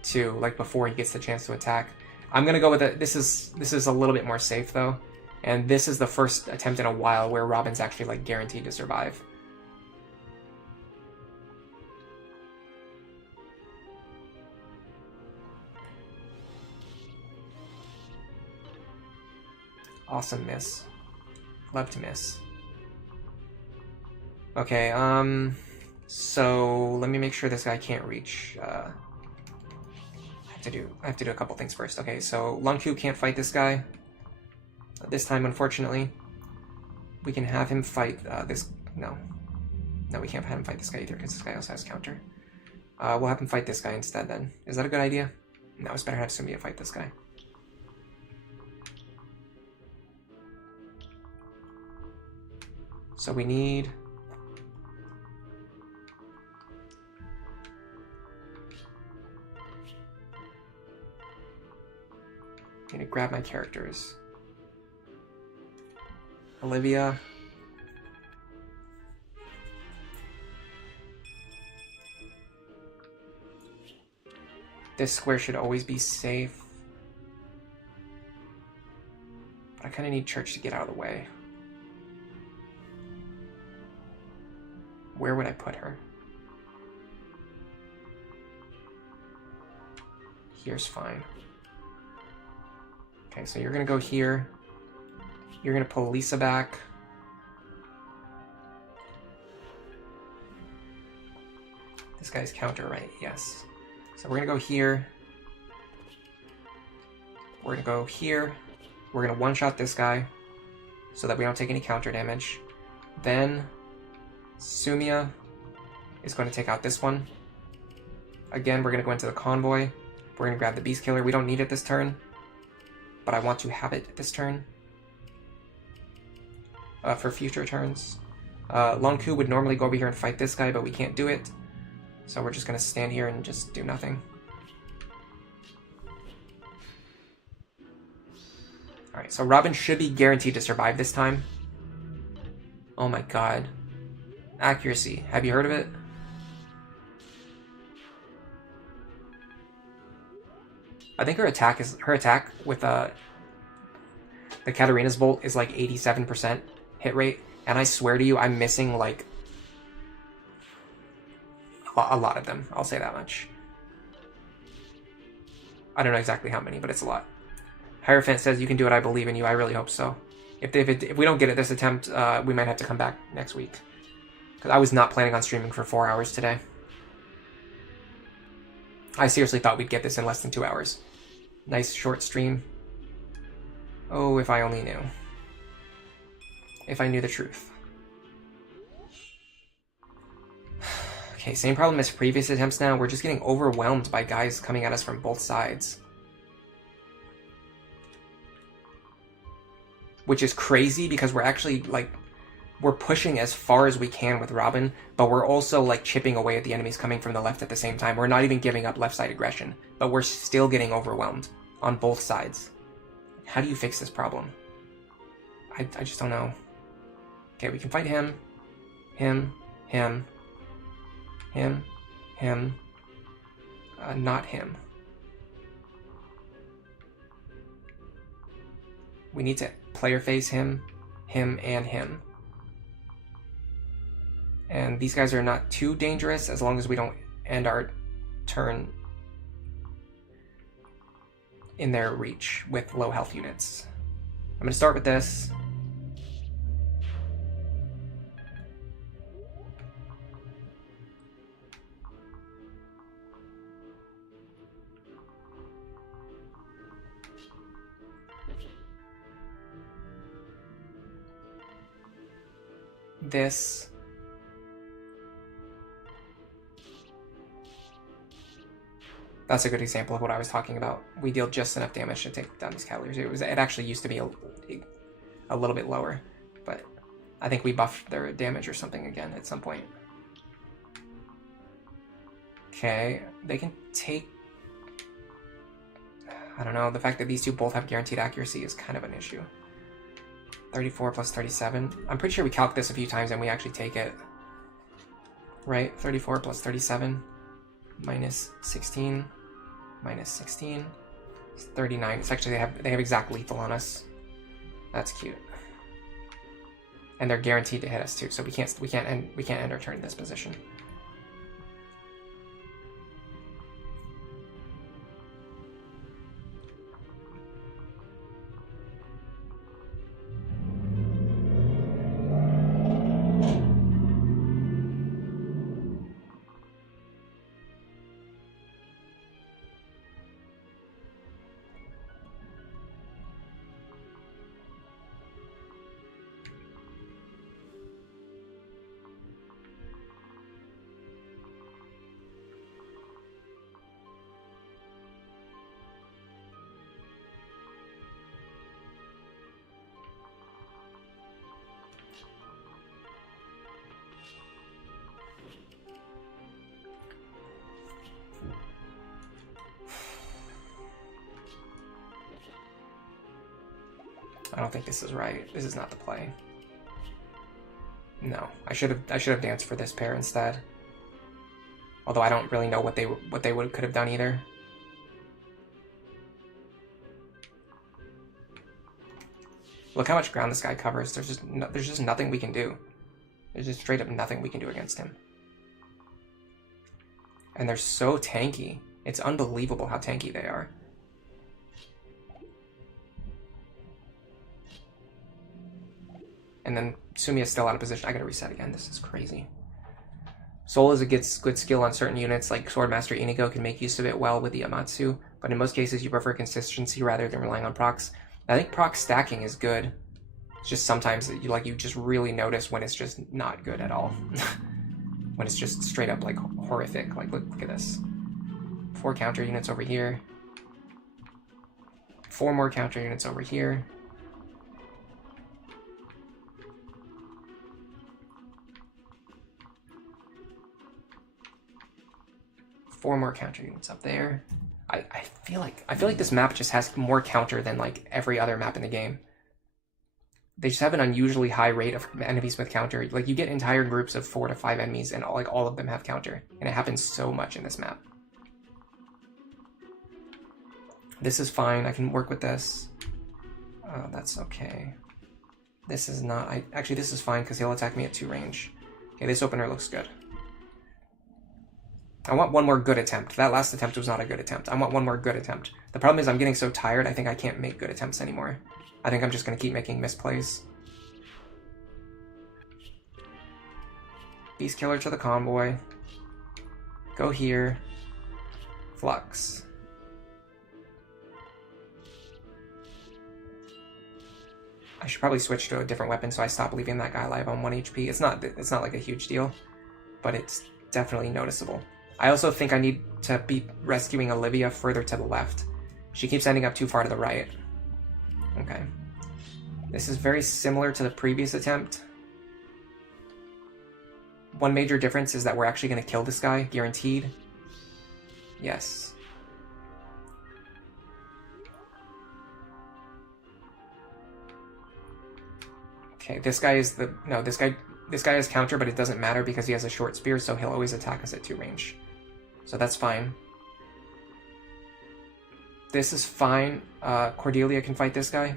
too, like before he gets the chance to attack. I'm gonna go with it. This is a little bit more safe though, and this is the first attempt in a while where Robin's actually like guaranteed to survive. Awesome miss. Love to miss. Okay, so let me make sure this guy can't reach. I have to do a couple things first. Okay, so Lunku can't fight this guy. This time, unfortunately. We can have him fight this... No, we can't have him fight this guy either, because this guy also has counter. We'll have him fight this guy instead, then. Is that a good idea? No, it's better have Sumia fight this guy. So we need... I need to grab my characters. Olivia. This square should always be safe. But I kind of need Cherche to get out of the way. Where would I put her? Here's fine. Okay, so you're gonna go here. You're gonna pull Lisa back. This guy's counter, right? Yes. So we're gonna go here. We're gonna go here. We're gonna one-shot this guy so that we don't take any counter damage. Then Sumia is going to take out this one. Again, we're gonna go into the convoy. We're gonna grab the Beast Killer. We don't need it this turn, but I want to have it this turn. For future turns. Lunku would normally go over here and fight this guy, but we can't do it. So we're just going to stand here and just do nothing. Alright, so Robin should be guaranteed to survive this time. Oh my god. Accuracy. Have you heard of it? I think her attack with the Katarina's Bolt is like 87% hit rate, and I swear to you, I'm missing like a lot of them. I'll say that much. I don't know exactly how many, but it's a lot. Hierophant says, "You can do it. I believe in you." I really hope so. If we don't get it this attempt, we might have to come back next week, because I was not planning on streaming for 4 hours today. I seriously thought we'd get this in less than 2 hours. Nice short stream. Oh, if I only knew. If I knew the truth. Okay, same problem as previous attempts now. We're just getting overwhelmed by guys coming at us from both sides. Which is crazy because we're actually, like, we're pushing as far as we can with Robin, but we're also, like, chipping away at the enemies coming from the left at the same time. We're not even giving up left side aggression, but we're still getting overwhelmed on both sides. How do you fix this problem? I just don't know. Okay, we can fight him. Not him. We need to player phase him, and him. And these guys are not too dangerous as long as we don't end our turn in their reach with low health units. I'm going to start with this. This. That's a good example of what I was talking about. We deal just enough damage to take down these cavaliers. It actually used to be a little bit lower, but I think we buffed their damage or something again at some point. Okay, they can take... I don't know, the fact that these two both have guaranteed accuracy is kind of an issue. 34 plus 37. I'm pretty sure we calc this a few times and we actually take it. Right? 34 plus 37. minus 16, minus 16. It's 39. It's actually they have exact lethal on us. That's cute. And they're guaranteed to hit us too, so we can't end our turn in this position. I don't think this is right. This is not the play. No, I should have danced for this pair instead. Although I don't really know what they could have done either. Look how much ground this guy covers. There's just nothing we can do. There's just straight up nothing we can do against him. And they're so tanky. It's unbelievable how tanky they are. And then Sumiya's still out of position. I gotta reset again. This is crazy. Soul is a good skill on certain units, like Swordmaster Inigo can make use of it well with the Amatsu, but in most cases you prefer consistency rather than relying on procs. I think proc stacking is good. It's just sometimes you just really notice when it's just not good at all. When it's just straight up like horrific. Like look at this. 4 counter units over here. 4 more counter units over here. Four more counter units up there. I feel like this map just has more counter than like every other map in the game. They just have an unusually high rate of enemies with counter. Like you get entire groups of 4 to 5 enemies and all of them have counter. And it happens so much in this map. This is fine. I can work with this. That's okay. This is not... Actually, this is fine because he'll attack me at 2 range. Okay, this opener looks good. I want one more good attempt. That last attempt was not a good attempt. I want one more good attempt. The problem is I'm getting so tired, I think I can't make good attempts anymore. I think I'm just going to keep making misplays. Beast Killer to the convoy. Go here. Flux. I should probably switch to a different weapon so I stop leaving that guy alive on 1 HP. It's not like a huge deal, but it's definitely noticeable. I also think I need to be rescuing Olivia further to the left. She keeps ending up too far to the right. Okay. This is very similar to the previous attempt. One major difference is that we're actually going to kill this guy, guaranteed. Yes. Okay, this guy is the... No, this guy has counter, but it doesn't matter because he has a short spear, so he'll always attack us at 2 range. So that's fine. This is fine. Cordelia can fight this guy.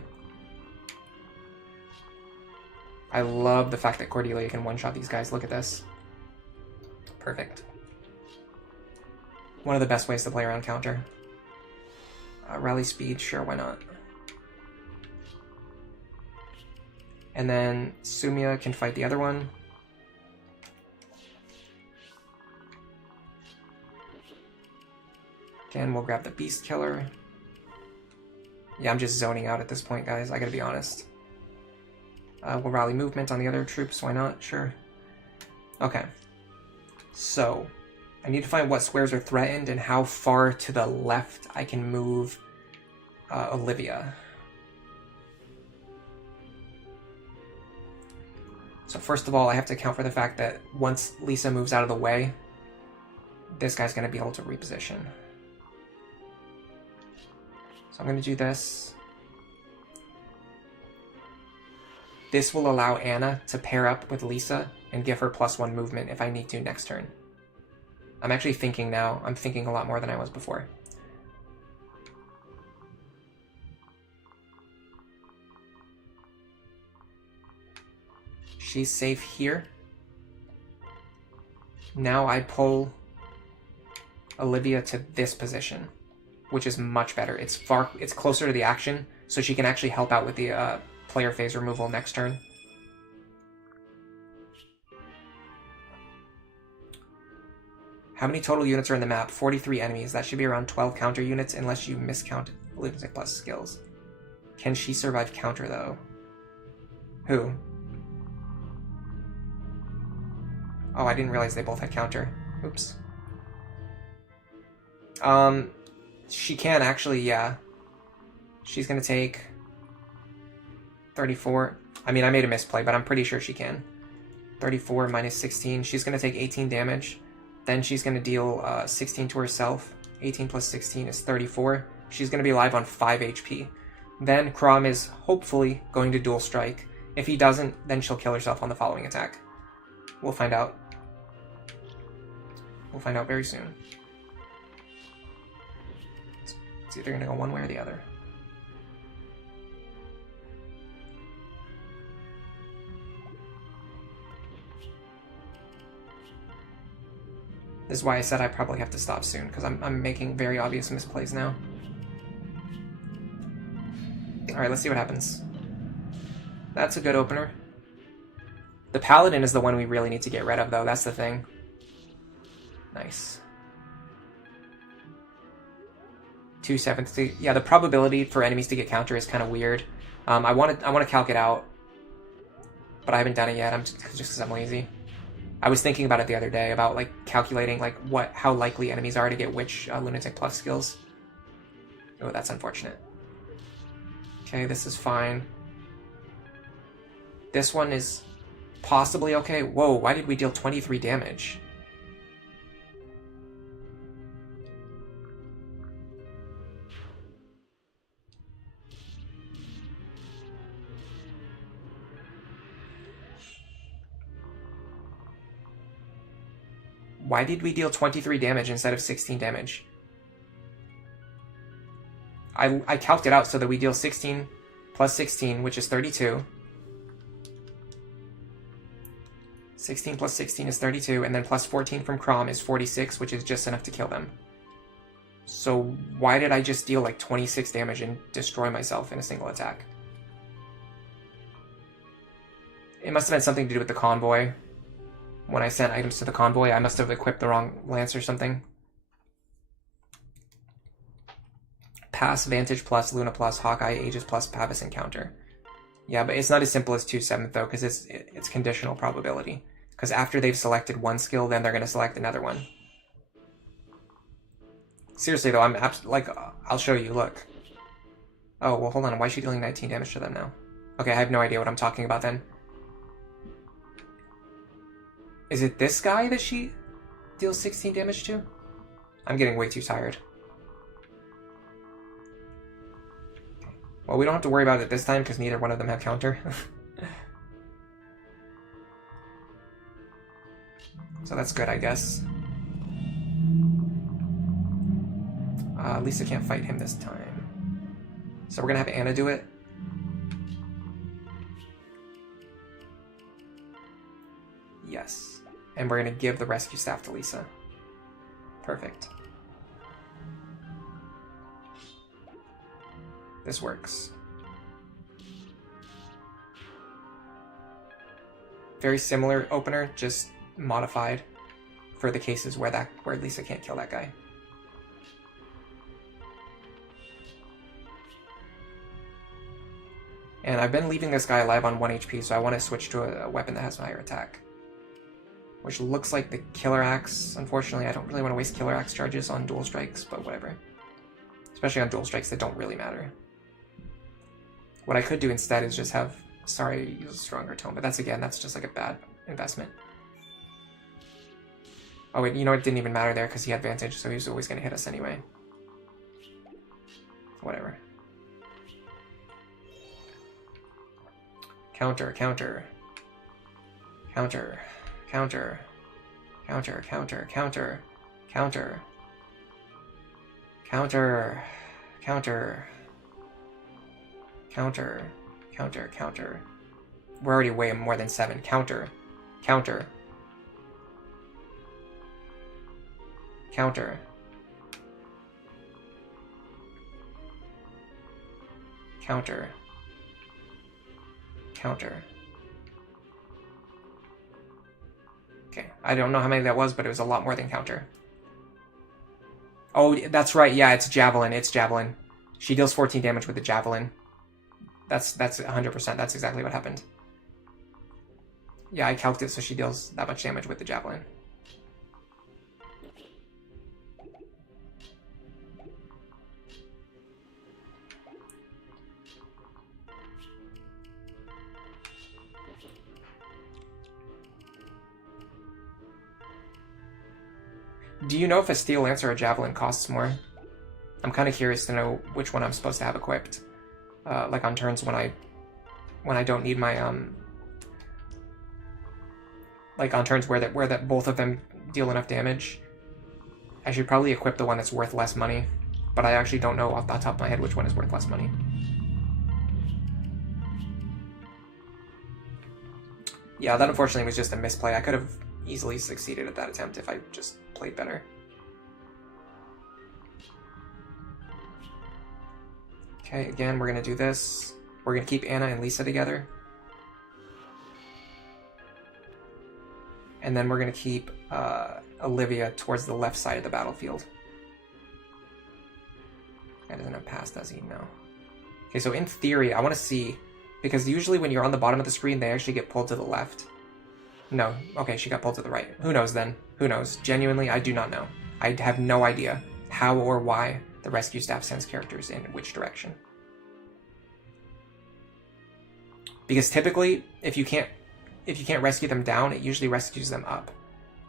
I love the fact that Cordelia can one-shot these guys. Look at this. Perfect. One of the best ways to play around counter. Rally speed, sure, why not? And then Sumiya can fight the other one. Again, we'll grab the Beast Killer. Yeah, I'm just zoning out at this point, guys. I gotta be honest. We'll rally movement on the other troops. Why not? Sure. Okay. So, I need to find what squares are threatened and how far to the left I can move Olivia. So first of all, I have to account for the fact that once Lisa moves out of the way, this guy's going to be able to reposition. So I'm going to do this. This will allow Anna to pair up with Lisa and give her +1 movement if I need to next turn. I'm actually thinking now. I'm thinking a lot more than I was before. She's safe here. Now I pull Olivia to this position, which is much better. It's closer to the action, so she can actually help out with the player phase removal next turn. How many total units are in the map? 43 enemies. That should be around 12 counter units unless you miscount Lunatic plus skills. Can she survive counter though? Who? Oh, I didn't realize they both had counter. Oops. She can actually, yeah. She's gonna take 34. I mean, I made a misplay, but I'm pretty sure she can. 34 minus 16. She's gonna take 18 damage. Then she's gonna deal 16 to herself. 18 plus 16 is 34. She's gonna be alive on 5 HP. Then Crom is hopefully going to dual strike. If he doesn't, then she'll kill herself on the following attack. We'll find out. We'll find out very soon. It's either going to go one way or the other. This is why I said I probably have to stop soon, because I'm making very obvious misplays now. Alright, let's see what happens. That's a good opener. The Paladin is the one we really need to get rid of, though. That's the thing. Nice. 270. Yeah, the probability for enemies to get counter is kind of weird. I want to calc it out, but I haven't done it yet. Just because I'm lazy. I was thinking about it the other day about like calculating like how likely enemies are to get which Lunatic plus skills. Oh, that's unfortunate. Okay, this is fine. This one is possibly okay. Whoa, why did we deal 23 damage? Why did we deal 23 damage instead of 16 damage? I calced it out so that we deal 16 plus 16, which is 32. 16 plus 16 is 32, and then plus 14 from Crom is 46, which is just enough to kill them. So why did I just deal like 26 damage and destroy myself in a single attack? It must have had something to do with the convoy. When I sent items to the convoy, I must have equipped the wrong lance or something. Pass, Vantage plus, Luna plus, Hawkeye, Aegis plus, Pavis encounter. Yeah, but it's not as simple as 2/7 though, because it's conditional probability. Because after they've selected one skill, then they're going to select another one. Seriously though, I'll show you, look. Oh, well hold on, why is she dealing 19 damage to them now? Okay, I have no idea what I'm talking about then. Is it this guy that she deals 16 damage to? I'm getting way too tired. Well, we don't have to worry about it this time because neither one of them have counter. So that's good, I guess. Lisa can't fight him this time. So we're gonna have Anna do it. Yes. And we're going to give the rescue staff to Lisa. Perfect. This works. Very similar opener, just modified for the cases where Lisa can't kill that guy. And I've been leaving this guy alive on 1 HP, so I want to switch to a weapon that has higher attack. Which looks like the Killer Axe. Unfortunately, I don't really want to waste Killer Axe charges on dual strikes, but whatever. Especially on dual strikes that don't really matter. What I could do instead is just have Sorry, use a stronger tone, but that's just like a bad investment. Oh wait, you know, it didn't even matter there because he had advantage, so he was always going to hit us anyway. Whatever. Counter, counter. Counter, counter, counter, counter, counter. Counter. Counter. Counter. Counter. Counter. Counter. We're already way more than 7. Counter. Counter. Counter. Counter. Counter. Okay, I don't know how many that was, but it was a lot more than counter. Oh, that's right. Yeah, it's javelin. It's javelin. She deals 14 damage with the javelin. That's 100%. That's exactly what happened. Yeah, I calced it so she deals that much damage with the javelin. Do you know if a steel lance or a javelin costs more? I'm kind of curious to know which one I'm supposed to have equipped. Like on turns when I don't need my like on turns where that both of them deal enough damage. I should probably equip the one that's worth less money, but I actually don't know off the top of my head which one is worth less money. Yeah, that unfortunately was just a misplay. I could have easily succeeded at that attempt if I just played better. Okay, again, we're going to do this. We're going to keep Anna and Lisa together. And then we're going to keep Olivia towards the left side of the battlefield. That doesn't have pass, does he? No. Okay, so in theory, I want to see, because usually when you're on the bottom of the screen, they actually get pulled to the left. No. Okay, she got pulled to the right. Who knows then? Who knows? Genuinely, I do not know. I have no idea how or why the rescue staff sends characters in which direction. Because typically, if you can't rescue them down, it usually rescues them up.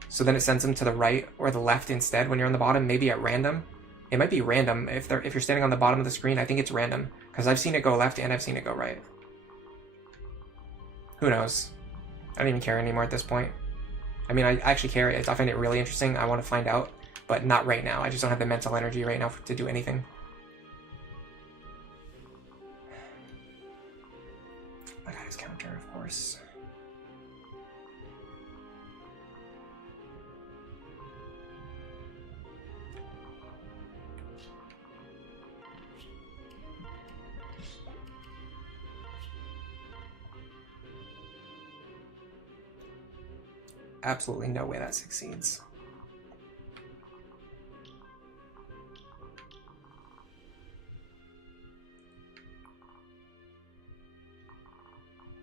So then it sends them to the right or the left instead when you're on the bottom, maybe at random. It might be random. If you're standing on the bottom of the screen, I think it's random. Because I've seen it go left and I've seen it go right. Who knows? I don't even care anymore at this point. I mean, I actually care. I find it really interesting. I want to find out. But not right now. I just don't have the mental energy right now to do anything. I got his counter, of course. Absolutely no way that succeeds.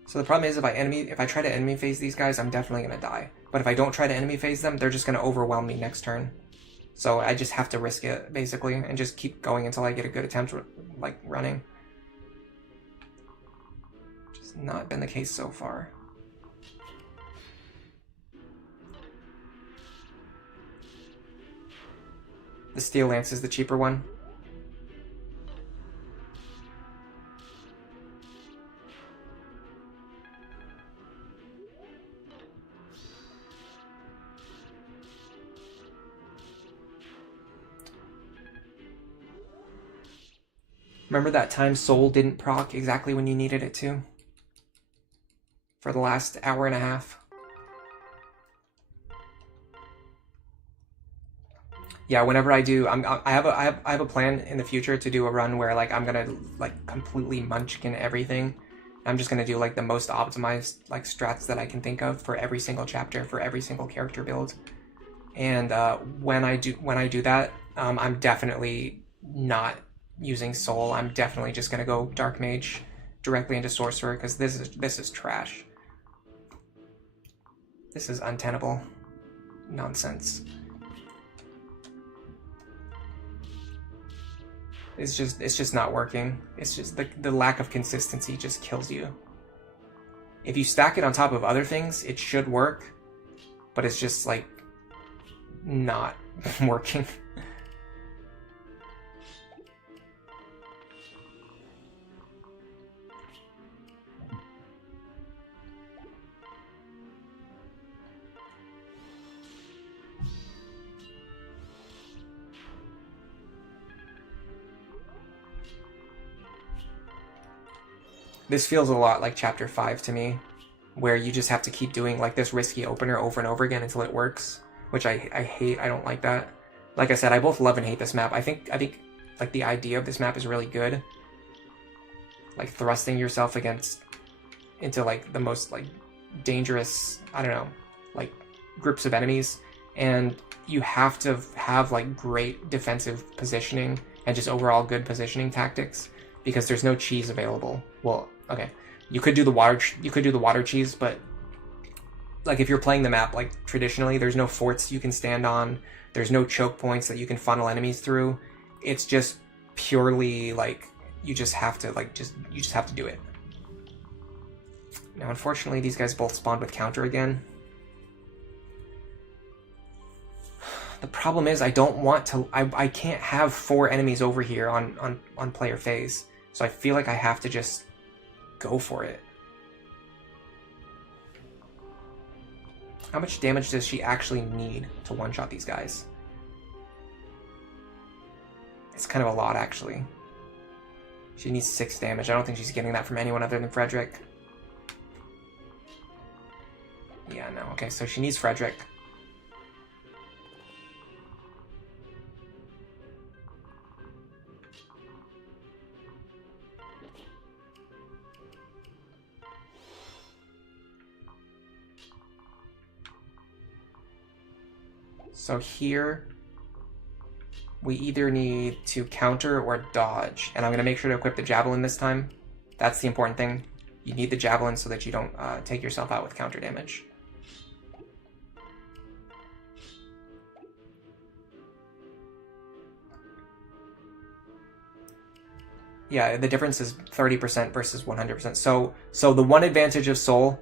So the problem is if I try to enemy phase these guys, I'm definitely gonna die. But if I don't try to enemy phase them, they're just gonna overwhelm me next turn. So I just have to risk it, basically, and just keep going until I get a good attempt, like, running. Which has not been the case so far. The Steel Lance is the cheaper one. Remember that time Soul didn't proc exactly when you needed it to? For the last hour and a half? Yeah, whenever I do, I have a plan in the future to do a run where like I'm gonna like completely munchkin everything. I'm just gonna do like the most optimized like strats that I can think of for every single chapter, for every single character build. And when I do that, I'm definitely not using Soul. I'm definitely just gonna go Dark Mage directly into Sorcerer because this is trash. This is untenable nonsense. It's just not working. It's just the lack of consistency just kills you. If you stack it on top of other things, it should work, but it's just like not working. This feels a lot like Chapter 5 to me, where you just have to keep doing like this risky opener over and over again until it works, which I hate. I don't like that. Like I said, I both love and hate this map. I think like the idea of this map is really good. Like thrusting yourself into like the most like dangerous, I don't know, like groups of enemies, and you have to have like great defensive positioning and just overall good positioning tactics, because there's no cheese available. Well, okay, you could do the water cheese, but like if you're playing the map like traditionally, there's no forts you can stand on, there's no choke points that you can funnel enemies through. It's just purely like you just have to do it. Now unfortunately these guys both spawned with counter again. The problem is I don't want to, I can't have 4 enemies over here on player phase, so I feel like I have to just go for it. How much damage does she actually need to one-shot these guys? It's kind of a lot, actually. She needs 6 damage. I don't think she's getting that from anyone other than Frederick. Yeah, no. Okay, so she needs Frederick. So here, we either need to counter or dodge, and I'm going to make sure to equip the Javelin this time. That's the important thing. You need the Javelin so that you don't take yourself out with counter damage. Yeah, the difference is 30% versus 100%. So the one advantage of Soul...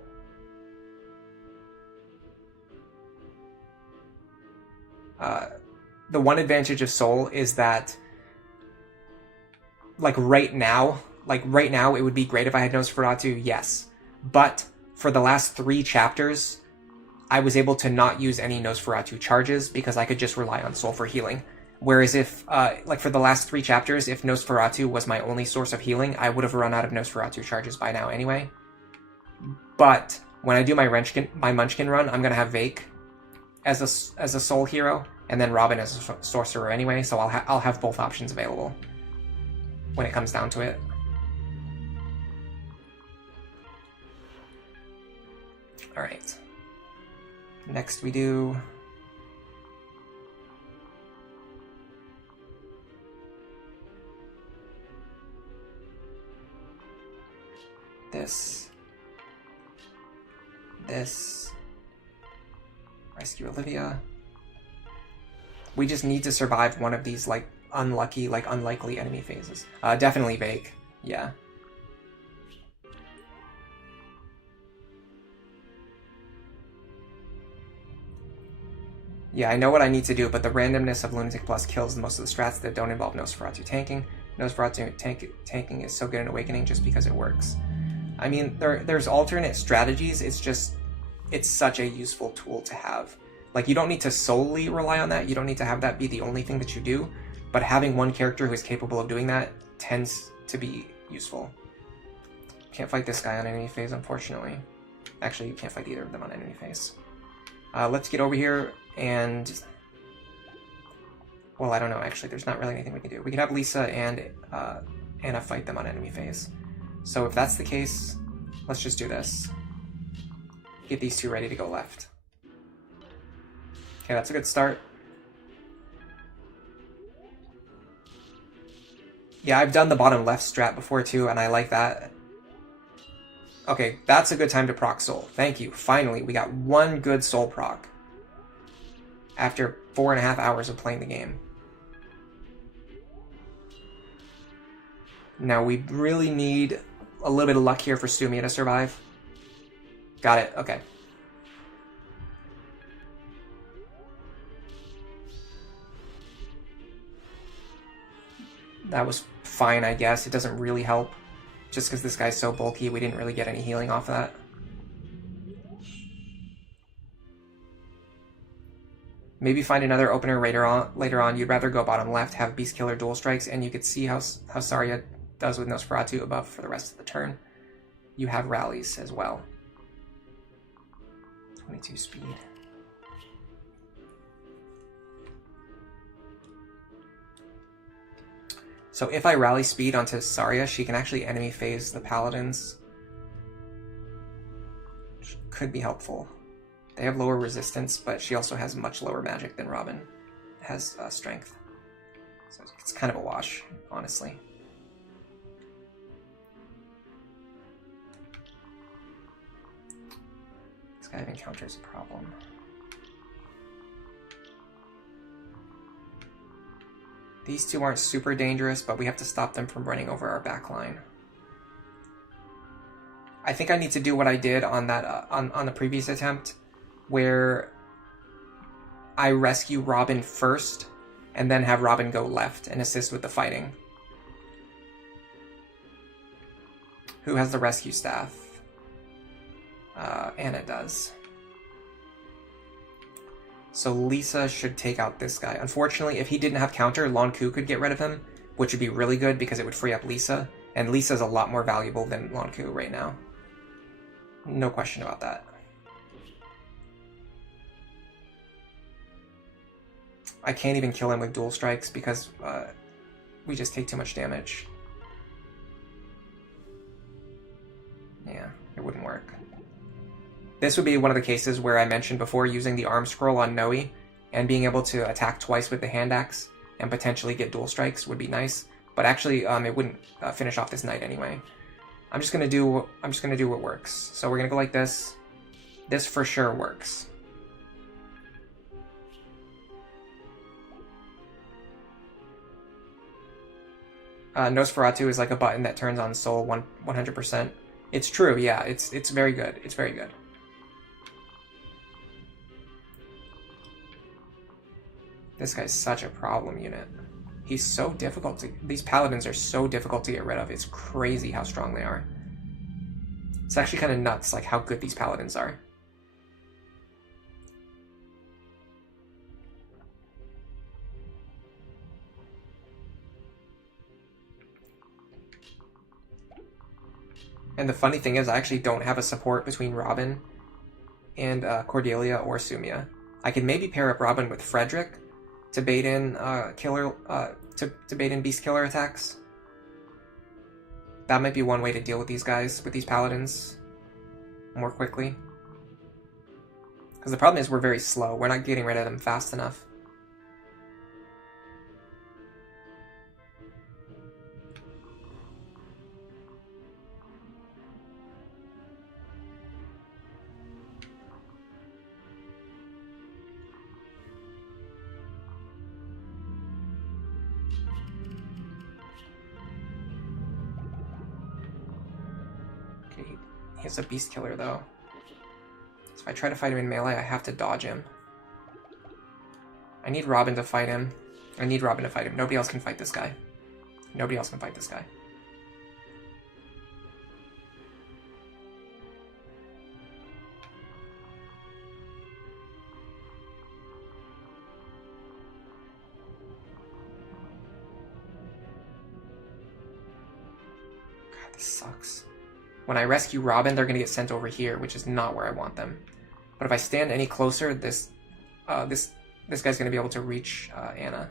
the one advantage of Soul is that, like right now it would be great if I had Nosferatu, yes. But for the last 3 chapters, I was able to not use any Nosferatu charges because I could just rely on Soul for healing. Whereas if, like for the last 3 chapters, if Nosferatu was my only source of healing, I would have run out of Nosferatu charges by now anyway. But when I do my Munchkin run, I'm gonna have Vake as a Soul hero, and then Robin as a sorcerer anyway, so I'll have both options available when it comes down to it. Alright. Next we do... this. Rescue Olivia. We just need to survive one of these, like, unlikely enemy phases. Definitely Vake. Yeah. Yeah, I know what I need to do, but the randomness of Lunatic Plus kills most of the strats that don't involve Nosferatu tanking. Nosferatu tanking is so good in Awakening just because it works. I mean, there's alternate strategies, it's such a useful tool to have. Like, you don't need to solely rely on that, you don't need to have that be the only thing that you do, but having one character who is capable of doing that tends to be useful. Can't fight this guy on enemy phase, unfortunately. Actually, you can't fight either of them on enemy phase. Let's get over here and... well, I don't know, actually, there's not really anything we can do. We can have Lisa and Anna fight them on enemy phase. So if that's the case, let's just do this. Get these 2 ready to go left. Okay, that's a good start. Yeah, I've done the bottom left strat before too, and I like that. Okay, that's a good time to proc Soul. Thank you. Finally, we got 1 good Soul proc. After 4.5 hours of playing the game. Now we really need a little bit of luck here for Stumia to survive. Got it, okay. That was fine, I guess. It doesn't really help. Just because this guy's so bulky, we didn't really get any healing off of that. Maybe find another opener later on. You'd rather go bottom left, have Beast Killer dual strikes, and you could see how Saria does with Nosferatu above for the rest of the turn. you have rallies as well. 22 speed. So if I rally speed onto Saria, she can actually enemy phase the paladins. Which could be helpful. They have lower resistance, but she also has much lower magic than Robin has strength. So it's kind of a wash, honestly. This guy encounters a problem. These two aren't super dangerous, but we have to stop them from running over our backline. I think I need to do what I did on that on the previous attempt, where I rescue Robin first, and then have Robin go left and assist with the fighting. Who has the rescue staff? Anna does. So Lisa should take out this guy. Unfortunately, if he didn't have counter, Lon Ku could get rid of him, which would be really good because it would free up Lisa. And Lisa's a lot more valuable than Lon Ku right now. No question about that. I can't even kill him with dual strikes because we just take too much damage. Yeah, it wouldn't work. This would be one of the cases where I mentioned before using the arm scroll on Noe and being able to attack twice with the hand axe and potentially get dual strikes would be nice. But actually, it wouldn't finish off this knight anyway. I'm just gonna do what works. So we're gonna go like this. This for sure works. Nosferatu is like a button that turns on soul 100%. It's true, yeah. It's very good. It's very good. This guy's such a problem unit. He's so difficult to... These paladins are so difficult to get rid of. It's crazy how strong they are. It's actually kind of nuts, like, how good these paladins are. And the funny thing is, I actually don't have a support between Robin and Cordelia or Sumia. I could maybe pair up Robin with Frederick to bait in to bait in beast killer attacks. That might be one way to deal with these guys, with these paladins, more quickly. Because the problem is we're very slow. We're not getting rid of them fast enough. He has a beast killer though. So if I try to fight him in melee, I have to dodge him. I need Robin to fight him. I need Robin to fight him. Nobody else can fight this guy. Nobody else can fight this guy. God, this sucks. When I rescue Robin, they're going to get sent over here, which is not where I want them. But if I stand any closer, this guy's going to be able to reach Anna.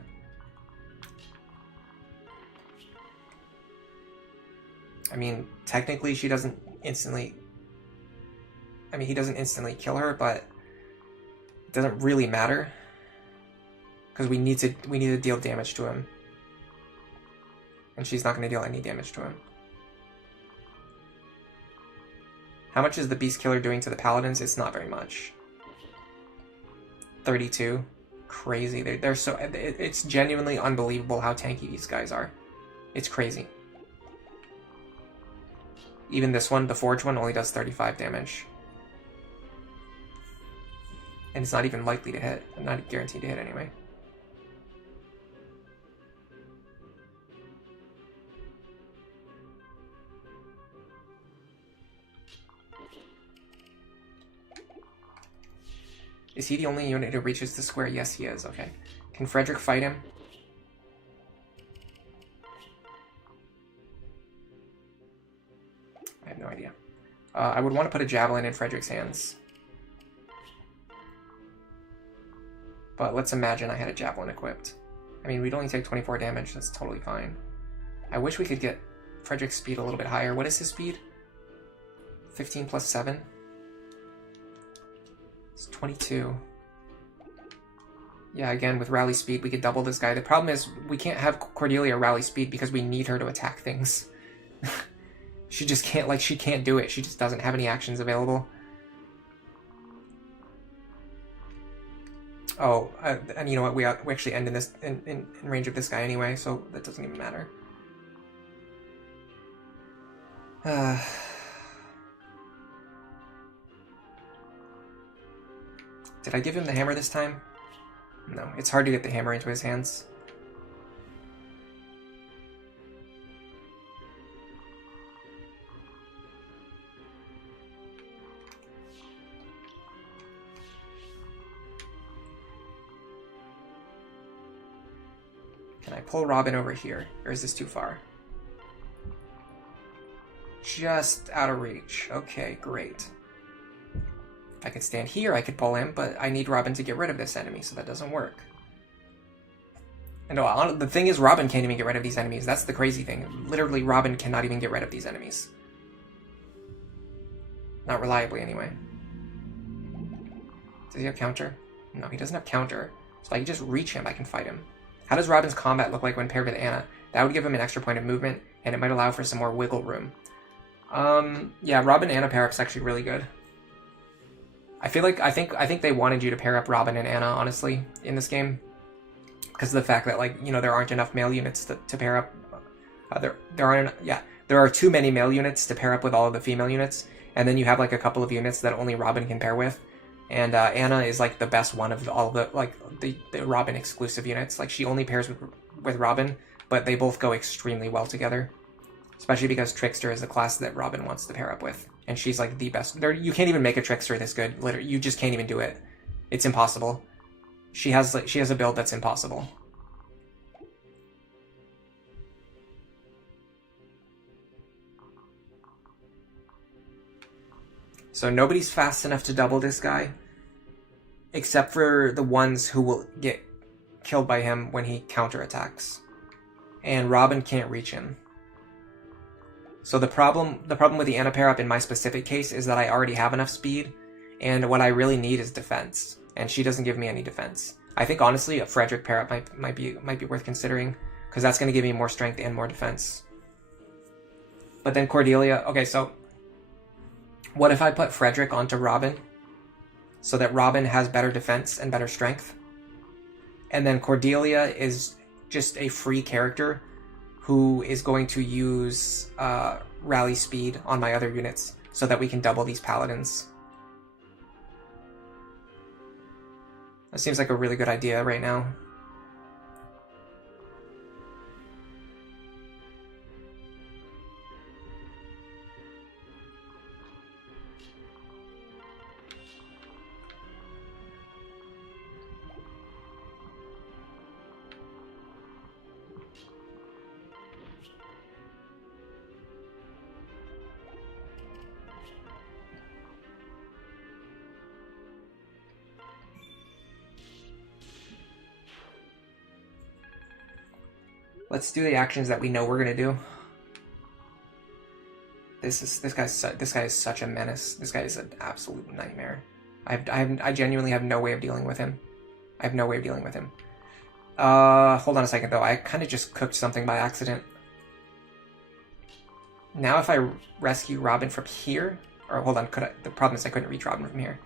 I mean, technically she doesn't instantly... I mean, he doesn't instantly kill her, but it doesn't really matter. Because we need to deal damage to him. And she's not going to deal any damage to him. How much is the Beast Killer doing to the Paladins? It's not very much. 32. Crazy. They're so... It's genuinely unbelievable how tanky these guys are. It's crazy. Even this one, the Forge one, only does 35 damage. And it's not even likely to hit. Not guaranteed to hit anyway. Is he the only unit who reaches the square? Yes, he is. Okay. Can Frederick fight him? I have no idea. I would want to put a javelin in Frederick's hands. But let's imagine I had a javelin equipped. I mean, we'd only take 24 damage. That's totally fine. I wish we could get Frederick's speed a little bit higher. What is his speed? 15 plus 7? It's 22. Yeah, again, with rally speed, we could double this guy. The problem is we can't have Cordelia rally speed because we need her to attack things. She just can't, like, she can't do it. She just doesn't have any actions available. Oh, and you know what? We actually end in this in range of this guy anyway, so that doesn't even matter. Did I give him the hammer this time? No, it's hard to get the hammer into his hands. Can I pull Robin over here, or is this too far? Just out of reach. Okay, great. If I could stand here, I could pull him, but I need Robin to get rid of this enemy, so that doesn't work. And no, the thing is, Robin can't even get rid of these enemies. That's the crazy thing. Literally, Robin cannot even get rid of these enemies. Not reliably, anyway. Does he have counter? No, he doesn't have counter. So if I can just reach him, I can fight him. How does Robin's combat look like when paired with Anna? That would give him an extra point of movement, and it might allow for some more wiggle room. Yeah, Robin Anna pair up's actually really good. I think they wanted you to pair up Robin and Anna, honestly, in this game, because of the fact that, like, you know, there aren't enough male units to pair up. There are too many male units to pair up with all of the female units, and then you have like a couple of units that only Robin can pair with, and Anna is like the best one of all of the Robin exclusive units. Like, she only pairs with Robin, but they both go extremely well together. Especially because Trickster is the class that Robin wants to pair up with. And she's like the best. You can't even make a Trickster this good. Literally, you just can't even do it. It's impossible. She has a build that's impossible. So nobody's fast enough to double this guy. Except for the ones who will get killed by him when he counterattacks. And Robin can't reach him. So the problem with the Anna pair up in my specific case is that I already have enough speed, and what I really need is defense, and she doesn't give me any defense. I think honestly a Frederick pair up might be worth considering, because that's going to give me more strength and more defense. But then Cordelia, okay, so what if I put Frederick onto Robin, so that Robin has better defense and better strength, and then Cordelia is just a free character who is going to use rally speed on my other units so that we can double these paladins. That seems like a really good idea right now. Let's do the actions that we know we're gonna do. This guy is such a menace. This guy is an absolute nightmare. I genuinely have no way of dealing with him. I have no way of dealing with him. Hold on a second though. I kind of just cooked something by accident. Now if I rescue Robin from here, or hold on, the problem is I couldn't reach Robin from here.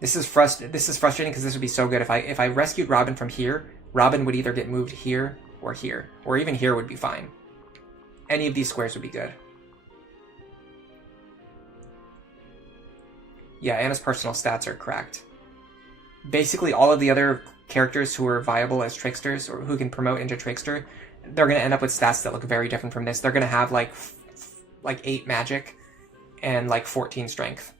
This is frustrating because this would be so good if I rescued Robin from here. Robin would either get moved here, or even here would be fine. Any of these squares would be good. Yeah, Anna's personal stats are cracked. Basically, all of the other characters who are viable as tricksters, or who can promote into trickster, they're going to end up with stats that look very different from this. They're going to have like 8 magic and like 14 strength.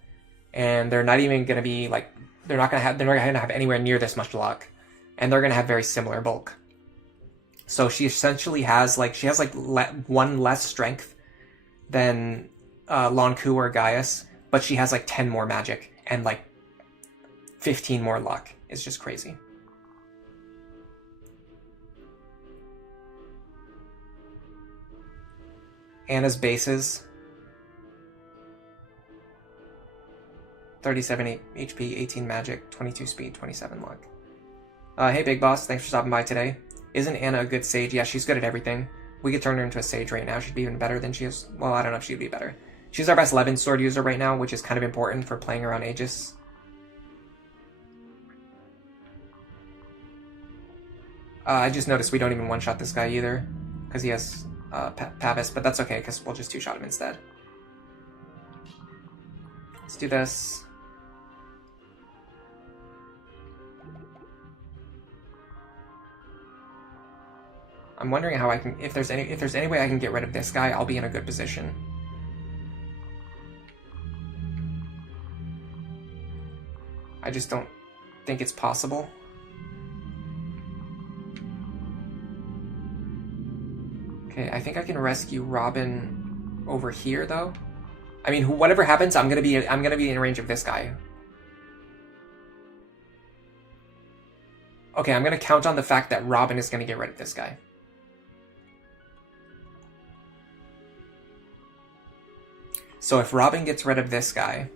And they're not even going to be like, they're not going to have anywhere near this much luck. And they're going to have very similar bulk. So she essentially has one less strength than Lonku or Gaius, but she has like 10 more magic and like 15 more luck. It's just crazy. Anna's bases. 37 HP, 18 magic, 22 speed, 27 luck. Hey Big Boss, thanks for stopping by today. Isn't Anna a good sage? Yeah, she's good at everything. We could turn her into a sage right now. She'd be even better than she is. Well, I don't know if she'd be better. She's our best Levin sword user right now, which is kind of important for playing around Aegis. I just noticed we don't even one-shot this guy either, because he has Pavis, but that's okay, because we'll just two-shot him instead. Let's do this. I'm wondering how I can, if there's any way I can get rid of this guy, I'll be in a good position. I just don't think it's possible. Okay, I think I can rescue Robin over here though. I mean, whatever happens, I'm gonna be in range of this guy. Okay, I'm gonna count on the fact that Robin is gonna get rid of this guy. So if Robin gets rid of this guy,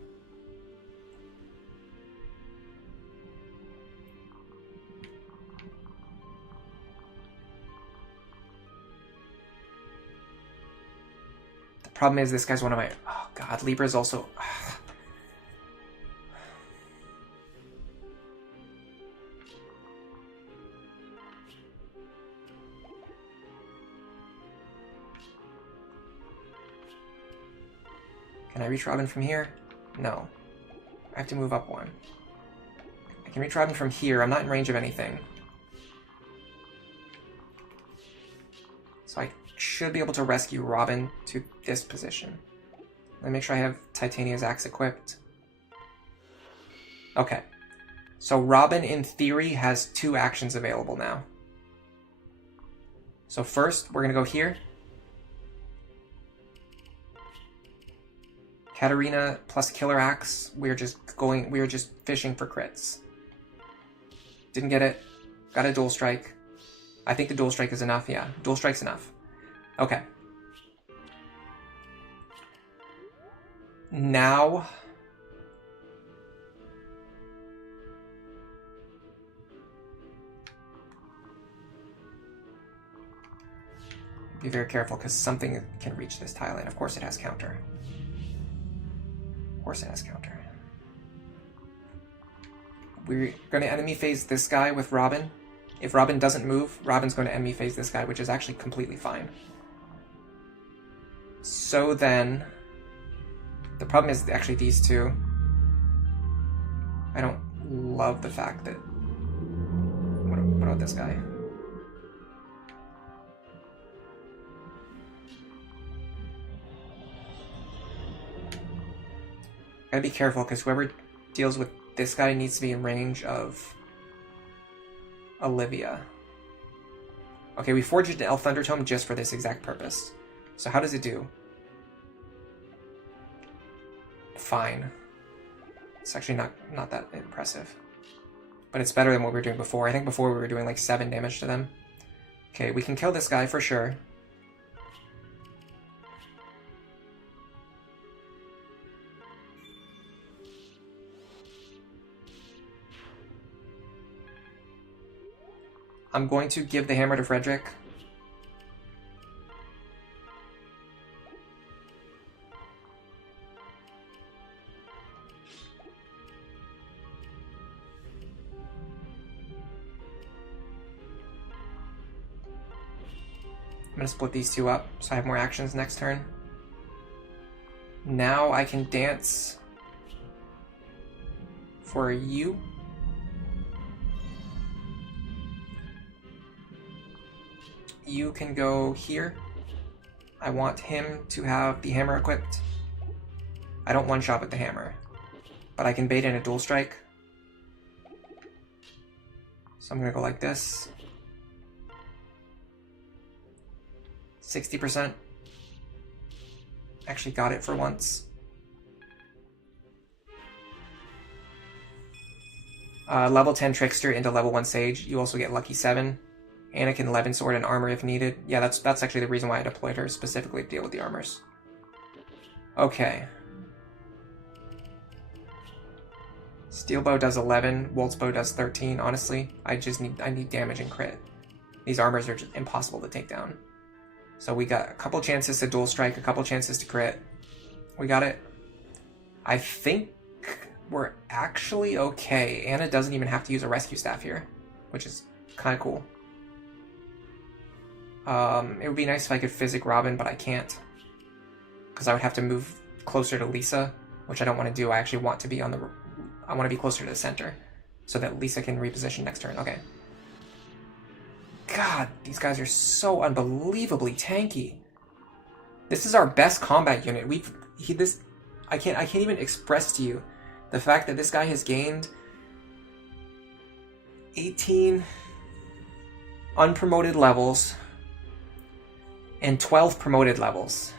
the problem is this guy's one of my, oh god, Libra's also, can I reach Robin from here? No. I have to move up one. I can reach Robin from here. I'm not in range of anything. So I should be able to rescue Robin to this position. Let me make sure I have Titania's axe equipped. Okay. So Robin, in theory, has 2 actions available now. So first, we're going to go here. Katarina plus Killer Axe, we're just fishing for crits. Didn't get it. Got a Dual Strike. I think the Dual Strike is enough, yeah. Dual Strike's enough. Okay. Now... be very careful, because something can reach this tile, and of course it has counter. Of course it has counter. We're going to enemy phase this guy with Robin. If Robin doesn't move, Robin's going to enemy phase this guy, which is actually completely fine. So then, the problem is actually these two. I don't love the fact that... What about this guy? Gotta be careful, because whoever deals with this guy needs to be in range of Olivia. Okay, we forged an Elf Thunder Tome just for this exact purpose. So how does it do? Fine. It's actually not that impressive. But it's better than what we were doing before. I think before we were doing like 7 damage to them. Okay, we can kill this guy for sure. I'm going to give the hammer to Frederick. I'm going to split these two up so I have more actions next turn. Now I can dance for you. You can go here. I want him to have the hammer equipped. I don't one-shot with the hammer, but I can bait in a dual strike. So I'm gonna go like this. 60%. Actually got it for once. Level 10 Trickster into level 1 Sage. You also get Lucky 7. Anna can Levin Sword and Armor if needed. Yeah, that's actually the reason why I deployed her, specifically to deal with the armors. Okay. Steel Bow does 11, Waltz Bow does 13, honestly. I need damage and crit. These armors are just impossible to take down. So we got a couple chances to dual strike, a couple chances to crit. We got it. I think we're actually okay. Anna doesn't even have to use a rescue staff here, which is kind of cool. It would be nice if I could physic Robin, but I can't. Because I would have to move closer to Lisa, which I don't want to do. I actually want to be on the... I want to be closer to the center, so that Lisa can reposition next turn. Okay. God, these guys are so unbelievably tanky. This is our best combat unit. I can't even express to you the fact that this guy has gained 18 unpromoted levels and 12 promoted levels.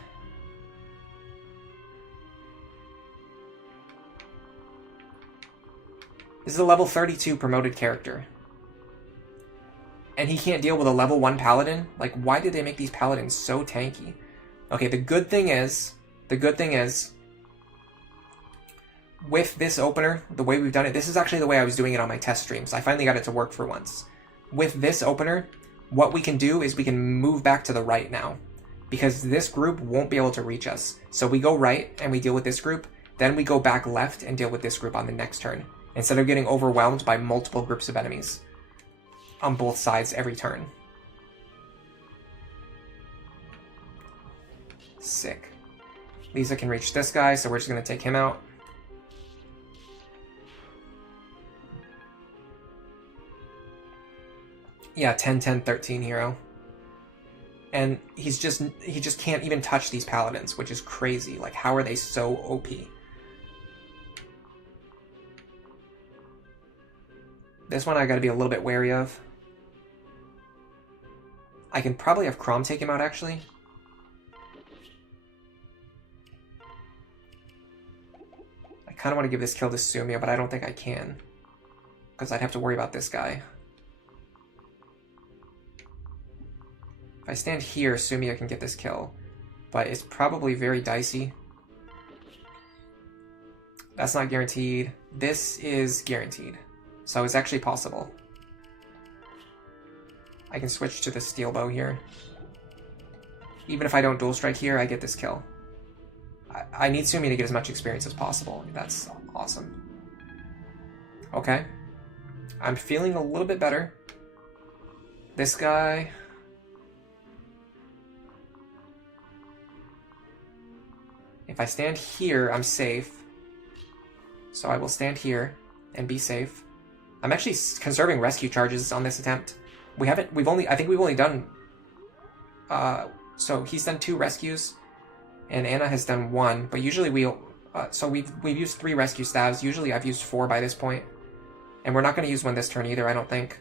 This is a level 32 promoted character. And he can't deal with a level 1 paladin? Like, why did they make these paladins so tanky? Okay, the good thing is, with this opener, the way we've done it, this is actually the way I was doing it on my test streams. I finally got it to work for once. With this opener, what we can do is we can move back to the right now, because this group won't be able to reach us. So we go right and we deal with this group, then we go back left and deal with this group on the next turn, instead of getting overwhelmed by multiple groups of enemies on both sides every turn. Sick. Lisa can reach this guy, so we're just going to take him out. Yeah, 10, 10, 13 hero. And he just can't even touch these paladins, which is crazy. Like, how are they so OP? This one I gotta be a little bit wary of. I can probably have Chrom take him out, actually. I kind of want to give this kill to Sumia, but I don't think I can, because I'd have to worry about this guy. If I stand here, Sumia can get this kill, but it's probably very dicey. That's not guaranteed. This is guaranteed, so it's actually possible. I can switch to the steel bow here. Even if I don't dual strike here, I get this kill. I need Sumi to get as much experience as possible. That's awesome. Okay. I'm feeling a little bit better. This guy... If I stand here, I'm safe. So I will stand here and be safe. I'm actually conserving rescue charges on this attempt. I think we've only done, so he's done 2 rescues, and Anna has done 1, but usually we've used 3 rescue staves. Usually I've used 4 by this point, and we're not going to use one this turn either, I don't think.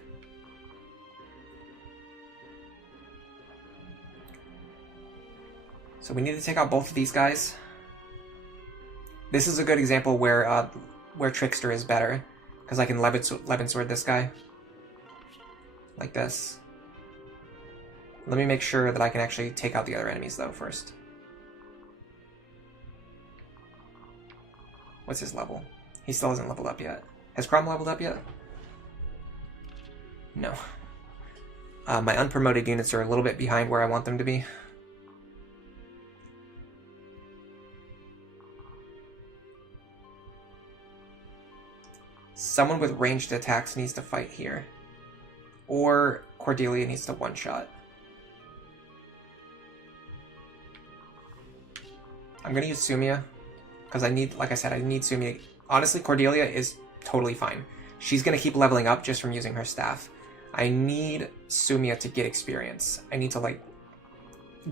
So we need to take out both of these guys. This is a good example where Trickster is better, because I can Levin Sword this guy. Like this. Let me make sure that I can actually take out the other enemies, though, first. What's his level? He still hasn't leveled up yet. Has Chrom leveled up yet? No. My unpromoted units are a little bit behind where I want them to be. Someone with ranged attacks needs to fight here. Or Cordelia needs to one-shot. I'm gonna use Sumia, because I need, like I said, I need Sumia. Honestly, Cordelia is totally fine. She's gonna keep leveling up just from using her staff. I need Sumia to get experience. I need to, like,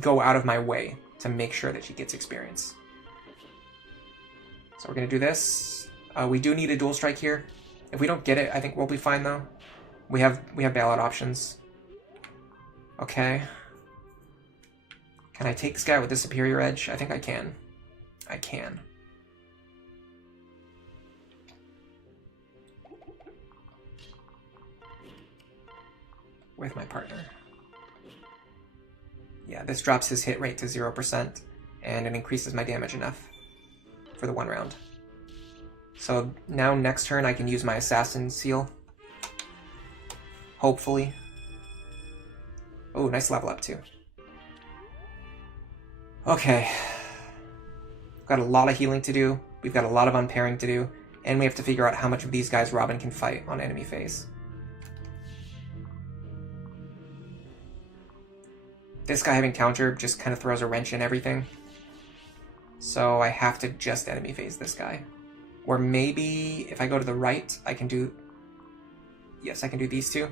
go out of my way to make sure that she gets experience. So we're gonna do this. We do need a dual strike here. If we don't get it, I think we'll be fine, though. We have bailout options. Okay. Can I take this guy with the superior edge? I think I can. I can. with my partner. Yeah, this drops his hit rate to 0%, and it increases my damage enough for the 1 round. So now next turn I can use my Assassin Seal. Hopefully. Oh, nice level up too. Okay. We've got a lot of healing to do, we've got a lot of unpairing to do, and we have to figure out how much of these guys Robin can fight on enemy phase. This guy having counter just kind of throws a wrench in everything. So I have to just enemy phase this guy. Or maybe if I go to the right, I can do... Yes, I can do these two.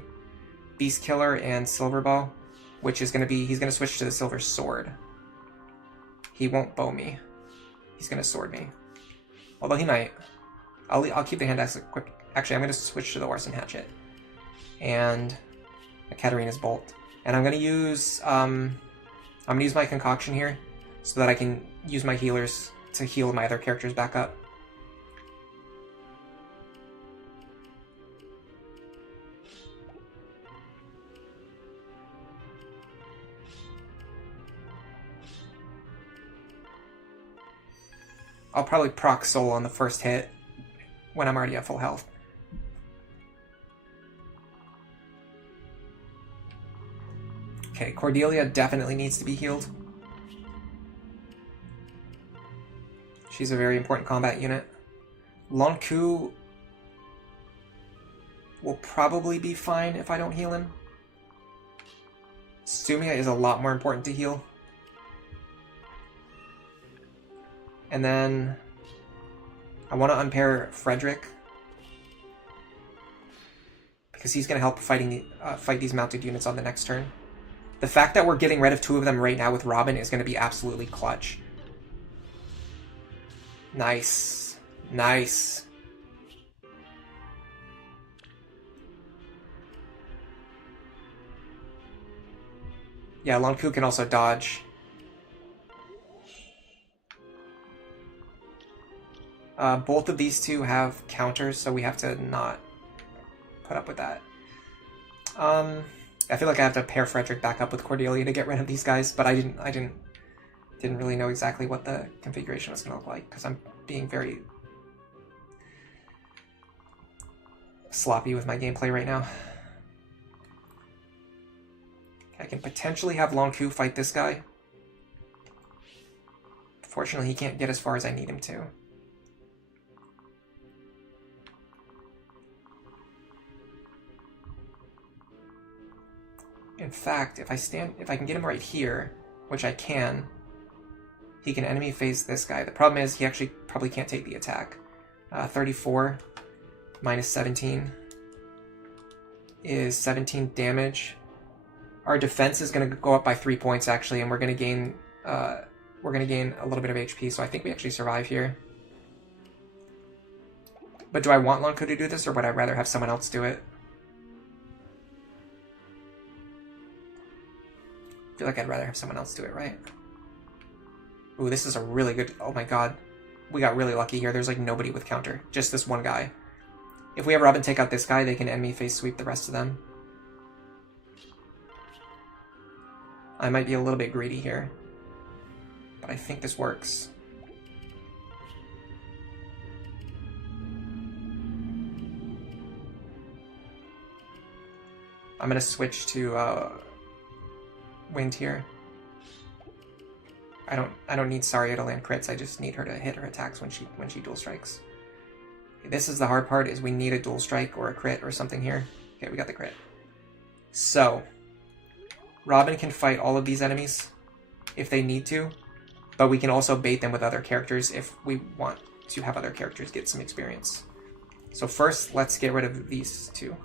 Beast Killer and Silver Bow, which is going to be... He's going to switch to the Silver Sword. He won't bow me. He's going to sword me. Although he might. I'll keep the hand axe quick. Actually, I'm going to switch to the Orson Hatchet. And a Katarina's Bolt. And I'm going to use my Concoction here so that I can use my healers to heal my other characters back up. I'll probably proc Soul on the first hit when I'm already at full health. Okay, Cordelia definitely needs to be healed. She's a very important combat unit. Lonku will probably be fine if I don't heal him. Sumia is a lot more important to heal. And then I want to unpair Frederick because he's going to help fight these mounted units on the next turn. The fact that we're getting rid of 2 of them right now with Robin is going to be absolutely clutch. Nice. Nice. Yeah, Lonku can also dodge. Both of these two have counters, so we have to not put up with that. I feel like I have to pair Frederick back up with Cordelia to get rid of these guys, but I didn't really know exactly what the configuration was going to look like because I'm being very sloppy with my gameplay right now. I can potentially have Lonku fight this guy. Fortunately, he can't get as far as I need him to. In fact, if I can get him right here, which I can, he can enemy phase this guy. The problem is he actually probably can't take the attack. 34 minus 17 is 17 damage. Our defense is going to go up by 3 points actually, and we're going to gain a little bit of HP. So I think we actually survive here. But do I want Lonku to do this, or would I rather have someone else do it? I feel like I'd rather have someone else do it, right? Ooh, this is a really good... Oh my god. We got really lucky here. There's like nobody with counter. Just this one guy. If we have Robin take out this guy, they can enemy face sweep the rest of them. I might be a little bit greedy here, but I think this works. I'm going to switch to Wind here. I don't need Saria to land crits. I just need her to hit her attacks when she dual strikes. This is the hard part, is we need a dual strike or a crit or something here. Okay, we got the crit. So Robin can fight all of these enemies if they need to, but we can also bait them with other characters if we want to have other characters get some experience. So first, let's get rid of these two.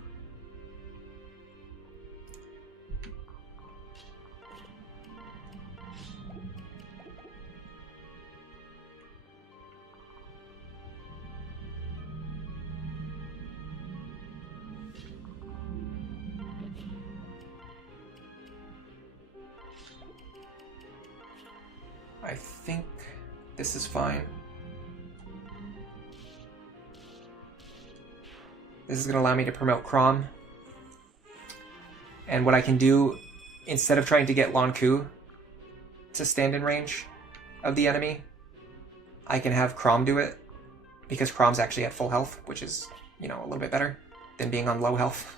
I think this is fine. This is going to allow me to promote Crom. And what I can do, instead of trying to get Lanku to stand in range of the enemy, I can have Chrom do it, because Chrom's actually at full health, which is, you know, a little bit better than being on low health.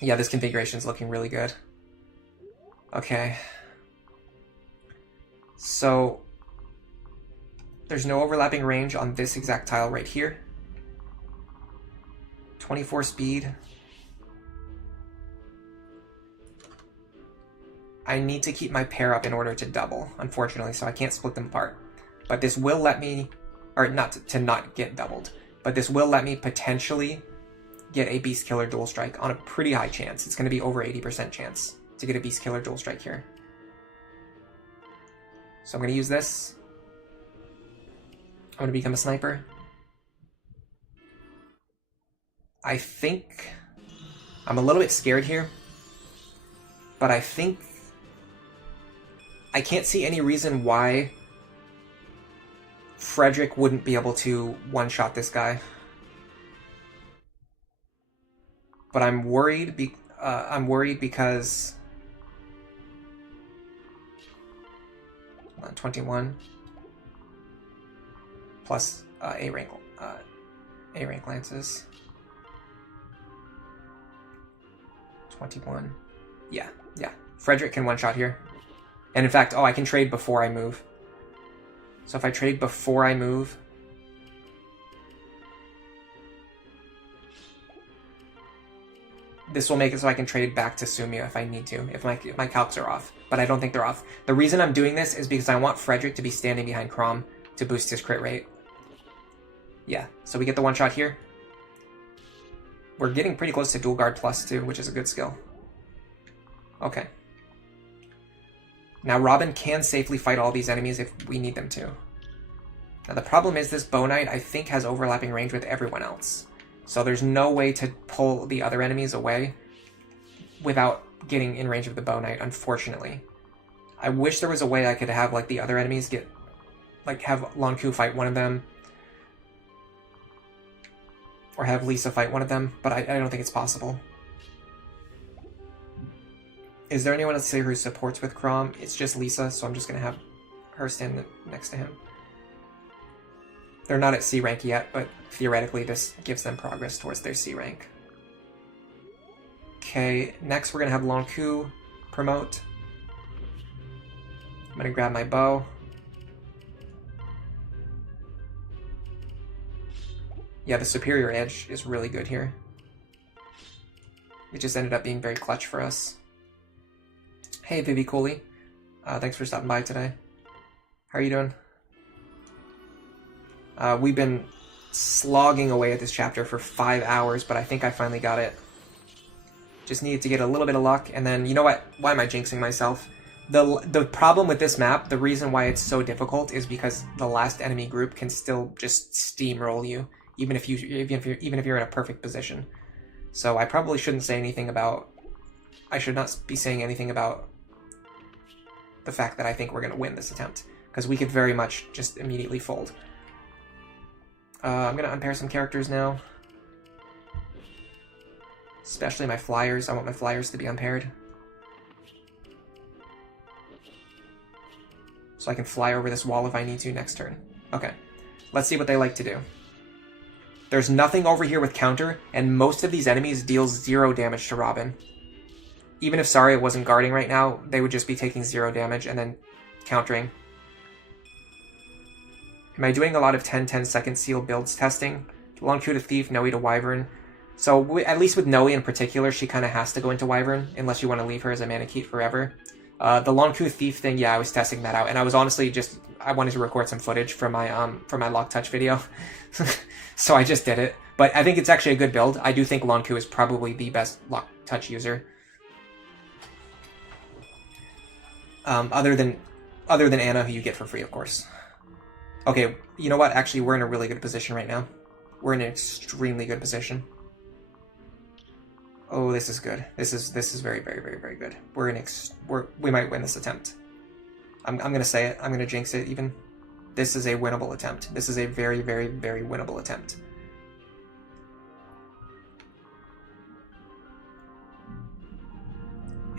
Yeah, this configuration's looking really good. Okay. So, there's no overlapping range on this exact tile right here. 24 speed. I need to keep my pair up in order to double, unfortunately, so I can't split them apart. But this will let me, or not to not get doubled, but this will let me potentially get a Beast Killer Dual Strike on a pretty high chance. It's going to be over 80% chance to get a Beast Killer Dual Strike here. So I'm going to use this. I'm going to become a sniper. I think I'm a little bit scared here, but I think I can't see any reason why Frederick wouldn't be able to one-shot this guy. But I'm worried because 21 plus A rank lances. 21. Yeah. Frederick can one-shot here. And in fact, I can trade before I move. So if I trade before I move, this will make it so I can trade back to Sumia if I need to, if my calcs are off. But I don't think they're off. The reason I'm doing this is because I want Frederick to be standing behind Chrom to boost his crit rate. Yeah, so we get the one-shot here. We're getting pretty close to Dual Guard Plus too, which is a good skill. Okay. Now Robin can safely fight all these enemies if we need them to. Now the problem is this Bow Knight I think has overlapping range with everyone else. So there's no way to pull the other enemies away without getting in range of the Bow Knight, unfortunately. I wish there was a way I could have like the other enemies get, like have Lanku fight one of them. Or have Lisa fight one of them, but I don't think it's possible. Is there anyone else here who supports with Chrom? It's just Lisa, so I'm just going to have her stand next to him. They're not at C rank yet, but theoretically this gives them progress towards their C rank. Okay, next we're going to have Lanku promote. I'm going to grab my bow. Yeah, the superior edge is really good here. It just ended up being very clutch for us. Hey, Vivi Cooley. Thanks for stopping by today. How are you doing? We've been slogging away at this chapter for 5 hours, but I think I finally got it. Just needed to get a little bit of luck, and then, you know what? Why am I jinxing myself? The problem with this map, the reason why it's so difficult is because the last enemy group can still just steamroll you, even if you're in a perfect position. So I probably shouldn't say anything about... I should not be saying anything about the fact that I think we're going to win this attempt, because we could very much just immediately fold. I'm going to unpair some characters now. Especially my flyers. I want my flyers to be unpaired. So I can fly over this wall if I need to next turn. Okay, let's see what they like to do. There's nothing over here with counter, and most of these enemies deal 0 damage to Robin. Even if Saria wasn't guarding right now, they would just be taking 0 damage and then countering. Am I doing a lot of 10 second seal builds testing? Lanku to Thief, Noe to Wyvern. So at least with Noe in particular, she kind of has to go into Wyvern, unless you want to leave her as a Manakete forever. The Lanku Thief thing, yeah, I was testing that out, and I was honestly I wanted to record some footage for my Lock Touch video. So I just did it. But I think it's actually a good build. I do think Lanku is probably the best Lock Touch user. Other than Anna, who you get for free, of course. Okay, you know what? Actually, we're in a really good position right now. We're in an extremely good position. Oh, this is good. This is very, very, very, very good. We might win this attempt. I'm gonna say it. I'm gonna jinx it even. This is a winnable attempt. This is a very, very, very winnable attempt.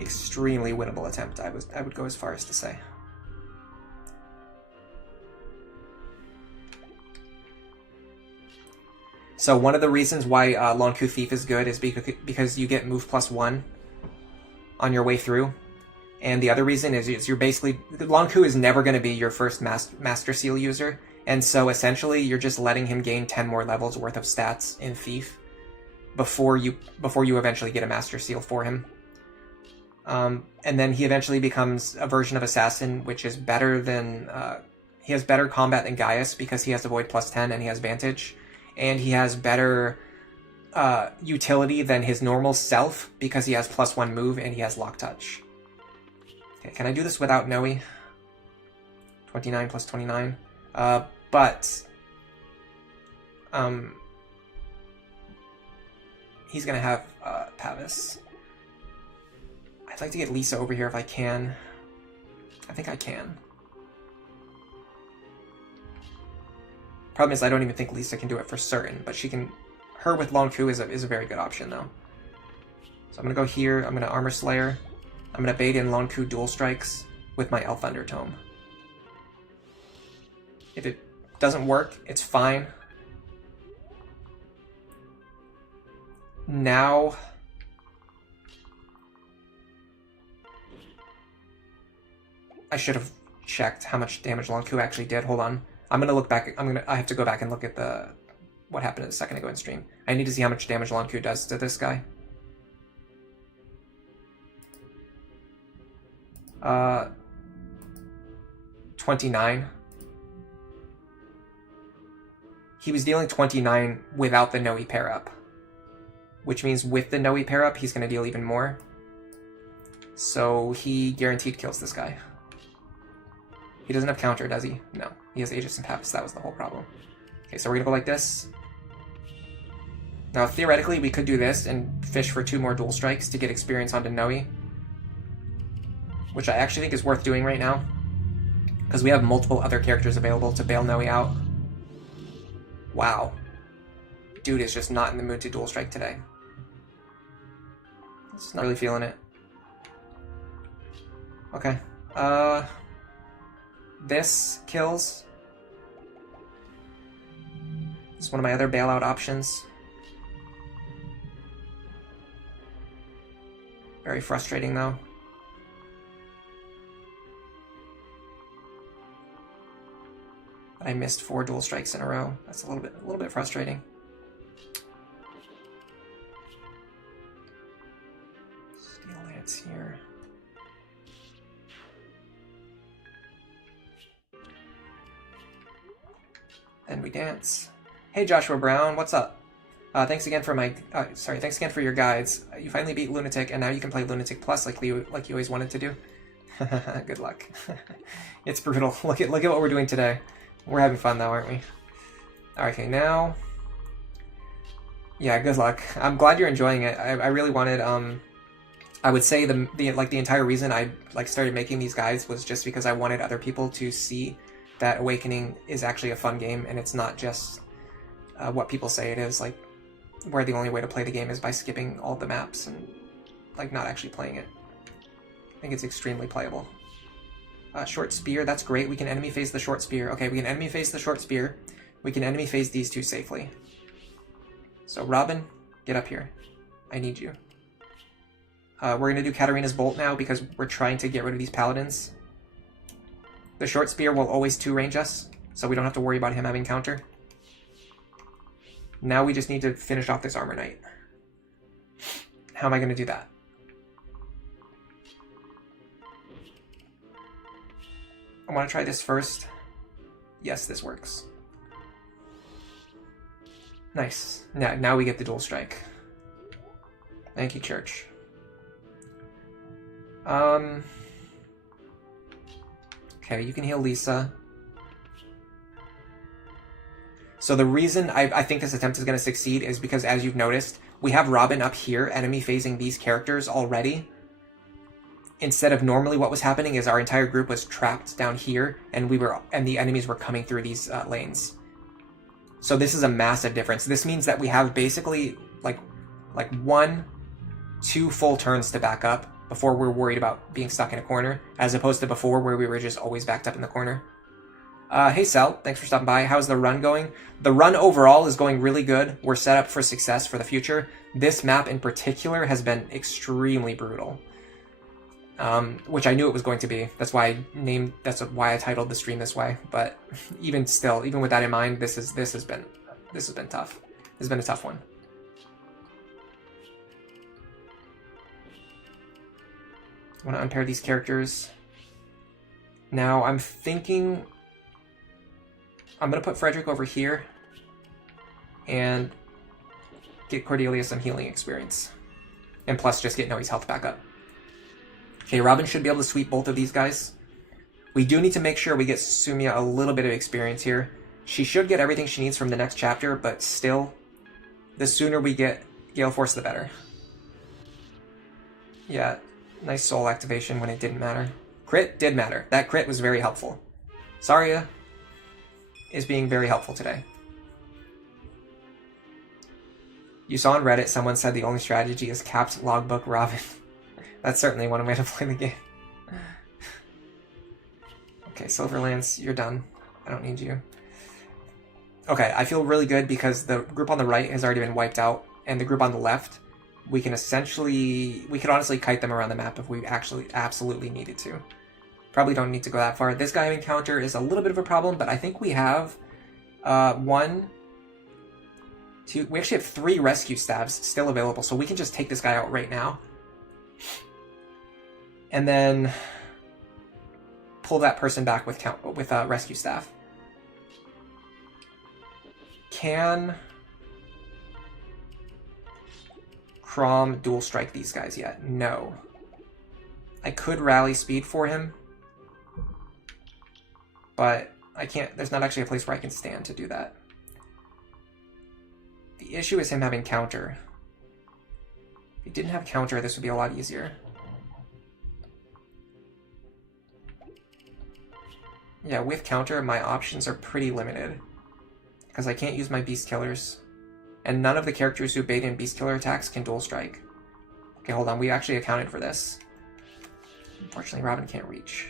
extremely winnable attempt, I would go as far as to say. So one of the reasons why Lonku Thief is good is because you get move +1 on your way through. And the other reason is you're basically... Lonku is never going to be your first Master Seal user. And so essentially you're just letting him gain 10 more levels worth of stats in Thief before you eventually get a Master Seal for him. And then he eventually becomes a version of Assassin, which is better than... he has better combat than Gaius because he has Avoid +10 and he has Vantage. And he has better utility than his normal self because he has +1 move and he has Lock Touch. Okay, can I do this without Noe? 29 + 29. But he's gonna have Pavis. I'd like to get Lisa over here if I can. I think I can. Problem is, I don't even think Lisa can do it for certain, but she can. Her with Lonku is a very good option, though. So I'm gonna go here. I'm gonna Armor Slayer. I'm gonna bait in Lonku dual strikes with my Elf Thunder Tome. If it doesn't work, it's fine. Now, I should have checked how much damage Lonku actually did. Hold on. I'm gonna look back. I have to go back and look at what happened a second ago in stream. I need to see how much damage Lonku does to this guy. 29. He was dealing 29 without the Noe pair up, which means with the Noe pair up, he's gonna deal even more. So he guaranteed kills this guy. He doesn't have counter, does he? No. He has Aegis and Pavis. That was the whole problem. Okay, so we're gonna go like this. Now, theoretically, we could do this and fish for 2 more dual strikes to get experience onto Noe, which I actually think is worth doing right now, because we have multiple other characters available to bail Noe out. Wow. Dude is just not in the mood to dual strike today. Just not really feeling it. Okay. This kills. It's one of my other bailout options. Very frustrating, though. But I missed 4 dual strikes in a row. That's a little bit frustrating. Steel Lance here. And we dance. Hey Joshua Brown, what's up? Thanks again for thanks again for your guides. You finally beat Lunatic, and now you can play Lunatic Plus like you always wanted to do. Good luck. It's brutal. Look at what we're doing today. We're having fun though, aren't we? Alright, okay, now. Yeah, good luck. I'm glad you're enjoying it. I really wanted. I would say the entire reason I started making these guides was just because I wanted other people to see that Awakening is actually a fun game, and it's not just what people say it is, like where the only way to play the game is by skipping all the maps and not actually playing it. I think it's extremely playable. Short spear, that's great. We can enemy phase the short spear. Okay, we can enemy phase the short spear. We can enemy phase these 2 safely. So Robin, get up here. I need you. We're gonna do Katarina's Bolt now because we're trying to get rid of these paladins. The short spear will always 2-range us, so we don't have to worry about him having counter. Now we just need to finish off this Armor Knight. How am I going to do that? I want to try this first. Yes, this works. Nice. Now we get the dual strike. Thank you, Cherche. Okay, you can heal Lisa. So the reason I think this attempt is going to succeed is because, as you've noticed, we have Robin up here, enemy phasing these characters already. Instead of normally what was happening is our entire group was trapped down here, and the enemies were coming through these lanes. So this is a massive difference. This means that we have basically like 1-2 full turns to back up Before we're worried about being stuck in a corner, as opposed to before where we were just always backed up in the corner. Hey Sel, thanks for stopping by. How's the run going? The run overall is going really good. We're set up for success for the future. This map in particular has been extremely brutal. Which I knew it was going to be. That's why I titled the stream this way. But even still, even with that in mind, this has been tough. This has been a tough one. I want to unpair these characters. Now I'm thinking I'm going to put Frederick over here and get Cordelia some healing experience. And plus just get Noe's health back up. Okay, Robin should be able to sweep both of these guys. We do need to make sure we get Sumia a little bit of experience here. She should get everything she needs from the next chapter, but still, the sooner we get Gale Force, the better. Yeah, nice soul activation when it didn't matter. Crit did matter. That crit was very helpful. Saria is being very helpful today. You saw on Reddit someone said the only strategy is capped logbook Robin. That's certainly one way to play the game. Okay, Silverlance, you're done. I don't need you. Okay, I feel really good because the group on the right has already been wiped out, and the group on the left, we could honestly kite them around the map if we actually absolutely needed to. Probably don't need to go that far. This guy I encounter is a little bit of a problem, but I think we have we actually have 3 rescue staves still available, so we can just take this guy out right now. And then pull that person back with rescue staff. Can Crom dual strike these guys yet? No. I could rally speed for him, but I can't. There's not actually a place where I can stand to do that. The issue is him having counter. If he didn't have counter, this would be a lot easier. Yeah, with counter, my options are pretty limited. Because I can't use my beast killers. And none of the characters who bait in beast killer attacks can dual strike. Okay, hold on, we actually accounted for this. Unfortunately, Robin can't reach.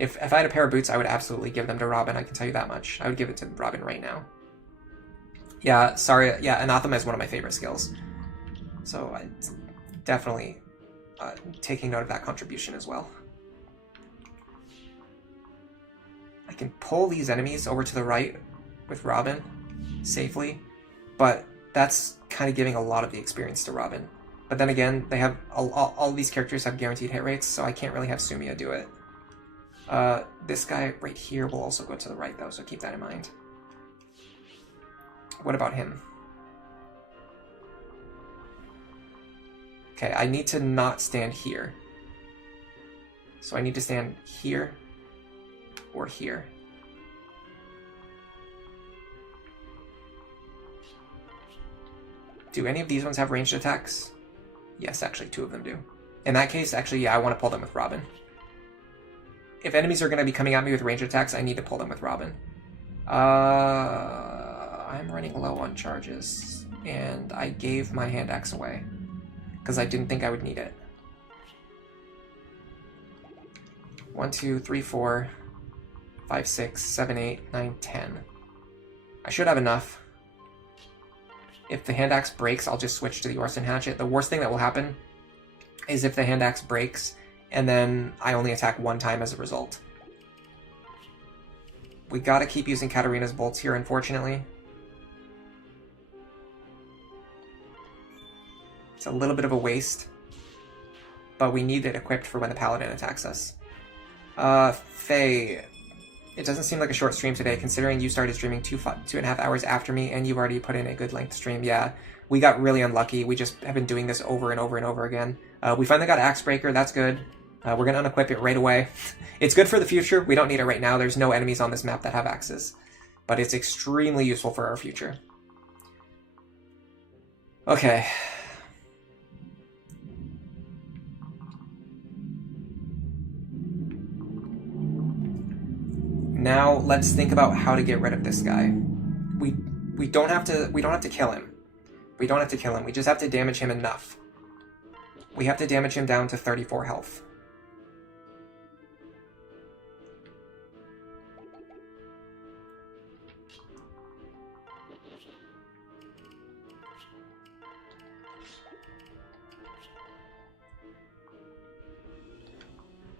If I had a pair of boots, I would absolutely give them to Robin, I can tell you that much. I would give it to Robin right now. Yeah, sorry, yeah, Anathema is one of my favorite skills. So I'm definitely taking note of that contribution as well. I can pull these enemies over to the right with Robin safely, but that's kind of giving a lot of the experience to Robin. But then again, they have all of these characters have guaranteed hit rates, so I can't really have Sumia do it. This guy right here will also go to the right though, so keep that in mind. What about him? Okay, I need to not stand here. So I need to stand here or here. Do any of these ones have ranged attacks? Yes, actually, 2 of them do. In that case, actually, yeah, I want to pull them with Robin. If enemies are going to be coming at me with ranged attacks, I need to pull them with Robin. I'm running low on charges, and I gave my hand axe away, because I didn't think I would need it. 1, 2, 3, 4, 5, 6, 7, 8, 9, 10. I should have enough. If the hand axe breaks, I'll just switch to the Orson Hatchet. The worst thing that will happen is if the hand axe breaks, and then I only attack 1 time as a result. We gotta keep using Katarina's bolts here, unfortunately. It's a little bit of a waste, but we need it equipped for when the Paladin attacks us. Faye, it doesn't seem like a short stream today, considering you started streaming 2.5 hours after me, and you've already put in a good length stream. Yeah, we got really unlucky. We just have been doing this over and over and over again. We finally got Axebreaker, that's good. We're going to unequip it right away. It's good for the future. We don't need it right now. There's no enemies on this map that have axes. But it's extremely useful for our future. Okay. Now let's think about how to get rid of this guy. We don't have to kill him. We don't have to kill him. We just have to damage him enough. We have to damage him down to 34 health.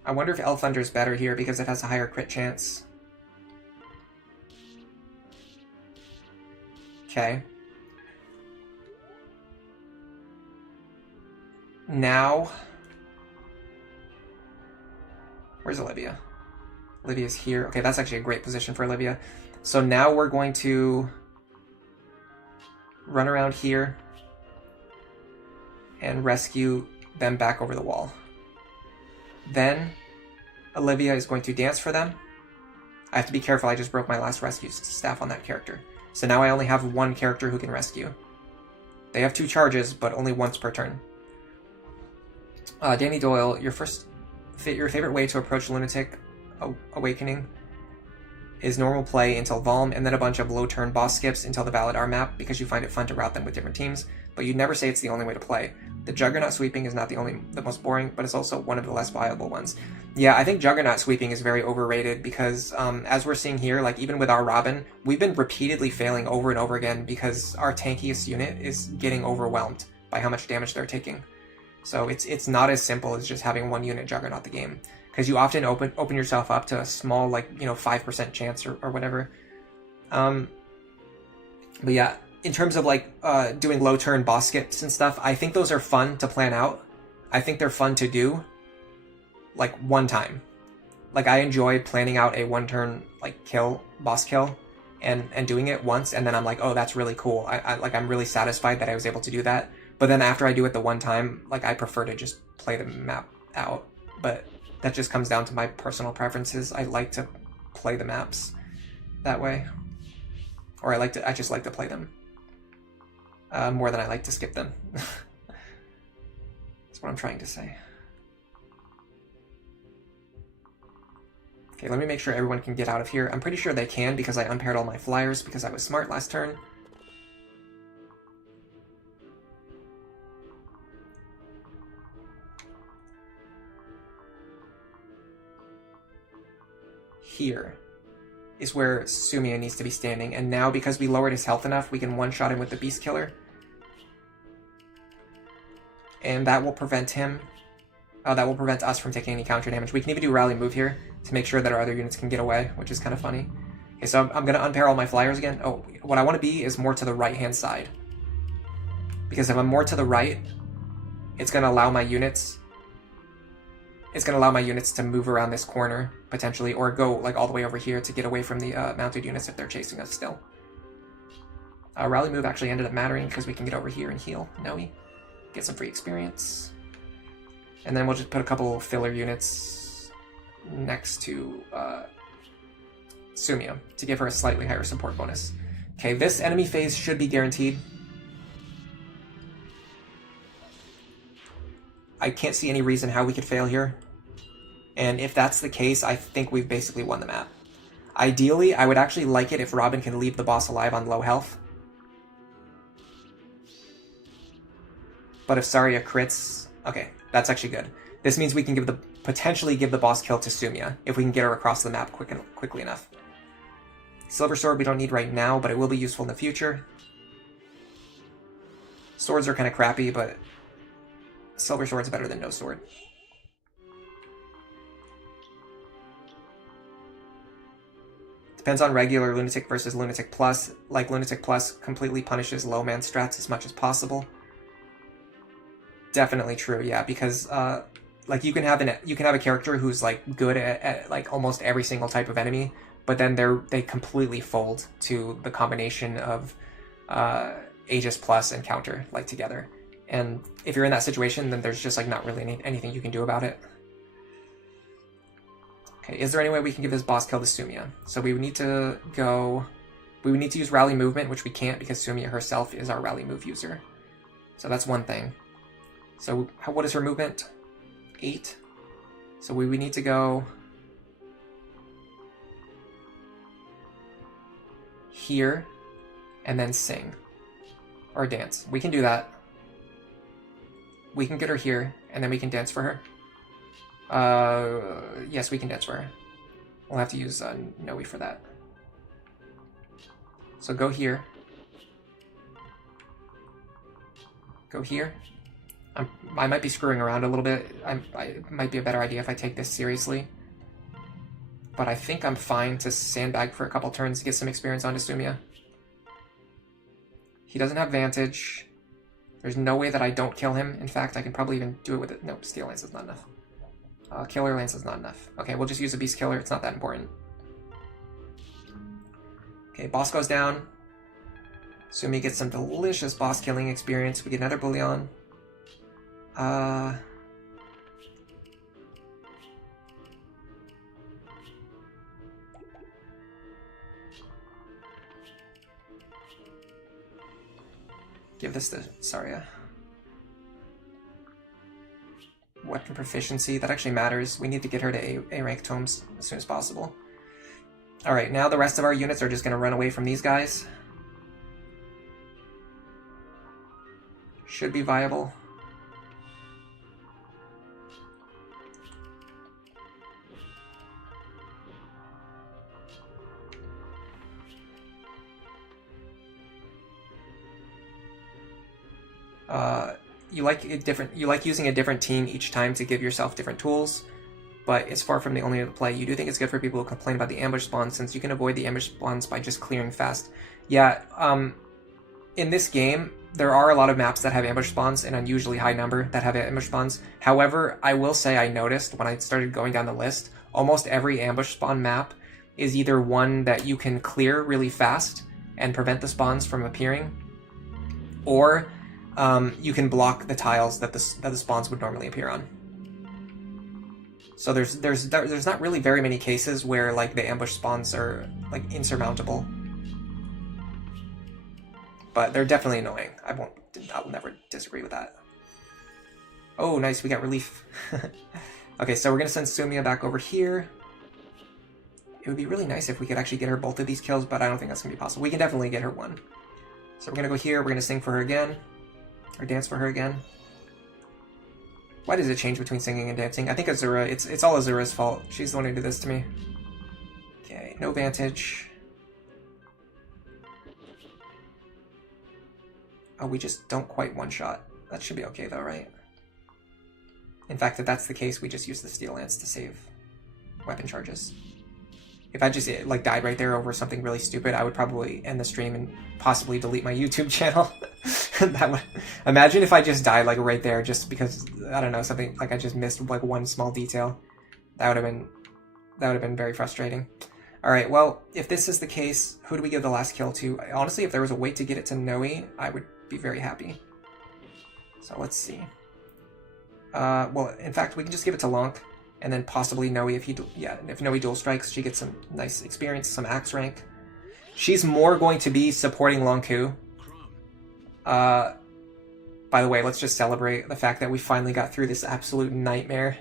I wonder if Elf Thunder's better here because it has a higher crit chance. Okay. Now... Where's Olivia? Olivia's here. Okay, that's actually a great position for Olivia. So now we're going to run around here and rescue them back over the wall. Then Olivia is going to dance for them. I have to be careful, I just broke my last rescue staff on that character. So now I only have one character who can rescue. They have 2 charges, but only once per turn. Danny Doyle, your favorite way to approach Lunatic Awakening is normal play until Valm, and then a bunch of low turn boss skips until the Valadar map, because you find it fun to route them with different teams, but you'd never say it's the only way to play. The Juggernaut sweeping is not the most boring, but it's also one of the less viable ones. Yeah, I think Juggernaut sweeping is very overrated because, as we're seeing here, like even with our Robin, we've been repeatedly failing over and over again because our tankiest unit is getting overwhelmed by how much damage they're taking. So it's not as simple as just having one unit Juggernaut the game, because you often open yourself up to a small, like, 5% chance or whatever. But yeah, in terms of like doing low turn boss skips and stuff, I think those are fun to plan out. I think they're fun to do like one time. Like I enjoy planning out a 1-turn like boss kill and doing it once, and then I'm like, oh, that's really cool. I'm really satisfied that I was able to do that. But then after I do it the one time, like I prefer to just play the map out. But that just comes down to my personal preferences. I like to play the maps that way. Or I just like to play them more than I like to skip them. That's what I'm trying to say. Okay, let me make sure everyone can get out of here. I'm pretty sure they can because I unpaired all my flyers because I was smart last turn. Here is where Sumia needs to be standing, and now because we lowered his health enough, we can one-shot him with the Beast Killer. And that will prevent him... that will prevent us from taking any counter damage. We can even do Rally Move here to make sure that our other units can get away, which is kind of funny. Okay, so I'm going to unpair all my flyers again. Oh, what I want to be is more to the right-hand side. Because if I'm more to the right, it's going to allow my units... It's going to allow my units to move around this corner, potentially, or go like all the way over here to get away from the mounted units if they're chasing us still. Rally Move actually ended up mattering because we can get over here and heal Noe. Get some free experience. And then we'll just put a couple filler units next to Sumia to give her a slightly higher support bonus. Okay, this enemy phase should be guaranteed. I can't see any reason how we could fail here. And if that's the case, I think we've basically won the map. Ideally, I would actually like it if Robin can leave the boss alive on low health. But if Saria crits... Okay, that's actually good. This means we can potentially give the boss kill to Sumia, if we can get her across the map quickly enough. Silver Sword we don't need right now, but it will be useful in the future. Swords are kind of crappy, but... Silver Sword's better than no sword. Depends on regular Lunatic versus Lunatic Plus. Like, Lunatic Plus completely punishes low man strats as much as possible. Definitely true, yeah, because like you can have a character who's like good at like almost every single type of enemy, but then they completely fold to the combination of Aegis Plus and counter like together. And if you're in that situation, then there's just like not really anything you can do about it. Okay, is there any way we can give this boss kill to Sumia? So we would need to use Rally Movement, which we can't because Sumia herself is our Rally Move user. So that's one thing. So what is her movement? 8. So we would need to go here and then sing or dance. We can do that. We can get her here, and then we can dance for her. Yes, we can dance for her. We'll have to use Noe for that. So go here. Go here. I might be screwing around a little bit. It might be a better idea if I take this seriously. But I think I'm fine to sandbag for a couple turns to get some experience on Sumiya. He doesn't have Vantage. There's no way that I don't kill him. In fact, I can probably even do it with it. Nope, Steel Lance is not enough. Killer Lance is not enough. Okay, we'll just use a Beast Killer. It's not that important. Okay, boss goes down. Sumi gets some delicious boss killing experience. We get another Bullion. Give this to Saria. Weapon proficiency, that actually matters. We need to get her to A rank tomes as soon as possible. Alright, now the rest of our units are just going to run away from these guys. Should be viable. You like using a different team each time to give yourself different tools, but it's far from the only way to play. You do think it's good for people who complain about the ambush spawns, since you can avoid the ambush spawns by just clearing fast. Yeah, in this game, there are a lot of maps that have ambush spawns, an unusually high number that have ambush spawns. However, I will say I noticed when I started going down the list, almost every ambush spawn map is either one that you can clear really fast and prevent the spawns from appearing, or you can block the tiles that the spawns would normally appear on. So there's not really very many cases where like the ambush spawns are like insurmountable, but they're definitely annoying. I will never disagree with that. Oh, nice, we got relief. Okay, so we're gonna send Sumiya back over here. It would be really nice if we could actually get her both of these kills, but I don't think that's gonna be possible. We can definitely get her one. So we're gonna go here. We're gonna sing for her again. Or dance for her again. Why does it change between singing and dancing? I think Azura, it's all Azura's fault. She's the one who did this to me. Okay, no Vantage. Oh, we just don't quite one-shot. That should be okay though, right? In fact, if that's the case, we just use the Steel Lance to save weapon charges. If I just like died right there over something really stupid, I would probably end the stream and possibly delete my YouTube channel. That would, imagine if I just died like right there just because, I don't know, something like I just missed like one small detail. That would have been very frustrating. All right, well, if this is the case, who do we give the last kill to? Honestly, if there was a way to get it to Noe, I would be very happy. So let's see. Well, in fact, we can just give it to Lonk. And then possibly Noe if if Noe dual strikes, she gets some nice experience, some axe rank. She's more going to be supporting Lonku. By the way, let's just celebrate the fact that we finally got through this absolute nightmare.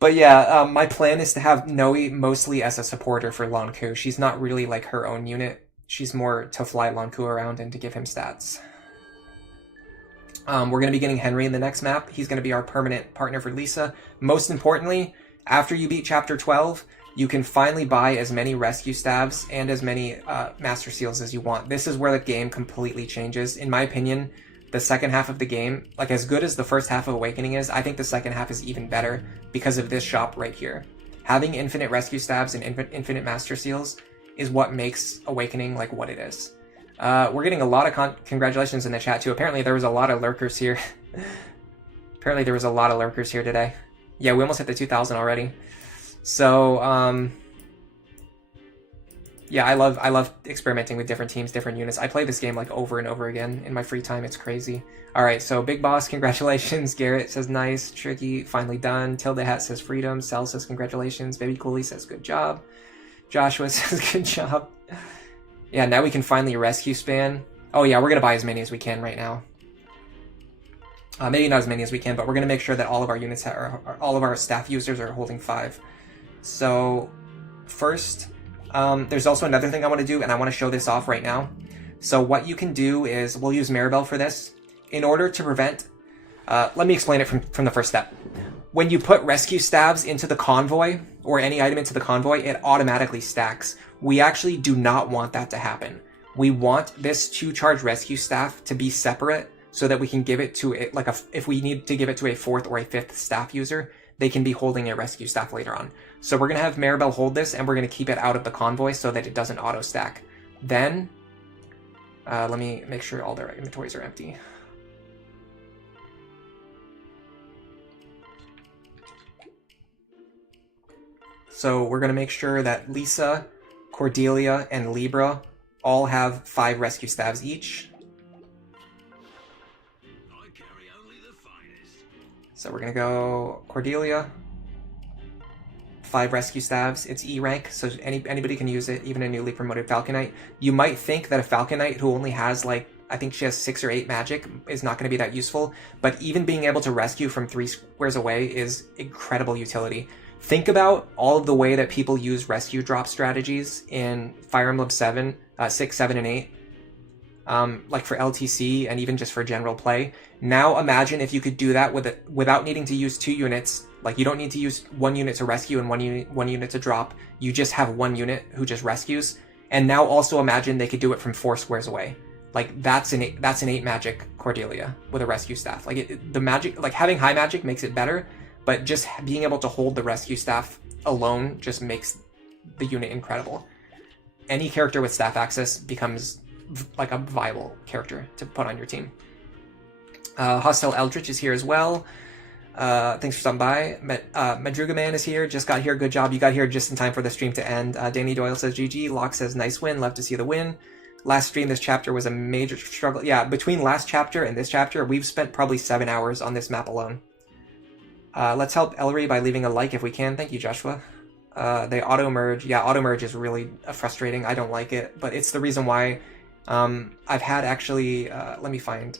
But yeah, my plan is to have Noe mostly as a supporter for Lonku. She's not really like her own unit. She's more to fly Lonku around and to give him stats. We're going to be getting Henry in the next map. He's going to be our permanent partner for Lisa. Most importantly, after you beat Chapter 12, you can finally buy as many rescue staves and as many Master Seals as you want. This is where the game completely changes. In my opinion, the second half of the game, like as good as the first half of Awakening is, I think the second half is even better because of this shop right here. Having infinite rescue staves and infinite Master Seals is what makes Awakening like what it is. We're getting a lot of congratulations in the chat too. Apparently there was a lot of lurkers here. Apparently there was a lot of lurkers here today. Yeah, we almost hit the 2,000 already. So, yeah, I love experimenting with different teams, different units. I play this game like over and over again in my free time. It's crazy. All right, so Big Boss, congratulations. Garrett says nice. Tricky, finally done. Tilde Hat says freedom. Sal says congratulations. Baby Cooley says good job. Joshua says good job. Yeah, now we can finally rescue span. Oh yeah, we're going to buy as many as we can right now. Maybe not as many as we can, but we're going to make sure that all of our units, all of our staff users are holding 5. So, first, there's also another thing I want to do, and I want to show this off right now. So what you can do is, we'll use Maribel for this. In order to prevent Let me explain it from the first step. When you put rescue staves into the convoy, or any item into the convoy, it automatically stacks. We actually do not want that to happen. We want this 2-charge rescue staff to be separate so that we can give it to it, like if we need to give it to a 4th or a 5th staff user, they can be holding a rescue staff later on. So we're going to have Maribel hold this, and we're going to keep it out of the convoy so that it doesn't auto-stack. Then, let me make sure all their inventories are empty. So we're going to make sure that Lisa, Cordelia, and Libra all have 5 rescue staves each. I carry only the finest. So we're going to go Cordelia, 5 rescue staves. It's E rank, so anybody can use it, even a newly promoted Falconite. You might think that a Falconite who only has, like, I think she has 6 or 8 magic is not going to be that useful, but even being able to rescue from 3 squares away is incredible utility. Think about all of the way that people use rescue drop strategies in Fire Emblem 7, 6, 7, and 8. Like for LTC and even just for general play. Now imagine if you could do that without needing to use 2 units. Like you don't need to use 1 unit to rescue and one unit to drop. You just have 1 unit who just rescues. And now also imagine they could do it from 4 squares away. Like that's an 8 magic Cordelia with a rescue staff. Like the magic, like having high magic makes it better. But just being able to hold the rescue staff alone just makes the unit incredible. Any character with staff access becomes like a viable character to put on your team. Hostile Eldritch is here as well. Thanks for stopping by. Madruga Man is here. Just got here. Good job. You got here just in time for the stream to end. Danny Doyle says GG. Locke says nice win. Love to see the win. Last stream, this chapter was a major struggle. Yeah, between last chapter and this chapter, we've spent probably 7 hours on this map alone. Let's help Ellery by leaving a like if we can. Thank you, Joshua. They auto-merge. Yeah, auto-merge is really frustrating. I don't like it, but it's the reason why I've had actually... let me find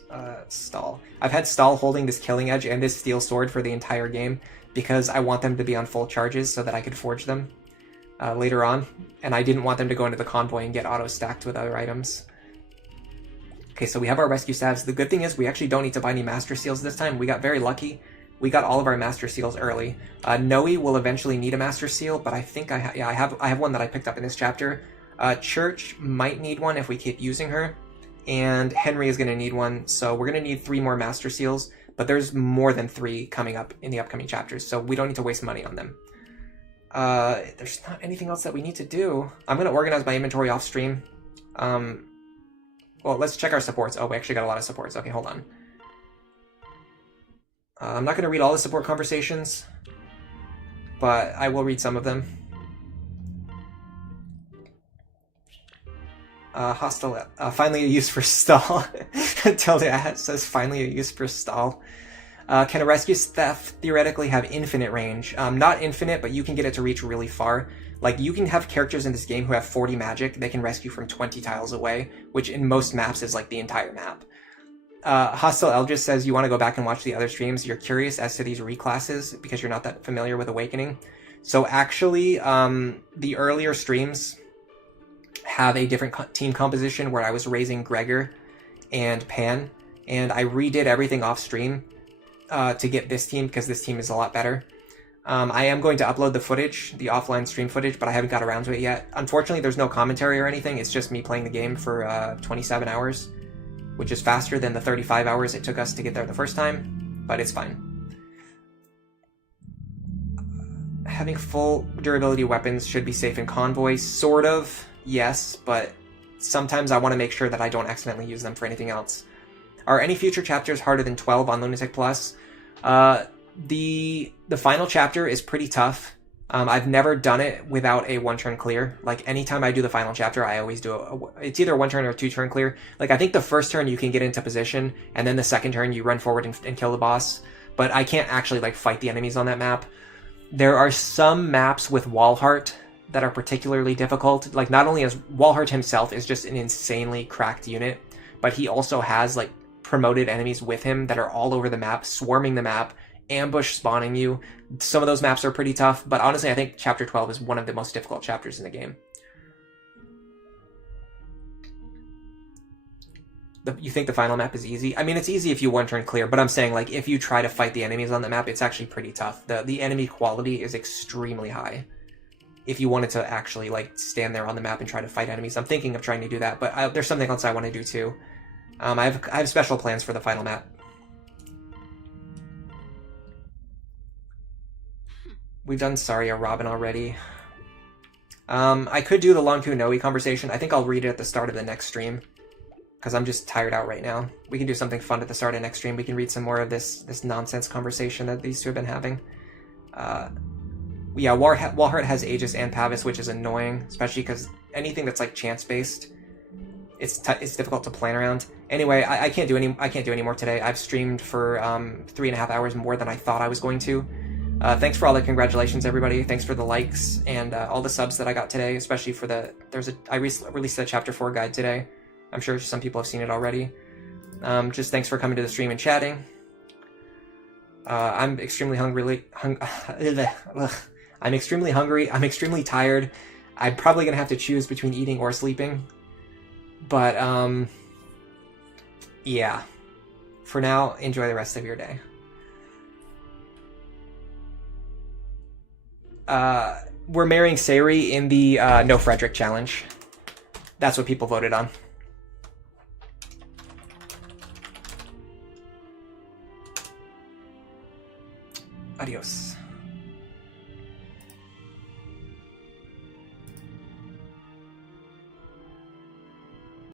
Stahl. I've had Stahl holding this Killing Edge and this Steel Sword for the entire game because I want them to be on full charges so that I could forge them later on, and I didn't want them to go into the convoy and get auto-stacked with other items. Okay, so we have our rescue staves. The good thing is we actually don't need to buy any Master Seals this time. We got very lucky. We got all of our Master Seals early. Noe will eventually need a Master Seal, but I think I have one that I picked up in this chapter. Cherche might need one if we keep using her, and Henry is going to need one, so we're going to need 3 more Master Seals, but there's more than 3 coming up in the upcoming chapters, so we don't need to waste money on them. There's not anything else that we need to do. I'm going to organize my inventory off stream. Well, let's check our supports. Oh, we actually got a lot of supports. Okay, hold on. I'm not going to read all the support conversations, but I will read some of them. Hostile, finally a use for stall. Tilda says finally a use for stall. Can a rescue staff theoretically have infinite range? Not infinite, but you can get it to reach really far. Like, you can have characters in this game who have 40 magic. They can rescue from 20 tiles away, which in most maps is like the entire map. Hostile Eldritch says you want to go back and watch the other streams. You're curious as to these reclasses because you're not that familiar with Awakening. So actually, the earlier streams have a different team composition where I was raising Gregor and Pan, and I redid everything off stream to get this team because this team is a lot better. I am going to upload the footage, the offline stream footage, but I haven't got around to it yet. Unfortunately, there's no commentary or anything. It's just me playing the game for 27 hours. Which is faster than the 35 hours it took us to get there the first time, but it's fine. Having full durability weapons should be safe in convoys. Sort of, yes, but sometimes I want to make sure that I don't accidentally use them for anything else. Are any future chapters harder than 12 on Lunatic Plus? The final chapter is pretty tough. I've never done it without a 1-turn clear. Like, anytime I do the final chapter, I always do it's either a 1-turn or a 2-turn clear. Like, I think the first turn you can get into position, and then the second turn you run forward and kill the boss. But I can't actually, like, fight the enemies on that map. There are some maps with Walhart that are particularly difficult. Like, not only is Walhart himself is just an insanely cracked unit, but he also has, like, promoted enemies with him that are all over the map, swarming the map, ambush spawning you. Some of those maps are pretty tough, but honestly I think chapter 12 is one of the most difficult chapters in the game. You think the final map is easy? I mean, it's easy if you one turn clear, but I'm saying, like, if you try to fight the enemies on the map, it's actually pretty tough. The enemy quality is extremely high. If you wanted to actually, like, stand there on the map and try to fight enemies. I'm thinking of trying to do that, but there's something else I want to do, too. I have special plans for the final map. We've done Saria Robin already. I could do the Lonku Noe conversation. I think I'll read it at the start of the next stream, because I'm just tired out right now. We can do something fun at the start of next stream. We can read some more of this nonsense conversation that these two have been having. Yeah, Walhart has Aegis and Pavis, which is annoying, especially because anything that's like chance-based, it's difficult to plan around. Anyway, I can't do any more today. I've streamed for 3.5 hours more than I thought I was going to. Thanks for all the congratulations, everybody. Thanks for the likes and all the subs that I got today, especially for I released a Chapter 4 guide today. I'm sure some people have seen it already. Just thanks for coming to the stream and chatting. I'm extremely hungry. I'm extremely hungry. I'm extremely tired. I'm probably gonna have to choose between eating or sleeping. But yeah. For now, enjoy the rest of your day. We're marrying Sayuri in the No Frederick challenge. That's what people voted on. Adios.